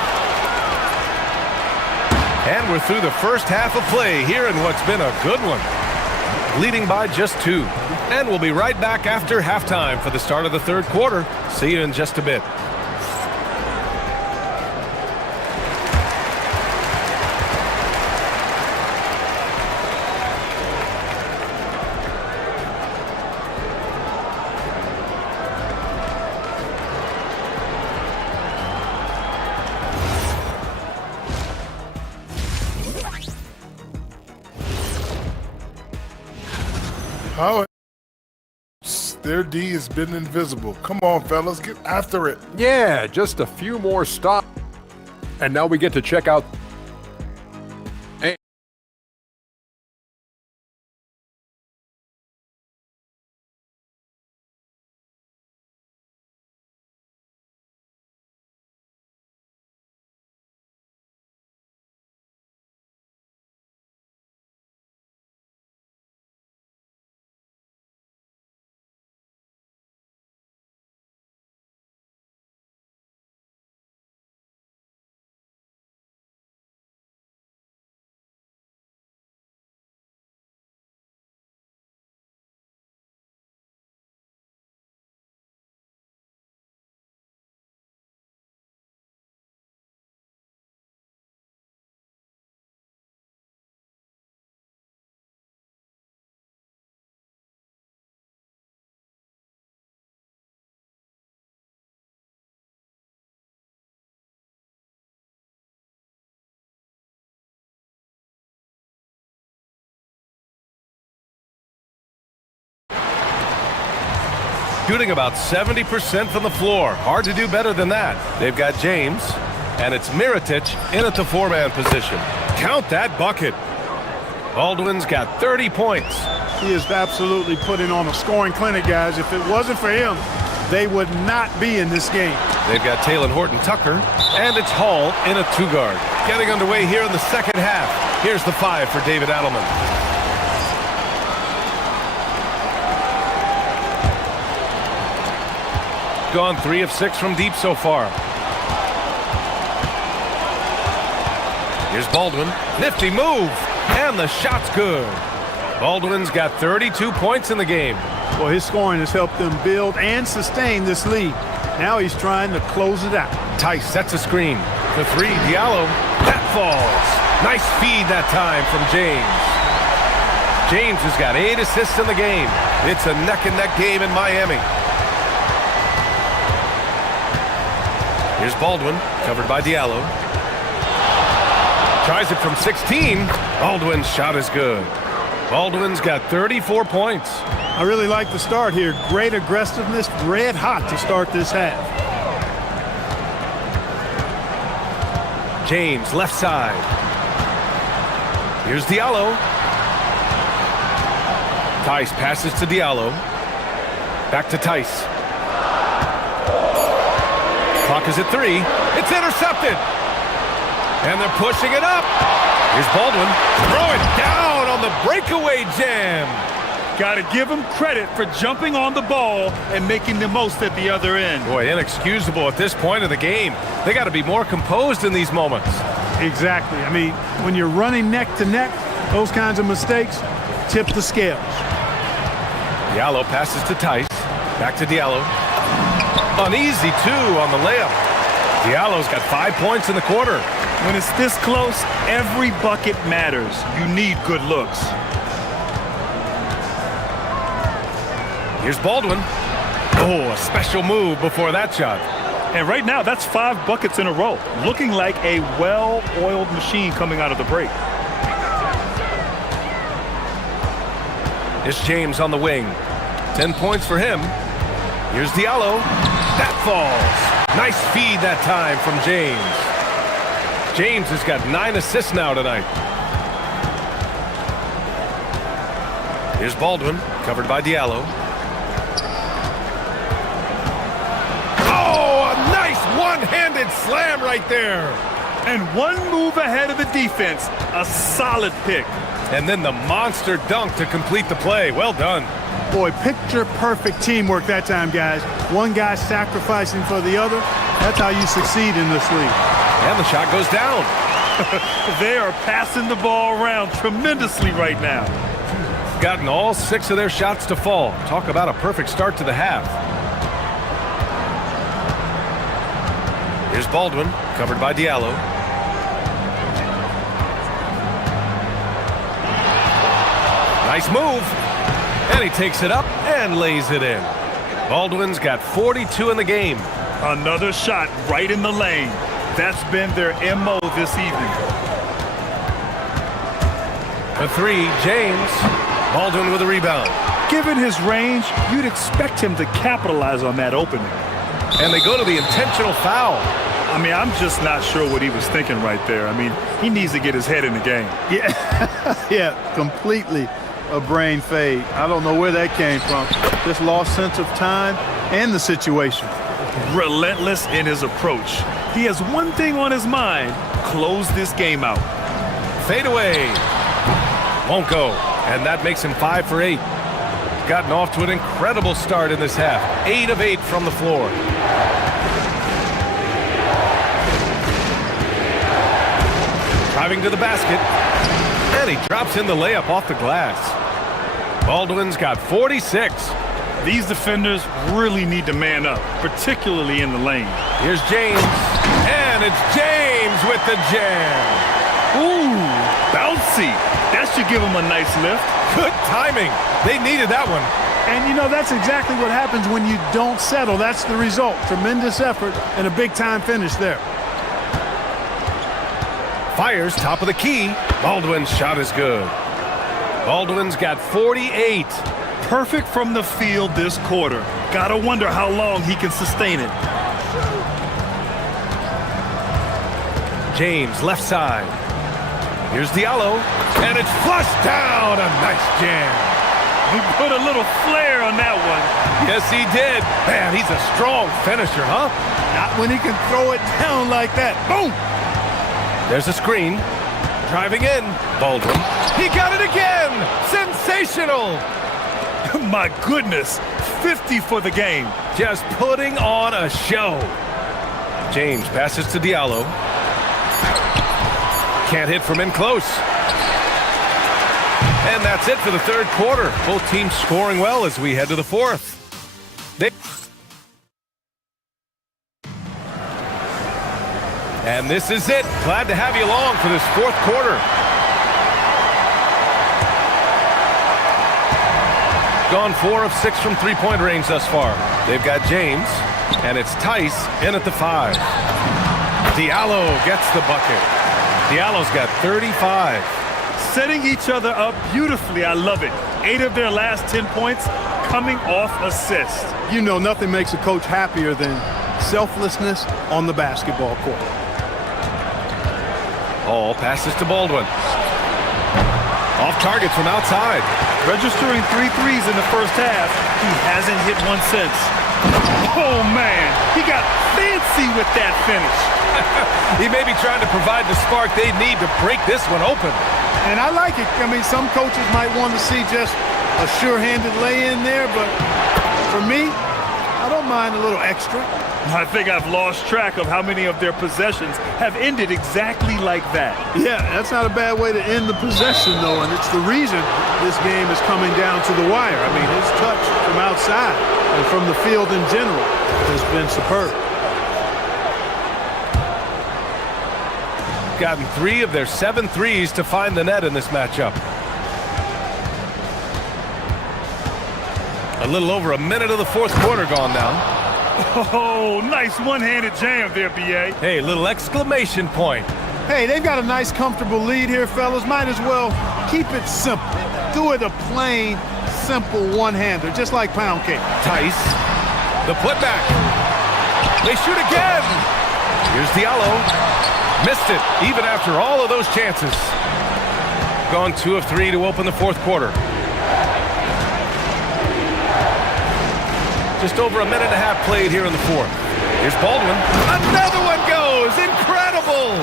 And we're through the first half of play here in what's been a good one. Leading by just 2. And we'll be right back after halftime for the start of the third quarter. See you in just a bit. How their D has been invisible. Come on, fellas, get after it. Yeah, just a few more stops. And now we get to check out. Shooting about 70% from the floor. Hard to do better than that. They've got James, and it's Mirotic in at the 4-man position. Count that bucket. Baldwin's got 30 points. He is absolutely putting on a scoring clinic, guys. If it wasn't for him, they would not be in this game. They've got Taylor Horton Tucker, and it's Hall in a 2-guard. Getting underway here in the second half. Here's the 5 for David Adelman. Gone 3 of 6 from deep so far. Here's Baldwin. Nifty move. And the shot's good. Baldwin's got 32 points in the game. Well, his scoring has helped them build and sustain this lead. Now he's trying to close it out. Tice sets a screen. For three, Diallo. That falls. Nice feed that time from James. James has got 8 assists in the game. It's a neck-and-neck game in Miami. Here's Baldwin, covered by Diallo. Tries it from 16. Baldwin's shot is good. Baldwin's got 34 points. I really like the start here. Great aggressiveness, red hot to start this half. James, left side. Here's Diallo. Tice passes to Diallo. Back to Tice. Clock is at 3. It's intercepted. And they're pushing it up. Here's Baldwin. Throw it down on the breakaway jam. Got to give him credit for jumping on the ball and making the most at the other end. Boy, inexcusable at this point of the game. They got to be more composed in these moments. Exactly. I mean, when you're running neck to neck, those kinds of mistakes tip the scales. Diallo passes to Tice. Back to Diallo. Uneasy, too, on the layup. Diallo's got 5 points in the quarter. When it's this close, every bucket matters. You need good looks. Here's Baldwin. Oh, a special move before that shot. And right now, that's 5 buckets in a row. Looking like a well-oiled machine coming out of the break. It's James on the wing. 10 points for him. Here's Diallo. That falls. Nice feed that time from James. James has got 9 assists now tonight. Here's Baldwin, covered by Diallo. Oh, a nice one-handed slam right there. And one move ahead of the defense. A solid pick. And then the monster dunk to complete the play. Well done. Boy, picture-perfect teamwork that time, guys. One guy sacrificing for the other. That's how you succeed in this league. And the shot goes down. They are passing the ball around tremendously right now. Gotten all 6 of their shots to fall. Talk about a perfect start to the half. Here's Baldwin, covered by Diallo. Nice move. And he takes it up and lays it in. Baldwin's got 42 in the game. Another shot right in the lane. That's been their MO this evening. For 3, James. Baldwin with a rebound. Given his range, you'd expect him to capitalize on that opening. And they go to the intentional foul. I mean, I'm just not sure what he was thinking right there. I mean, he needs to get his head in the game. Yeah, yeah, completely a brain fade. I don't know where that came from. Just lost sense of time and the situation. Relentless in his approach. He has one thing on his mind: close this game out. Fade away. Won't go. And that makes him 5 for 8. Gotten off to an incredible start in this half. 8 of 8 from the floor. Driving to the basket. And he drops in the layup off the glass. Baldwin's got 46. These defenders really need to man up, particularly in the lane. Here's James. And it's James with the jam. Ooh, bouncy. That should give him a nice lift. Good timing. They needed that one. And, you know, that's exactly what happens when you don't settle. That's the result. Tremendous effort and a big-time finish there. Fires top of the key. Baldwin's shot is good. Baldwin's got 48. Perfect from the field this quarter. Gotta wonder how long he can sustain it. James, left side. Here's Diallo, and it's flushed down. A nice jam. He put a little flair on that one. Yes, he did. Man, he's a strong finisher, huh? Not when he can throw it down like that. Boom! There's a screen. Driving in. Baldwin. He got it again! Sensational! My goodness. 50 for the game. Just putting on a show. James passes to Diallo. Can't hit from in close. And that's it for the third quarter. Both teams scoring well as we head to the fourth. And this is it. Glad to have you along for this fourth quarter. Gone 4 of 6 from three-point range thus far. They've got James, and it's Tice in at the 5. Diallo gets the bucket. Diallo's got 35. Setting each other up beautifully. I love it. 8 of their last 10 points coming off assists. You know, nothing makes a coach happier than selflessness on the basketball court. Hall passes to Baldwin. Off target from outside. Registering 3 threes in the first half. He hasn't hit one since. Oh, man. He got fancy with that finish. He may be trying to provide the spark they need to break this one open. And I like it. I mean, some coaches might want to see just a sure-handed lay-in there, but for me, I don't mind a little extra. I think I've lost track of how many of their possessions have ended exactly like that. Yeah, that's not a bad way to end the possession, though, and it's the reason this game is coming down to the wire. I mean, his touch from outside and from the field in general has been superb. Gotten 3 of their 7 threes to find the net in this matchup. A little over a minute of the fourth quarter gone now. Oh, nice one-handed jam there, B.A. Hey, little exclamation point. Hey, they've got a nice, comfortable lead here, fellas. Might as well keep it simple. Do it a plain, simple one-hander, just like pound cake. Tice, the putback. They shoot again. Here's Diallo. Missed it, even after all of those chances. Gone 2 of 3 to open the fourth quarter. Just over a minute and a half played here in the fourth. Here's Baldwin. Another one goes. Incredible.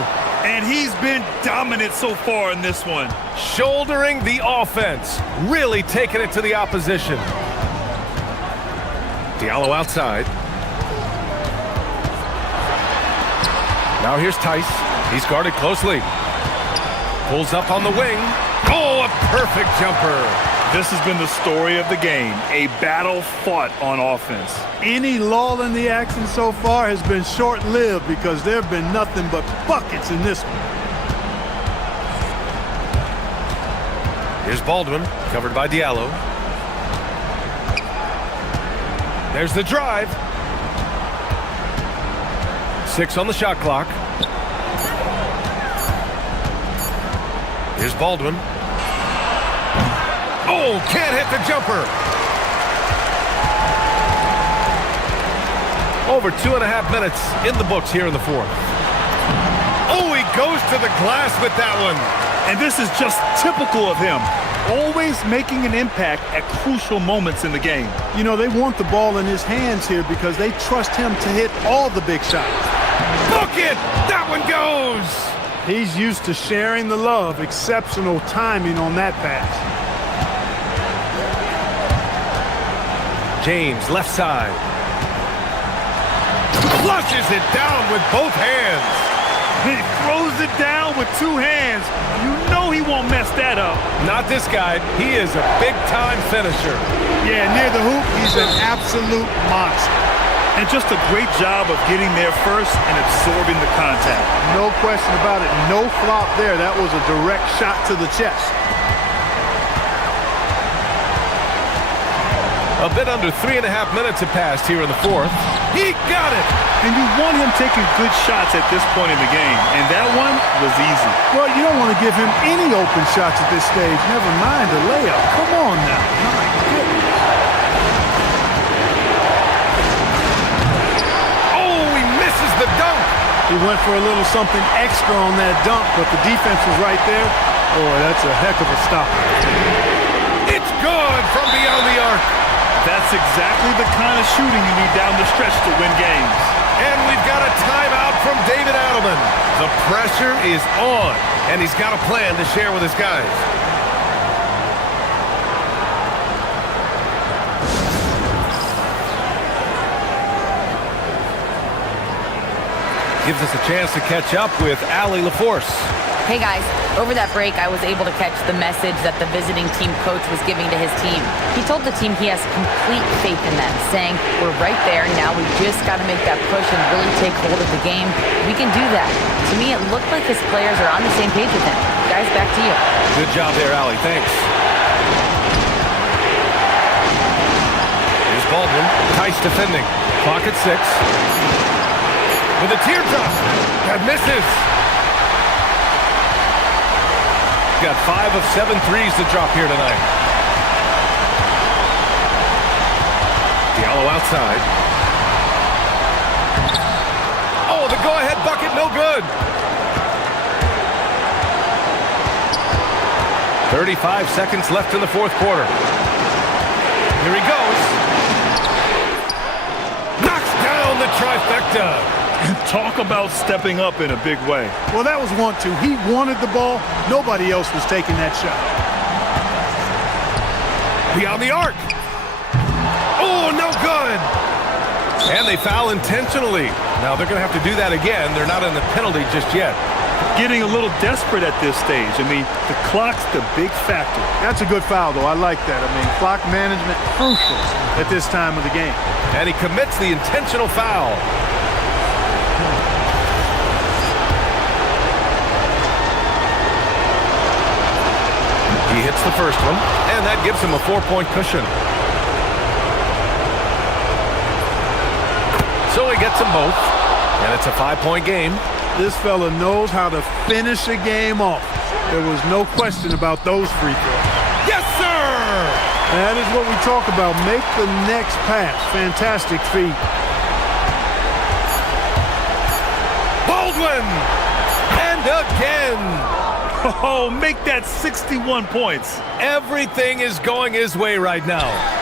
And he's been dominant so far in this one. Shouldering the offense. Really taking it to the opposition. Diallo outside. Now here's Tice. He's guarded closely. Pulls up on the wing. Oh, a perfect jumper. This has been the story of the game, a battle fought on offense. Any lull in the action so far has been short-lived because there have been nothing but buckets in this one. Here's Baldwin, covered by Diallo. There's the drive. 6 on the shot clock. Here's Baldwin. Oh, can't hit the jumper. Over 2.5 minutes in the books here in the fourth. Oh, he goes to the glass with that one. And this is just typical of him. Always making an impact at crucial moments in the game. You know, they want the ball in his hands here because they trust him to hit all the big shots. Book it! That one goes! He's used to sharing the love. Exceptional timing on that pass. James, left side. Flushes it down with both hands. He throws it down with 2 hands. You know he won't mess that up. Not this guy. He is a big-time finisher. Yeah, near the hoop, he's an absolute monster. And just a great job of getting there first and absorbing the contact. No question about it. No flop there. That was a direct shot to the chest. A bit under 3.5 minutes have passed here in the fourth. He got it! And you want him taking good shots at this point in the game. And that one was easy. Well, you don't want to give him any open shots at this stage. Never mind a layup. Come on now. My goodness. Oh, he misses the dunk. He went for a little something extra on that dunk, but the defense was right there. Boy, that's a heck of a stop. It's good from beyond the arc. That's exactly the kind of shooting you need down the stretch to win games. And we've got a timeout from David Adelman. The pressure is on, and he's got a plan to share with his guys. Gives us a chance to catch up with Allie LaForce. Hey guys, over that break, I was able to catch the message that the visiting team coach was giving to his team. He told the team he has complete faith in them, saying, we're right there, now we just got to make that push and really take hold of the game. We can do that. To me, it looked like his players are on the same page with him. Guys, back to you. Good job there, Allie. Thanks. Here's Baldwin. Tice defending. Clock at 6. With a teardrop. That misses. Got 5 of 7 threes to drop here tonight. Diallo outside. Oh, the go-ahead bucket, no good. 35 seconds left in the fourth quarter. Here he goes. Knocks down the trifecta. Talk about stepping up in a big way. Well, that was 1-2. He wanted the ball. Nobody else was taking that shot. Beyond the arc. Oh, no good. And they foul intentionally. Now they're going to have to do that again. They're not in the penalty just yet. Getting a little desperate at this stage. I mean, the clock's the big factor. That's a good foul, though. I like that. I mean, clock management crucial at this time of the game. And he commits the intentional foul. He hits the first one, and that gives him a 4-point cushion. So he gets them both, and it's a 5-point game. This fella knows how to finish a game off. There was no question about those free throws. Yes, sir! That is what we talk about. Make the next pass. Fantastic feat. Baldwin! And again! Oh, make that 61 points. Everything is going his way right now.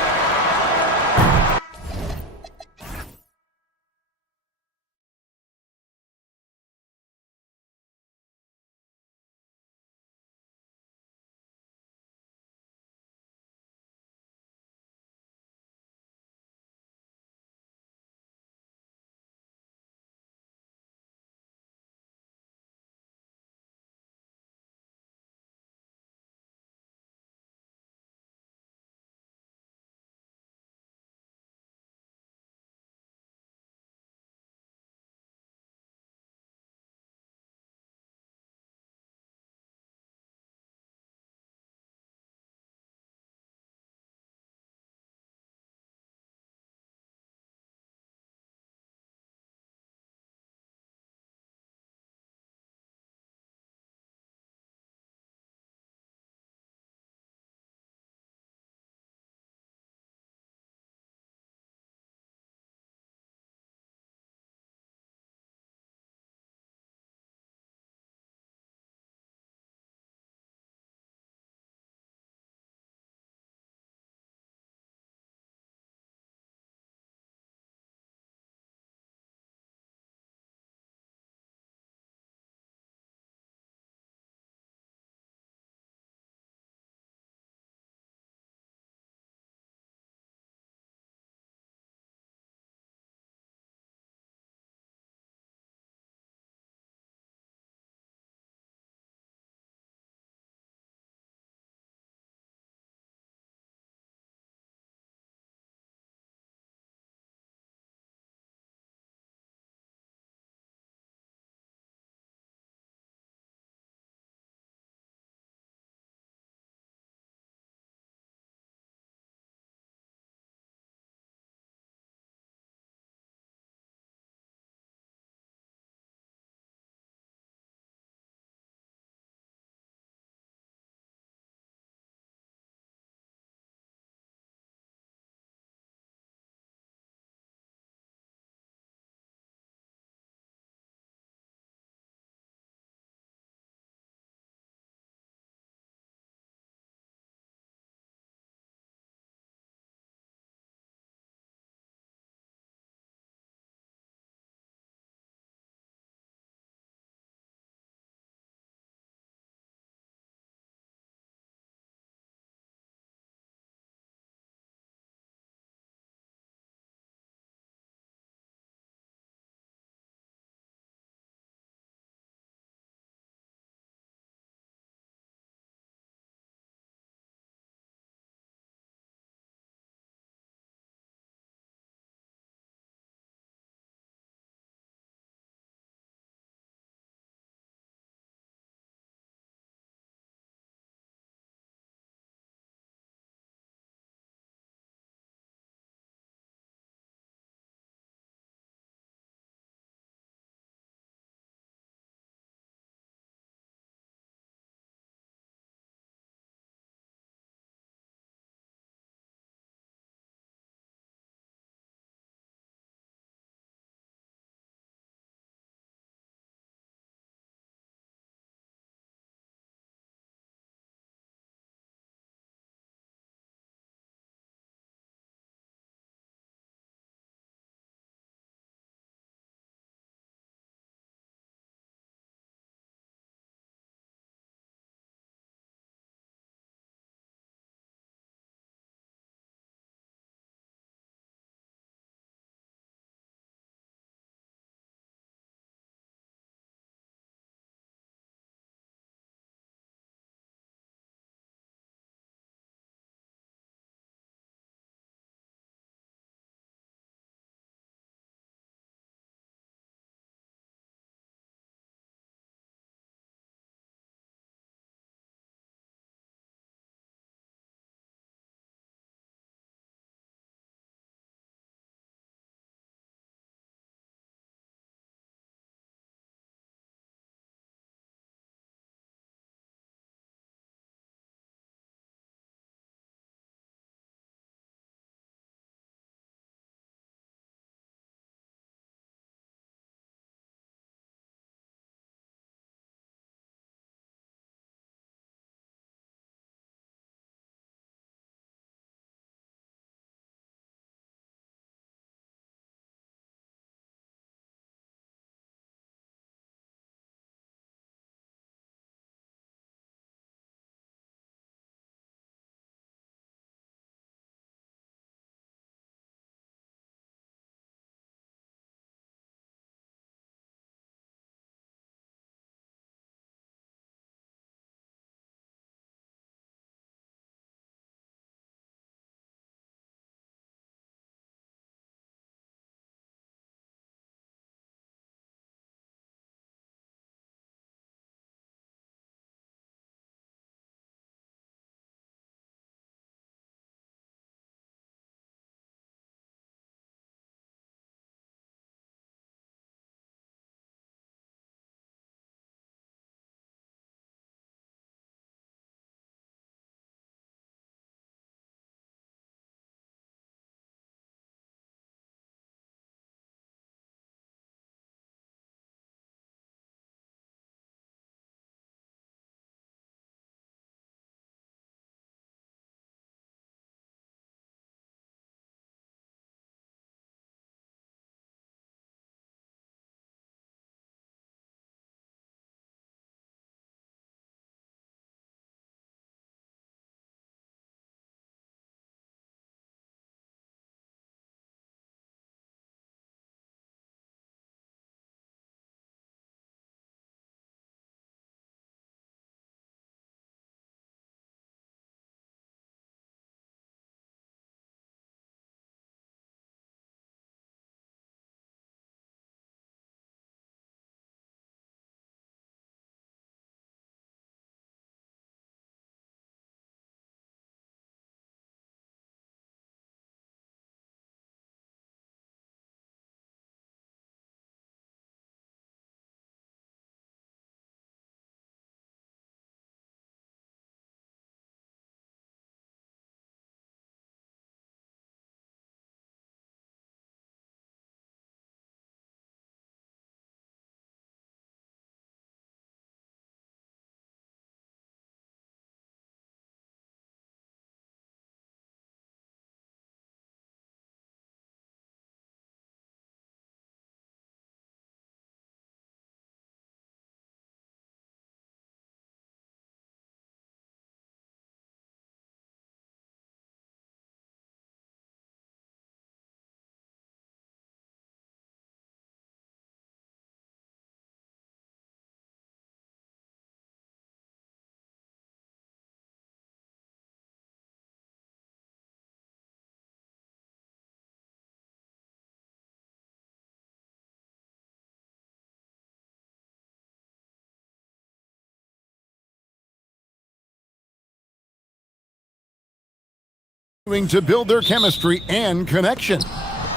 To build their chemistry and connection.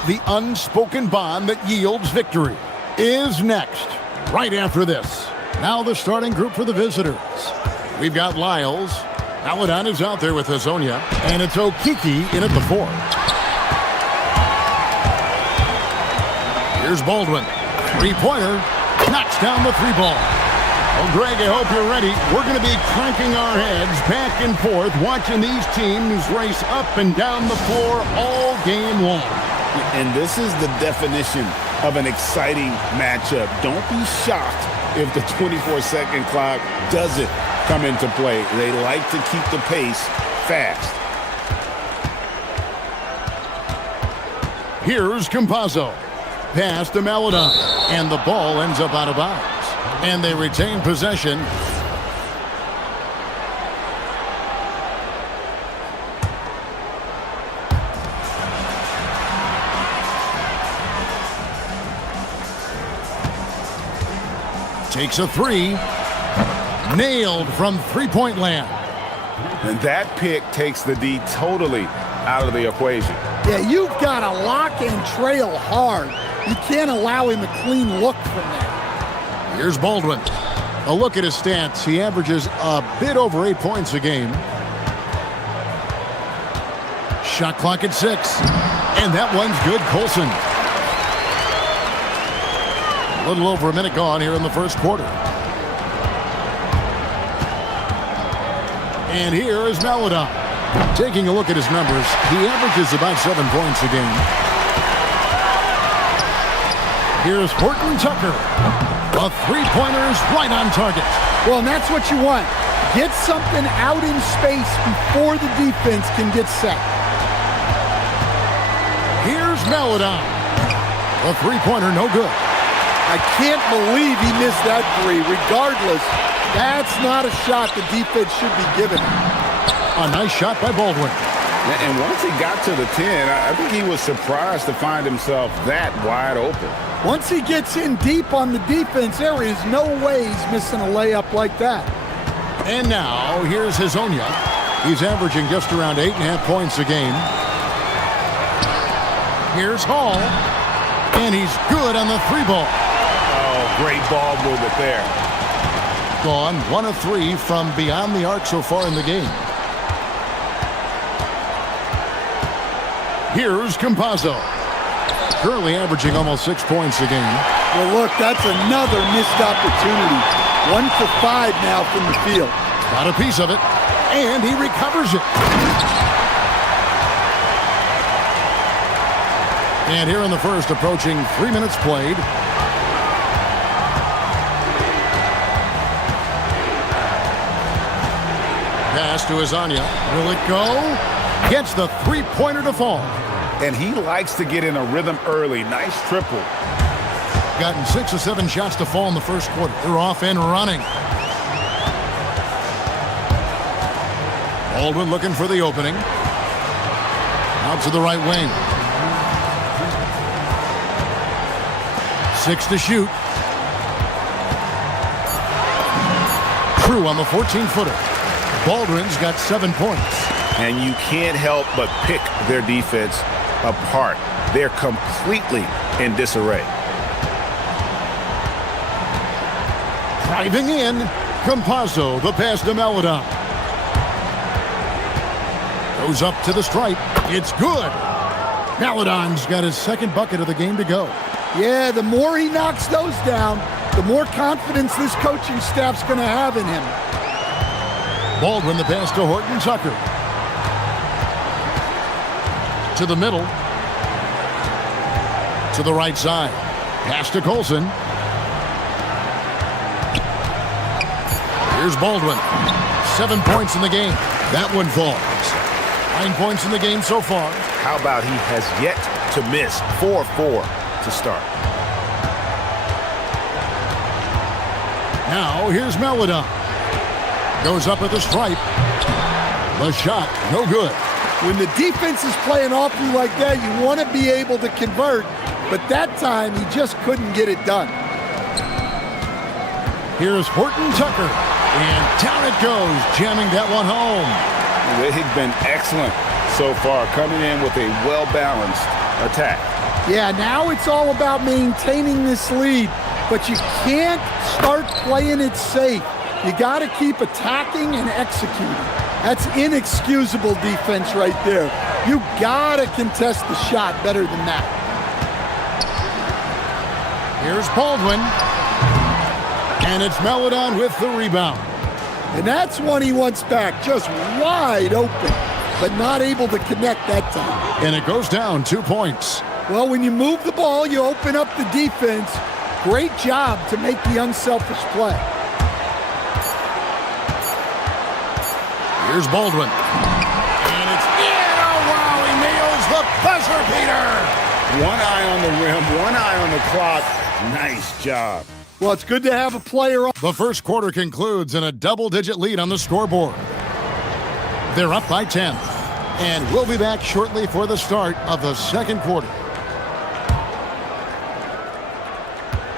The unspoken bond that yields victory is next, right after this. Now the starting group for the visitors. We've got Lyles. Aladdin is out there with Hazonia, and it's Okiki in at the 4. Here's Baldwin. Three-pointer. Knocks down the 3-ball. Well, Greg, I hope you're ready. We're going to be cranking our heads back and forth, watching these teams race up and down the floor all game long. And this is the definition of an exciting matchup. Don't be shocked if the 24-second clock doesn't come into play. They like to keep the pace fast. Here's Campazzo. Pass to Maladon, and the ball ends up out of bounds. And they retain possession. Takes a 3. Nailed from three-point land. And that pick takes the D totally out of the equation. Yeah, you've got to lock and trail hard. You can't allow him a clean look from there. Here's Baldwin. A look at his stats. He averages a bit over 8 points a game. Shot clock at 6. And that one's good. Colson. A little over a minute gone here in the first quarter. And here is Maladon. Taking a look at his numbers, he averages about 7 points a game. Here's Horton Tucker. A three-pointer's right on target. Well, and that's what you want. Get something out in space before the defense can get set. Here's Maladon. A three-pointer, no good. I can't believe he missed that 3. Regardless, that's not a shot the defense should be giving. A nice shot by Baldwin. And once he got to the 10, I think he was surprised to find himself that wide open. Once he gets in deep on the defense, there is no way he's missing a layup like that. And now, here's Hazonia. He's averaging just around 8.5 points a game. Here's Hall. And he's good on the 3-ball. Oh, great ball movement there. Gone 1 of 3 from beyond the arc so far in the game. Here's Campazzo. Currently averaging almost 6 points a game. Well, look, that's another missed opportunity. 1 for 5 now from the field. Got a piece of it, and he recovers it. And here in the first, approaching 3 minutes played. Pass to Hazonia. Will it go? Gets the three-pointer to fall. And he likes to get in a rhythm early. Nice triple. Gotten 6 or 7 shots to fall in the first quarter. They're off and running. Baldwin looking for the opening. Out to the right wing. 6 to shoot. True on the 14-footer. Baldwin's got 7 points. And you can't help but pick their defense apart. They're completely in disarray. Driving in, Campazzo, the pass to Maladon. Goes up to the stripe. It's good. Maladon's got his second bucket of the game to go. Yeah, the more he knocks those down, the more confidence this coaching staff's going to have in him. Baldwin, the pass to Horton Tucker. To the middle. To the right side. Pass to Colson. Here's Baldwin. 7 points in the game. That one falls. 9 points in the game so far. How about he has yet to miss 4-4 to start. Now here's Maladon. Goes up at the stripe. The shot, no good. When the defense is playing off you like that, you want to be able to convert, but that time he just couldn't get it done. Here's Horton Tucker, and down it goes, jamming that one home. They've been excellent so far, coming in with a well-balanced attack. Yeah, now it's all about maintaining this lead, but you can't start playing it safe. You got to keep attacking and executing. That's inexcusable defense right there. You got to contest the shot better than that. Here's Baldwin. And it's Melodon with the rebound. And that's one he wants back, just wide open, but not able to connect that time. And it goes down 2 points. Well, when you move the ball, you open up the defense. Great job to make the unselfish play. Here's Baldwin. And it's in. Oh, wow, he nails the buzzer beater. One eye on the rim, one eye on the clock. Nice job. Well, it's good to have a player on. The first quarter concludes in a double-digit lead on the scoreboard. They're up by 10. And we'll be back shortly for the start of the second quarter.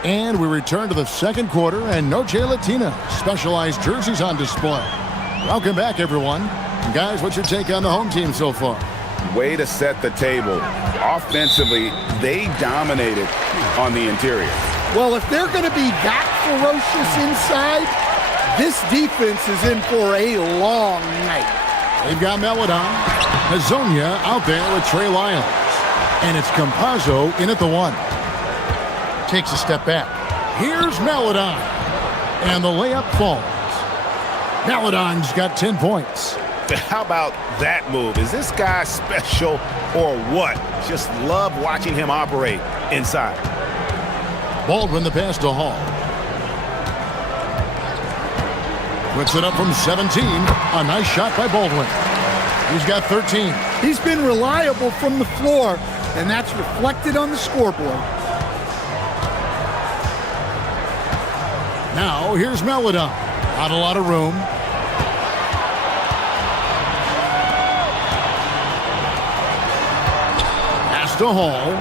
And we return to the second quarter, and Noche Latina specialized jerseys on display. Welcome back, everyone. And guys, what's your take on the home team so far? Way to set the table. Offensively, they dominated on the interior. Well, if they're going to be that ferocious inside, this defense is in for a long night. They've got Melodon, Hazonia out there with Trey Lyons. And it's Campazzo in at the 1. Takes a step back. Here's Melodon. And the layup falls. Melodon's got 10 points. How about that move? Is this guy special or what? Just love watching him operate inside. Baldwin the pass to Hall. Puts it up from 17. A nice shot by Baldwin. He's got 13. He's been reliable from the floor, and that's reflected on the scoreboard. Now here's Melodon. Not a lot of room. Pass to Hall.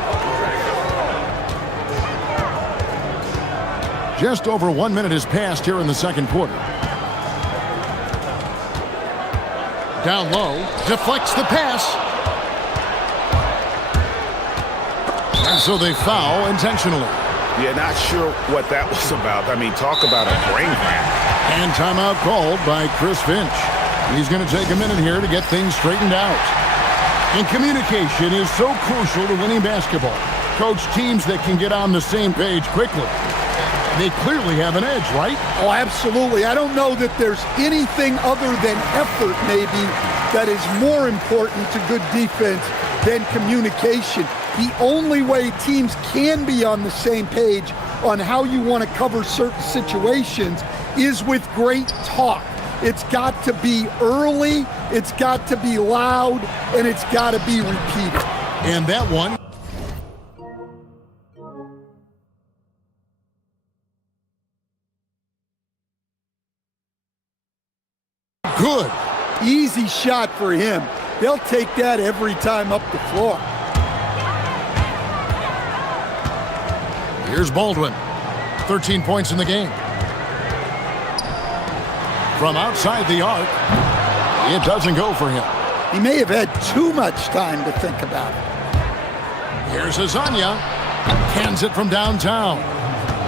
Just over 1 minute has passed here in the second quarter. Down low, deflects the pass. And so they foul intentionally. Yeah, not sure what that was about. I mean, talk about a brain cramp. And timeout called by Chris Finch. He's going to take a minute here to get things straightened out. And communication is so crucial to winning basketball. Coach, teams that can get on the same page quickly, they clearly have an edge, right? Oh, absolutely. I don't know that there's anything other than effort, maybe, that is more important to good defense than communication. The only way teams can be on the same page on how you want to cover certain situations is with great talk. It's got to be early, it's got to be loud, and it's got to be repeated. And that one. Good. Easy shot for him. They'll take that every time up the floor. Here's Baldwin. 13 points in the game. From outside the arc, it doesn't go for him. He may have had too much time to think about it. Here's Hazonia. Hands it from downtown.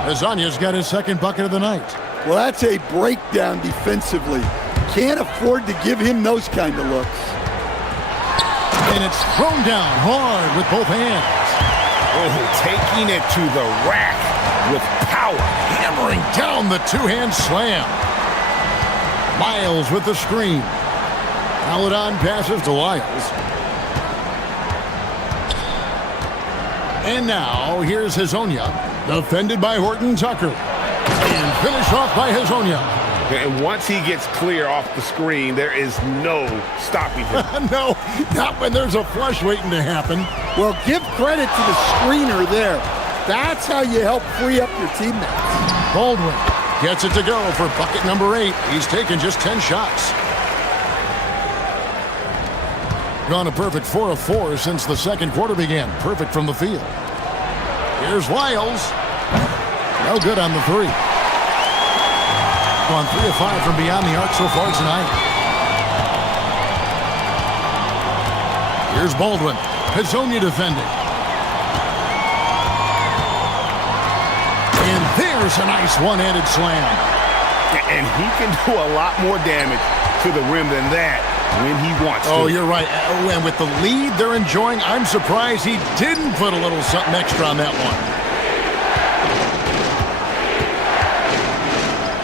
Hazonia's got his second bucket of the night. Well, that's a breakdown defensively. Can't afford to give him those kind of looks. And it's thrown down hard with both hands. Oh, taking it to the rack with power. Hammering down the two-hand slam. Lyles with the screen. Melodon passes to Lyles. And now, here's Hazonia. Defended by Horton Tucker. And finished off by Hazonia. And once he gets clear off the screen, there is no stopping him. No, not when there's a flush waiting to happen. Well, give credit to the screener there. That's how you help free up your teammates. Baldwin gets it to go for bucket number 8. He's taken just 10 shots. Gone a perfect 4 of 4 since the second quarter began. Perfect from the field. Here's Lyles. No good on the 3. Gone 3 of 5 from beyond the arc so far tonight. Here's Baldwin. Hazonia defending. And there's a nice one-handed slam. And he can do a lot more damage to the rim than that when he wants to. Oh, you're right. And with the lead they're enjoying, I'm surprised he didn't put a little something extra on that one.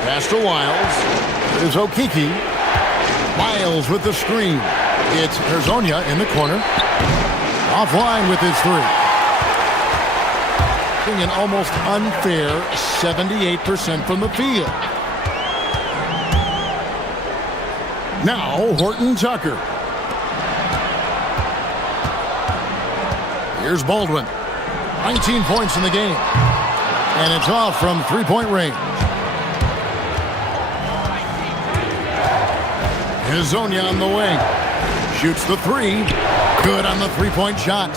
Pass to Wiles. There's Okiki. Wiles with the screen. It's Hazonia in the corner. Offline with his three. An almost unfair 78% from the field. Now Horton Tucker. Here's Baldwin. 19 points in the game. And it's off from three-point range. Hazonia on the wing. Shoots the three. Good on the three-point shot.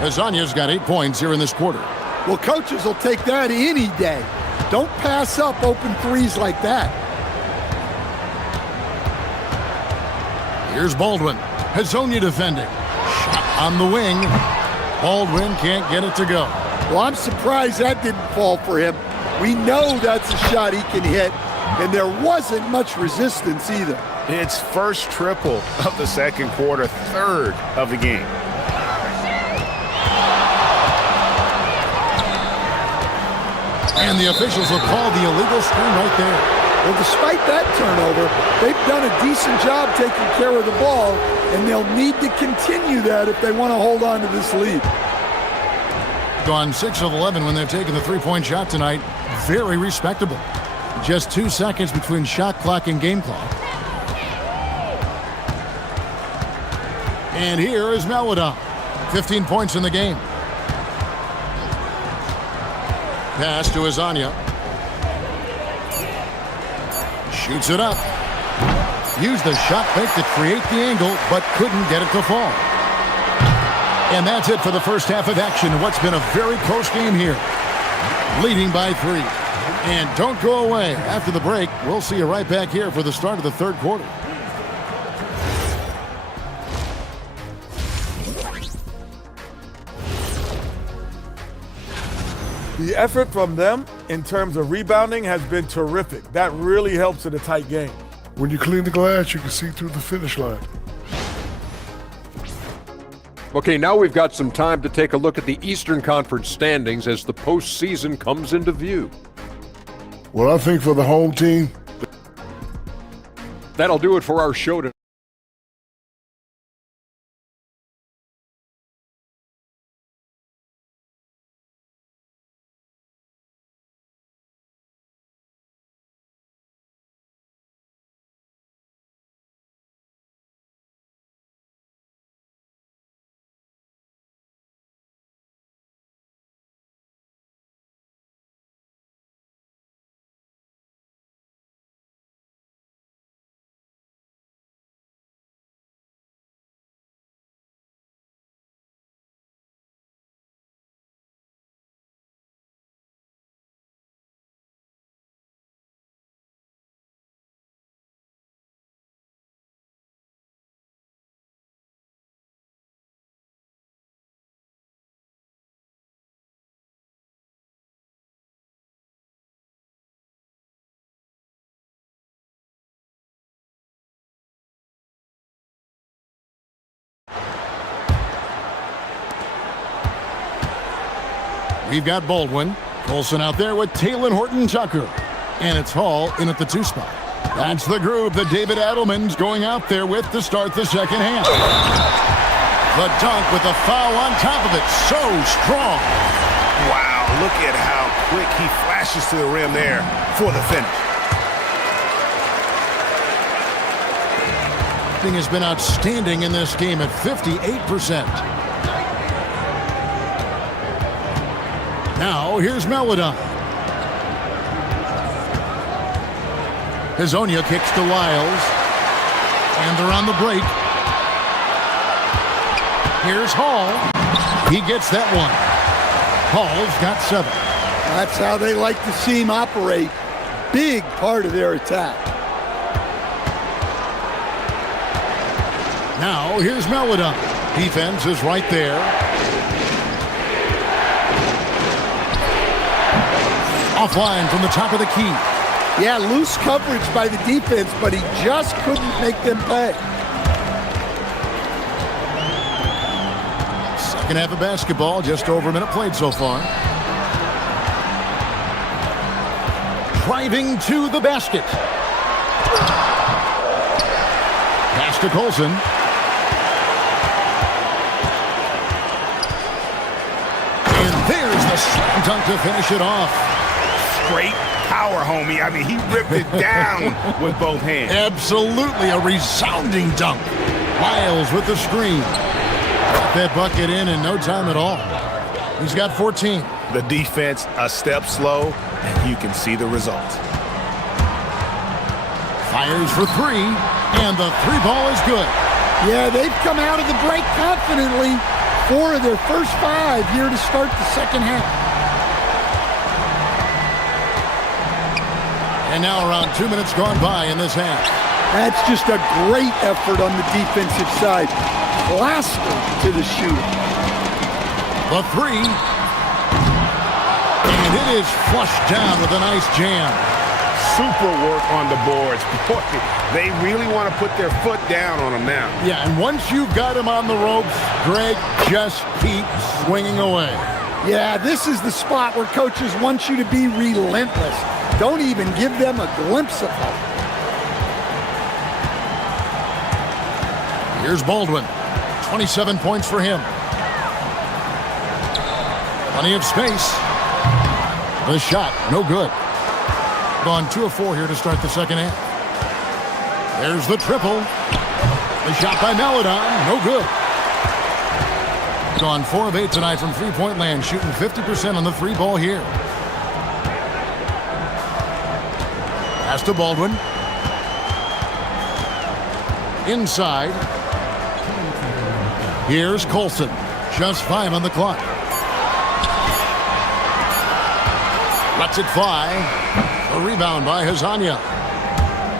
Hazonia's got 8 points here in this quarter. Well, coaches will take that any day. Don't pass up open threes like that. Here's Baldwin. Hazonia defending. Shot on the wing. Baldwin can't get it to go. Well, I'm surprised that didn't fall for him. We know that's a shot he can hit, and there wasn't much resistance either. It's first triple of the second quarter, third of the game. And the officials will call the illegal screen right there. Well, despite that turnover, they've done a decent job taking care of the ball, and they'll need to continue that if they want to hold on to this lead. Gone 6 of 11 when they've taken the three-point shot tonight. Very respectable. Just 2 seconds between shot clock and game clock. And here is Maladon. 15 points in the game. Pass to Hazonia. Shoots it up. Used the shot fake to create the angle, but couldn't get it to fall. And that's it for the first half of action. What's been a very close game here. Leading by 3. And don't go away. After the break, we'll see you right back here for the start of the third quarter. The effort from them in terms of rebounding has been terrific. That really helps in a tight game. When you clean the glass, you can see through the finish line. Okay, now we've got some time to take a look at the Eastern Conference standings as the postseason comes into view. Well, I think for the home team, that'll do it for our show today. We've got Baldwin. Colson out there with Talon Horton Tucker. And it's Hall in at the 2 spot. That's the group that David Adelman's going out there with to start the second half. The dunk with the foul on top of it. So strong. Wow, look at how quick he flashes to the rim there for the finish. Thing has been outstanding in this game at 58%. Now, here's Maladon. Hazonia kicks to Wiles. And they're on the break. Here's Hall. He gets that one. Hall's got 7. That's how they like to see him operate. Big part of their attack. Now, here's Maladon. Defense is right there. Offline from the top of the key. Yeah, loose coverage by the defense, but he just couldn't make them pay. Second half of basketball, just over a minute played so far. Driving to the basket. Pass to Colson. And there's the slam dunk to finish it off. Great power, homie. I mean, he ripped it down with both hands. Absolutely a resounding dunk. Lyles with the screen. Got that bucket in no time at all. He's got 14. The defense a step slow, and you can see the result. Fires for three, and the three ball is good. Yeah, they've come out of the break confidently. 4 of their first 5 here to start the second half. And now around 2 minutes gone by in this half. That's just a great effort on the defensive side. Plastered to the shoot. The three. And it is flushed down with a nice jam. Super work on the boards. Boy, they really want to put their foot down on them now. Yeah, and once you've got him on the ropes, Greg just keeps swinging away. Yeah, this is the spot where coaches want you to be relentless. Don't even give them a glimpse of hope. Here's Baldwin. 27 points for him. Plenty of space. The shot, no good. Gone 2 of 4 here to start the second half. There's the triple. The shot by Maladon, no good. Gone 4 of 8 tonight from three-point land, shooting 50% on the three ball here. Pass to Baldwin. Inside. Here's Colson. Just 5 on the clock. Lets it fly. A rebound by Hazania.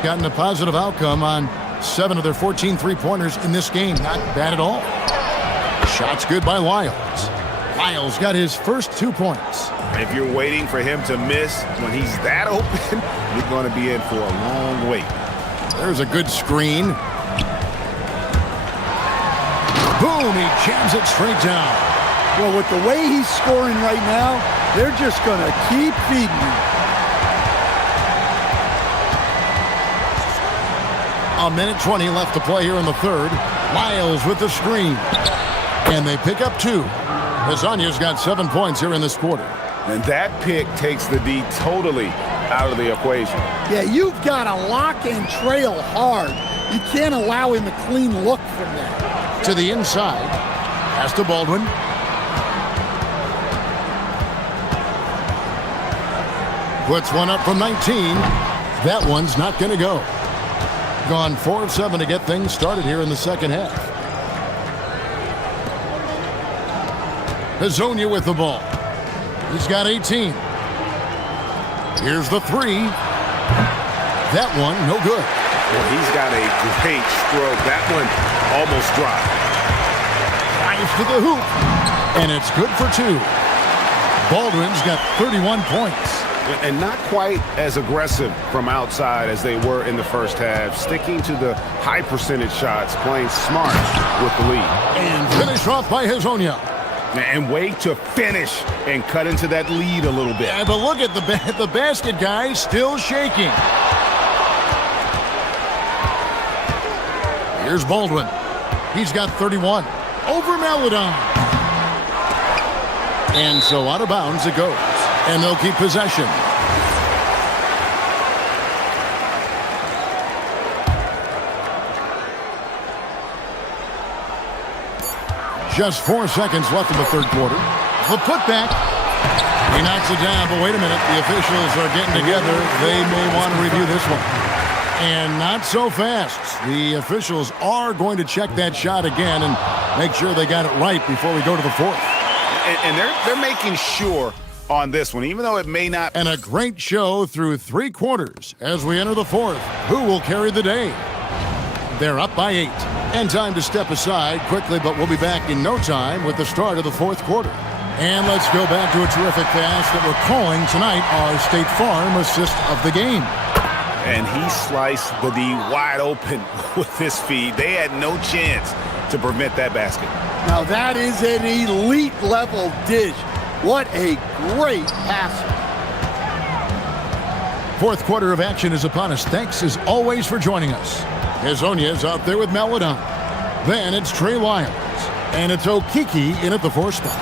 Gotten a positive outcome on 7 of their 14 three-pointers in this game. Not bad at all. Shot's good by Lyles. Lyles got his first 2 points. If you're waiting for him to miss when he's that open, you're going to be in for a long wait. There's a good screen. Boom, he jams it straight down. Well, with the way he's scoring right now, they're just going to keep feeding him. A minute 20 left to play here in the third. Lyles with the screen. And they pick up 2. Hazania's got 7 points here in this quarter. And that pick takes the D totally out of the equation. Yeah, you've got to lock and trail hard. You can't allow him a clean look from that. To the inside. Pass to Baldwin. Puts one up from 19. That one's not going to go. Gone 4 of 7 to get things started here in the second half. Hazonia with the ball. He's got 18. Here's the three. That one, no good. Well, he's got a great stroke. That one almost dropped. Drives to the hoop. And it's good for 2. Baldwin's got 31 points. And not quite as aggressive from outside as they were in the first half. Sticking to the high percentage shots, playing smart with the lead. And finished off by Hazonia. And wait to finish and cut into that lead a little bit. Yeah, but look at the basket guy still shaking. Here's Baldwin. He's got 31. Over Maladon. And so out of bounds it goes. And they'll keep possession. Just 4 seconds left in the third quarter. The putback. He knocks it down, but wait a minute. The officials are getting together. They may want to review this one. And not so fast. The officials are going to check that shot again and make sure they got it right before we go to the fourth. And they're making sure on this one, even though it may not. And a great show through 3 quarters as we enter the fourth. Who will carry the day? They're up by 8. And time to step aside quickly, but we'll be back in no time with the start of the fourth quarter. And let's go back to a terrific pass that we're calling tonight our State Farm assist of the game. And he sliced the D wide open with his feed. They had no chance to prevent that basket. Now that is an elite level dish. What a great pass. Fourth quarter of action is upon us. Thanks as always for joining us. Hezonia's out there with Melodon. Then it's Trey Lyons. And it's Okiki in at the 4 spot.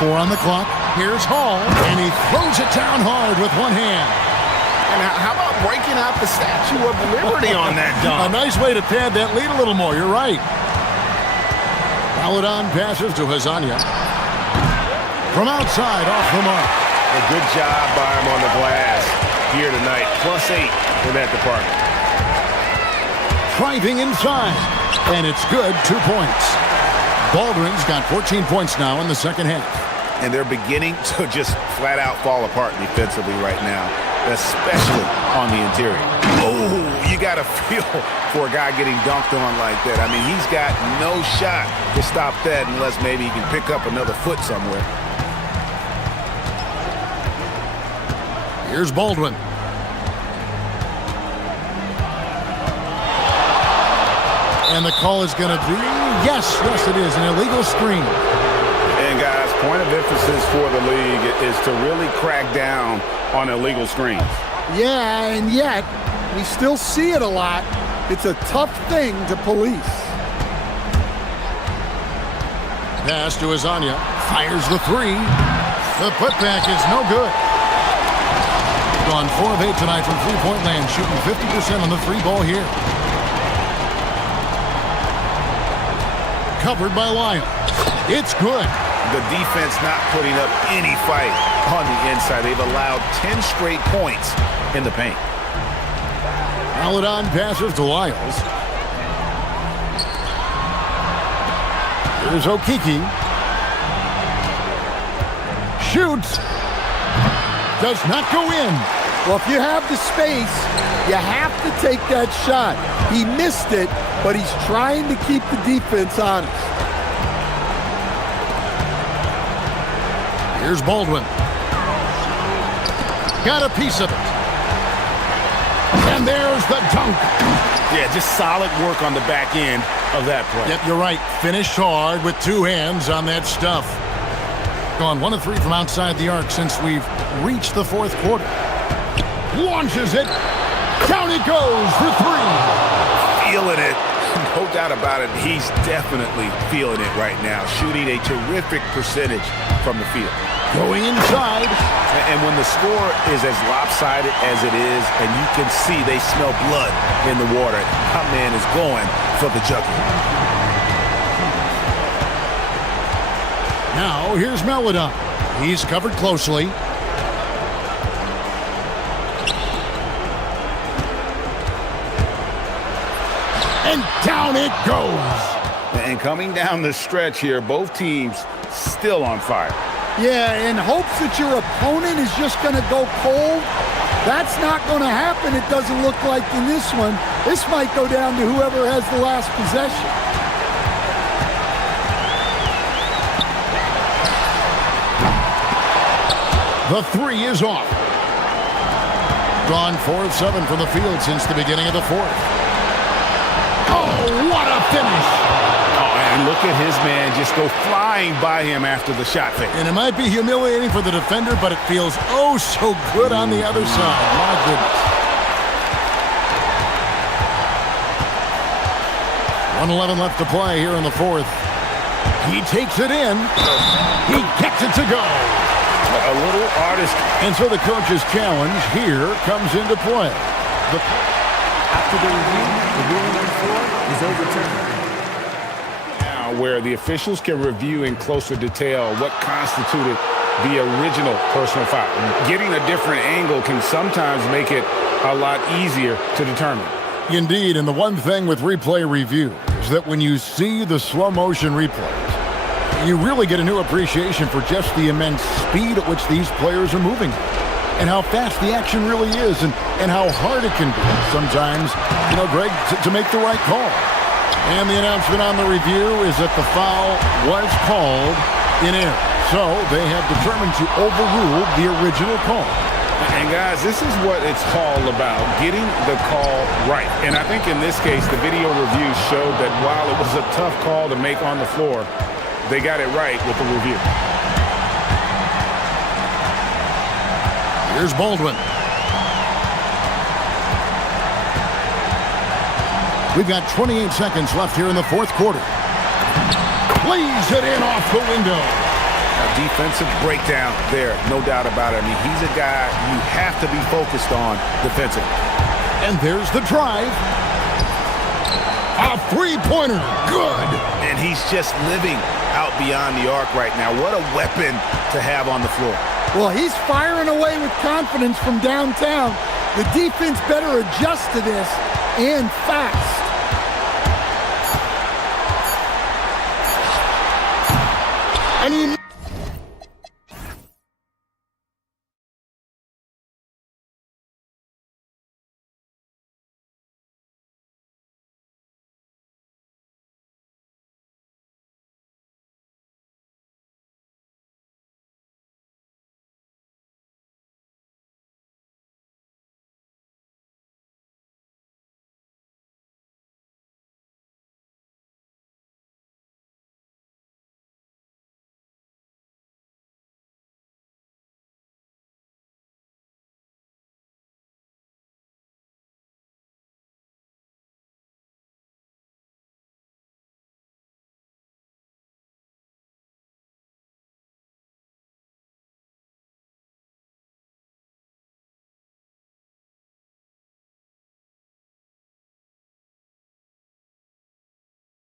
4 on the clock. Here's Hall. And he throws it down hard with one hand. And how about breaking out the Statue of Liberty on that dunk? A nice way to pad that lead a little more. You're right. Melodon passes to Hezonia. From outside, off the mark. A good job by him on the glass here tonight. +8 in that department. Driving inside. And it's good. 2 points. Baldwin's got 14 points now in the second half. And they're beginning to just flat out fall apart defensively right now, especially on the interior. Oh, you got to feel for a guy getting dunked on like that. I mean, he's got no shot to stop that unless maybe he can pick up another foot somewhere. Here's Baldwin. And the call is going to be, yes, it is, an illegal screen. And guys, point of emphasis for the league is to really crack down on illegal screens. Yeah, and yet we still see it a lot. It's a tough thing to police. Pass to Hezonia. Fires the 3. The putback is no good. Gone 4 of 8 tonight from three-point land, shooting 50% on the 3 ball here. Covered by Lyons. It's good. The defense not putting up any fight on the inside. They've allowed 10 straight points in the paint. Melodon passes to Lyles. Here's Okiki. Shoots. Does not go in. Well, if you have the space, you have to take that shot. He missed it, but he's trying to keep the defense honest. Here's Baldwin. Got a piece of it. And there's the dunk. Yeah, just solid work on the back end of that play. Yep, you're right. Finished hard with 2 hands on that stuff. Gone 1 of 3 from outside the arc since we've reached the fourth quarter. Launches it. Down it goes for 3. Feeling it. No doubt about it. He's definitely feeling it right now. Shooting a terrific percentage from the field. Going inside. And when the score is as lopsided as it is, and you can see they smell blood in the water, our man is going for the jugular. Now here's Melodon. He's covered closely. And down it goes. And coming down the stretch here, both teams still on fire. Yeah, in hopes that your opponent is just going to go cold. That's not going to happen, it doesn't look like in this one. This might go down to whoever has the last possession. The 3 is off. Gone 4 of 7 from the field since the beginning of the fourth. Oh, what a finish! Oh, and look at his man just go flying by him after the shot fake. And it might be humiliating for the defender, but it feels oh so good on the other side. My goodness. 1:11 left to play here in the fourth. He takes it in. He gets it to go. A little artist. And so the coach's challenge here comes into play. After the review, the ruling on the floor is overturned. Now, where the officials can review in closer detail what constituted the original personal foul. Getting a different angle can sometimes make it a lot easier to determine. Indeed, and the one thing with replay review is that when you see the slow motion replays, you really get a new appreciation for just the immense speed at which these players are moving and how fast the action really is and how hard it can be sometimes, Greg, to make the right call. And the announcement on the review is that the foul was called in error. So they have determined to overrule the original call. And guys, this is what it's all about, getting the call right. And I think in this case, the video review showed that while it was a tough call to make on the floor, they got it right with the review. Here's Baldwin. We've got 28 seconds left here in the fourth quarter. Plays it in off the window. A defensive breakdown there, no doubt about it. I mean, he's a guy you have to be focused on defensively. And there's the drive. A three-pointer. Good. And he's just living out beyond the arc right now. What a weapon to have on the floor. Well, he's firing away with confidence from downtown. The defense better adjust to this, and fast. And he